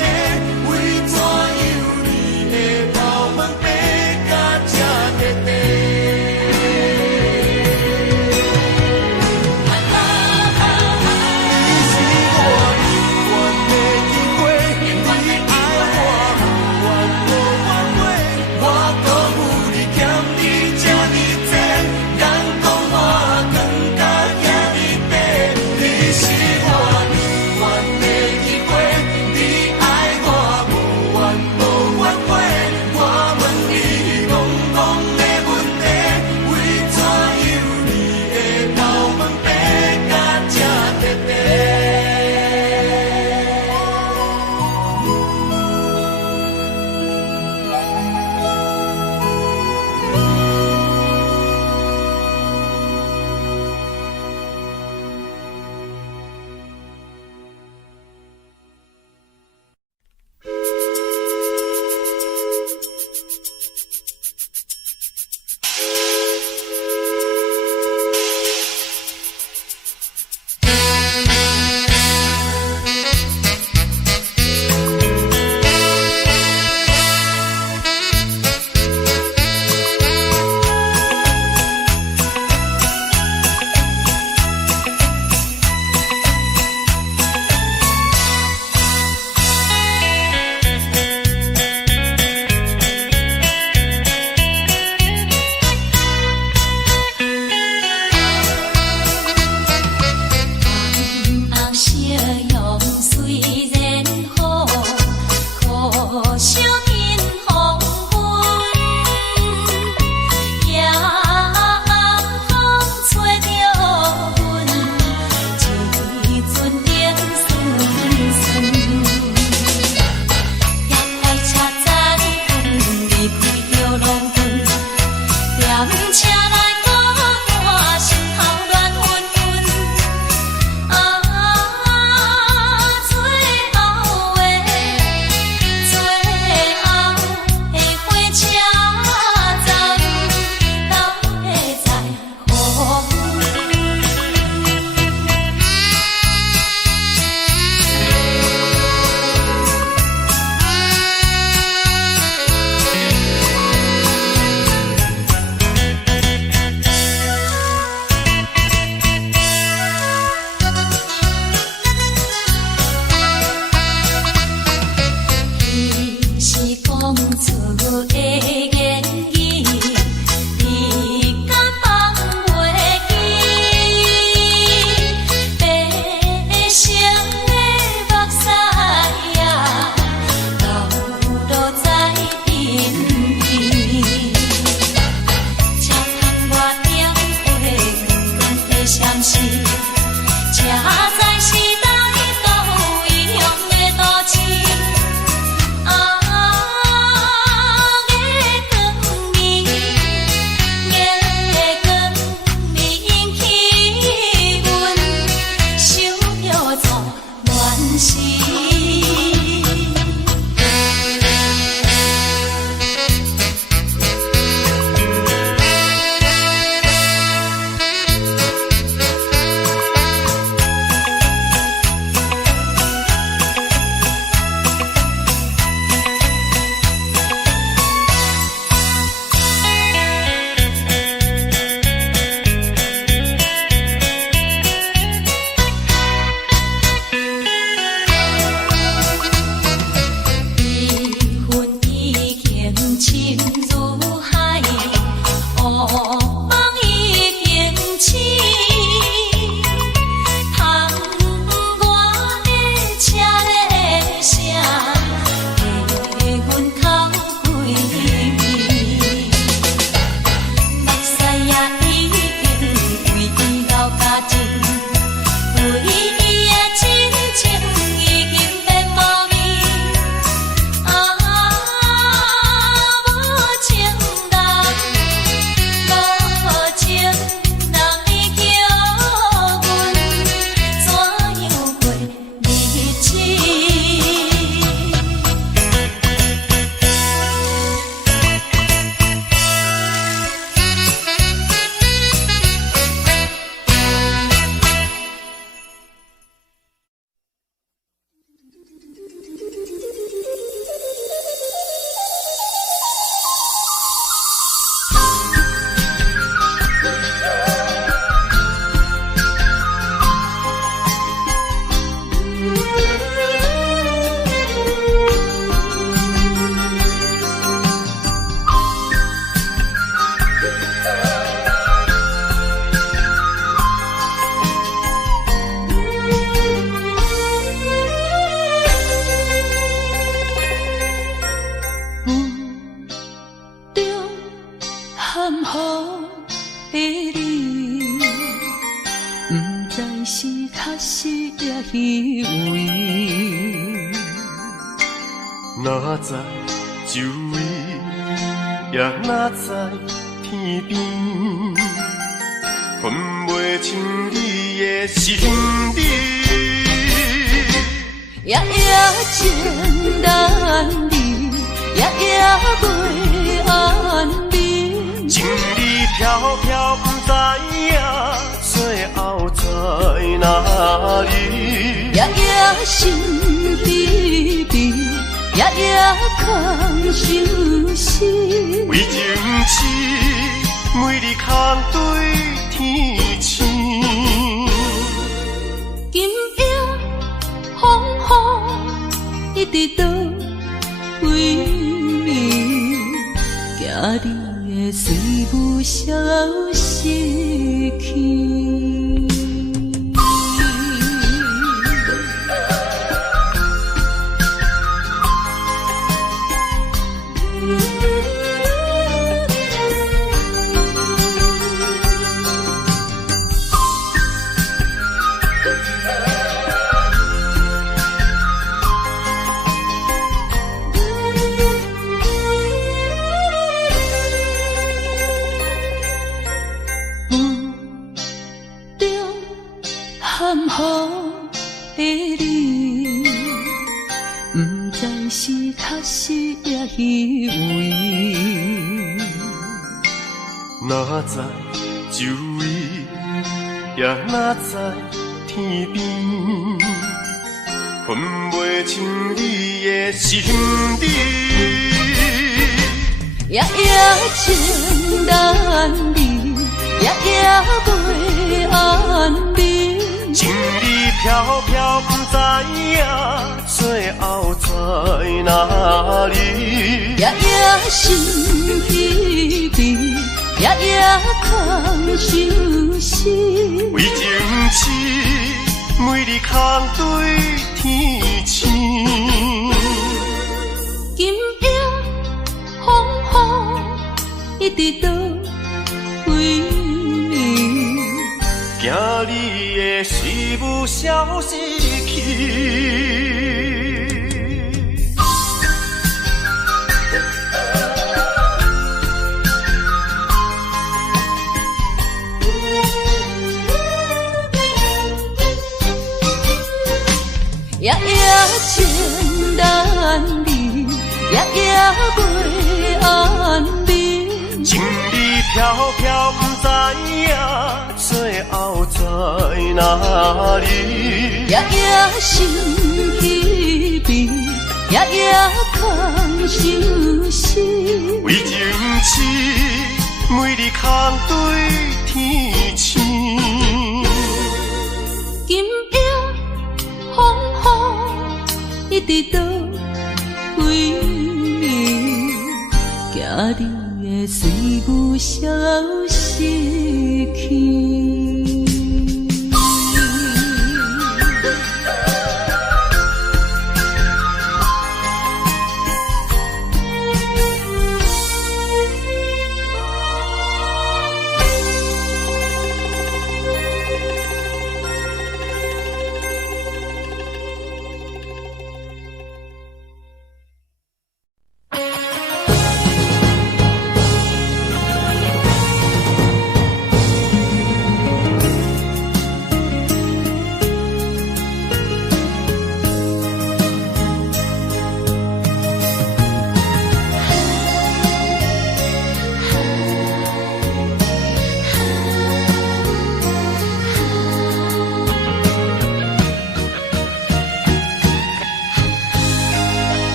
讲错的言语，你敢放袂记？悲伤的目屎呀，流落在身边。车窗外点火，光的闪烁，车载时代都异样的都市。哪知周围，也哪知天边，分袂清你的心理。夜夜情难离，夜夜袂安眠。情理飘飘，不知影最后在哪里。夜夜心悲悲。夜夜空相思，为情痴，每日空对天星。今夜风雨一直倒为你，惊你的随舞消失去。含雨的你，不知是确实也虚伪。哪知周围，也哪知天边，分袂清你的心理。夜夜情难离，夜夜袂安眠。情理飘飘，不知影最后在哪里。夜夜心稀微，夜夜空相思。为情痴，每日空对天星。今夜风雨一直倒位，惊你的水母消失去。夜夜情难离，夜夜袂安眠。情意飘飘，不知影最后在哪里。夜夜心稀微，夜夜空相思。为情痴，每日空对天星。今夜风雨一直倒位，惊你的水母消失去。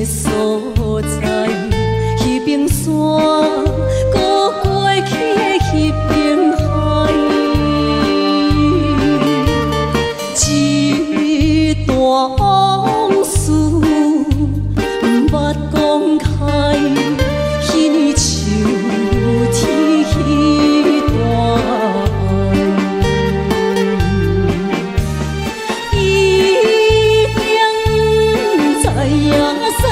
的所在，迄边山，搁过去的迄边海，一段往事毋捌讲开，彼年像天迄段爱。一定知影酸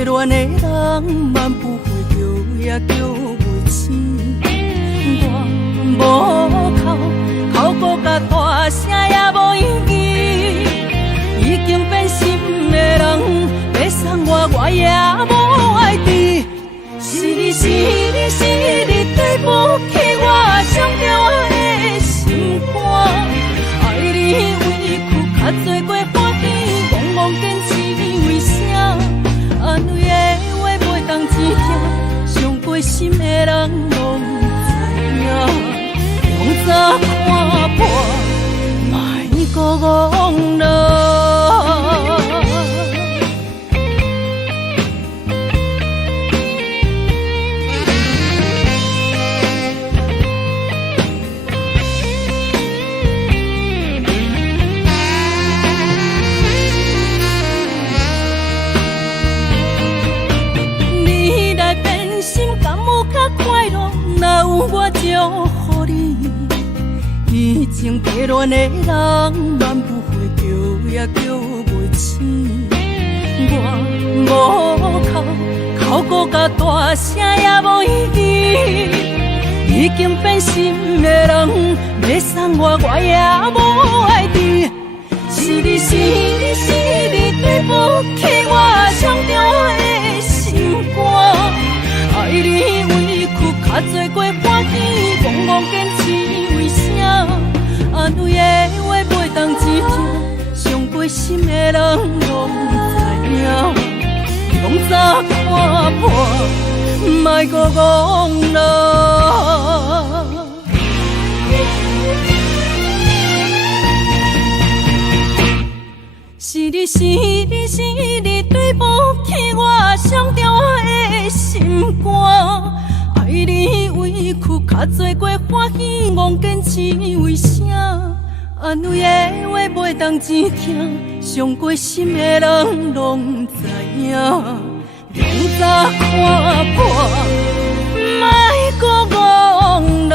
迷恋的人，万不会叫也叫袂醒。我无哭，哭过甲大声也无意义。已经变心的人，要送我也无爱治。是你是你是你，对不起我伤着的心肝。爱你委屈较多过欢喜，戆戆坚持为啥？安慰的话袂当真听，伤过心的人拢知影。用早看破，莫搁戆了。若有我祝福你，以前迷恋的人，万不会叫也叫袂醒。我无哭，哭过甲大声也无意义。已经变心的人，要送我也无爱治。是你是你是你，对不起我伤着的心肝。爱你委屈较多过欢喜，戆戆坚持为啥？安慰的话袂当真听，伤过心的人拢知影。用早看破，莫搁戆了。是你是你是你，对不起我伤着的心肝。爱你委屈较多过欢喜，戆坚持为啥？安慰的话袂当真听，伤过心的人拢知影。用早看破，莫搁戆了。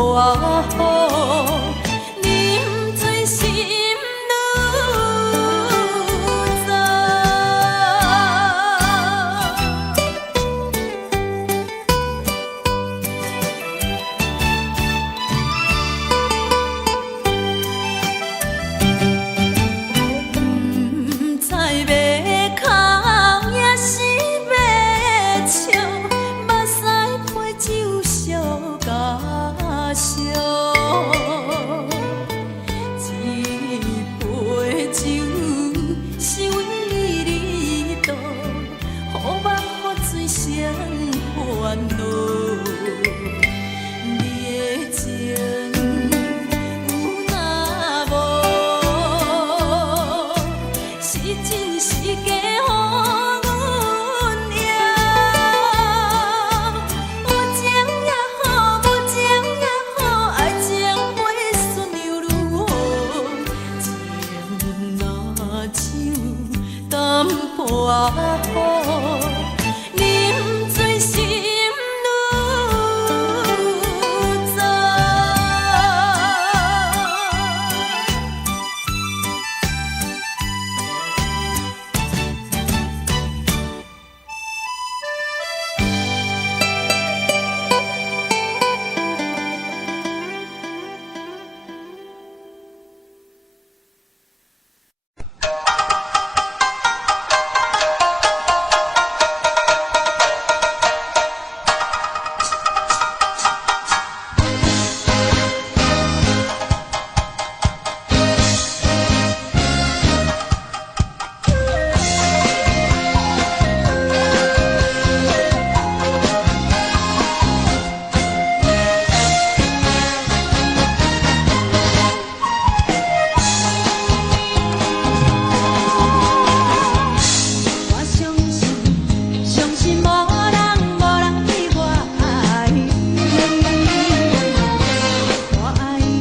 抱啊好，啉醉心愈糟。不知要哭也是要笑，目屎配酒烧甲烧。一杯酒是为你倒，好梦好醉谁烦恼？你的情有若无，是真是假予阮赢。有情也好，无情也好，爱情袂顺又如何？情若酒淡薄仔好，啉醉心愈糟。我相信，相信无人比我爱你。我爱你，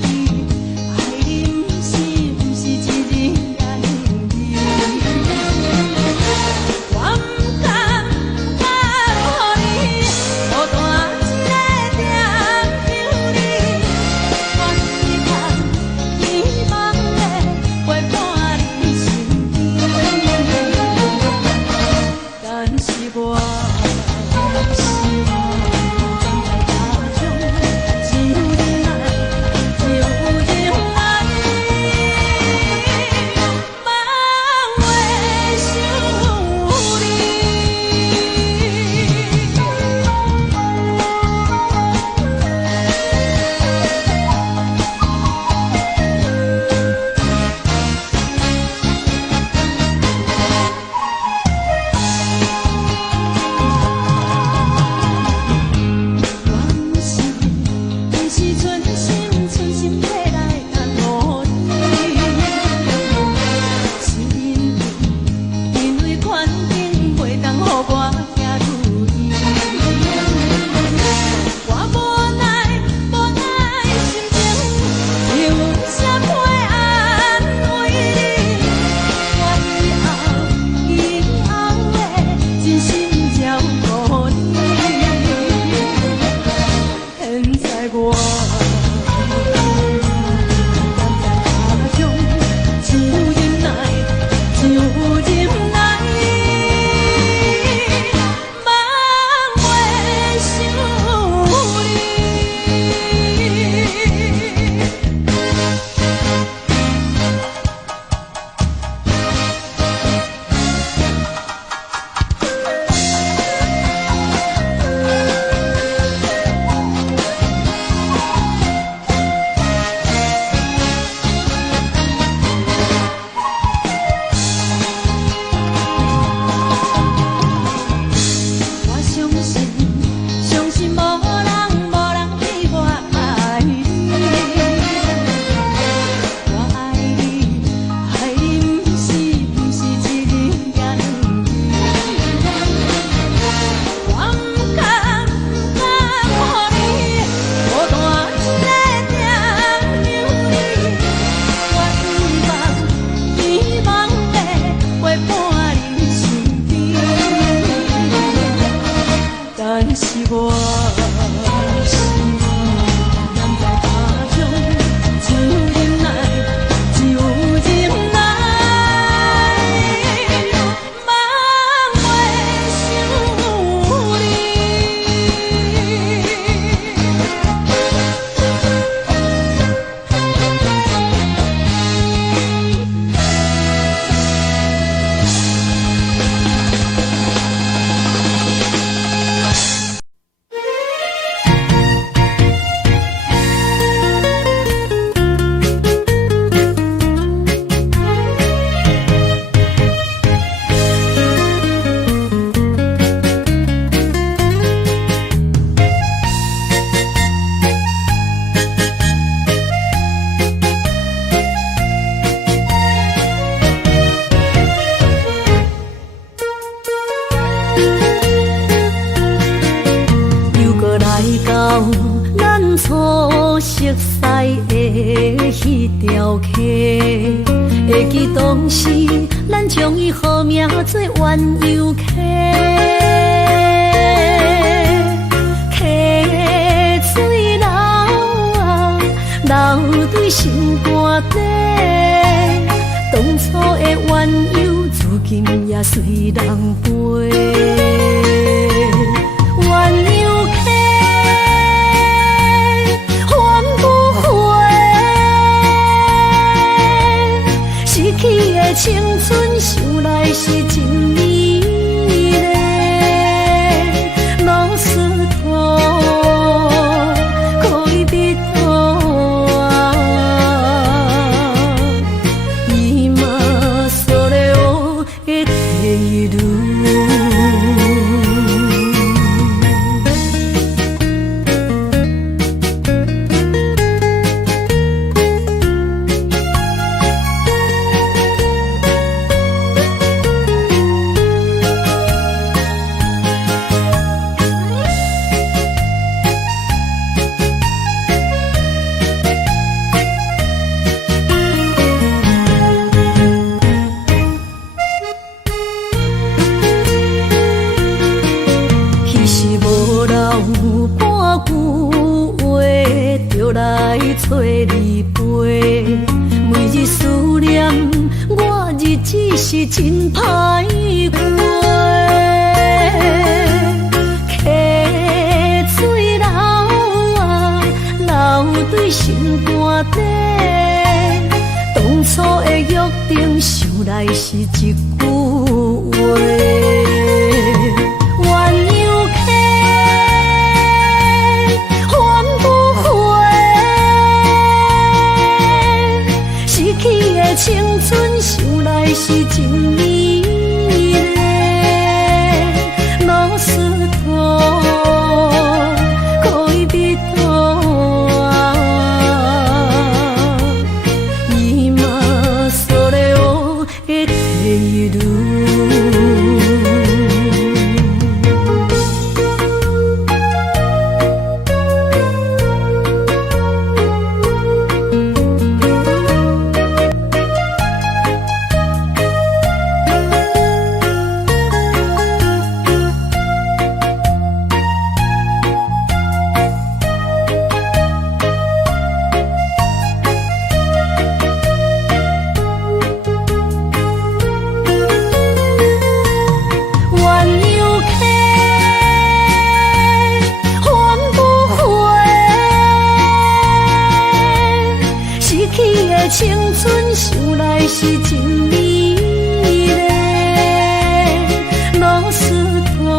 爱你不是一日也两日。我不敢，予你孤单一个惦着你。我希望希望的陪伴你身边。但是我心在家中，只有忍耐，只有忍耐，梦会想不是存心要来安慰你，是因为环境袂当予我行如意。我无奈心情，用啥会安慰你？我以后会真心照顾你。现在我站在家中，只有忍耐，只有忍耐，梦会想我相信，相信无人比我爱你。我爱你，爱你不是一日也两日。我不敢，予你孤单一个惦着你。我希望的陪伴你身边。但是我心熟悉的迄条溪，会记当时咱将伊号名做鸳鸯溪。溪水流啊，流对心肝底。当初的鸳鸯，如今也随人飞。鸳鸯溪。失去的青春，想来是真美丽。老师徒，可以比途啊，伊嘛所了的地路。找你陪，每日思念我，日子是真歹过。溪水流啊，流对心肝底。当初的约定，想来是一句话。青春想来是真美丽，老师徒可以比途啊，伊嘛所了的地路。青春想来是真美丽，老师徒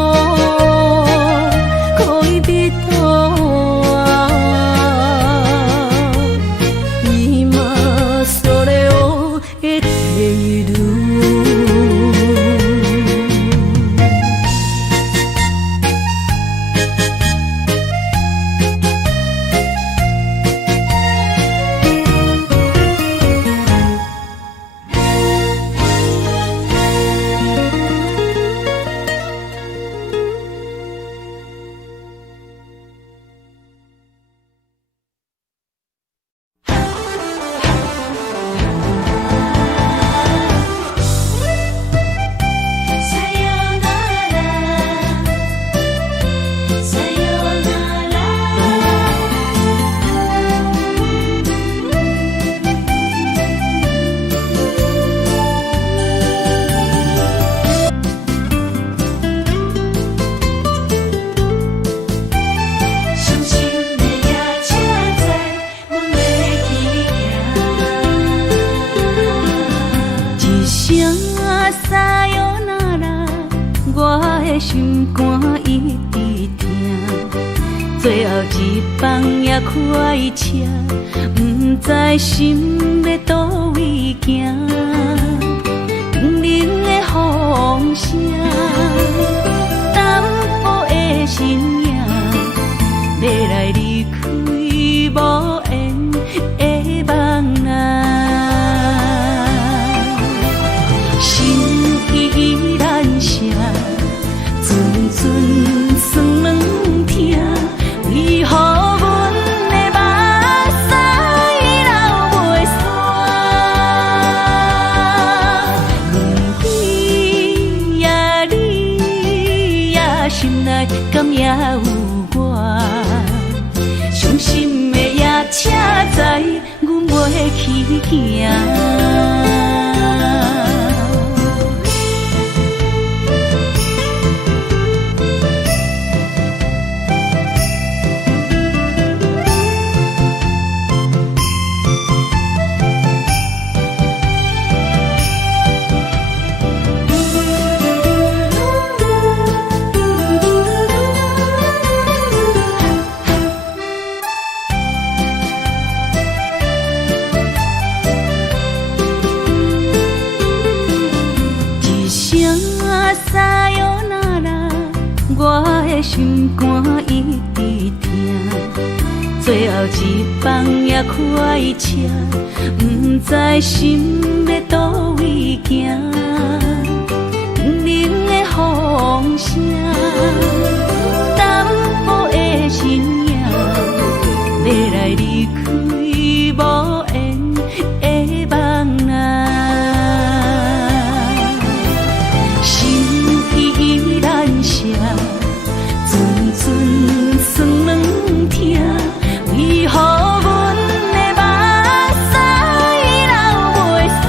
可以比途啊，伊嘛所了的地路。心肝一直疼，最后一放也开车，不知心要倒位行。冷冷的风声，淡薄的身影，要来离开无缘的梦啊，心依然舍。阵阵酸软疼，为何阮的目心内敢也有我？伤心的夜车载，阮袂去行。心肝一直疼，最后一放也快车，不知心要倒位行。不能的风声，淡薄的人影，要来离开无缘的梦啊，心依然舍。算软疼，为何阮的目屎流袂煞？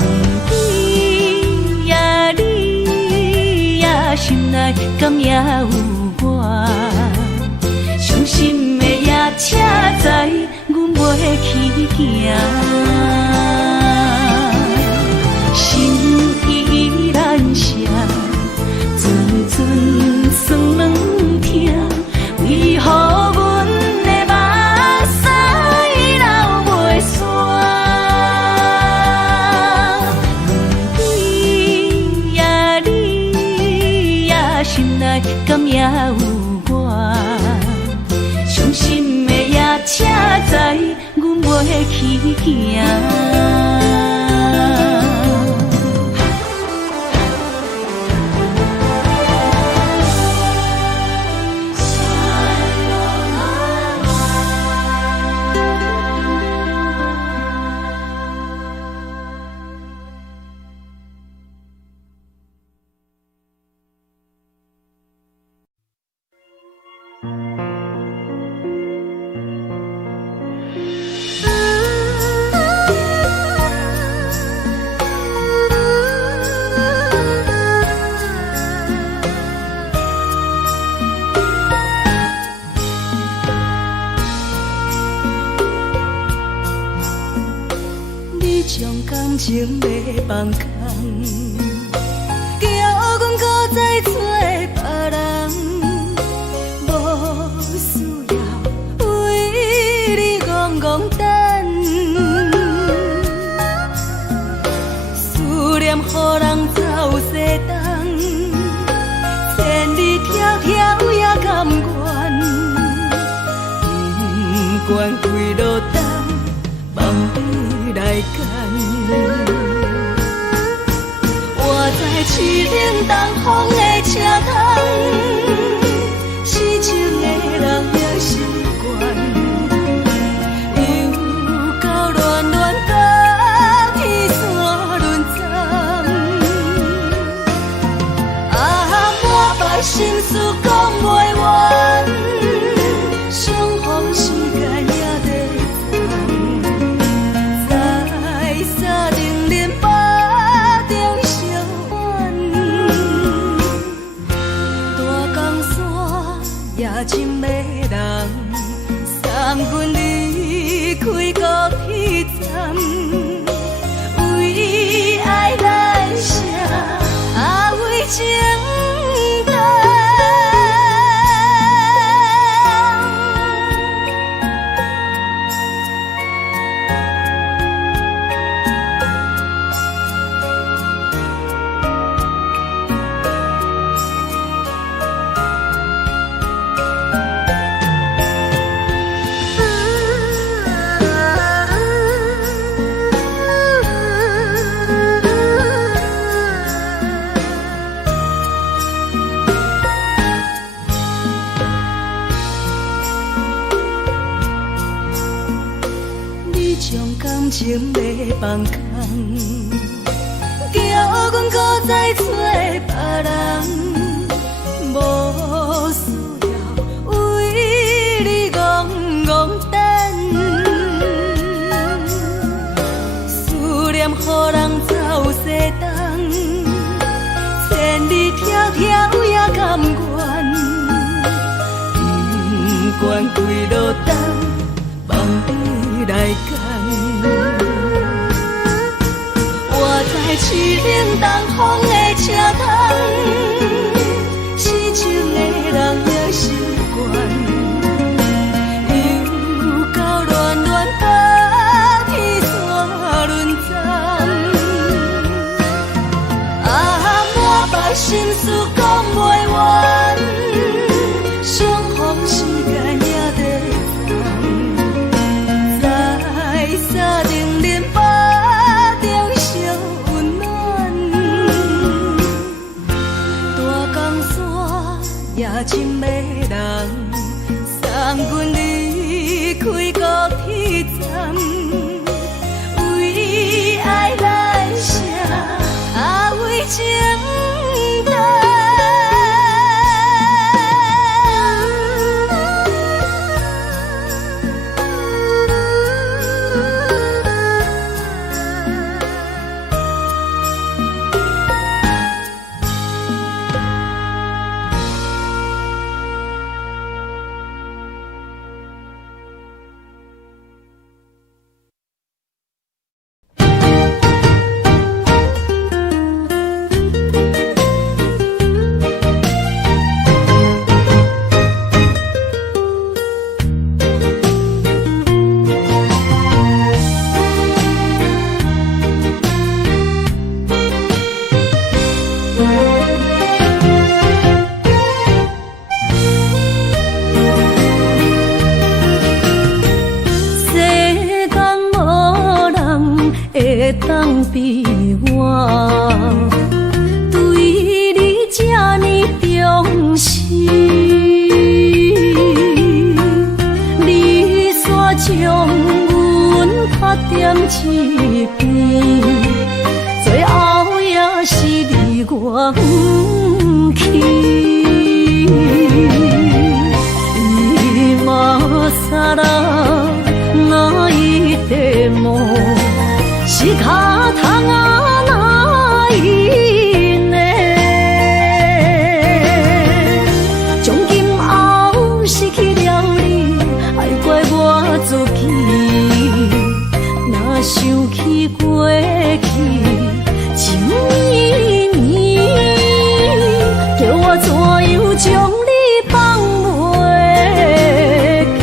问你呀，你呀，心内敢也有我？伤心的夜车载，阮袂去行。心依然舍。算软疼，为何阮的目屎流袂煞？你呀，你呀，心内敢也有我？伤心的夜车载，阮袂去行。感情要放空，叫阮搁再找别人，无需要为你戆戆等，思念予人走西东，千里迢迢也甘愿，不管几落冬，望你来干。我在痴冷东风的车窗，痴情的人也习惯，又到乱乱甲天山轮站。满腹心事讲袂完，相逢时间也在长，在沙定连巴中相怨。大江山夜深的人，送阮离开高铁站，为爱来写，为情。感情要放空，叫阮搁再找别条也甘愿，不愿跪落等，望你来牵。我在市冷东风的车窗，痴情的人也习惯。心事讲袂完，相逢时间也在等，在沙冷冷巴中相温暖。大江山夜深的人，送阮离开高铁站，为爱来写，为情。当比我对你这呢重视，你煞将阮拍点一边，最后也是离我不去。今さら泣いても仕方がないね。从今后失去了你，爱怪我自己。若想起过去情绵绵，叫我怎样将你放袂记？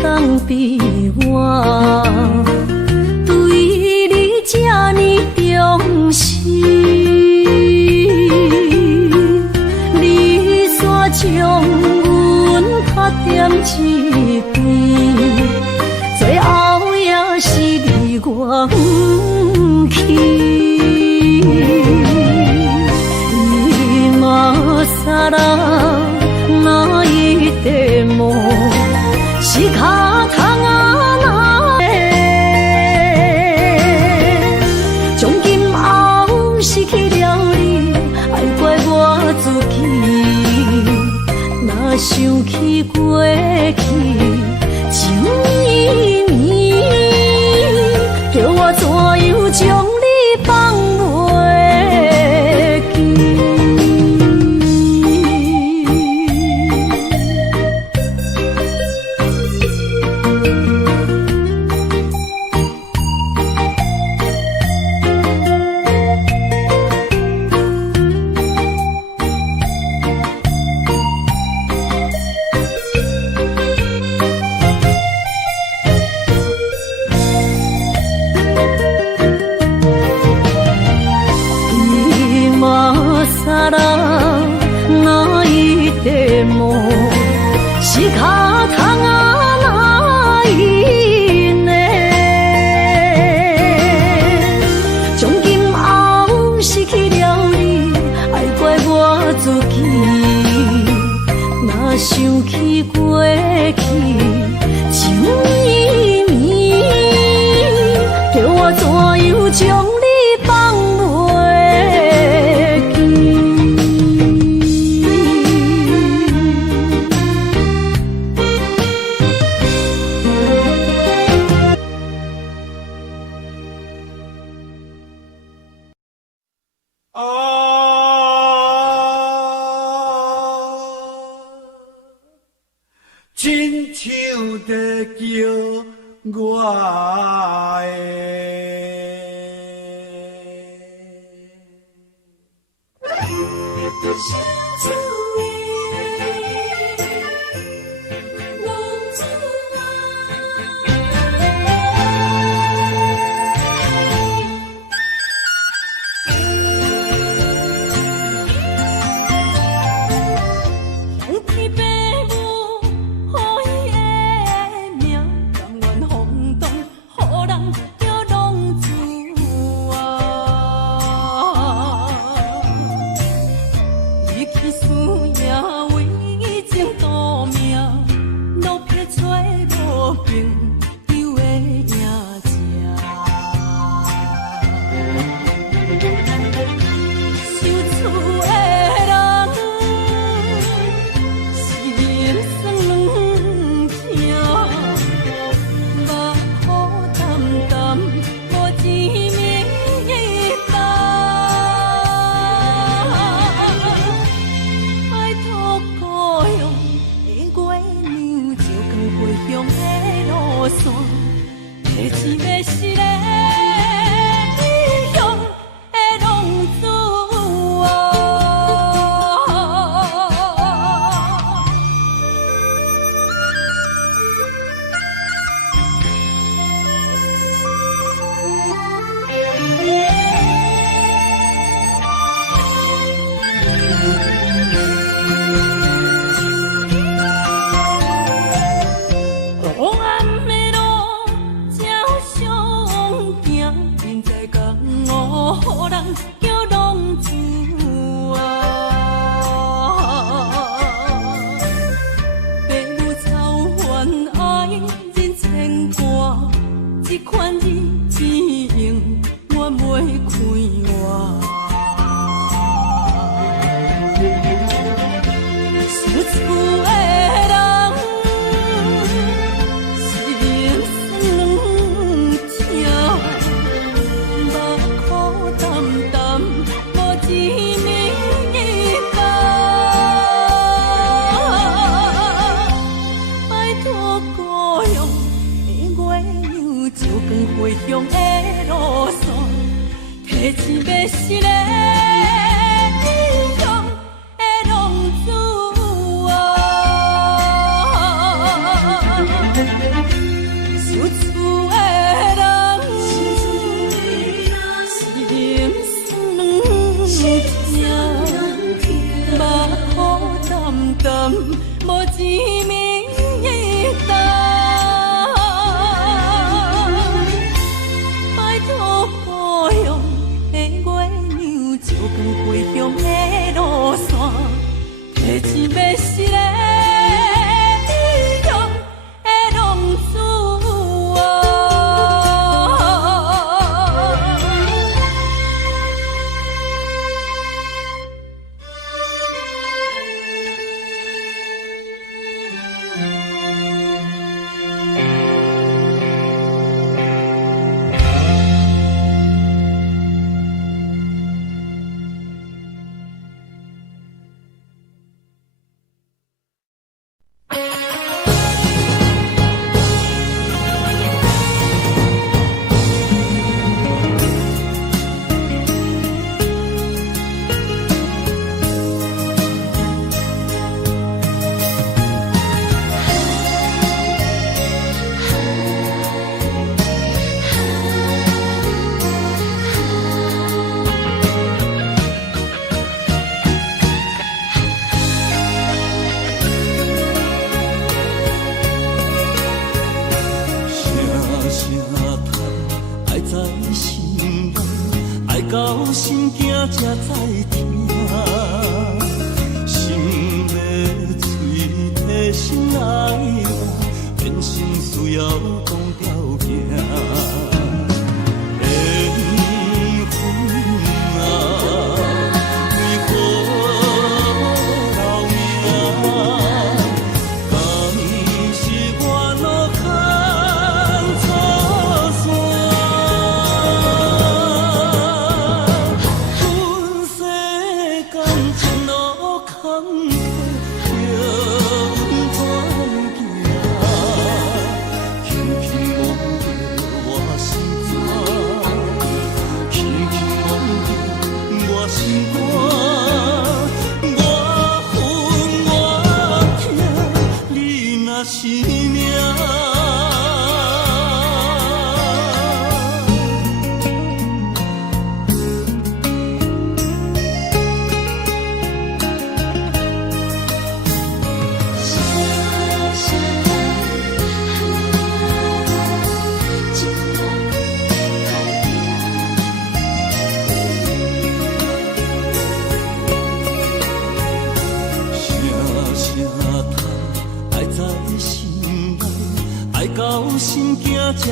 当比我对你这呢重视，你煞将阮拍点一边，最后也是离我不去。今さら泣いても仕方がない。从今后失去了你，爱怪我自己。若想起过去情绵绵，叫我怎样将你放袂记？想起过去情绵绵，叫我怎样将你放袂记？亲像在叫我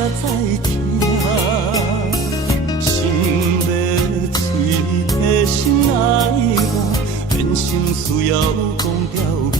才知听，心要嘴替心爱我，人生需要讲条件。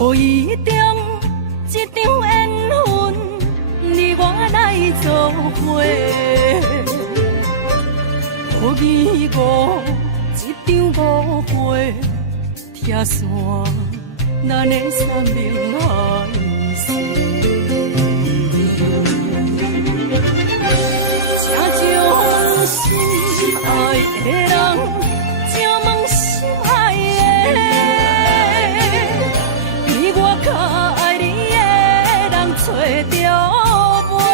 无意中一场缘分，你我来作伙。无意误一场误会，拆散咱的生命海誓。正将心爱的人，正问心爱的。我较爱你的人找着袂，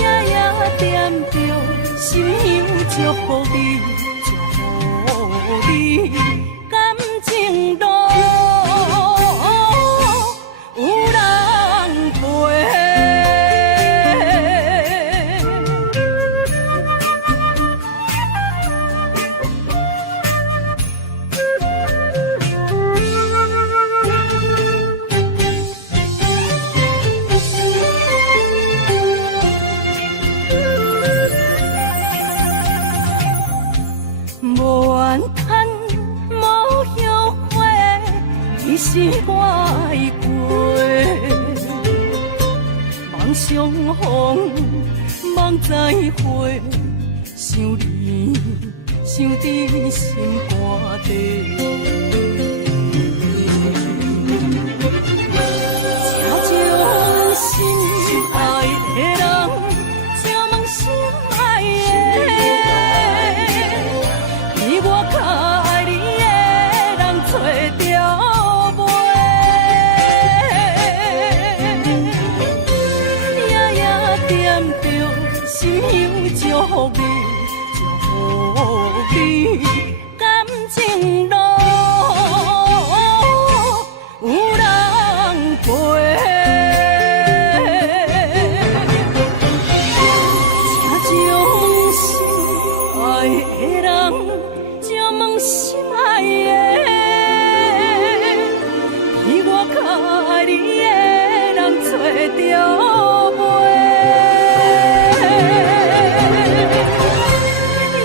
夜夜惦着心香祝福你，祝福你感情路有人陪。是我爱过，梦相逢，梦再会，想你，想伫心肝底。这种心爱的人，这问心爱的，比我较爱你的人找着袂。夜夜惦着，心犹祝福你，祝福你，感情路有人陪。这种心爱的人，这问心爱的，比我较爱你的人找着袂。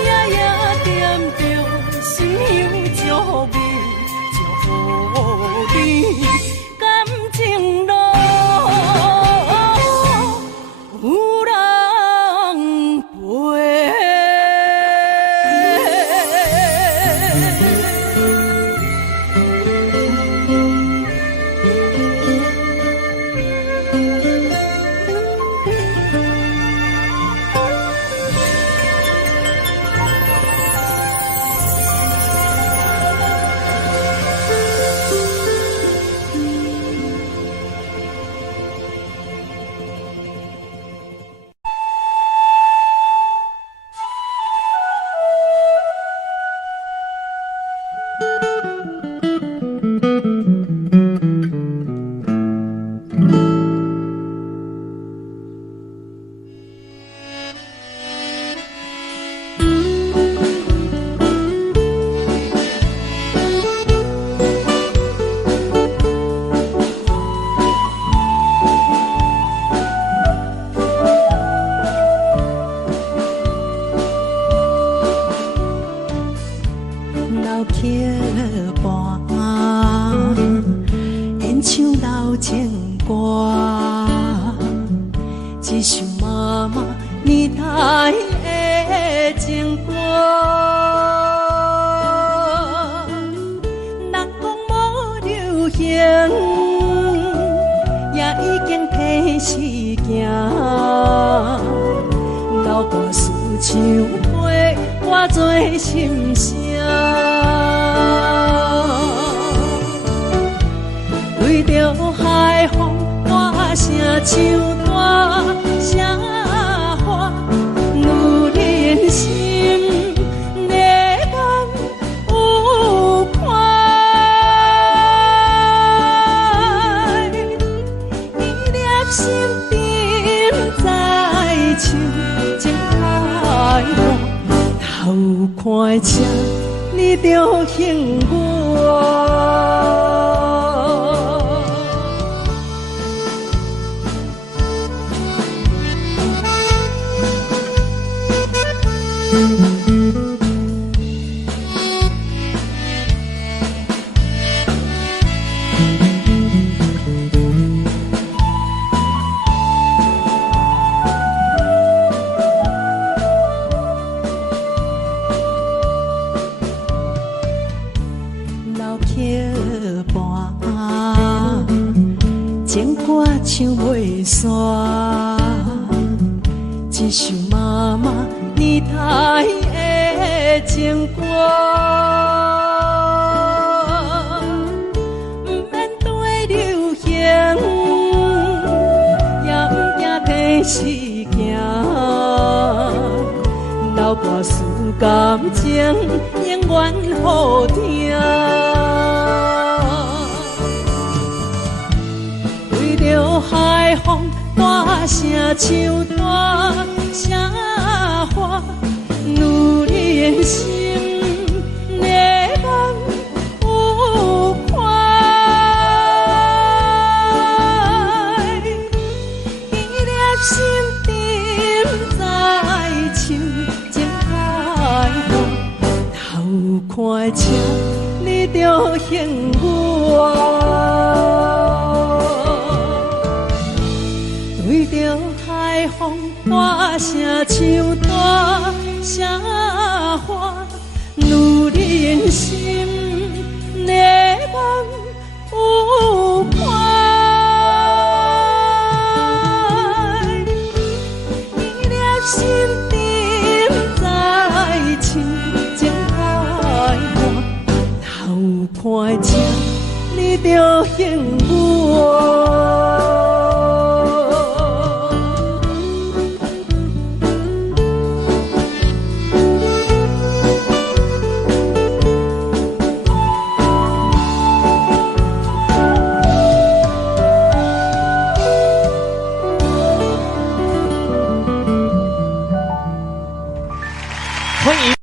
夜夜惦着，心犹祝福你，祝福你，感情路有人陪。老曲伴，演唱老情歌，一首妈妈年代的情歌。人讲无流行，也已经替时行。老歌思唱陪我做心声。对着海风，歌声唱大声花，女人心热感有快，依恋心沉在唱情开花，头看车你着幸我。老曲伴，情歌唱袂煞，一首妈妈年代的情歌。不免对流行，也不惊替时行。老歌思感情，永远好听。对着海风，歌声唱大声花，女人心热感有快，依恋心沉在唱情开花，头看车你着幸我。花声像大声花，女人心热望有快。依恋心沉在深情海岸，若有伴情，你着幸我。欢迎。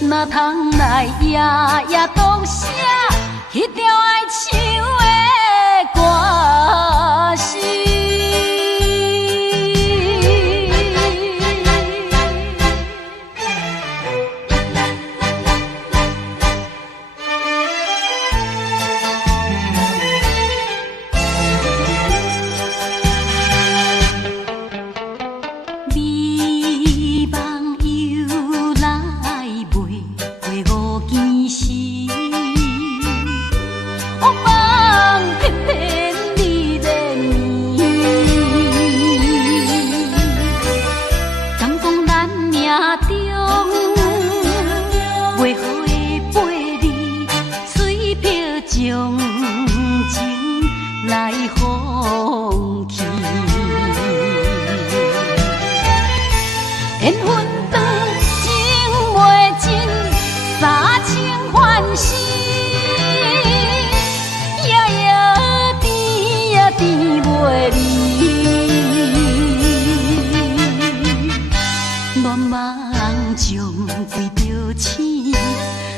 哪通来夜夜当写迄条爱唱的歌词？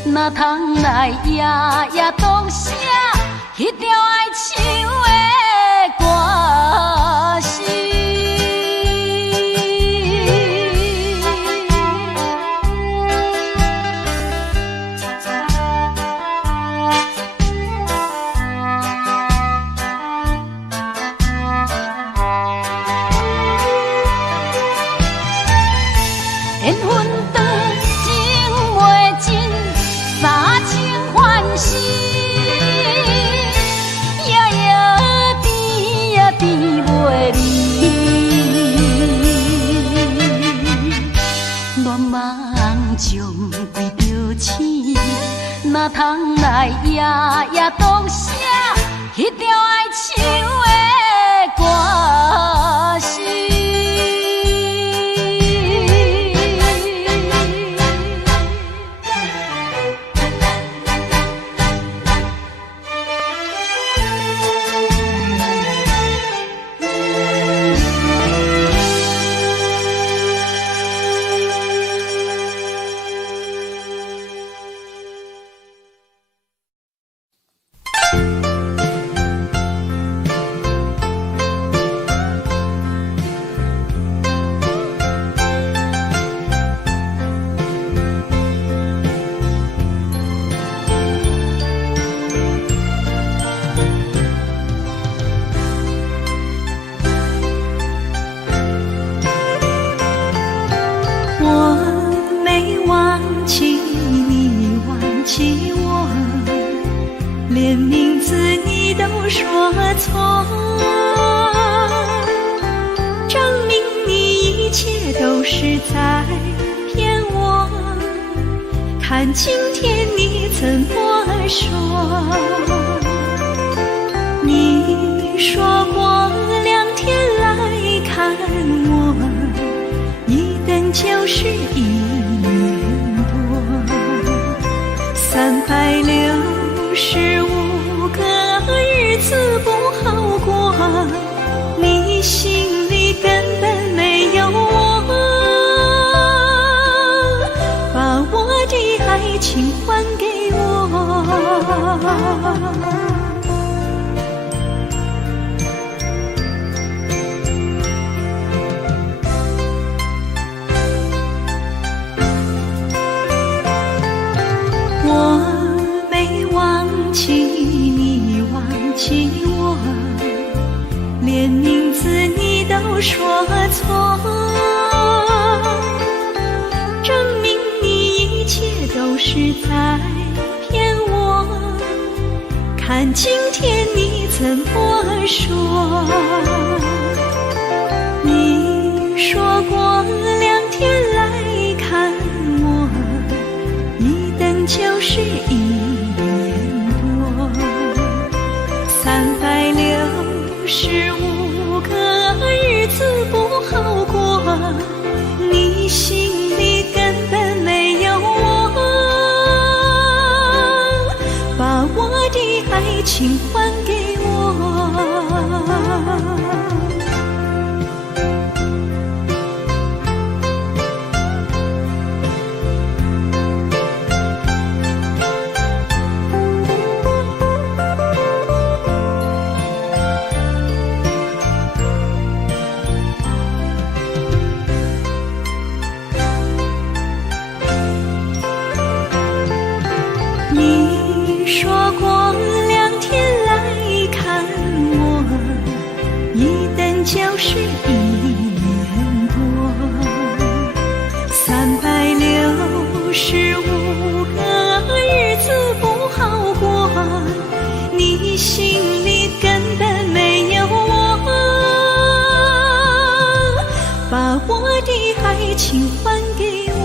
哪通来夜夜当写迄条爱唱的歌词？缘分长，情袂尽。三情欢喜，夜夜甜呀甜袂离。恋梦将规条星，哪通来夜夜当写迄条爱唱的歌词？看今天你怎么说？你说过2天来看我，一等就是1年多，365个日子不好过，你心里根本没有我，把我的爱情还给我。我没忘记你忘记我，连名字你都说错，证明你一切都是在骗我。看今天你怎么说？你说过2天来看我，一等就是1年多，365个日子不好过，你心里根本没有我，把我的爱情还给我。你说过2天来看我，一等就是1年多，365个日子不好过，你心里根本没有我，把我的爱情还给我。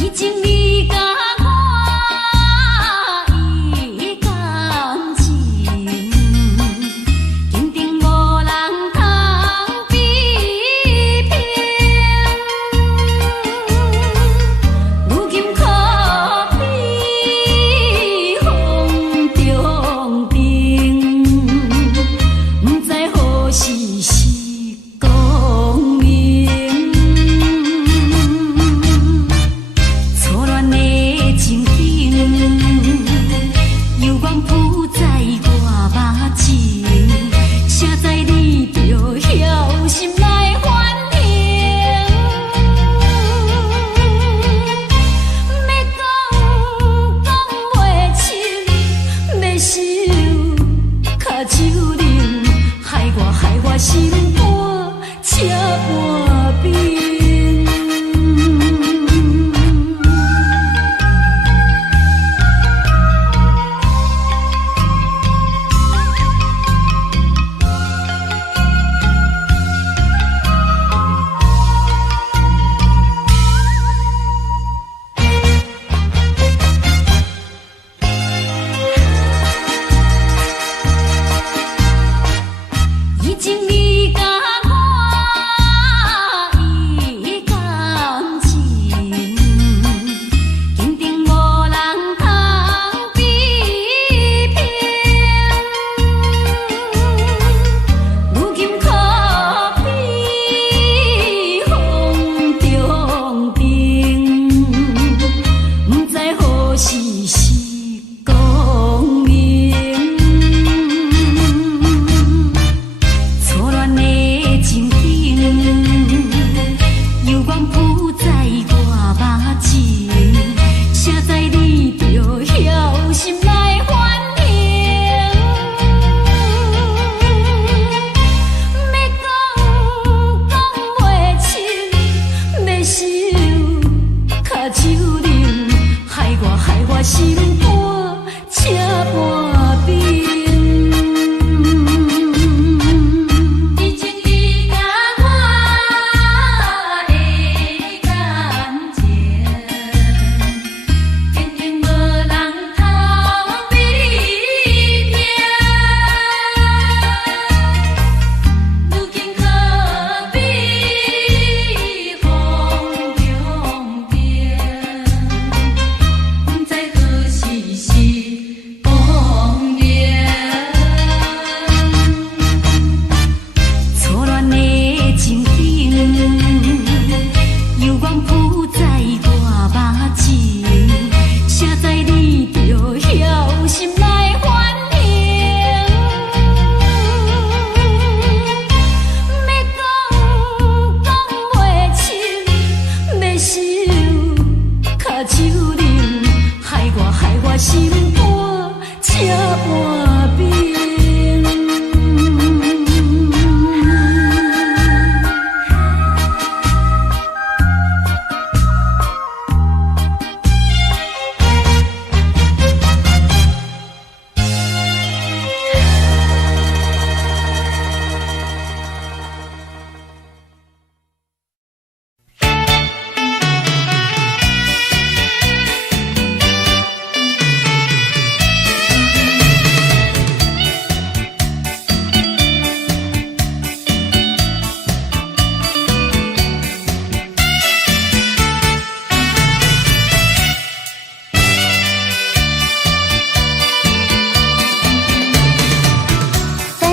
已经你甲我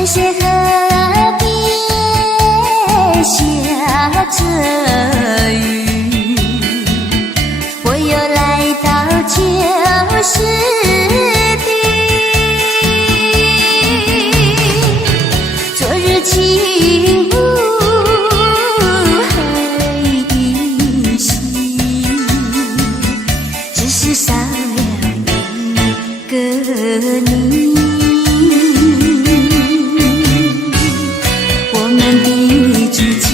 淡水河边下着雨，我又来到旧时地。昨日情不还依稀，只是少了一个你。我们的足迹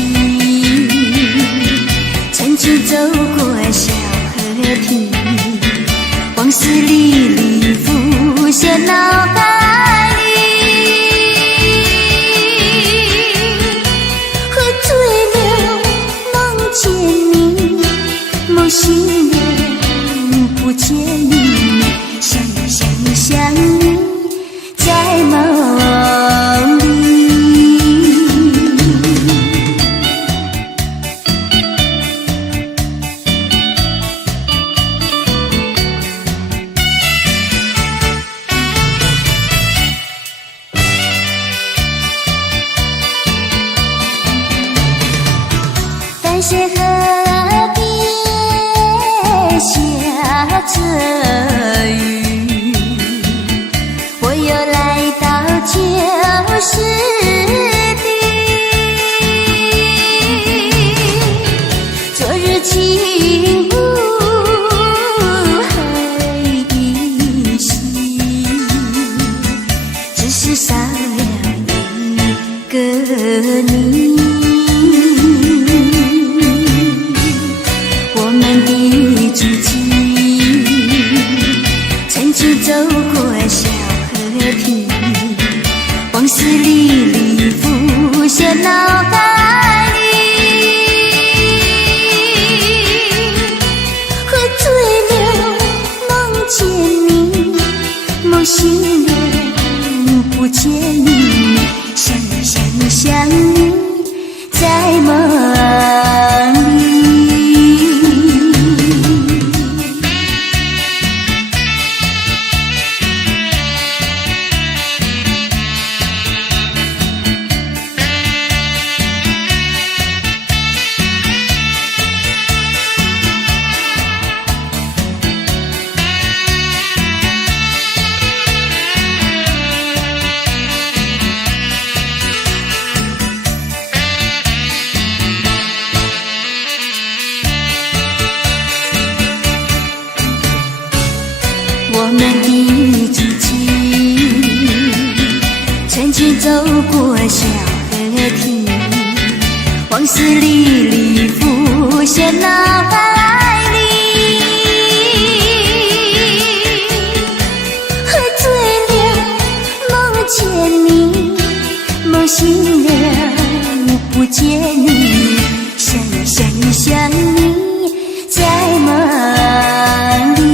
曾经走过小河堤，往事历历浮现脑海里。喝醉了梦见你，梦醒了不见你，想你在梦里。淡水河边下着雨，我又来到旧时地。昨日情不还依稀，只是少了一个你。我们的足迹曾经走过小河堤，往事历历浮现脑海里。喝醉了梦见你，梦醒了不见你，想你在梦里。我们的足迹曾经走过小河堤，往事历历浮现脑海里。喝醉了梦见你，梦醒了不见你，想你在梦里。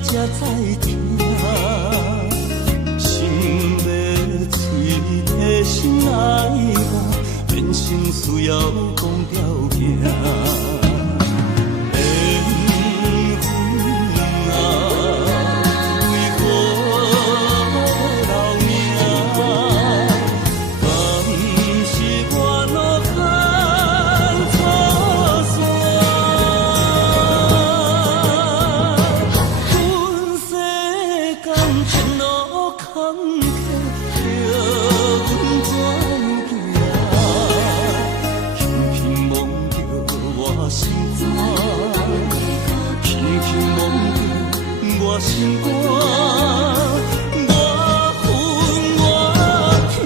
才知听，心要碎的心爱我，变成需要讲条件。心肝，我恨我痛，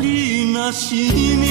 你若是命。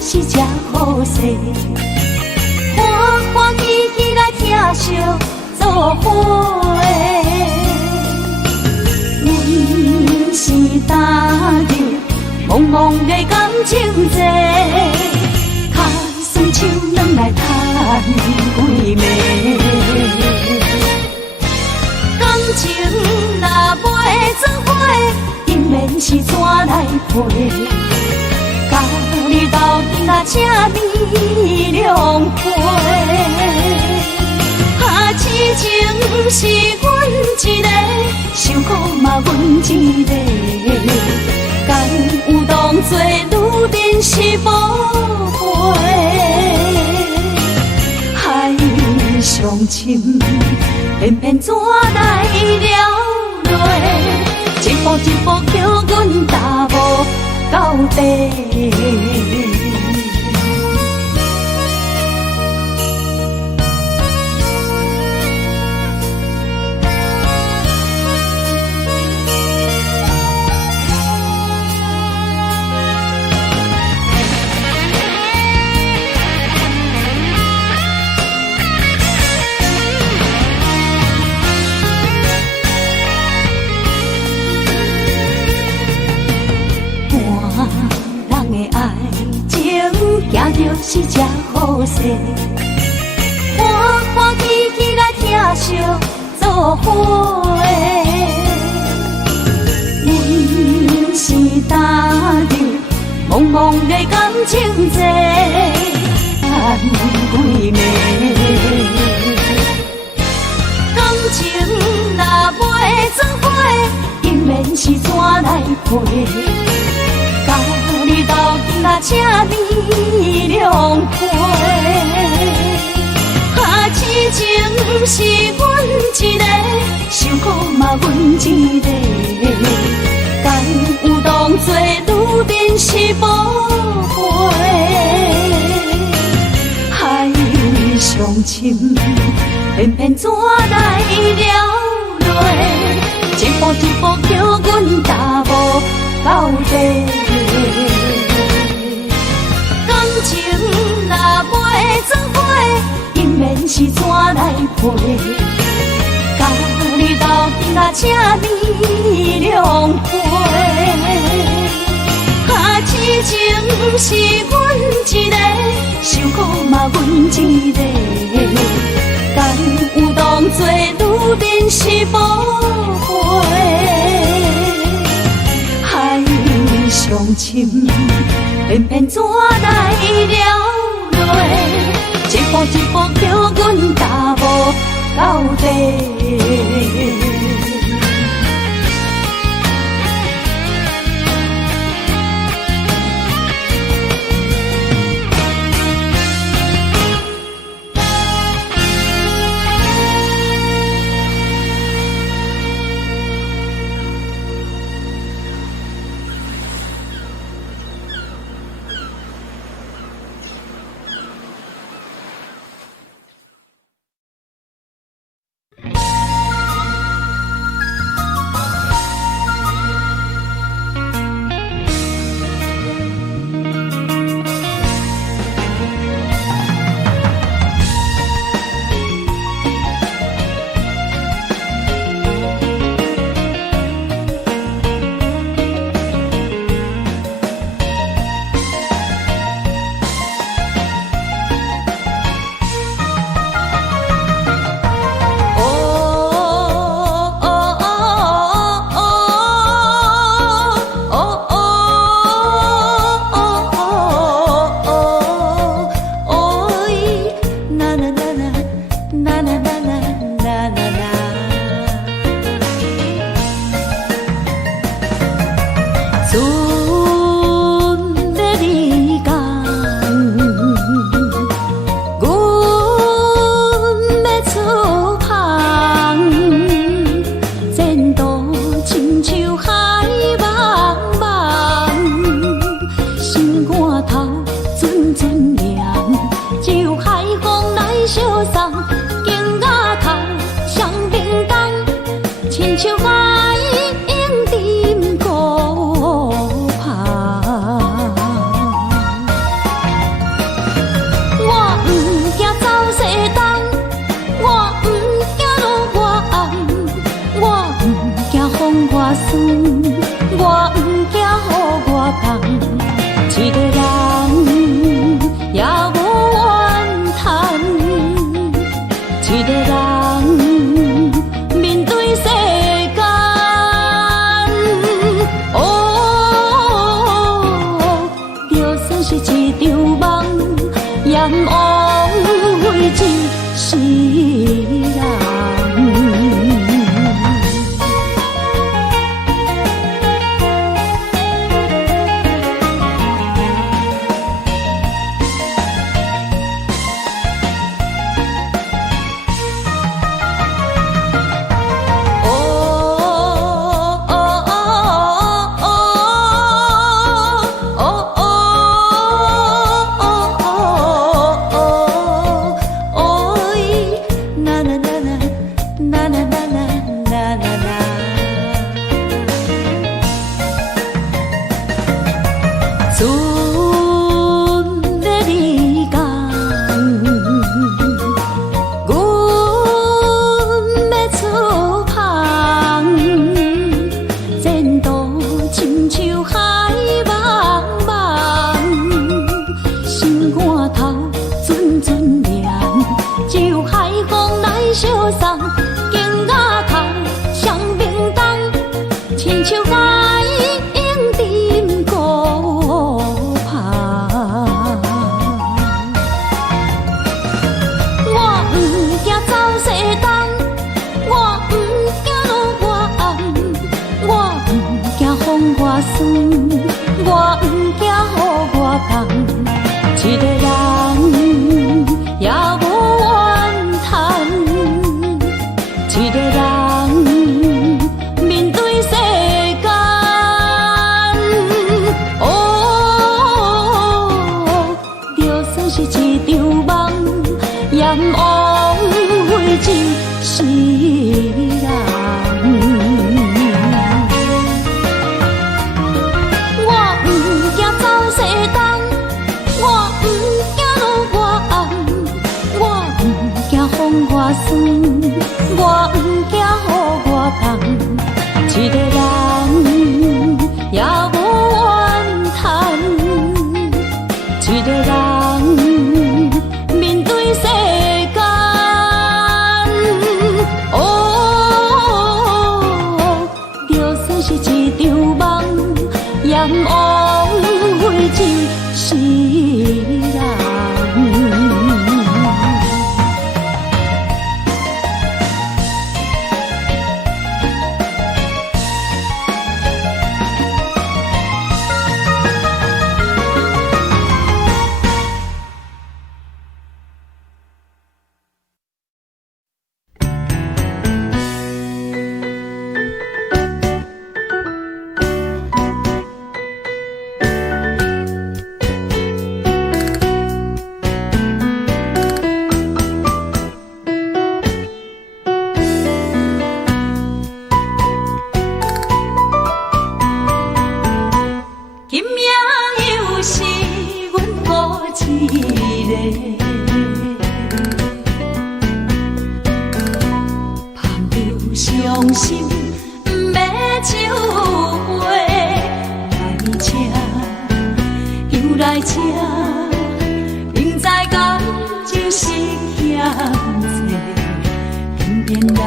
是只好势，欢欢喜喜来听惜做伙的。阮是踏入茫茫的感情债，卡算手软来赚几暝。感情若袂做伙，应免是怎来陪？甲你斗阵啊，请你谅会。啊，痴情是阮一个，想苦嘛阮一个。敢有当作女人是无悔？海上深，偏偏怎来了落？一步一步叫阮踏无到底。行着是只好势，欢欢喜喜来听惜做伙的。阮是踏入茫茫的感情债，赚几暝。感情若袂做伙，应免是怎来陪？甲你斗车面两批。痴情不是阮一个，伤苦嘛阮一个。敢有当作愈珍惜宝贝？海上深，偏偏怎来了落？一步一步叫阮踏无到底。感情若袂做伙，应免是怎来陪？甲你斗阵啊，车面两批。痴情不是阮一个，伤苦嘛阮一个。敢有当作愈珍惜宝贝？海上深，偏偏怎来了落？一步一步叫阮踏无到底。就海风来相送，经甲是人。我不惊走西东，我不惊路外暗，我不惊风外酸，我不惊雨外重。一个人也无怨叹，一个人面对世间。哦，就算是一场梦，也不枉费一世人。伤心不要收回，来车又来车，明知感情是险多，偏偏来，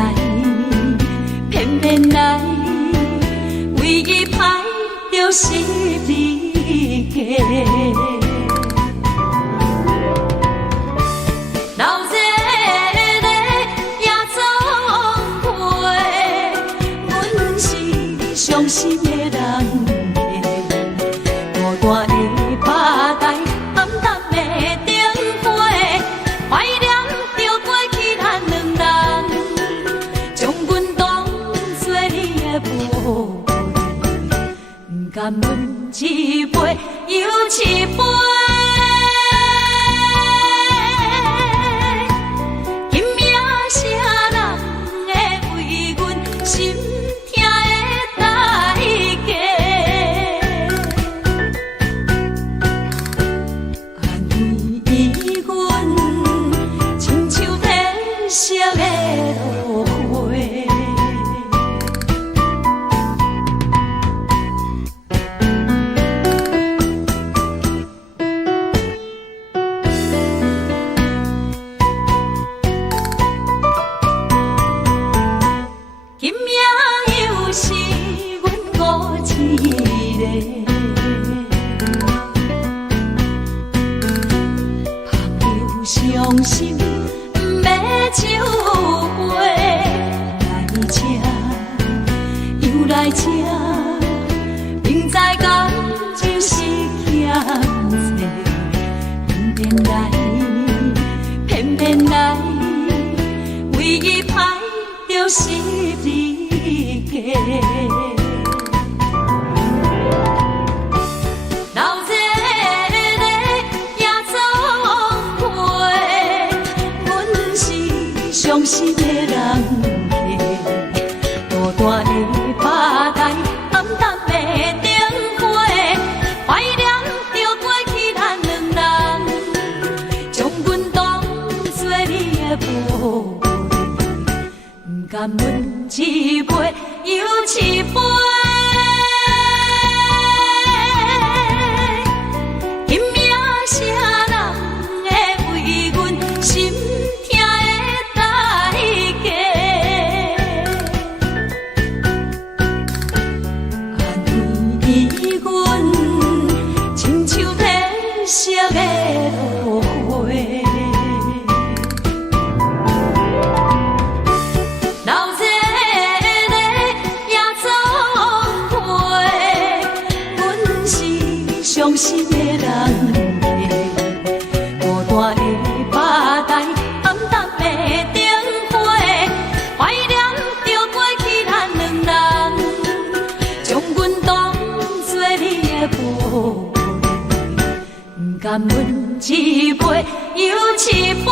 偏偏来，为伊歹着是你家。伤心的人孤单的拍台，暗淡的灯火，怀念着过去咱两人，将阮当作你的宝贝，不甘阮一杯又一杯。今夜啥人会为阮心？伤心不要收回，来车又来车，明知感情是险多，偏偏来，偏偏来，为伊歹着是你家。伤心的人孤单的拍台，暗淡的灯火，怀念着过去咱两人，将阮当作你的宝贝，不甘阮一杯又一杯。今夜啥人会为阮心？色的落花，老热的夜总会，阮是伤心的人，孤单的拍台，暗淡的灯火，怀念着过去咱两人，将阮当作你的宝。甘阮一杯又一杯。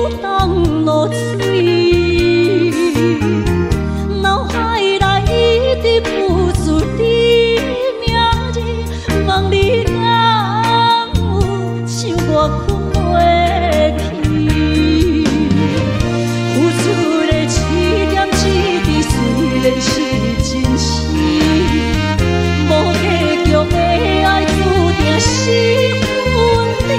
流动落水，脑海内一直浮出你名字，望你敢有想我困袂去，付出的一点一滴虽然是真实，无结局的爱注定是分离。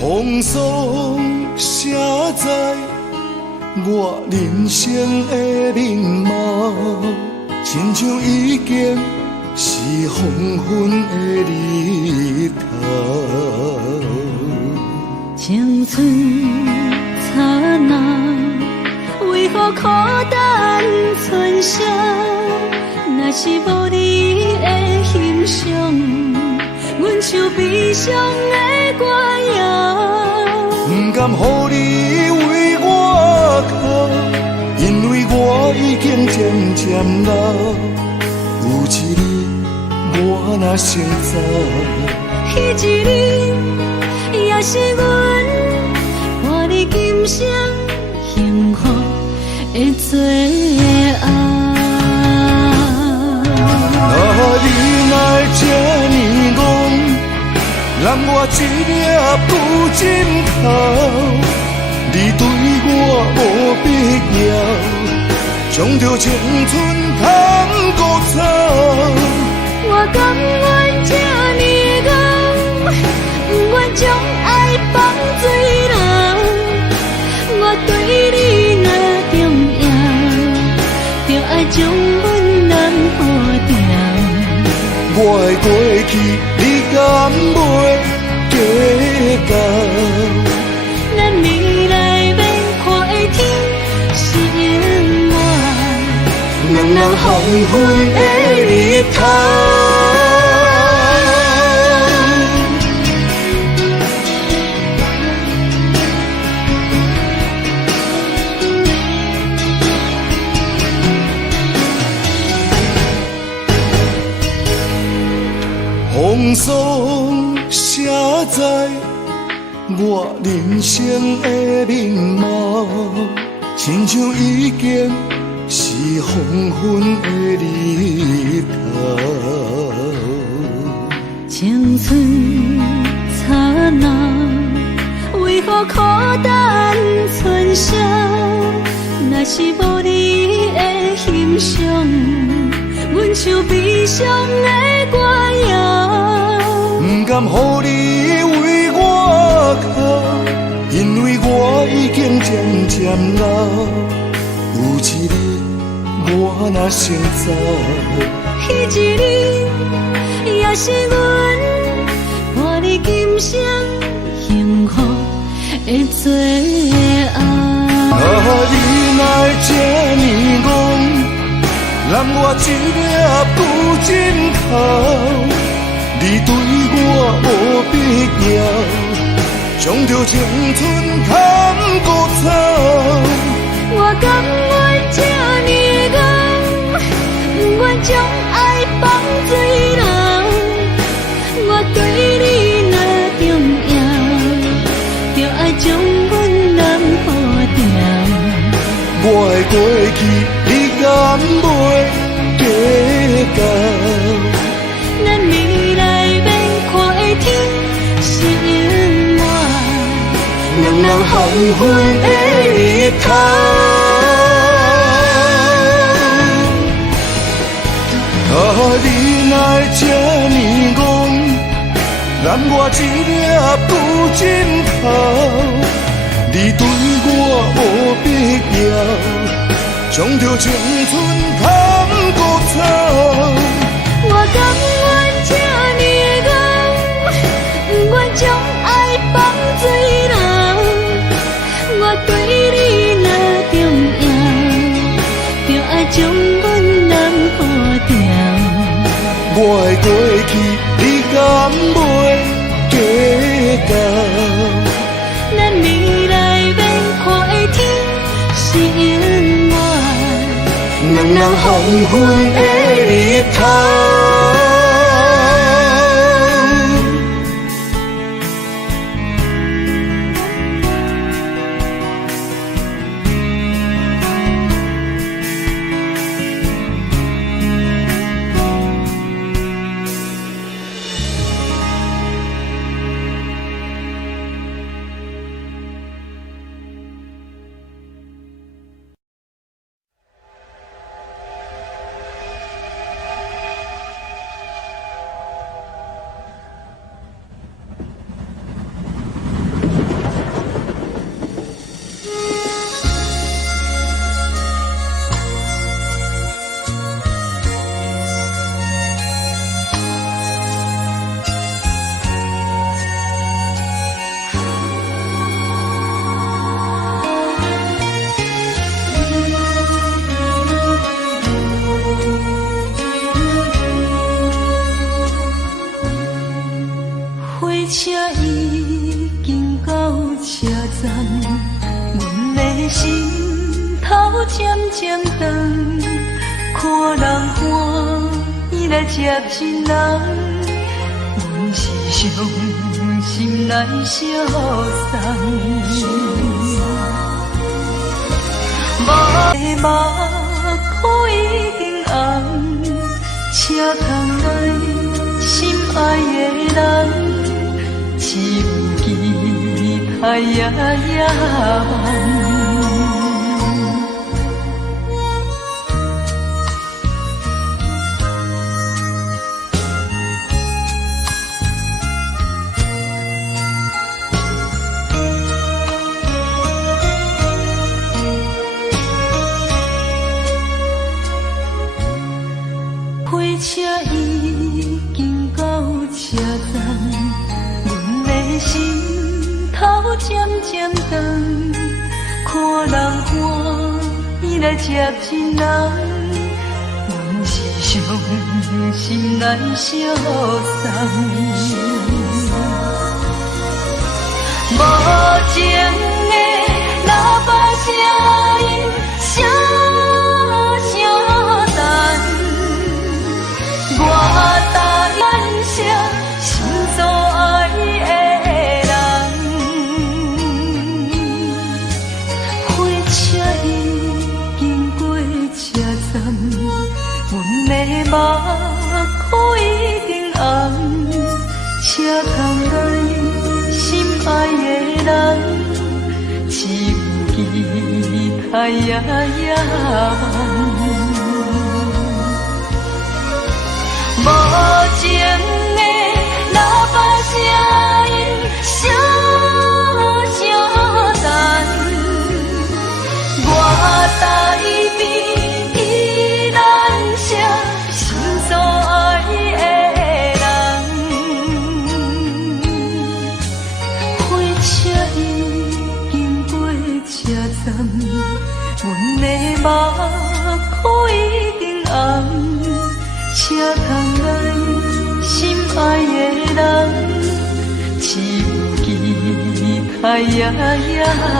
风霜写在我人生的面貌，亲像已经是黄昏的日头。青春刹那，为何孤单存剩？若是无你的欣赏，阮像悲伤的歌谣。不甘予你为我哭，因为我已经渐渐老。有一日我若先走，迄一日也是阮伴你今生幸福的最后。你若会这呢戆，揽我一粒不枕头，你对我无必要，将着青春通古草。我甘愿这呢戆，不愿将爱放水流。我对你若重要，就爱将阮人破掉。我的过去，你敢袂计较？咱未来免看的天是永远，两人黄昏的日头。风霜写在我人生的面貌，亲像已经是黄昏的日头。青春刹那，为何孤单存剩？若是无你的欣赏，阮像悲伤的歌谣。不甘予你为我哭，因为我已经渐渐老。有一日我若先走，迄一日也是阮伴你今生幸福的最后。你若会这呢戆，揽我一粒不枕头，你对我无必要，将着青春通古草。我甘愿这呢戆，不愿将爱放水流。我对你若重要，就爱将阮人破掉。我的过去，你敢袂计较？咱未来免看的天是永远，两人黄昏的日头。你哪会这呢戆？揽我一粒不枕头，你对我无必要，将着青春通搁走。我甘愿这呢戆，不愿将爱放水流。我对你若重要，就爱将阮人保掉。我的过去，你敢袂计较？咱未来免看的天是永远，两人黄昏的日头。车已经到车站，阮的心头渐渐长，看人欢喜来接亲人，阮是伤心来相送。无目眶已经红，车窗内心爱的人。只有期待夜夜梦，火车已经到车站。心头渐渐长，看人欢喜来接亲人，阮是伤心来相送。无情的喇叭声音，声声等，我答应声心所爱的。阮的目眶已经红，车窗内心爱的人，只有期待夜夜梦。无情的喇叭声音，声声等，我在边。心所爱的人，火车已经过车站，阮的目眶已经红，车窗内心爱的人，只有期待夜夜梦。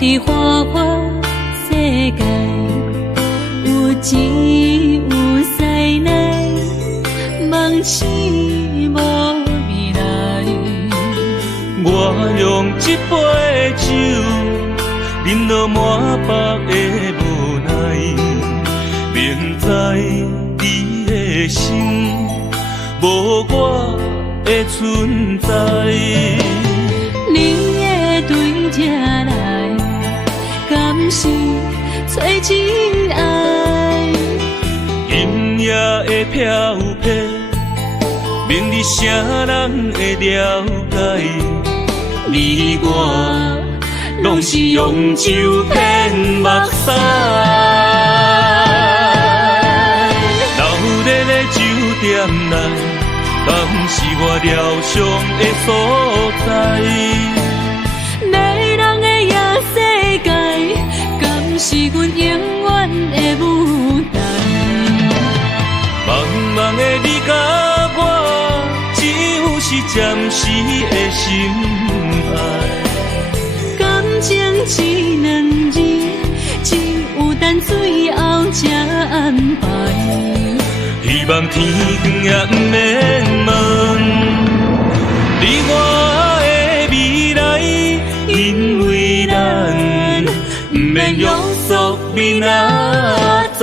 伫花花世界，有钱有势来，梦醒无未来。我用一杯酒，饮落满腹的无奈，明知你的心无我的存在。你的对这来，敢是找真爱？音乐的飘飘，明日啥人会了解？你我拢是用酒骗目屎，流热的酒店内，敢是我疗伤的所在？迷人的夜世界，敢是阮永远的舞台？茫茫的你甲我，只有是暂时的心爱。感情只两字，只有等最后才安排。希望天光也不免问，你我的未来，因为咱不免约束明仔载。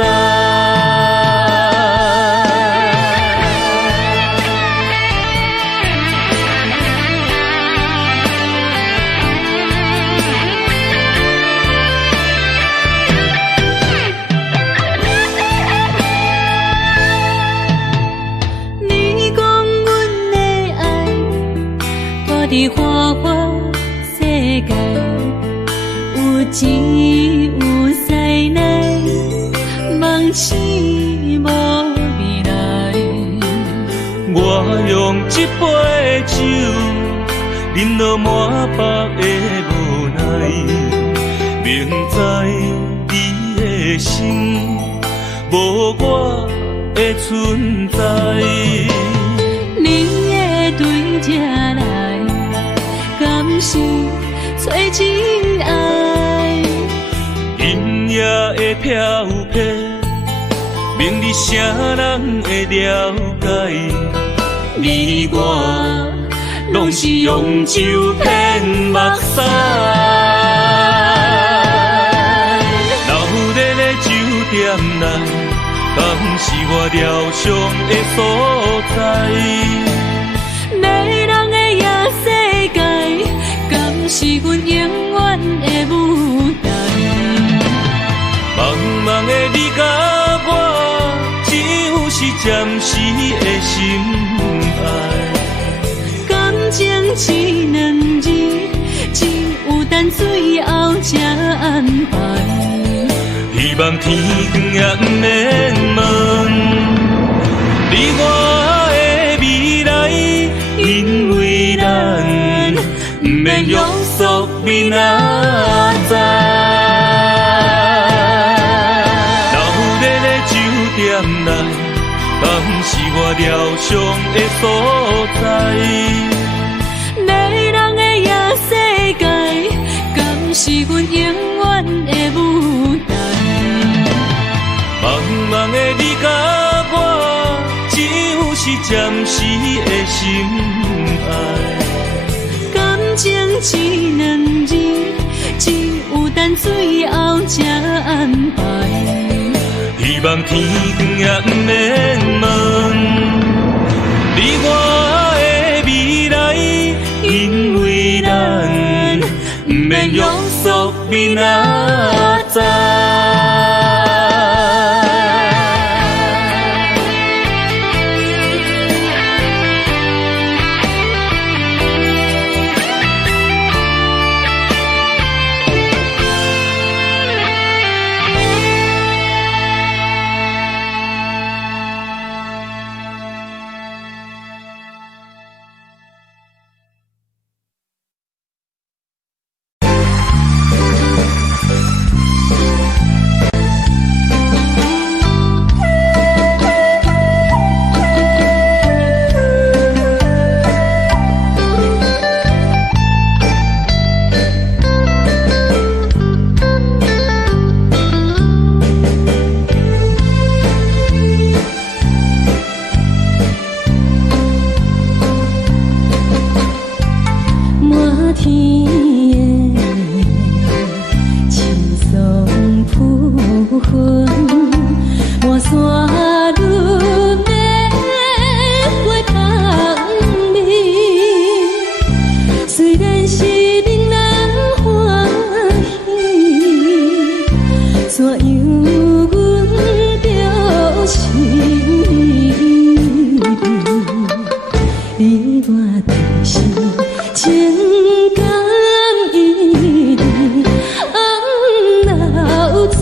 伫花花世界，有钱有势来，梦醒无未来。我用一杯酒，饮落满腹的无奈，明知你的心无我的存在。你的对这来，敢是找真爱？音乐的飘飘，明日啥人会了解？你我拢是用酒骗目屎，流热的酒店内，敢是我疗伤的所在？迷人的夜世界，敢是阮永远的舞台？茫茫的你甲我，只有是暂时的心爱。感情只两字，只有等最后才安排。希望天光也不免问，你我的未来，因为咱不免约束明仔载。流热的酒店内，敢是我疗伤的所在？迷人的夜世界，敢是阮永远的舞台？茫茫的你甲我，只有是暂时的心爱。感情只两字，只有等最后才安排。希望天光也不免问，你我的未来，因为咱不免约束明仔载。天的青松铺云，满山轮的花香味。虽然是令人欢喜，怎样阮着心你我的心情感一直流出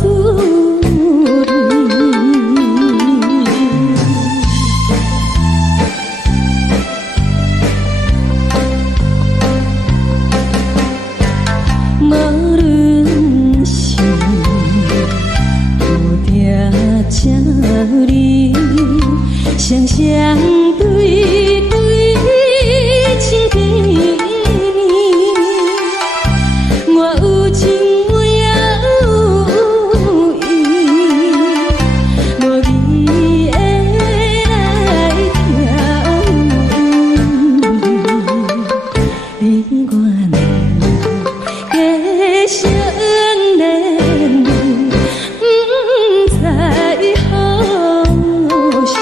无论是无定这里，双双对对情甜蜜，我有情我也有意，无味的来调你我两个相恋，不知何时。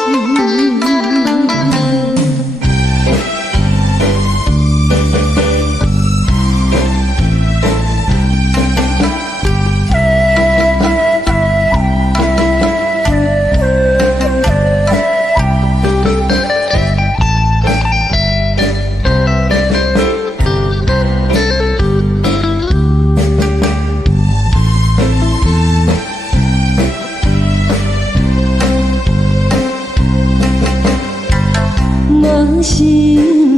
无心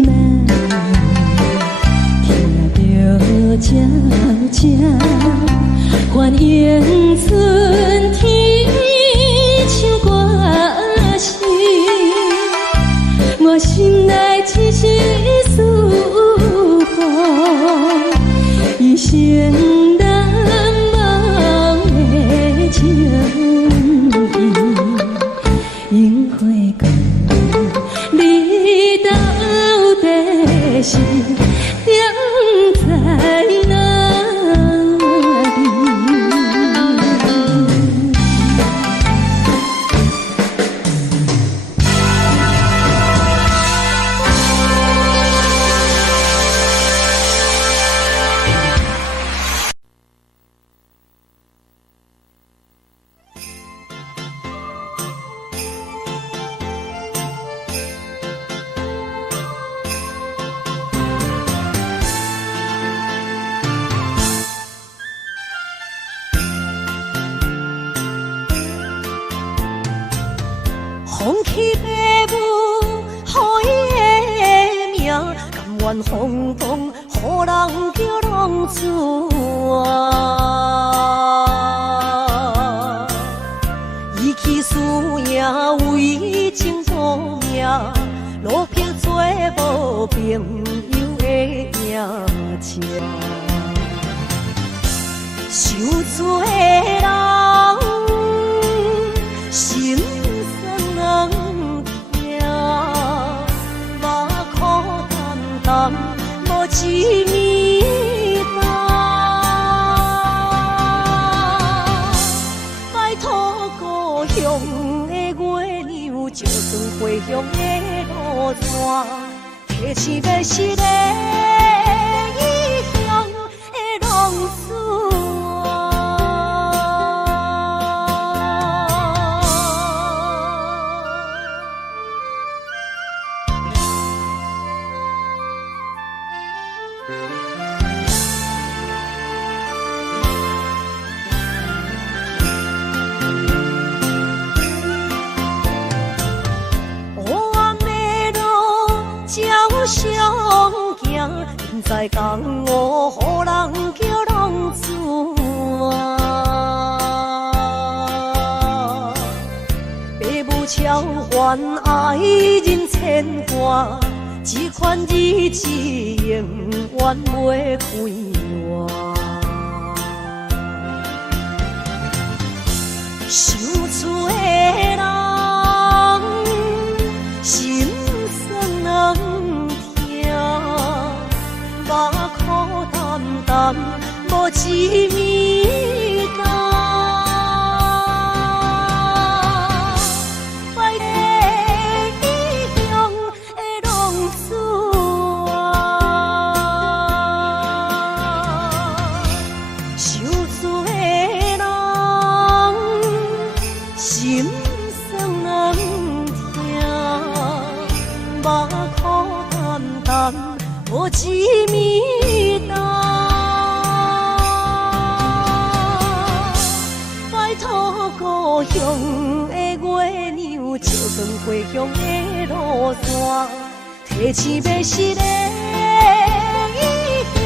啊，听着这欢迎春天唱歌声，我心内只是思念一生难忘的情谊，樱花港。你到底是踮在哪里？放弃父母，予伊的名，甘愿风风，予人叫浪子啊！伊去输赢，为情赌命，路撇做无朋友的命情，受罪的人心。无一年重，拜托故乡的月亮，照转回乡的路线，提醒要是个异乡的浪子相行，现在江湖，予人叫浪子啊！父母超还爱人牵挂，这款日子永远袂开换。想厝的人，心酸人听，目眶淡，无一面干。怀地异乡的浪子啊，受罪的人心酸痛，目眶淡淡无一面干。拜托故乡的月亮，照光回乡的路线，提醒要是个异乡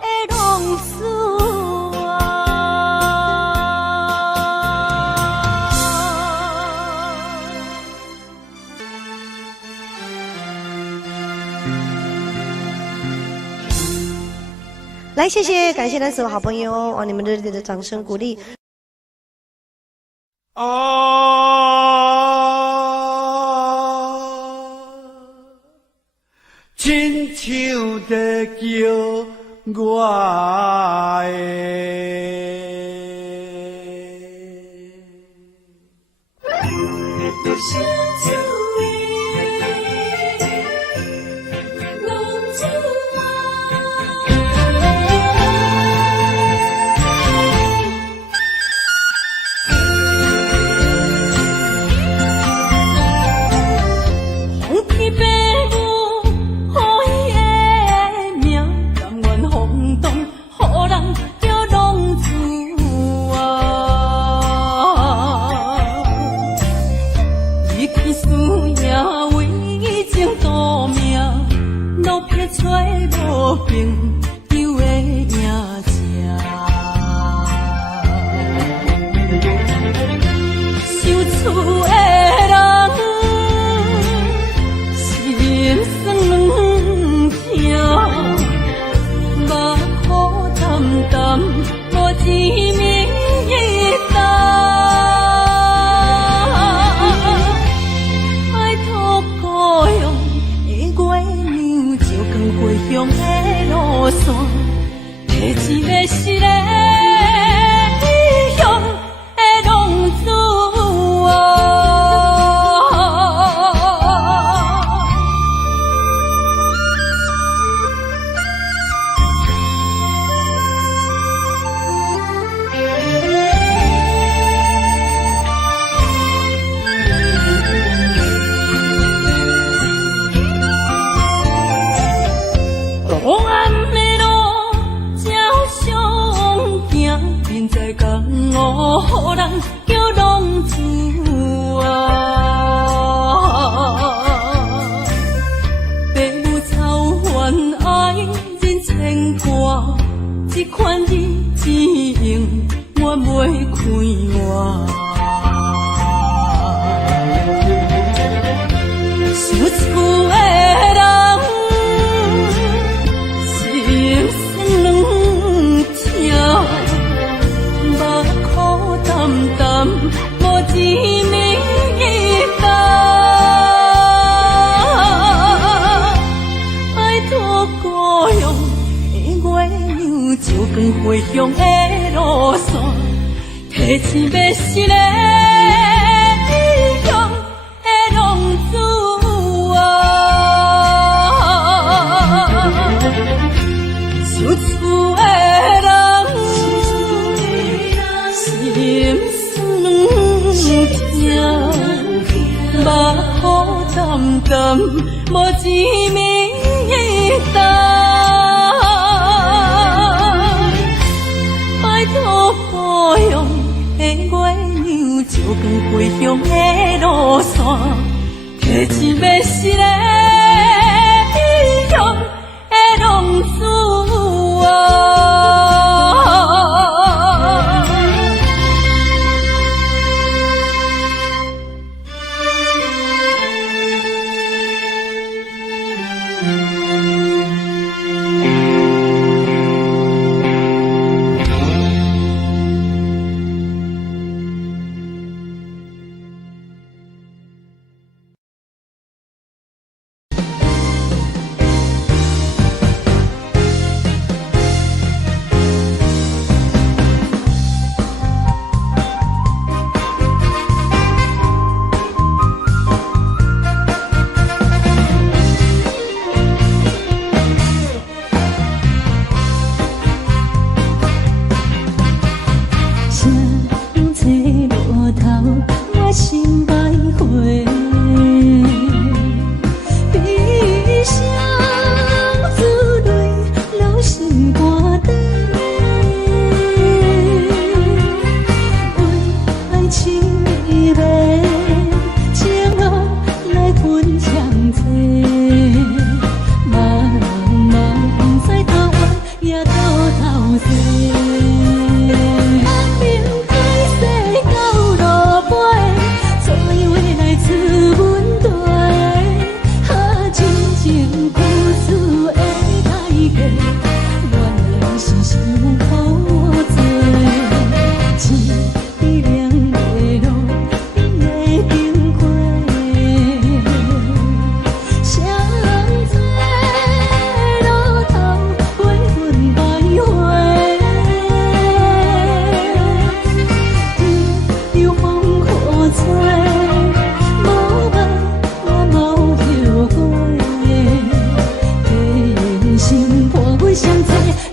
的浪子啊。来，谢谢，感谢咱所有好朋友哦，你们热烈的掌声鼓励。亲像在叫我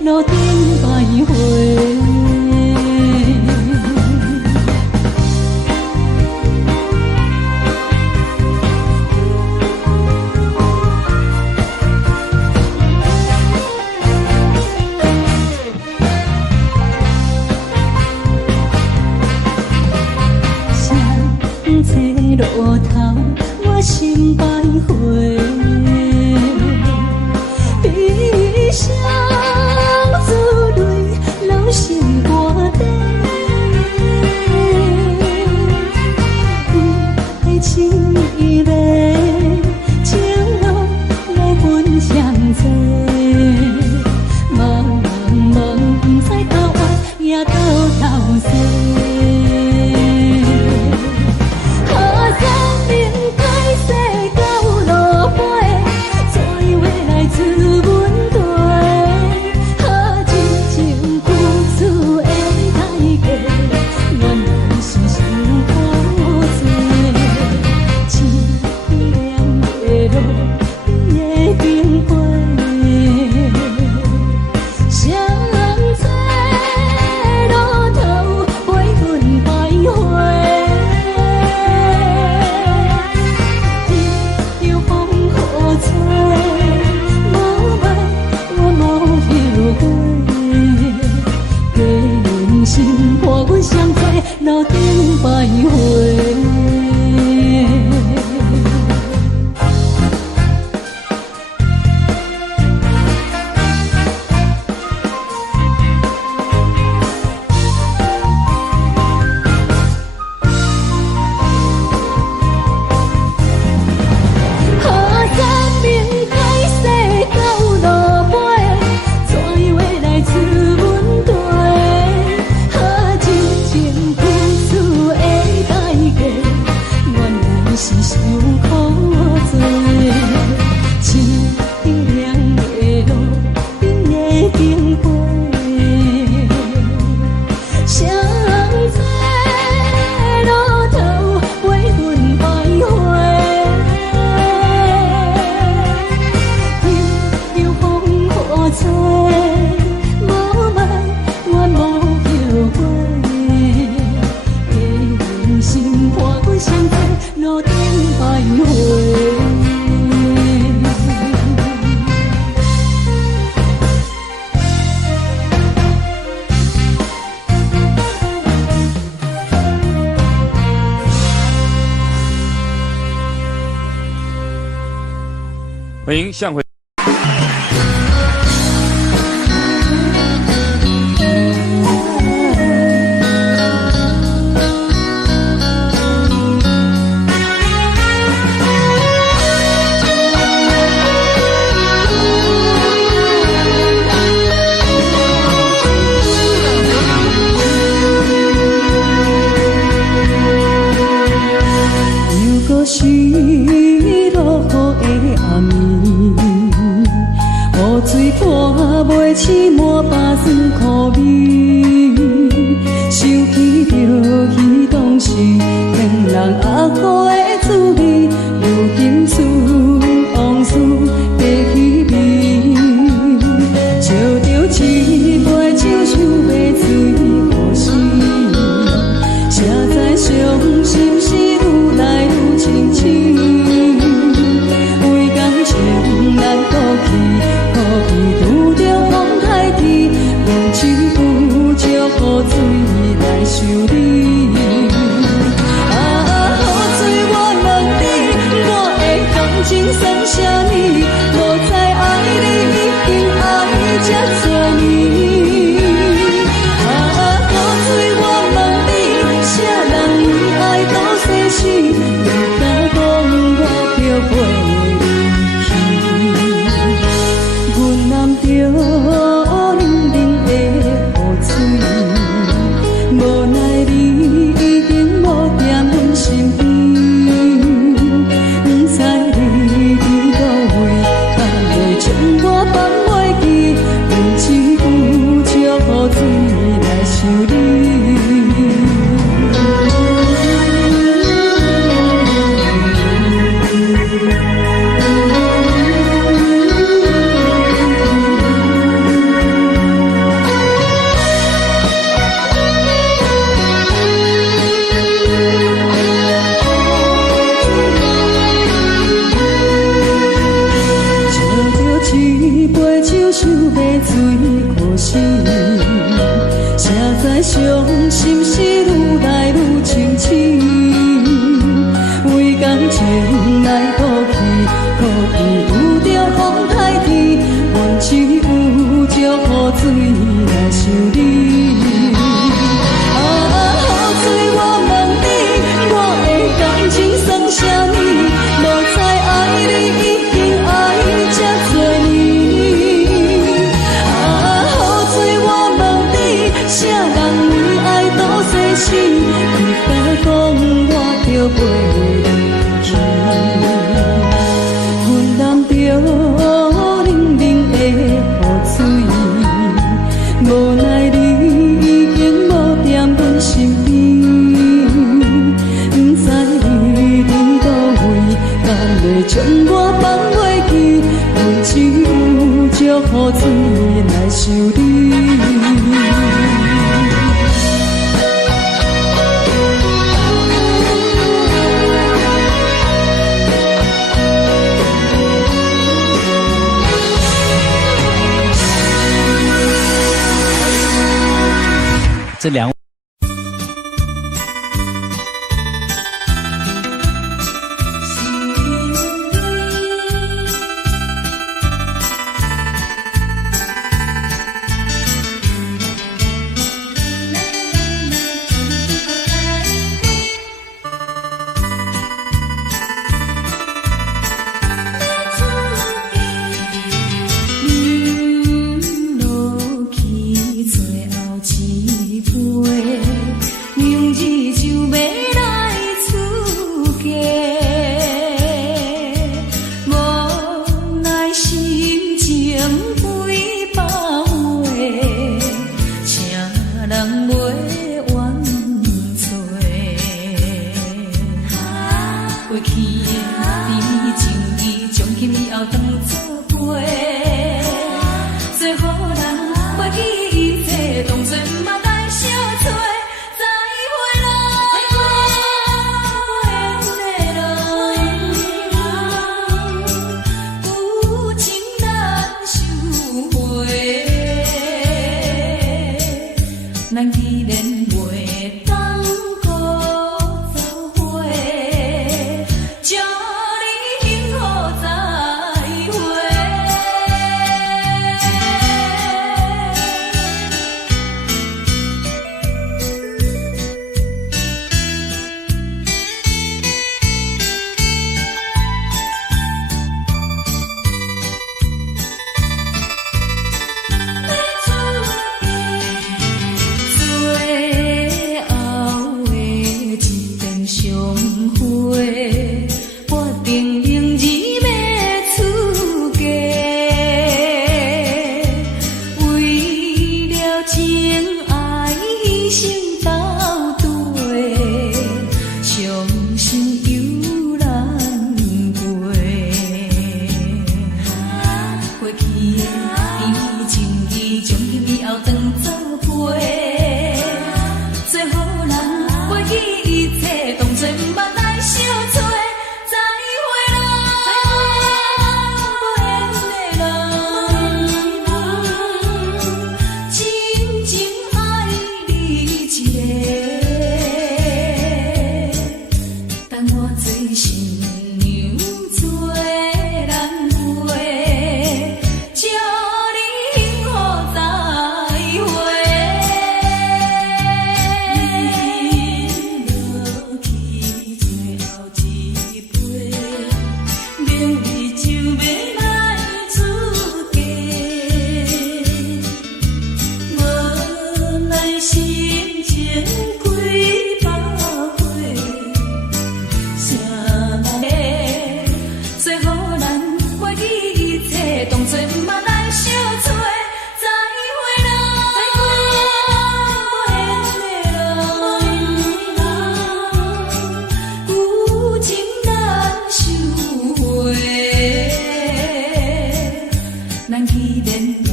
路顶徘徊。路头，我心徘徊，悲伤珠泪流心肝底，爱情依恋，情路来分相济，茫茫不知到爱也到头西。路顶徘徊。欢迎向回。水看袂起满巴酸苦味，想起着彼当时骗人压苦的滋味，如今思往事白稀微，笑着一杯酒想要醉互死，谁知伤心事愈来愈清醒，为感情难过去。拄着风台天，用手扶着雨水来修理。啊，雨水。伤心是愈来愈清醒，为感情来赌气，可伊有着风台天，阮只有祝雨水来想你。雨水，我问你，我的感情算啥物？无知爱你已经爱这多年。雨水，我问你，啥人为爱赌生死？你敢讲我着袂离去？阮淋着冷冷的雨水，无奈你已经无踮阮身边，不知你伫倒位，敢会将我放袂记？阮只有祝雨水来想你。这两。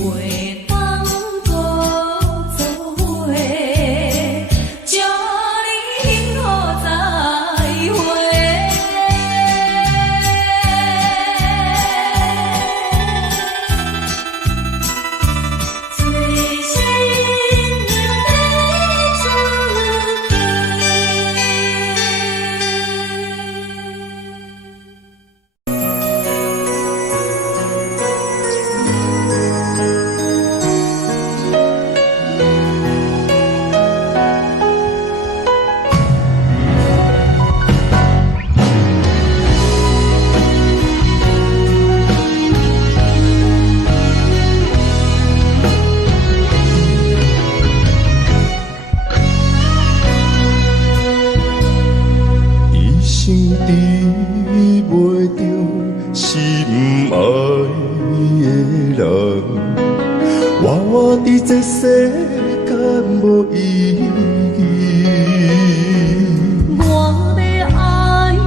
袂当搁做伙，伫这世间无意义。我要爱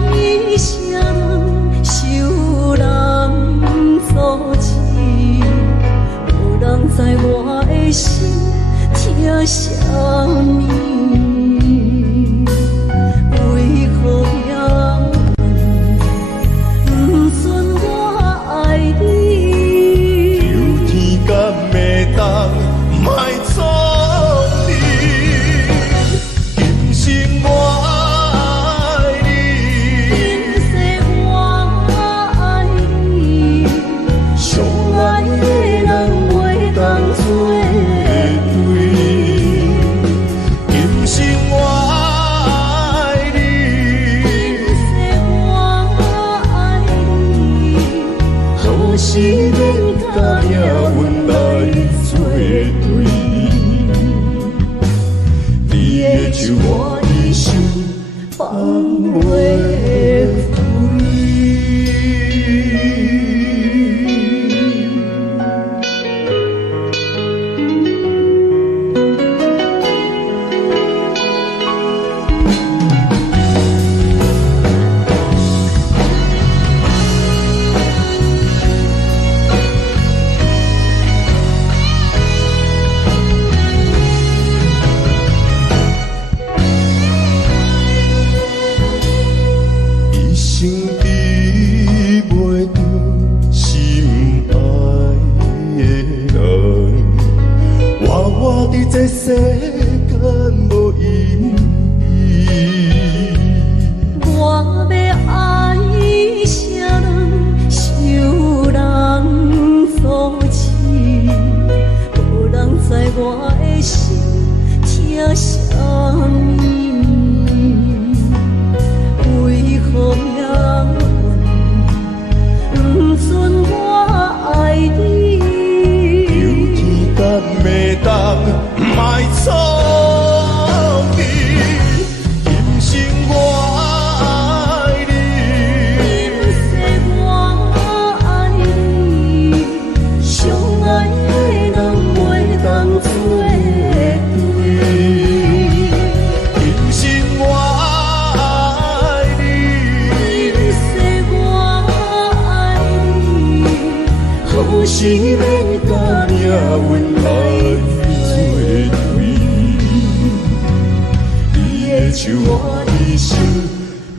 谁人，受人所欺，无人知我的心疼啥物。为何也不准我爱你？求天敢会当莫错你，今生我爱你，今世我爱你，相爱的人袂当做对。今生我爱你，今世我爱你，好时免甲命运来作对。你的手我的手放袂开。一生比袂着心爱的人，活活伫这世间无意义。我要爱谁人，受人所欺，无人知我的心疼啥物。为何命运不准我爱你？求天敢会当莫错你，今生我爱你，今世我爱你，相爱的人袂当做对。今生我爱你，今世我爱你，好时免甲命运来作对。你的手我的手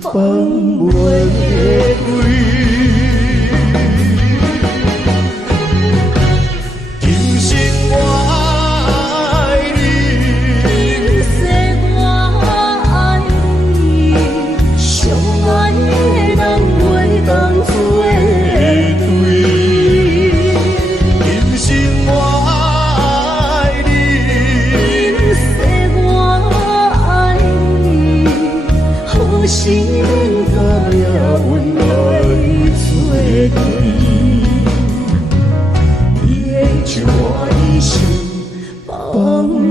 放袂开。今生我爱你，今世我爱你，相爱的人袂当做对。今生我爱你，今世我爱你，好时免甲命运来作对。你的手我的手放袂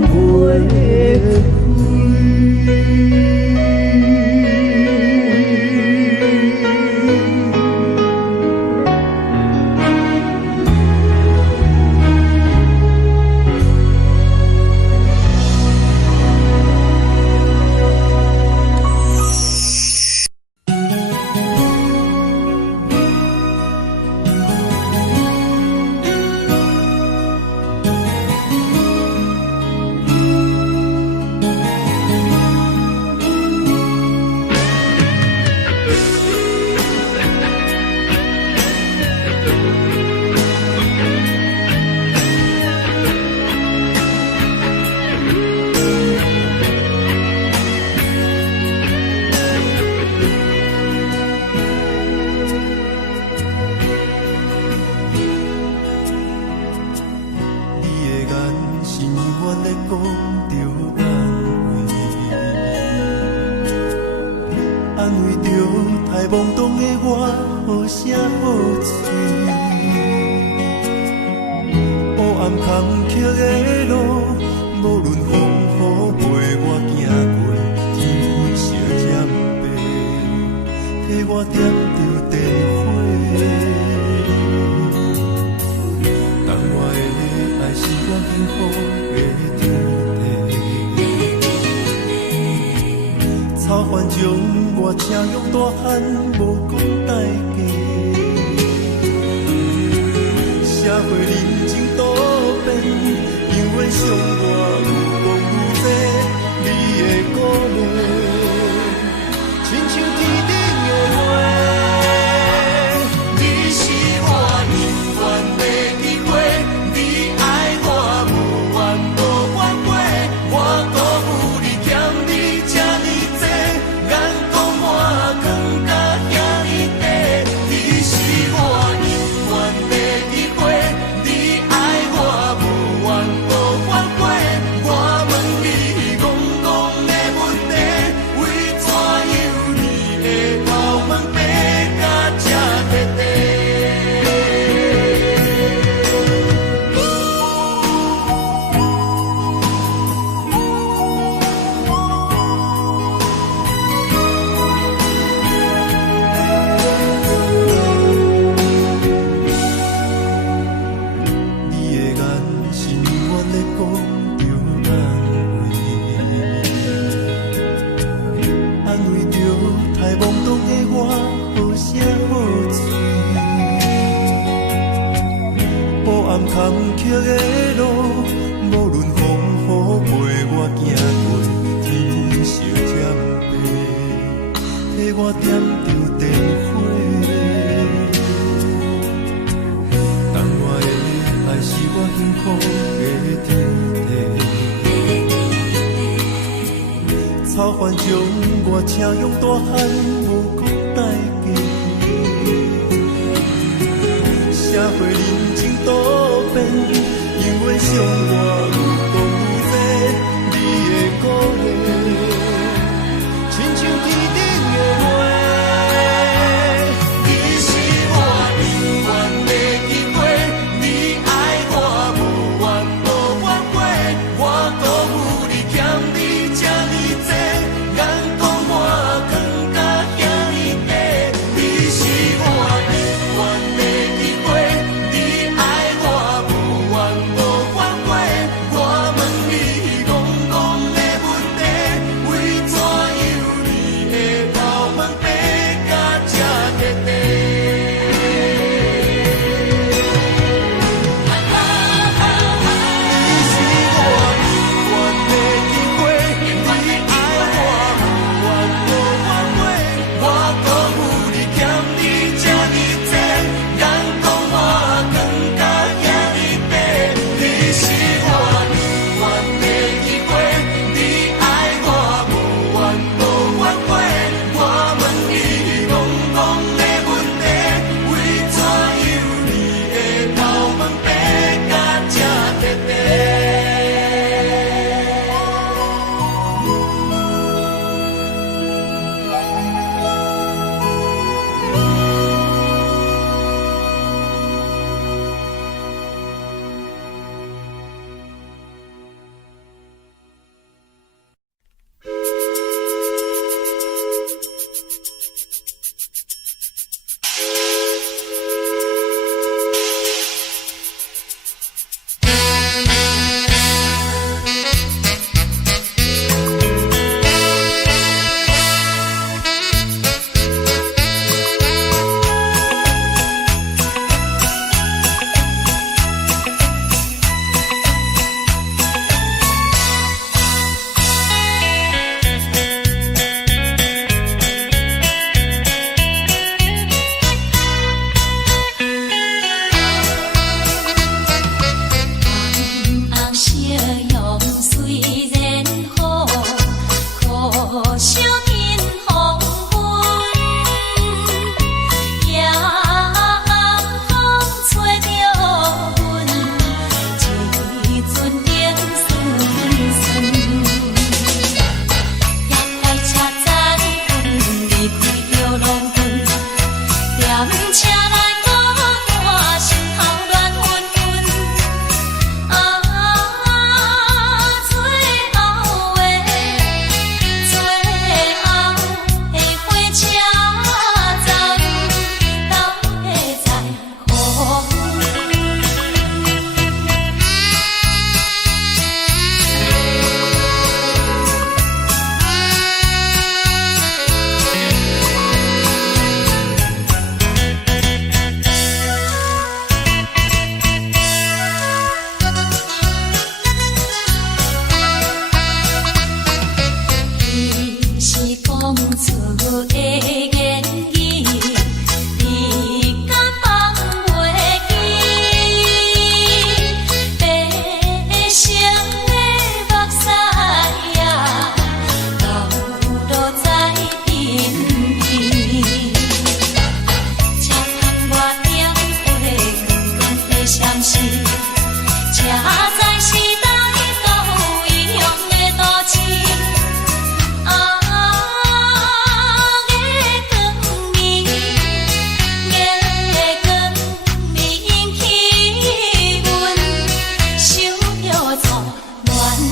懵懂的我，好声好嘴。黑暗坎坷的路，无论风雨陪我行过，天昏小渐白，替我点着灯火。当我的爱是我幸福。草原将我请养大汉，无讲代价。社会人情多变，因为伤我愈讲愈多，你的鼓励，亲像天顶的花。你是我永远的机会，你爱我无怨无反悔，我辜负你欠你这呢多，眼光满更加遐呢多。你是我永远的机会，你爱我无怨无反悔，我问你戆戆的问题，为怎样你的头毛白甲这彻底？你的眼是永远在讲着安慰，安慰着太懵懂的我，好声好嘴。黑暗坎坷的路，无论风雨陪我行过，天空烧尖白，替我点着灯火。当我的爱是我幸福的天地，草原将我请养大汉，无讲代价。社会人情多变，因为伤我愈讲愈多，你的鼓励，亲像天顶的花。你是我永远的机会，你爱我无怨无反悔，我辜负你欠你这呢多，眼光满更加遐呢多。你是我永远的机会，你爱我无怨无反悔，我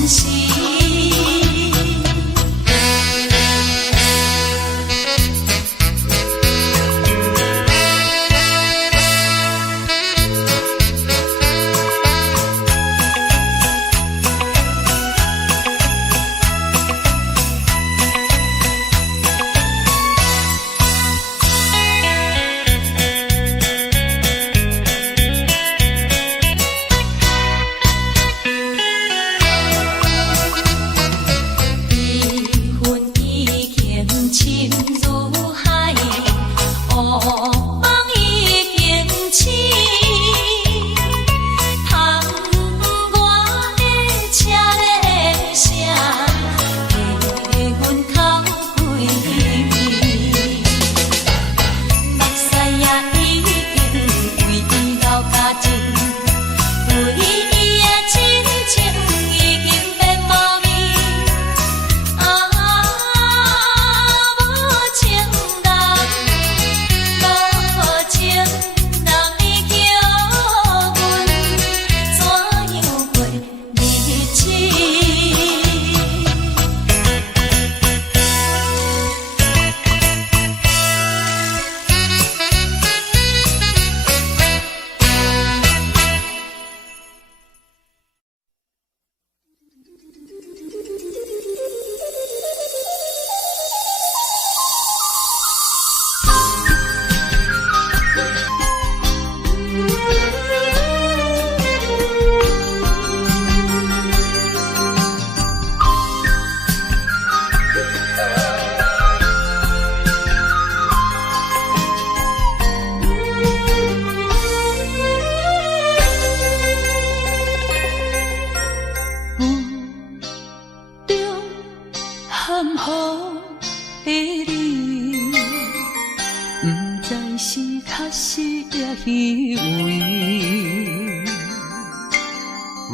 时。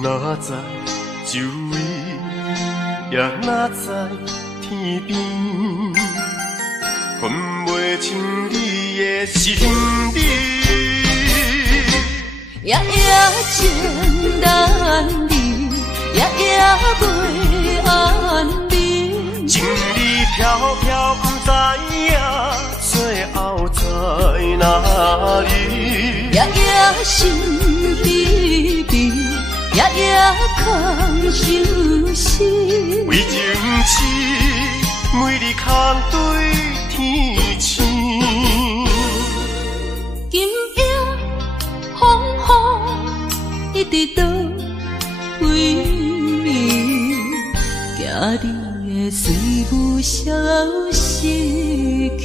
哪知周围，也哪知天边，分袂清你的心理。夜夜情难离，夜夜袂安眠。情意飘飘，不知影最后在哪里。夜夜心悲悲。夜夜空相思，为情痴，每日空对天星。今夜风雨一直倒位，惊你的随舞消失去。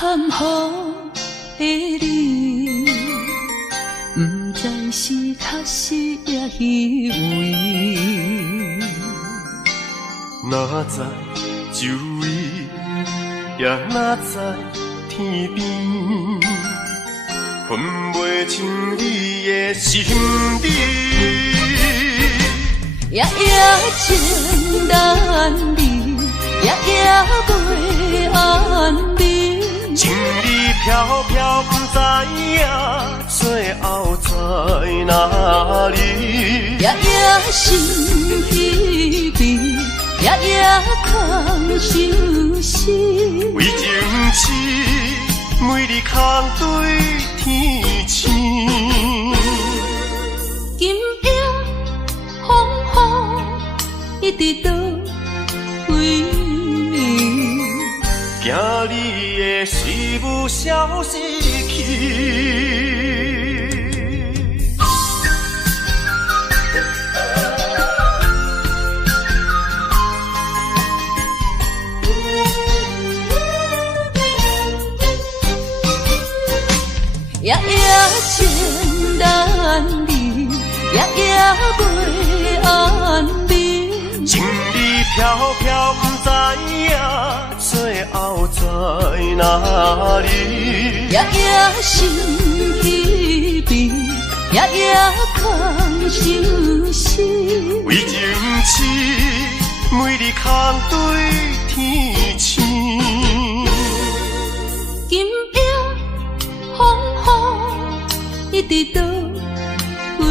含糊的你，不知是确实也虚伪。哪知周围，也哪知天边，分袂清你的心理。夜夜情难离，夜夜袂安眠。情意飘飘，不知影最后在哪里。夜夜心悲悲，夜夜空相思。为情痴，每日空对天星。今夜风雨一直倒位，惊你的随舞消失去。夜夜情难离，夜夜袂哪里？夜夜心稀微，夜夜空相思。为情痴，每日空对天星。今夜风雨一直倒为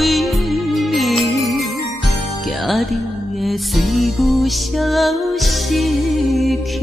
你，惊你的随我消失去。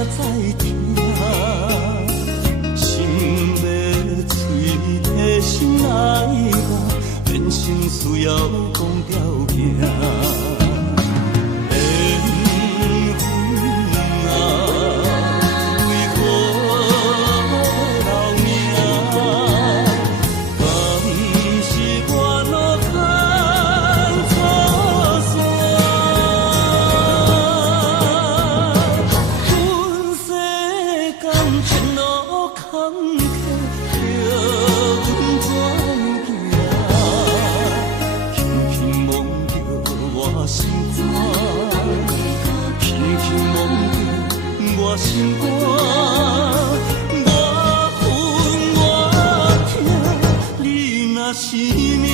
才知听，心要碎，提心来个，人生需要讲条行。心肝，我恨我痛，你若是命。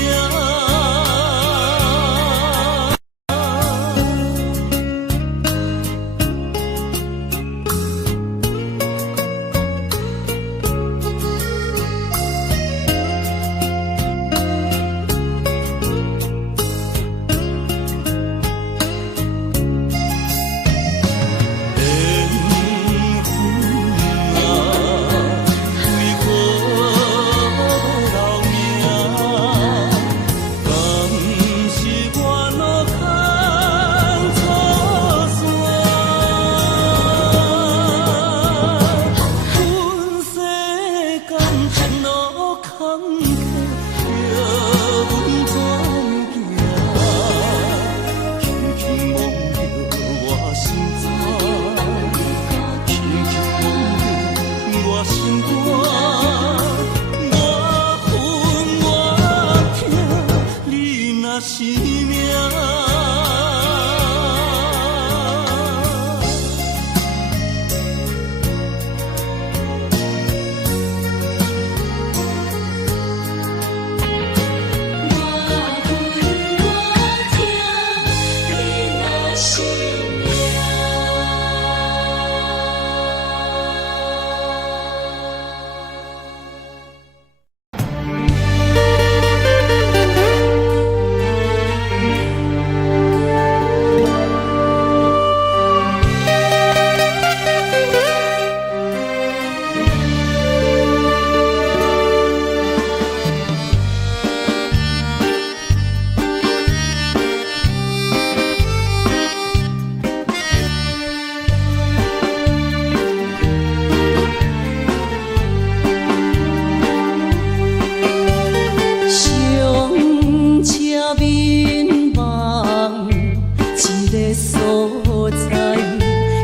所在，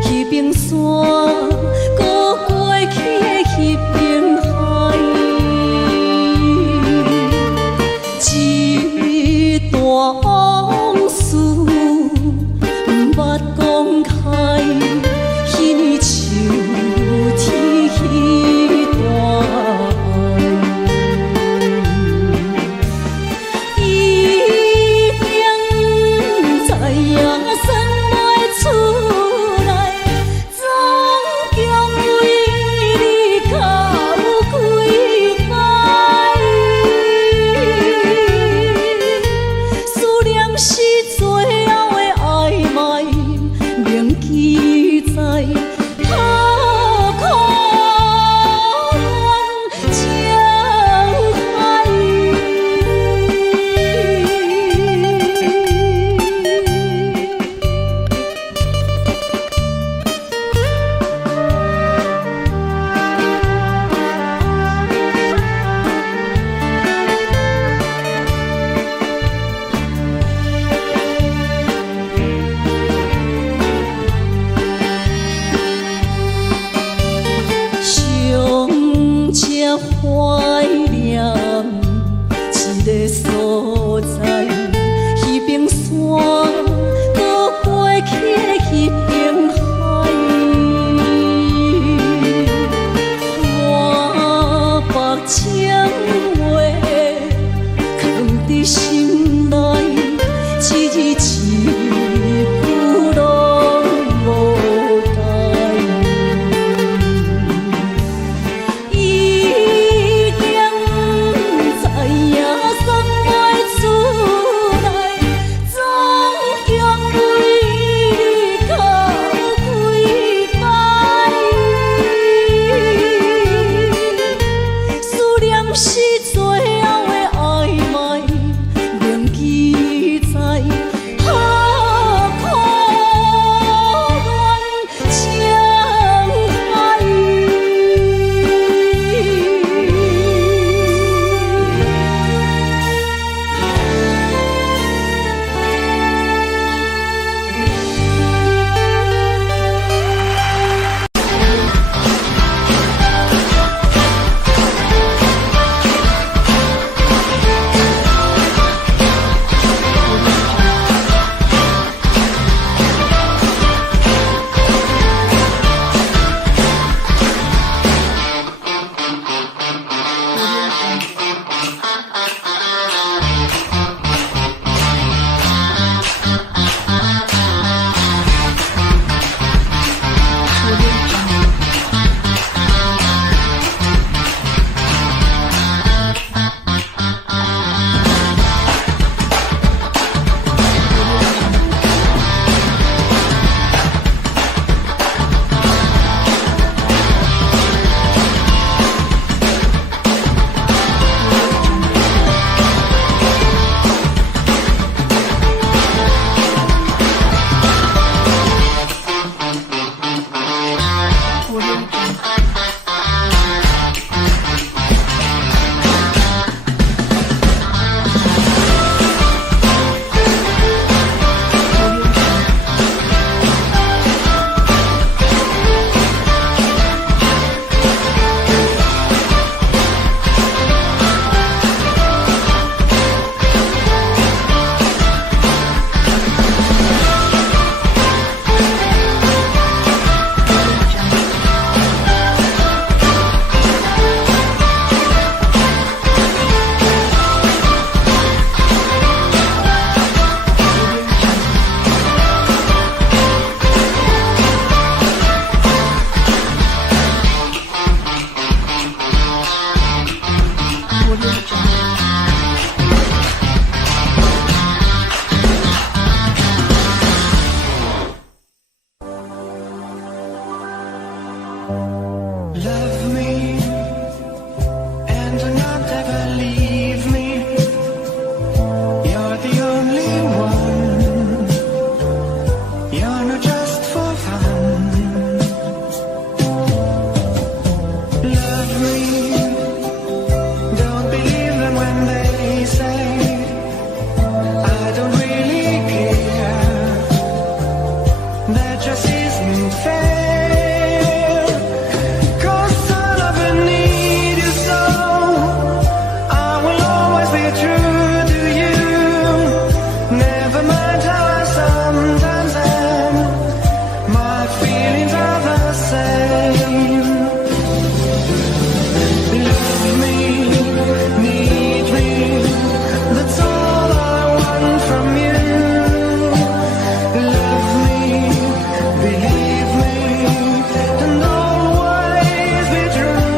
迄边山，搁过去的迄边海，一段往事毋捌讲开，迄年秋天迄段爱。怀念一个所在，迄边山，搁过去的迄边海，我目情话藏伫心内，一字一句拢无改。that just isn't fair. 'Cause I love and need you so, I will always be true to you. Never mind how I sometimes am, my feelings are the same. Love me, need me, that's all I want from you. Love me, believe me, and always be true.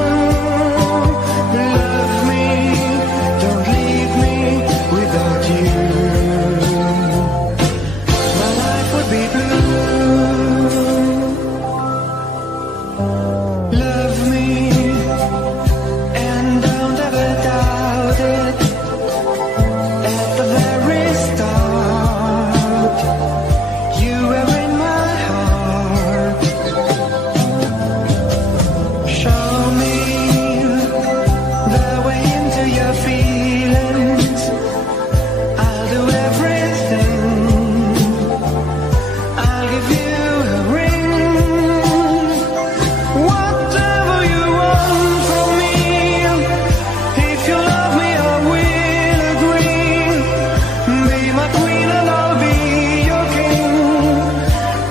Love me, don't leave me without you. My life would be blue. Love me, and don't ever doubt it. At the very start, you were in my heart. Show me the way into your feelings. I'll do everything. I'll give you a ring. Whatever you want from me, if you love me, I will agree. Be my queen and I'll be your king.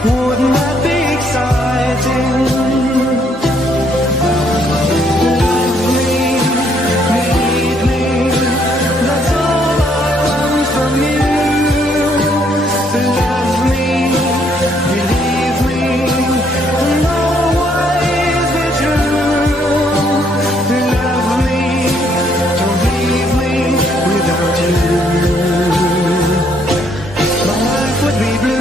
Wouldn't that be exciting? Love me, need me, that's all I want from you. Love me, believe me, and always be true. Love me, don't leave me without you. My life would be blue.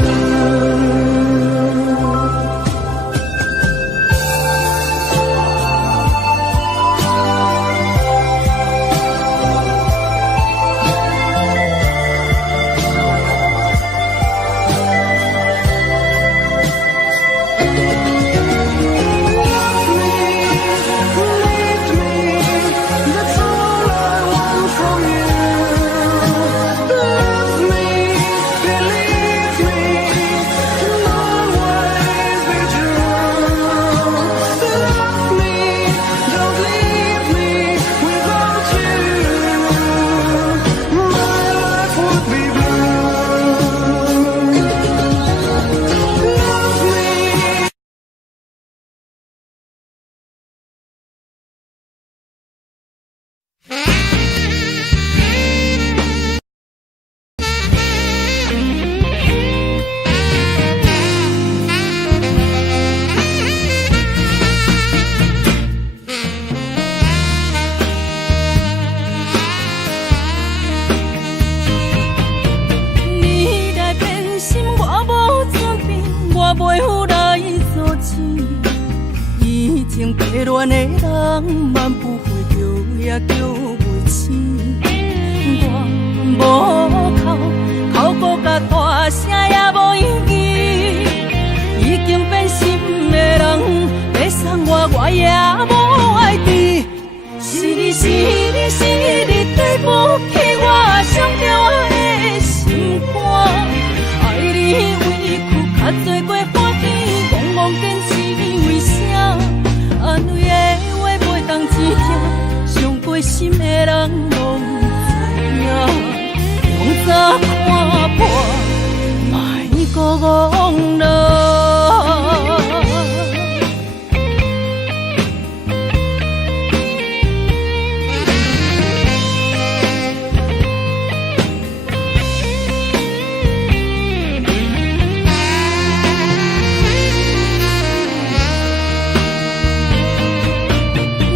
That's all I want from you. Love me, believe me, and always be true. Love me, don't leave me without you. My life would be blue. Love me.你来变心，我无准备，我袂负来阻止。已经迷恋的人，万不会叫也叫袂醒。我无哭过甲大声也无意义。已经变心的人，要送我也无爱治。是你对不起我伤着我的心肝，爱你委屈较多过欢喜，戆戆坚持为啥？安慰的话袂当真听，伤过心的人拢知影。用早看破，莫搁戆了。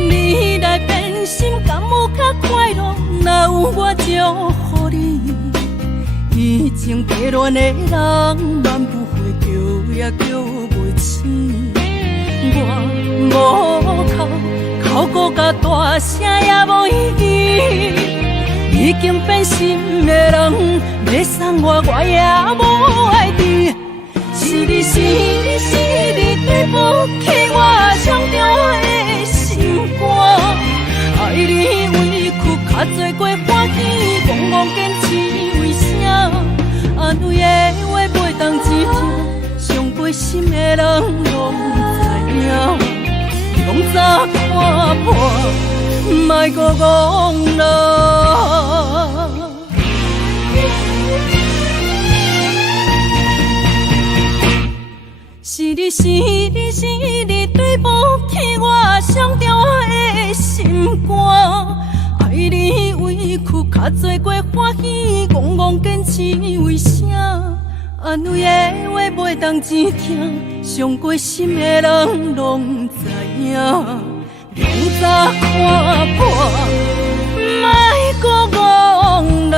你来变心，敢有较快乐？若有我祝福你。已经迷恋的人，万不会叫也叫袂醒。我无哭过甲大声也无意义。已经变心的人，要送我也无爱治。是你对不起我伤着我的心肝，爱你委屈较多过欢喜，戆戆坚持为啥？安慰的话袂当真听，伤过心的人拢知影，讲早看破，莫搁戆了。是你是你是你，对不起我，伤着我的心肝。爱你委屈较多过欢喜，戆戆坚持为啥？安慰的话袂当钱听，伤过心的人拢知影。讲早看破，莫搁戆了。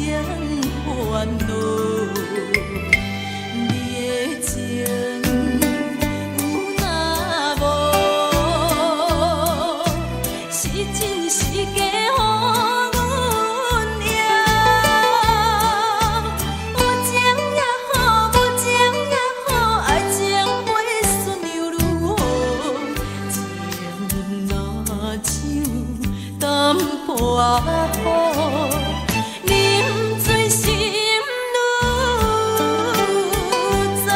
情烦恼，你的情有若无，是真是假？我好，啉醉心愈糟。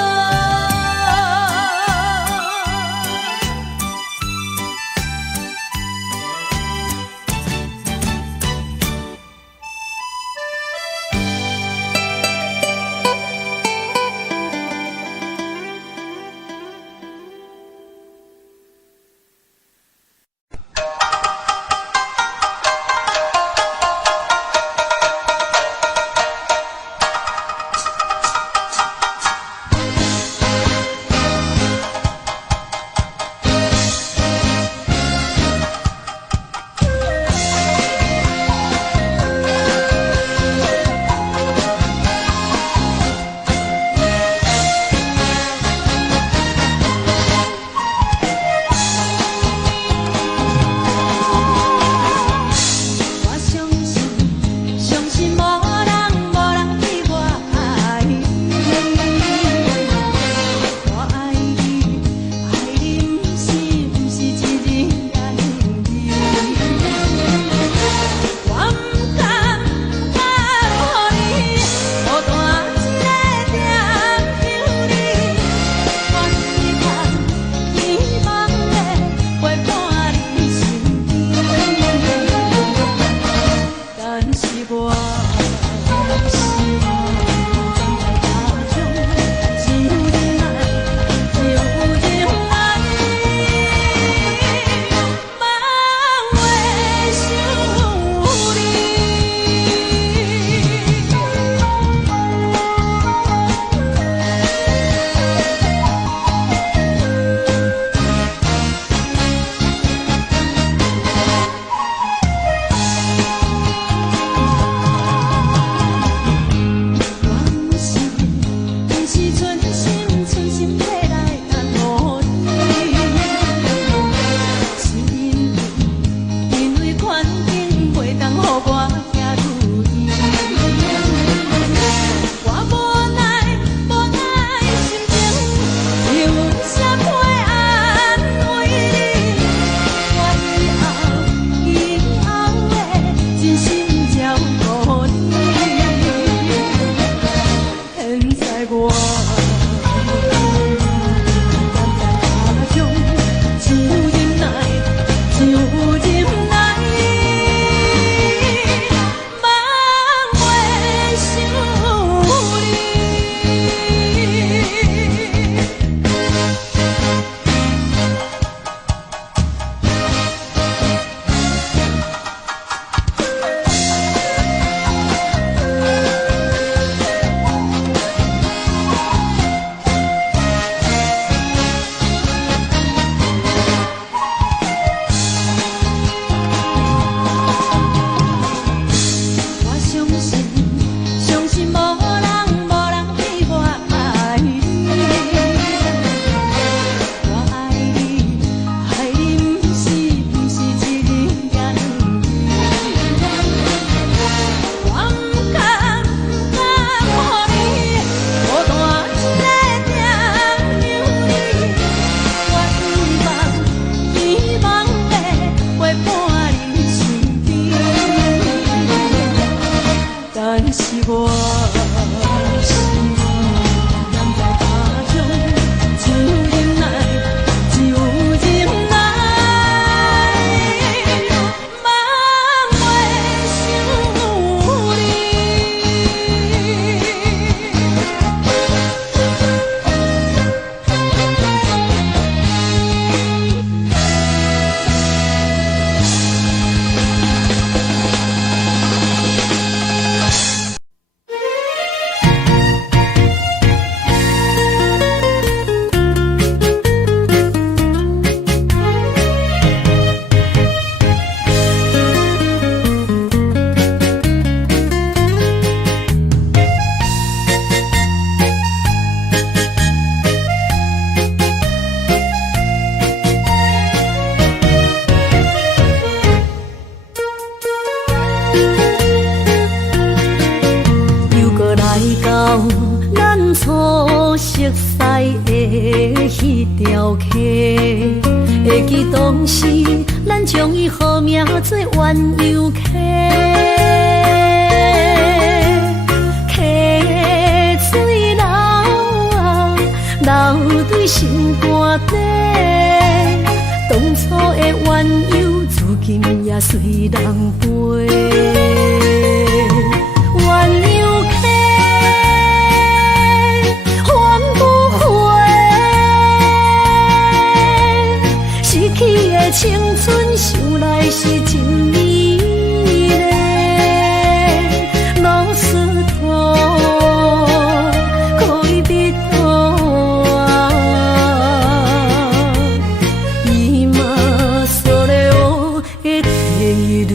咱初熟悉的迄条溪，会记当时咱将伊号名做鸳鸯溪。溪水流啊，流对心肝底。当初的鸳鸯，如今也随人飞。鸳鸯溪，翻不回，逝去的青春，想来是真美丽。老师徒，可以比途啊，伊嘛所了的地路。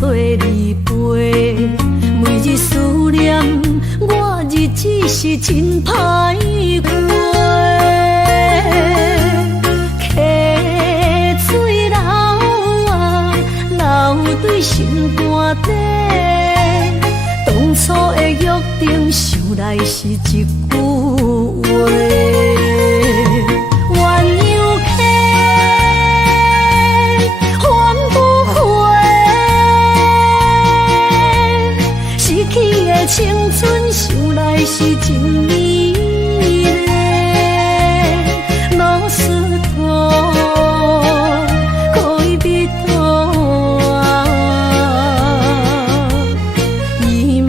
找你陪，每日思念，我日子是真歹过。溪水流啊，流对心肝底。当初的约定，想来是一句话。青春想来是真美丽，老师徒可以比途啊，伊嘛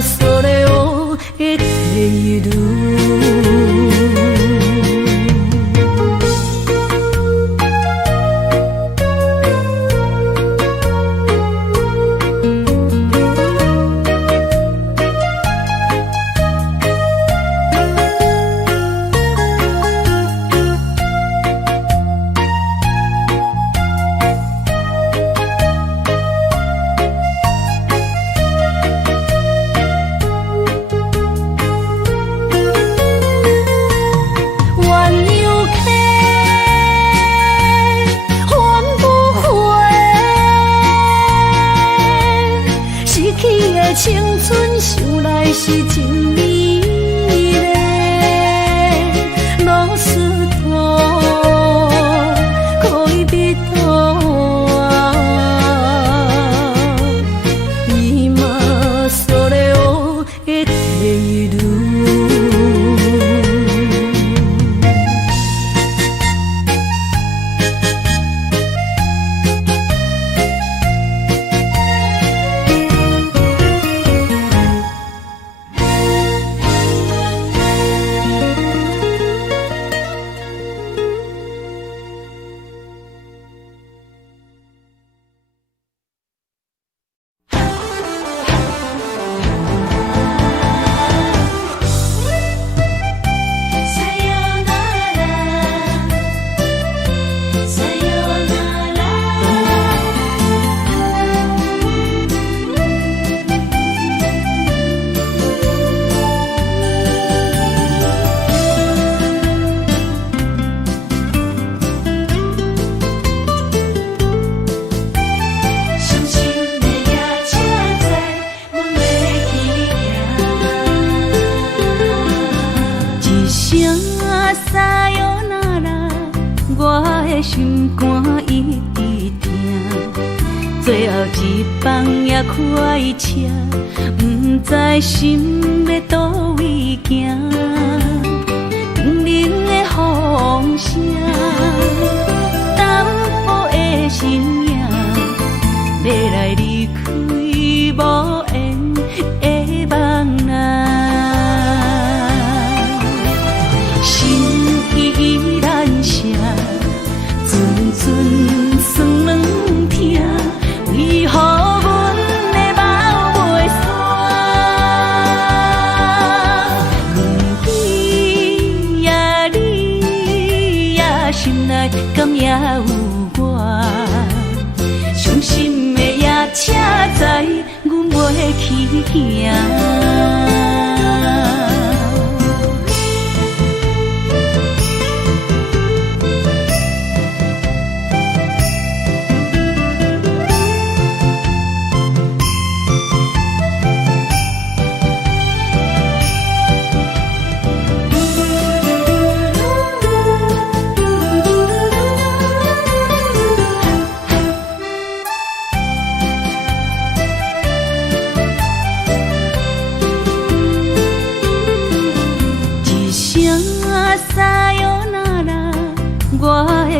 所了的地路。青春想来是真美丽，老师徒可以比途啊，伊嘛所了的地路。心肝一直疼，最后一放也开车，不知心要倒位行。冷冷的风声，淡薄的身影，要来离开无缘的梦啊，心依然剩。阵阵酸去行。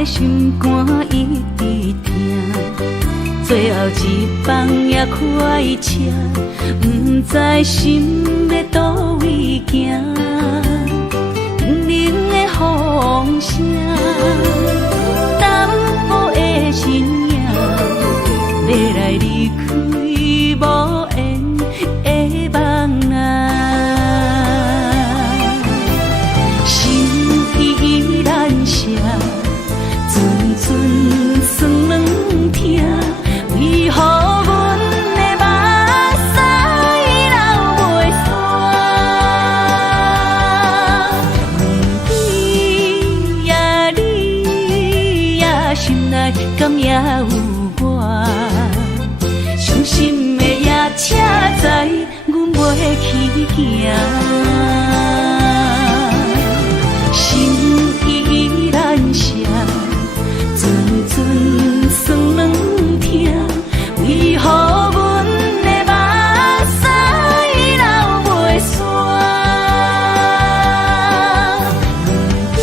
心肝一直疼，最后一放也快车，不知心要倒位行。冷冷的风声，淡薄的身影，要来离开无缘的梦啊。心依然舍。阵酸软疼，为何阮的目屎流袂煞？问天呀你呀，心内敢也有我？伤心的夜车载，阮袂去行。心依然舍。阵酸软疼，为何阮的目屎流袂煞？问天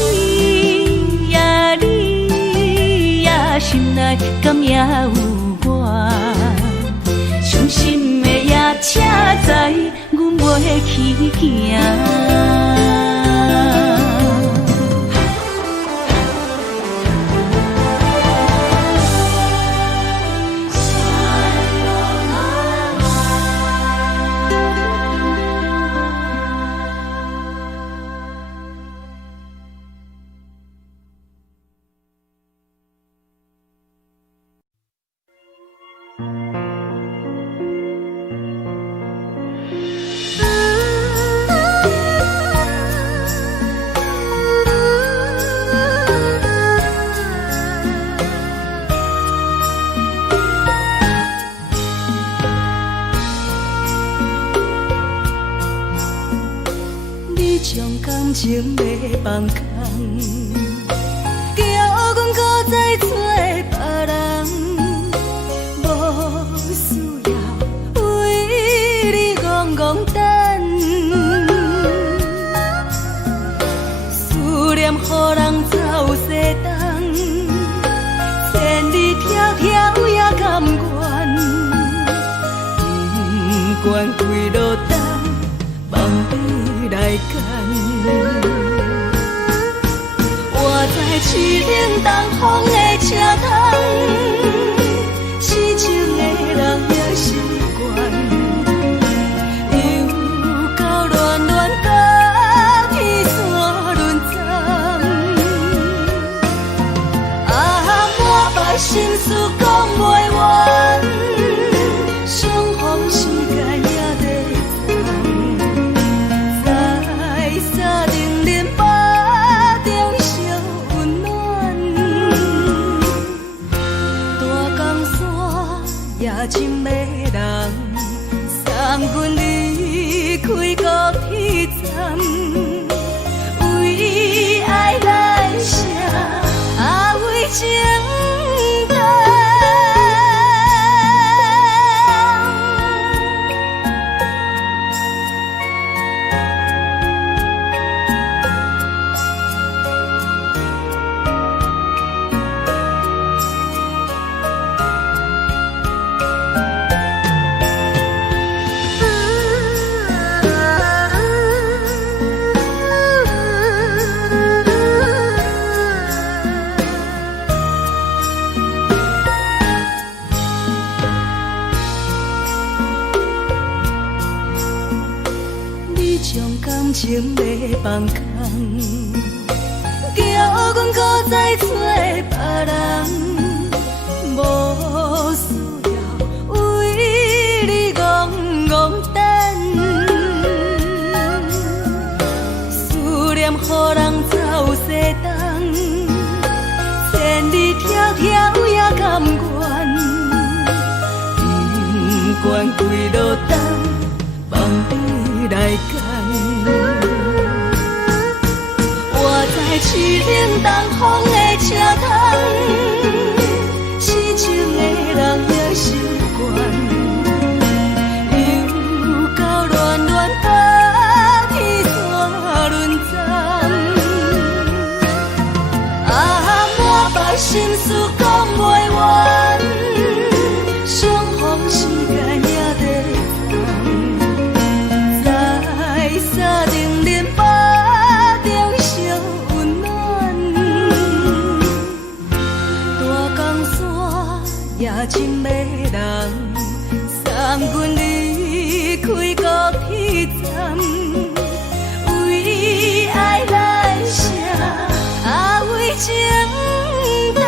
呀你呀，心内敢也有我？伤心的夜车载，阮袂去行。情要放空，叫阮搁再找别人，无需要为你戆戆等。思念予人走西东，千里迢迢也甘愿，不管几路灯，望你来干。我在市顶东风的车窗，痴情的人也习惯，又到乱乱甲彼山论战。啊，满腹心事讲袂完，相逢时间也在长，在沙丁林巴中烧温暖。大江山也深的人，送阮离开高铁站，为爱来写，为情重。感情要放空，叫阮搁再找别人，无需要为你戆戆惯几落冬，梦伊来干。我在市冷东风的车头，痴情的人也习惯，又到乱乱把天山轮转。啊，满腹心事讲袂完，相逢时间也在等，在沙定林巴中相温暖。大江山也真迷人，送阮离开高铁站，为爱来写，为情等。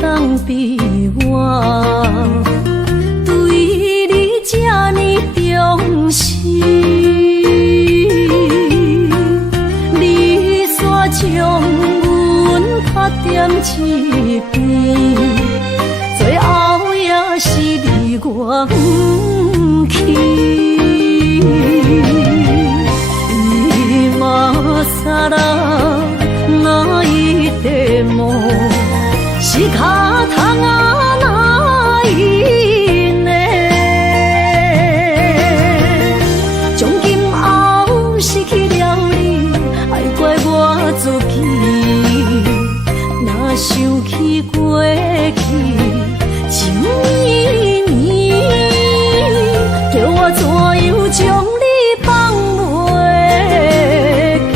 当比我对你这呢重视，你煞将阮拍点一边，最后也是离我不去。今ら那一点梦。是脚痛啊，哪一呢？从今后失去了你，爱怪我自己。若想起过去，情绵绵，叫我怎样将你放袂记？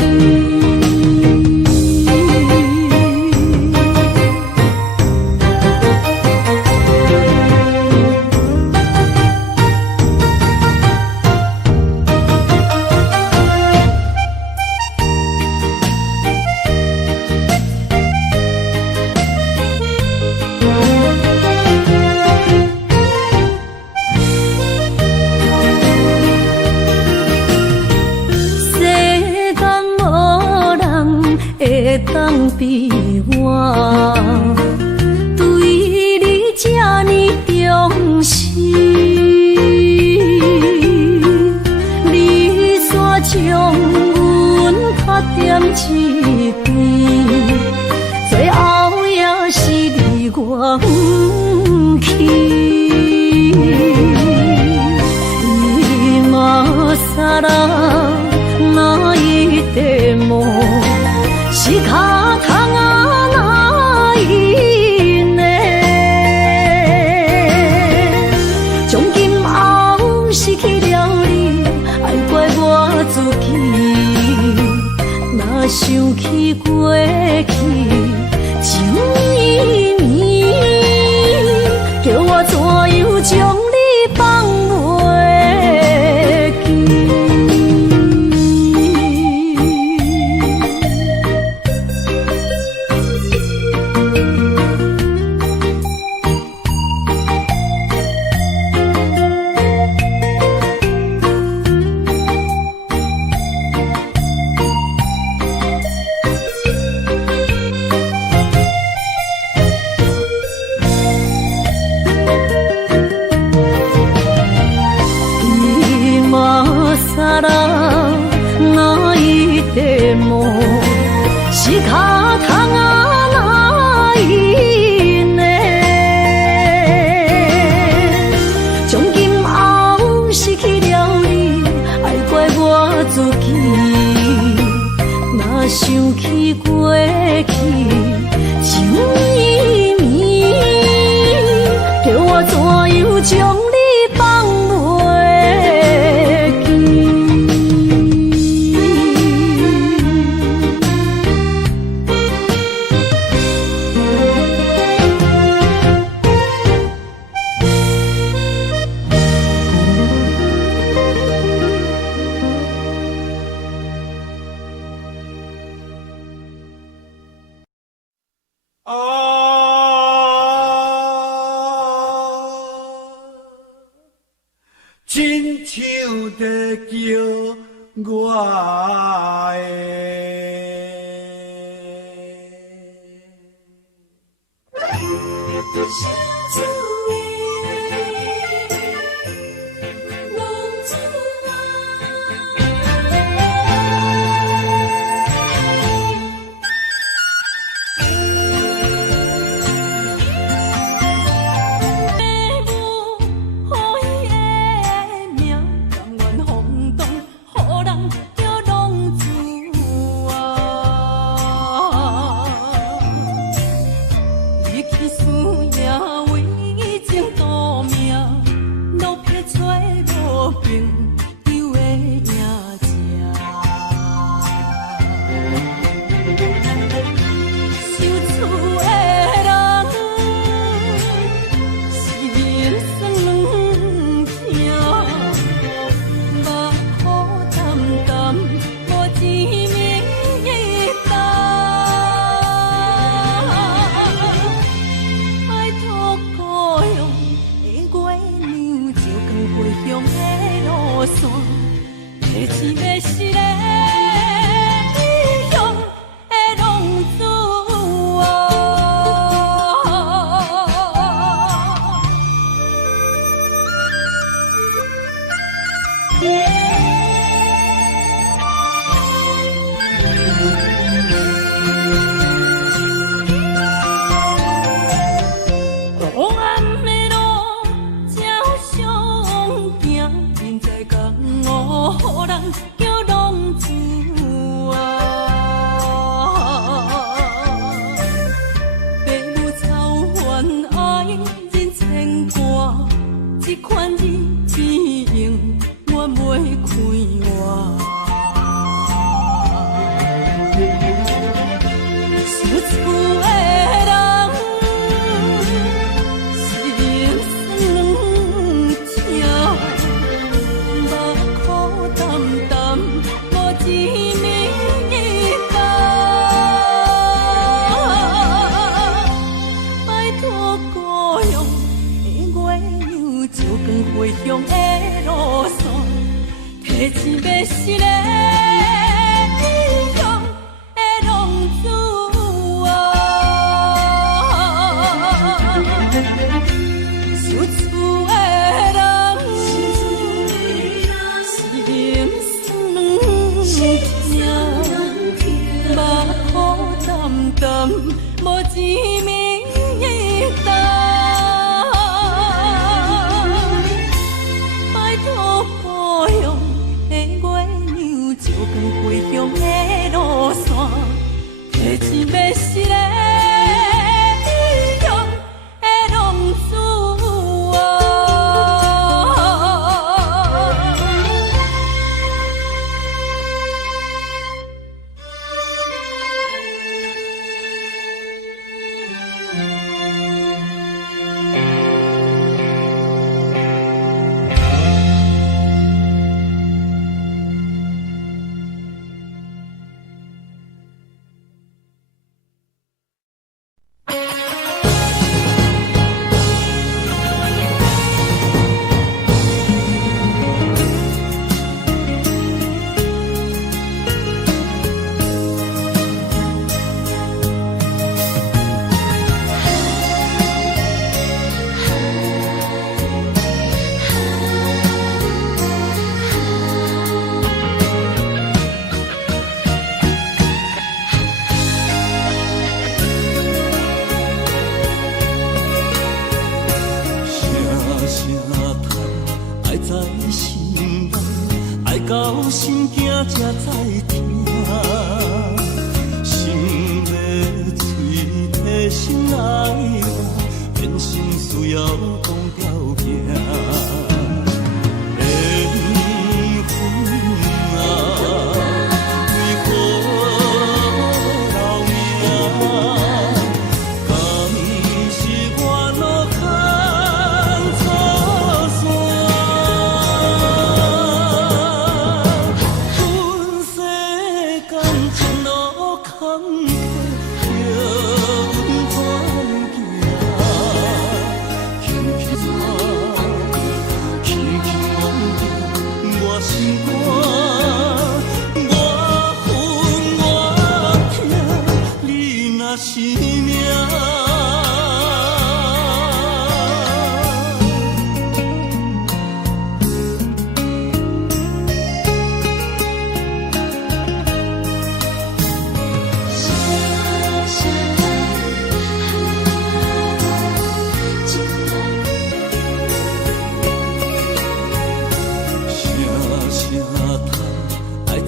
当比我对你这呢重视，你煞将阮拍点一边，最后也是离我不去。今さら那一点梦。是脚痛啊，哪一呢？从今后失去了你，爱怪我自己。若想起过去，情绵绵，叫我怎样将你放袂记？是脚痛啊，哪一呢？从今后失去了你，爱怪我自己。若想起过我的。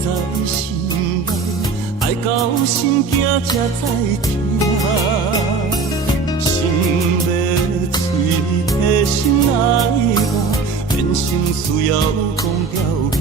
在心内，爱到心惊才知听。心要嘴提心爱我，变成需要讲条件。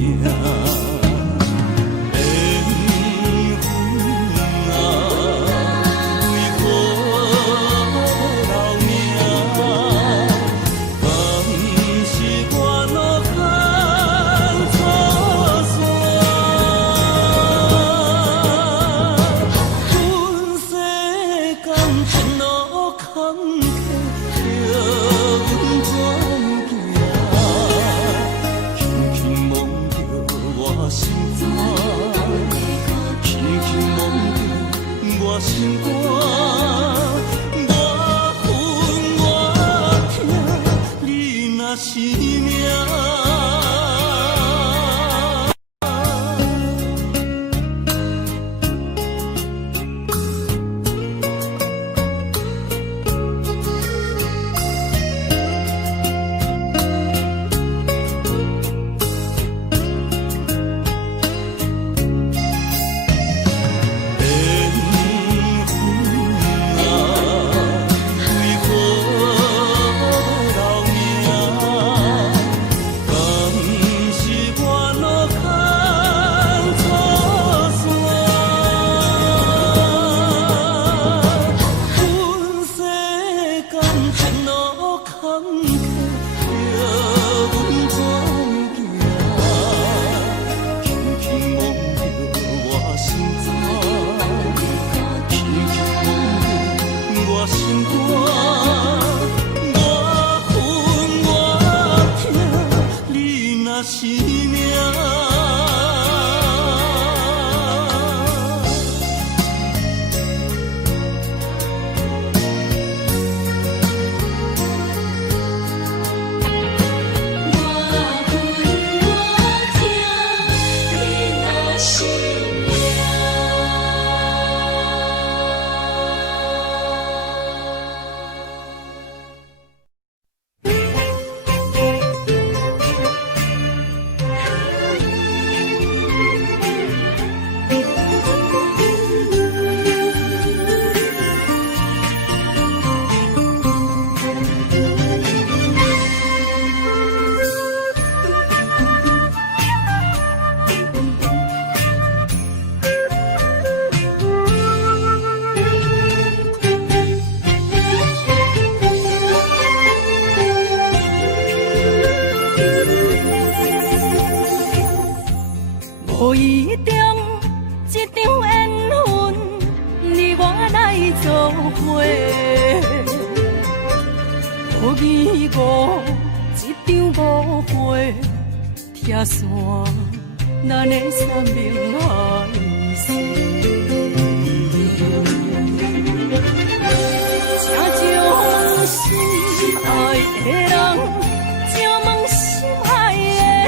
心肝，我恨我痛，你若是命。无意中一场缘分，你我来做伙。无义误一场误会，拆散咱的三明海誓。请将心爱的人，请问心爱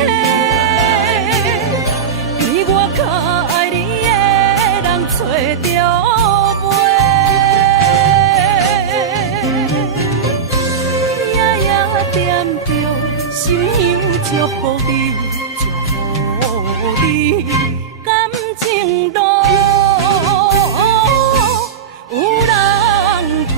的。我较爱你的人找着袂，夜夜惦着心香祝福你，祝福你感情路有人陪。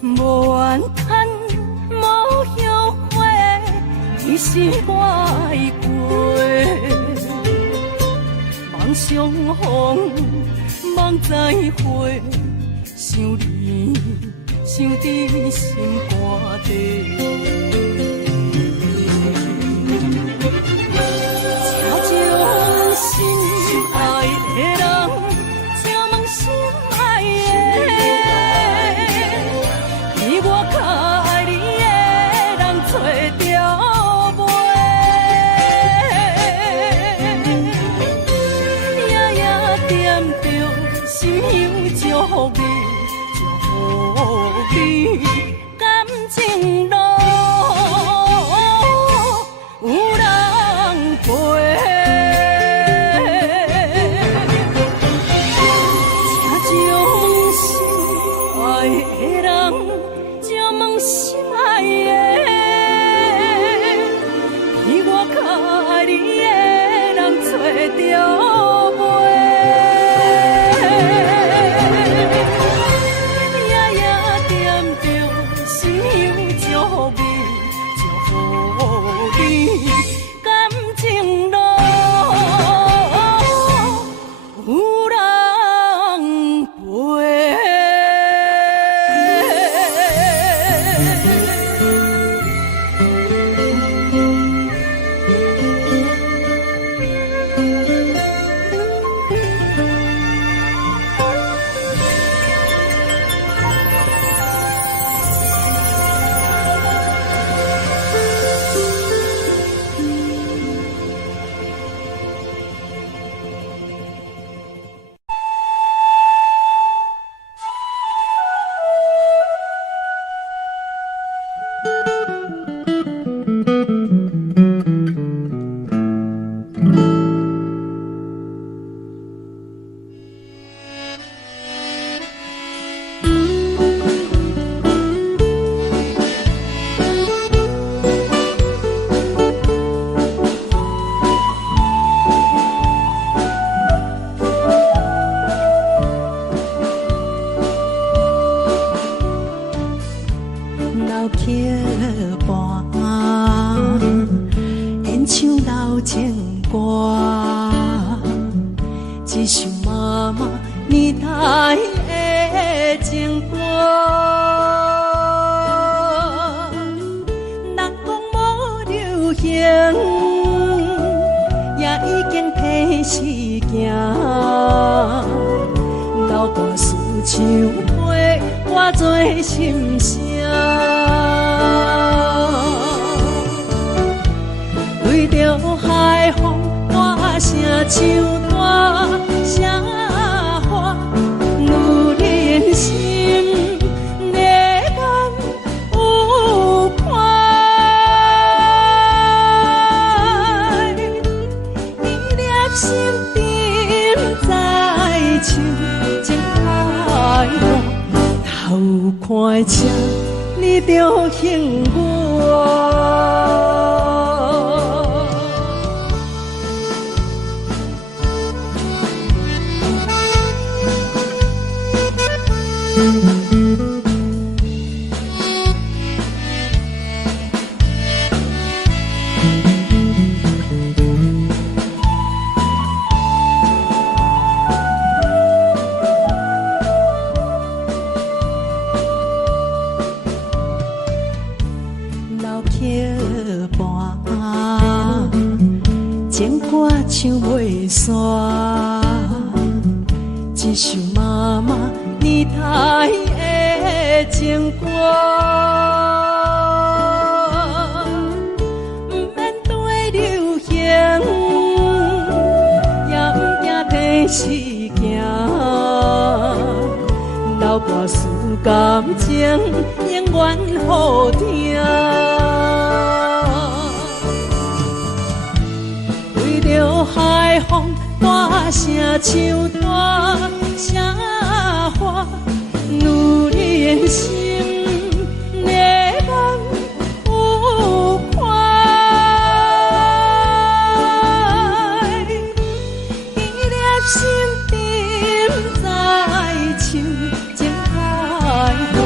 无怨叹，无后悔，你是我爱过。梦相逢，梦再会，想你，想伫心肝底。请将心爱的人，请问心爱的。我较爱你的人找着袂，夜夜惦着心香祝福你，祝福你感情路。想陪我做心声。对着海风大声唱大声话，女人心热感有伴。伊粒心沉在唱情海浪，头看车你着幸我。老桥畔，情歌唱袂煞，一首妈妈年代的情歌。不免对流行，也不惊天时行。老歌词感情永远好听。对着海风大声唱大声话，女人心热感有伴。伊粒心沉在唱情海浪，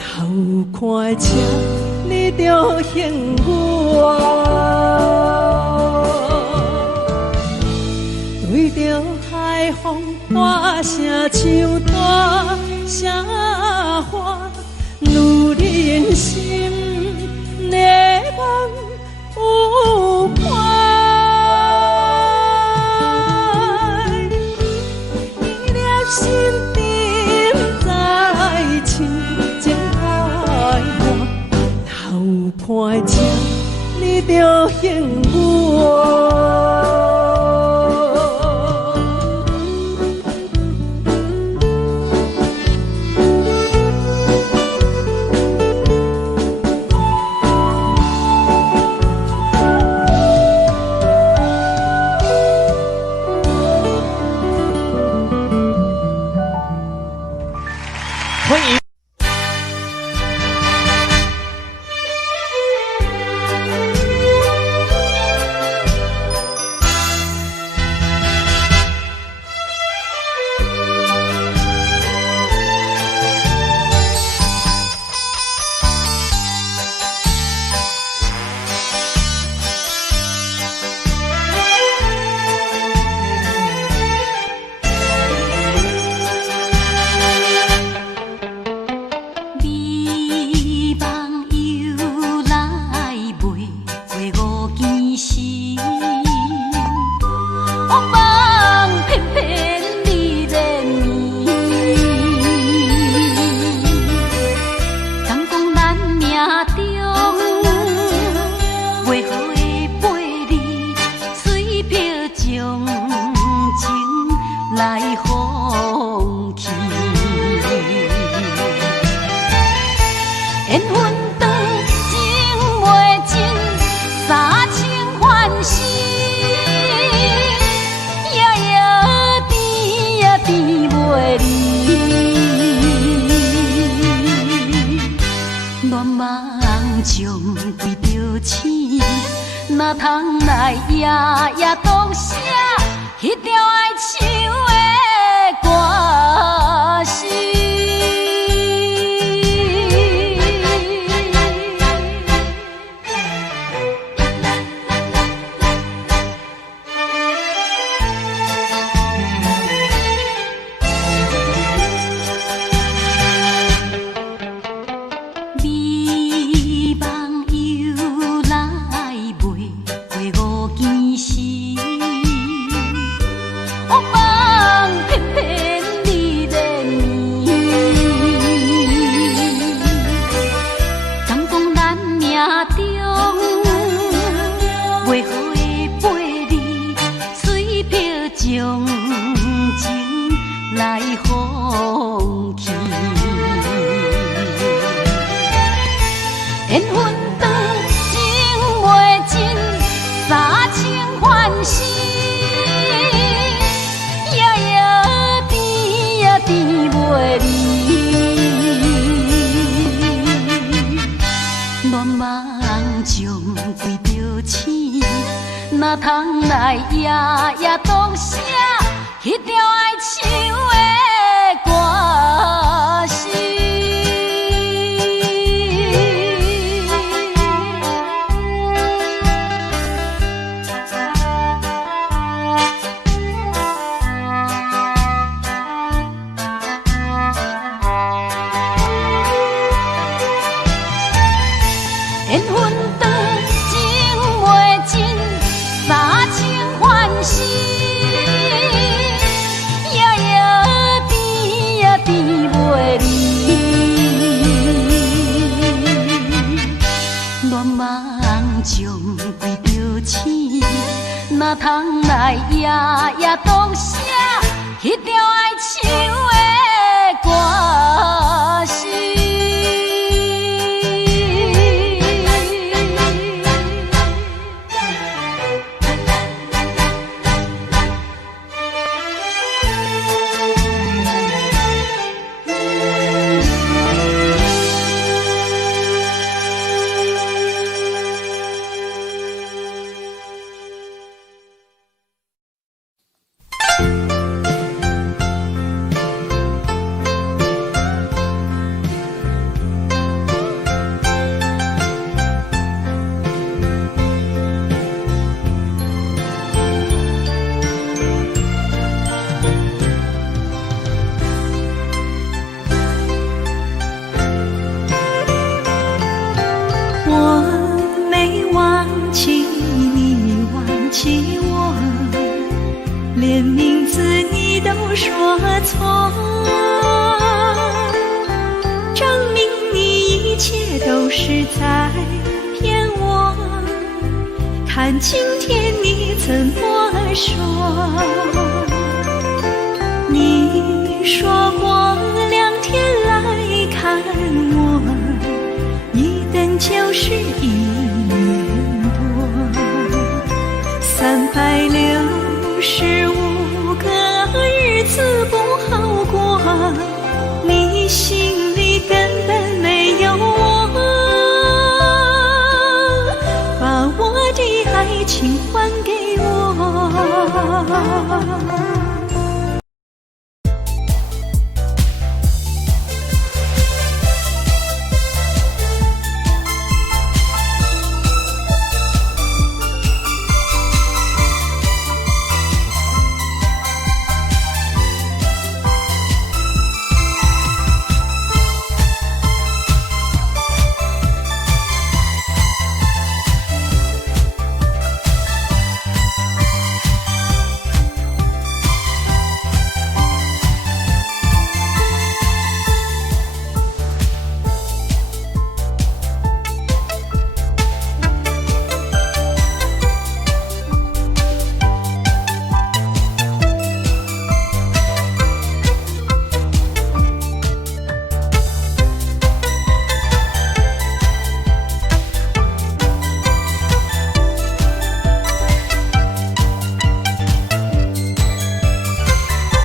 头看车你着幸我。对着海风大声唱大声话，女人心热感有伴。伊粒心沉在唱情海浪，头看车你着幸我。欢迎。哪通来夜夜讲写迄条爱唱的歌词？我。中，袂好的陪你，嘴瓢将情来放弃。缘分长情袂尽，三情换死，夜夜甜也甜袂离。乱梦将规条星，哪通来夜夜当写迄条爱唱的歌词？缘分长情袂尽，三情换死，夜夜甜也甜袂离。乱梦将规条星，哪通来夜夜当写迄条爱唱的歌词？连名字你都说错，证明你一切都是在骗我。看今天你怎么说？你说过2天来看我，一等就是1年多，365个日子不好过，你心里根本没有我，把我的爱情还